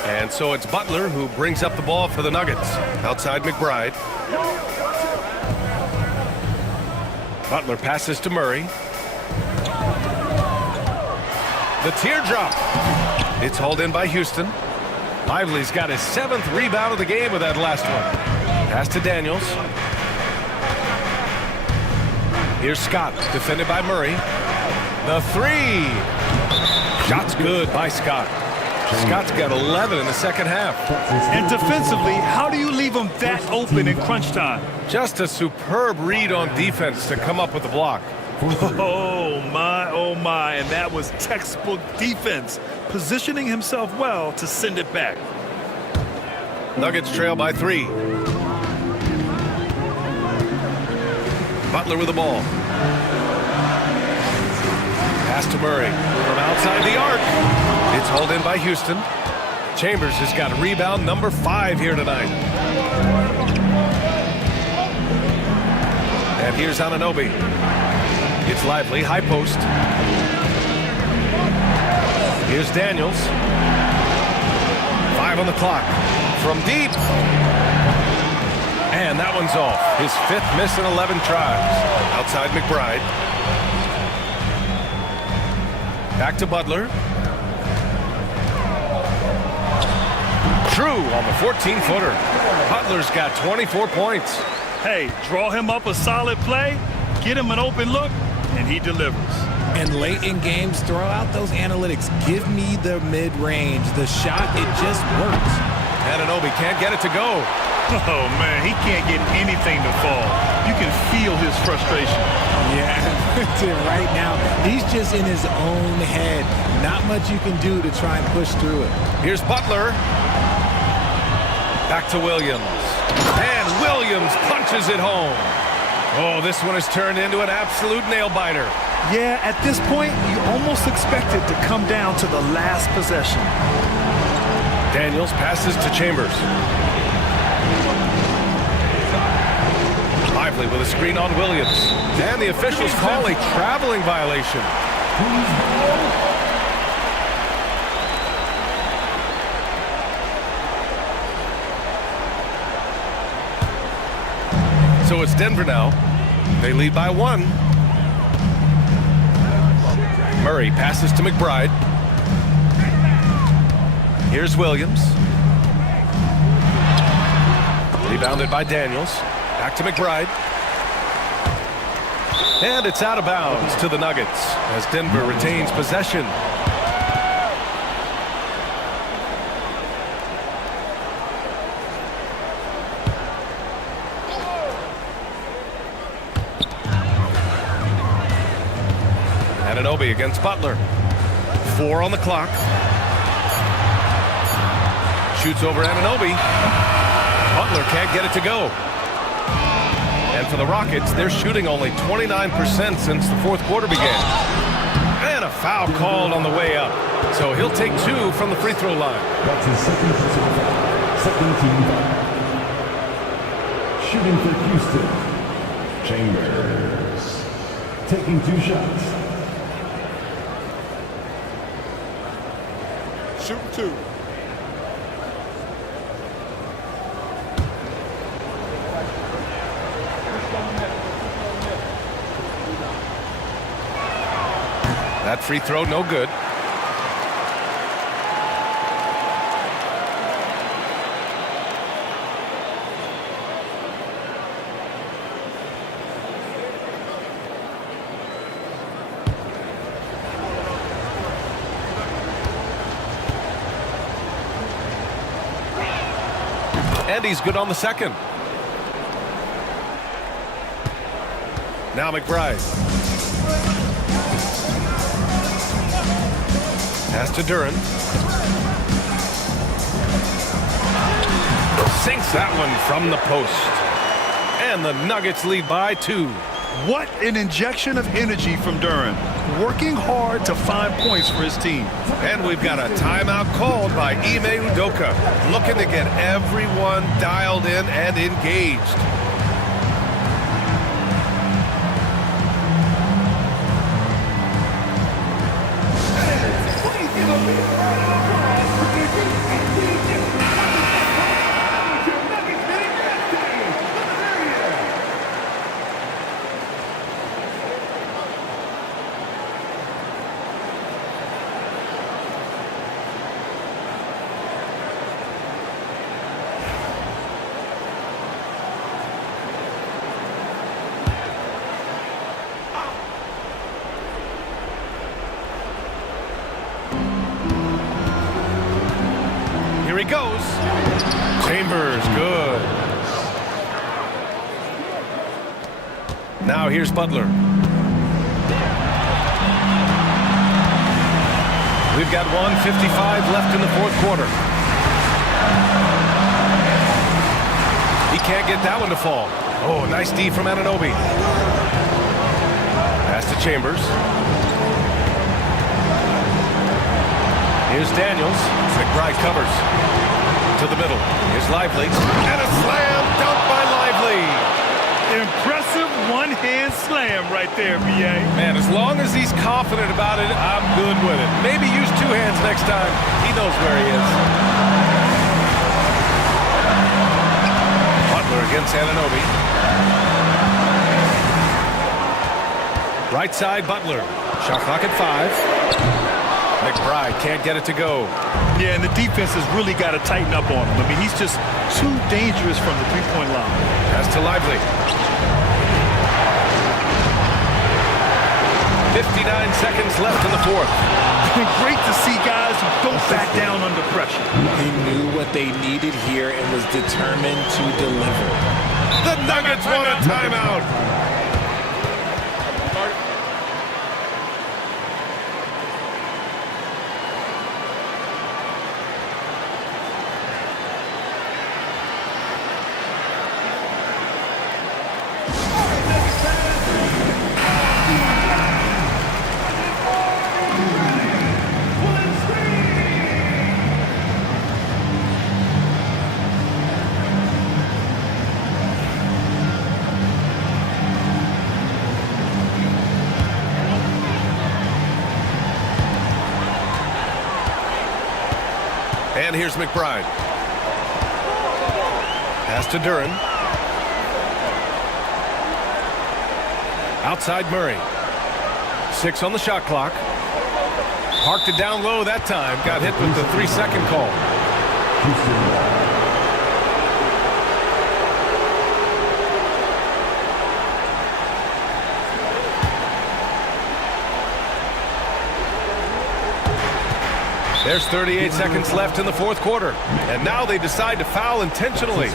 And so it's Butler who brings up the ball for the Nuggets. Outside McBride. Butler passes to Murray. The teardrop. It's hauled in by Houston. Lively's got his 7th rebound of the game with that last one. Pass to Daniels. Here's Scott, defended by Murray. The three. Shot's good by Scott. Scott's got 11 in the second half. And defensively, how do you leave them that open in crunch time? Just a superb read on defense to come up with the block. Oh, my. And that was textbook defense, positioning himself well to send it back. Nuggets trail by 3. Butler with the ball. Pass to Murray from outside the arc. It's hauled in by Houston. Chambers has got rebound number 5 here tonight. And here's Anunoby. It's Lively, high post. Here's Daniels. 5 on the clock. From deep. And that one's off. His 5th miss in 11 tries. Outside McBride. Back to Butler. True on the 14-footer. Butler's got 24 points. Hey, draw him up a solid play, get him an open look, and he delivers. And late in games, throw out those analytics. Give me the mid-range. The shot, it just works. Anunoby can't get it to go. Oh, man, he can't get anything to fall. You can feel his frustration. Yeah, right now, he's just in his own head. Not much you can do to try and push through it. Here's Butler. Back to Williams. And Williams punches it home. Oh, this one has turned into an absolute nail-biter. Yeah, at this point, you almost expect it to come down to the last possession. Daniels passes to Chambers. Lively with a screen on Williams. And the officials call a traveling violation. So it's Denver now. They lead by 1. Murray passes to McBride. Here's Williams. Rebounded by Daniels. Back to McBride. And it's out of bounds to the Nuggets as Denver retains possession. Anunoby against Butler. 4 on the clock. Shoots over Anunoby. Butler can't get it to go. And for the Rockets, they're shooting only 29% since the 4th quarter began. And a foul called on the way up. So he'll take 2 from the free throw line. That's his second team foul. Shooting for Houston, Chambers. Taking 2 shots. Shoot 2. That free throw, no good. And he's good on the second. Now McBride. Pass to Duren. Sinks that one from the post. And the Nuggets lead by 2. What an injection of energy from Duren. Working hard to find points for his team. And we've got a timeout called by Ime Udoka, looking to get everyone dialed in and engaged. Here he goes. Chambers, good. Now here's Butler. We've got 1:55 left in the 4th quarter. He can't get that one to fall. Oh, nice D from Anunoby. Pass to Chambers. Here's Daniels. McBride covers. To the middle. Here's Lively. And a slam dunk by Lively. Impressive one-hand slam right there, B.A. Man, as long as he's confident about it, I'm good with it. Maybe use 2 hands next time. He knows where he is. Alex Anunoby. Right side, Butler. Shot clock at 5. McBride can't get it to go. Yeah, and the defense has really got to tighten up on him. I mean, he's just too dangerous from the three-point line. Pass to Lively. 59 seconds left in the fourth. Great to see guys who don't back down under pressure. He knew what they needed here and was determined to deliver. The Nuggets want a timeout. And here's McBride. Pass to Duren. Outside Murray. 6 on the shot clock. Parked it down low that time. Got hit with the 3-second call. There's 38 seconds left in the fourth quarter. And now they decide to foul intentionally.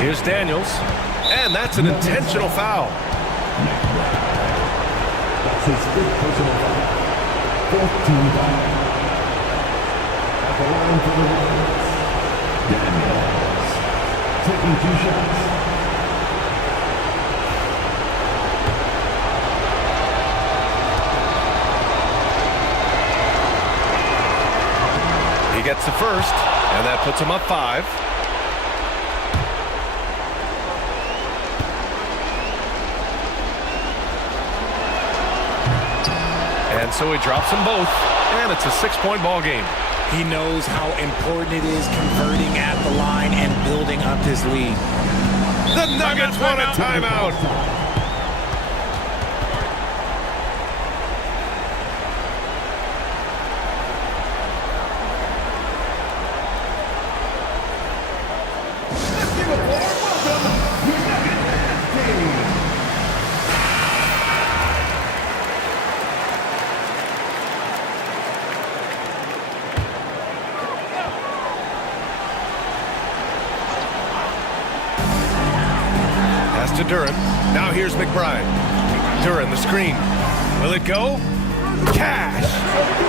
Here's Daniels. And that's an intentional foul. That's his 5th personal foul. 4th team foul. At the line for the Rockets, Daniels. Taking 2 shots. He gets the first, and that puts him up 5. And so he drops them both, and it's a 6-point ball game. He knows how important it is converting at the line and building up his lead. The Nuggets want a timeout. To Duren. Now here's McBride. Duren, the screen. Will it go? Cash!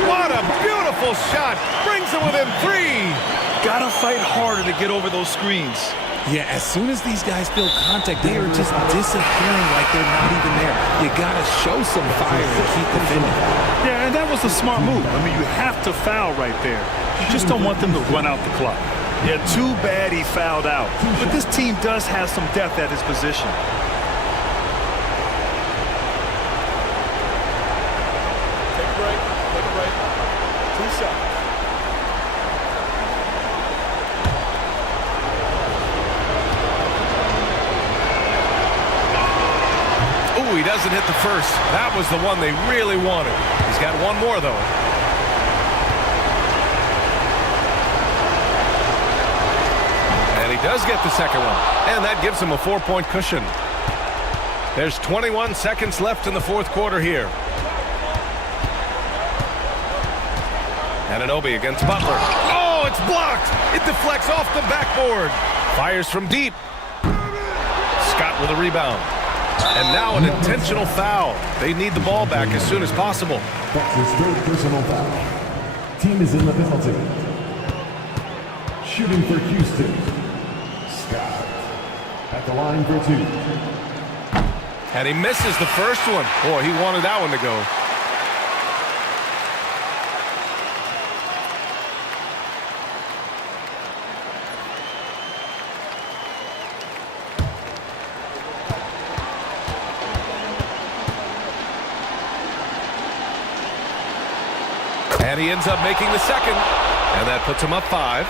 What a beautiful shot! Brings it within 3! Gotta fight harder to get over those screens. Yeah, as soon as these guys feel contact, they are just disappearing like they're not even there. You gotta show some fire and keep defending. Yeah, and that was a smart move. I mean, you have to foul right there. You just don't want them to run out the clock. Yeah, too bad he fouled out. But this team does have some depth at his position. Take a break. Take a break. 2 shots. Ooh, he doesn't hit the first. That was the one they really wanted. He's got one more, though. He does get the second one, and that gives him a 4-point cushion. There's 21 seconds left in the fourth quarter here. Anunoby against Butler. Oh, it's blocked! It deflects off the backboard. Fires from deep. Scott with a rebound. And now an intentional foul. They need the ball back as soon as possible. That's his 3rd personal foul. Team is in the penalty. Shooting for Houston. Scott at the line for 2. And he misses the first one. Boy, he wanted that one to go. And he ends up making the second. And that puts him up 5.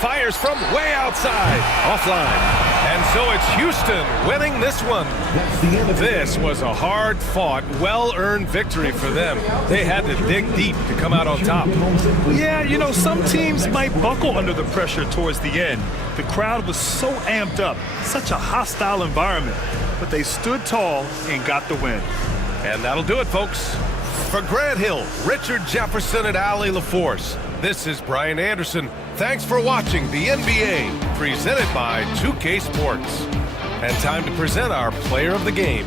Fires from way outside. Offline. And so it's Houston winning this one. This was a hard-fought, well-earned victory for them. They had to dig deep to come out on top. Yeah, you know, some teams might buckle under the pressure towards the end. The crowd was so amped up, such a hostile environment. But they stood tall and got the win. And that'll do it, folks. For Grant Hill, Richard Jefferson, and Allie LaForce, this is Brian Anderson. Thanks for watching the NBA, presented by 2K Sports. And time to present our player of the game.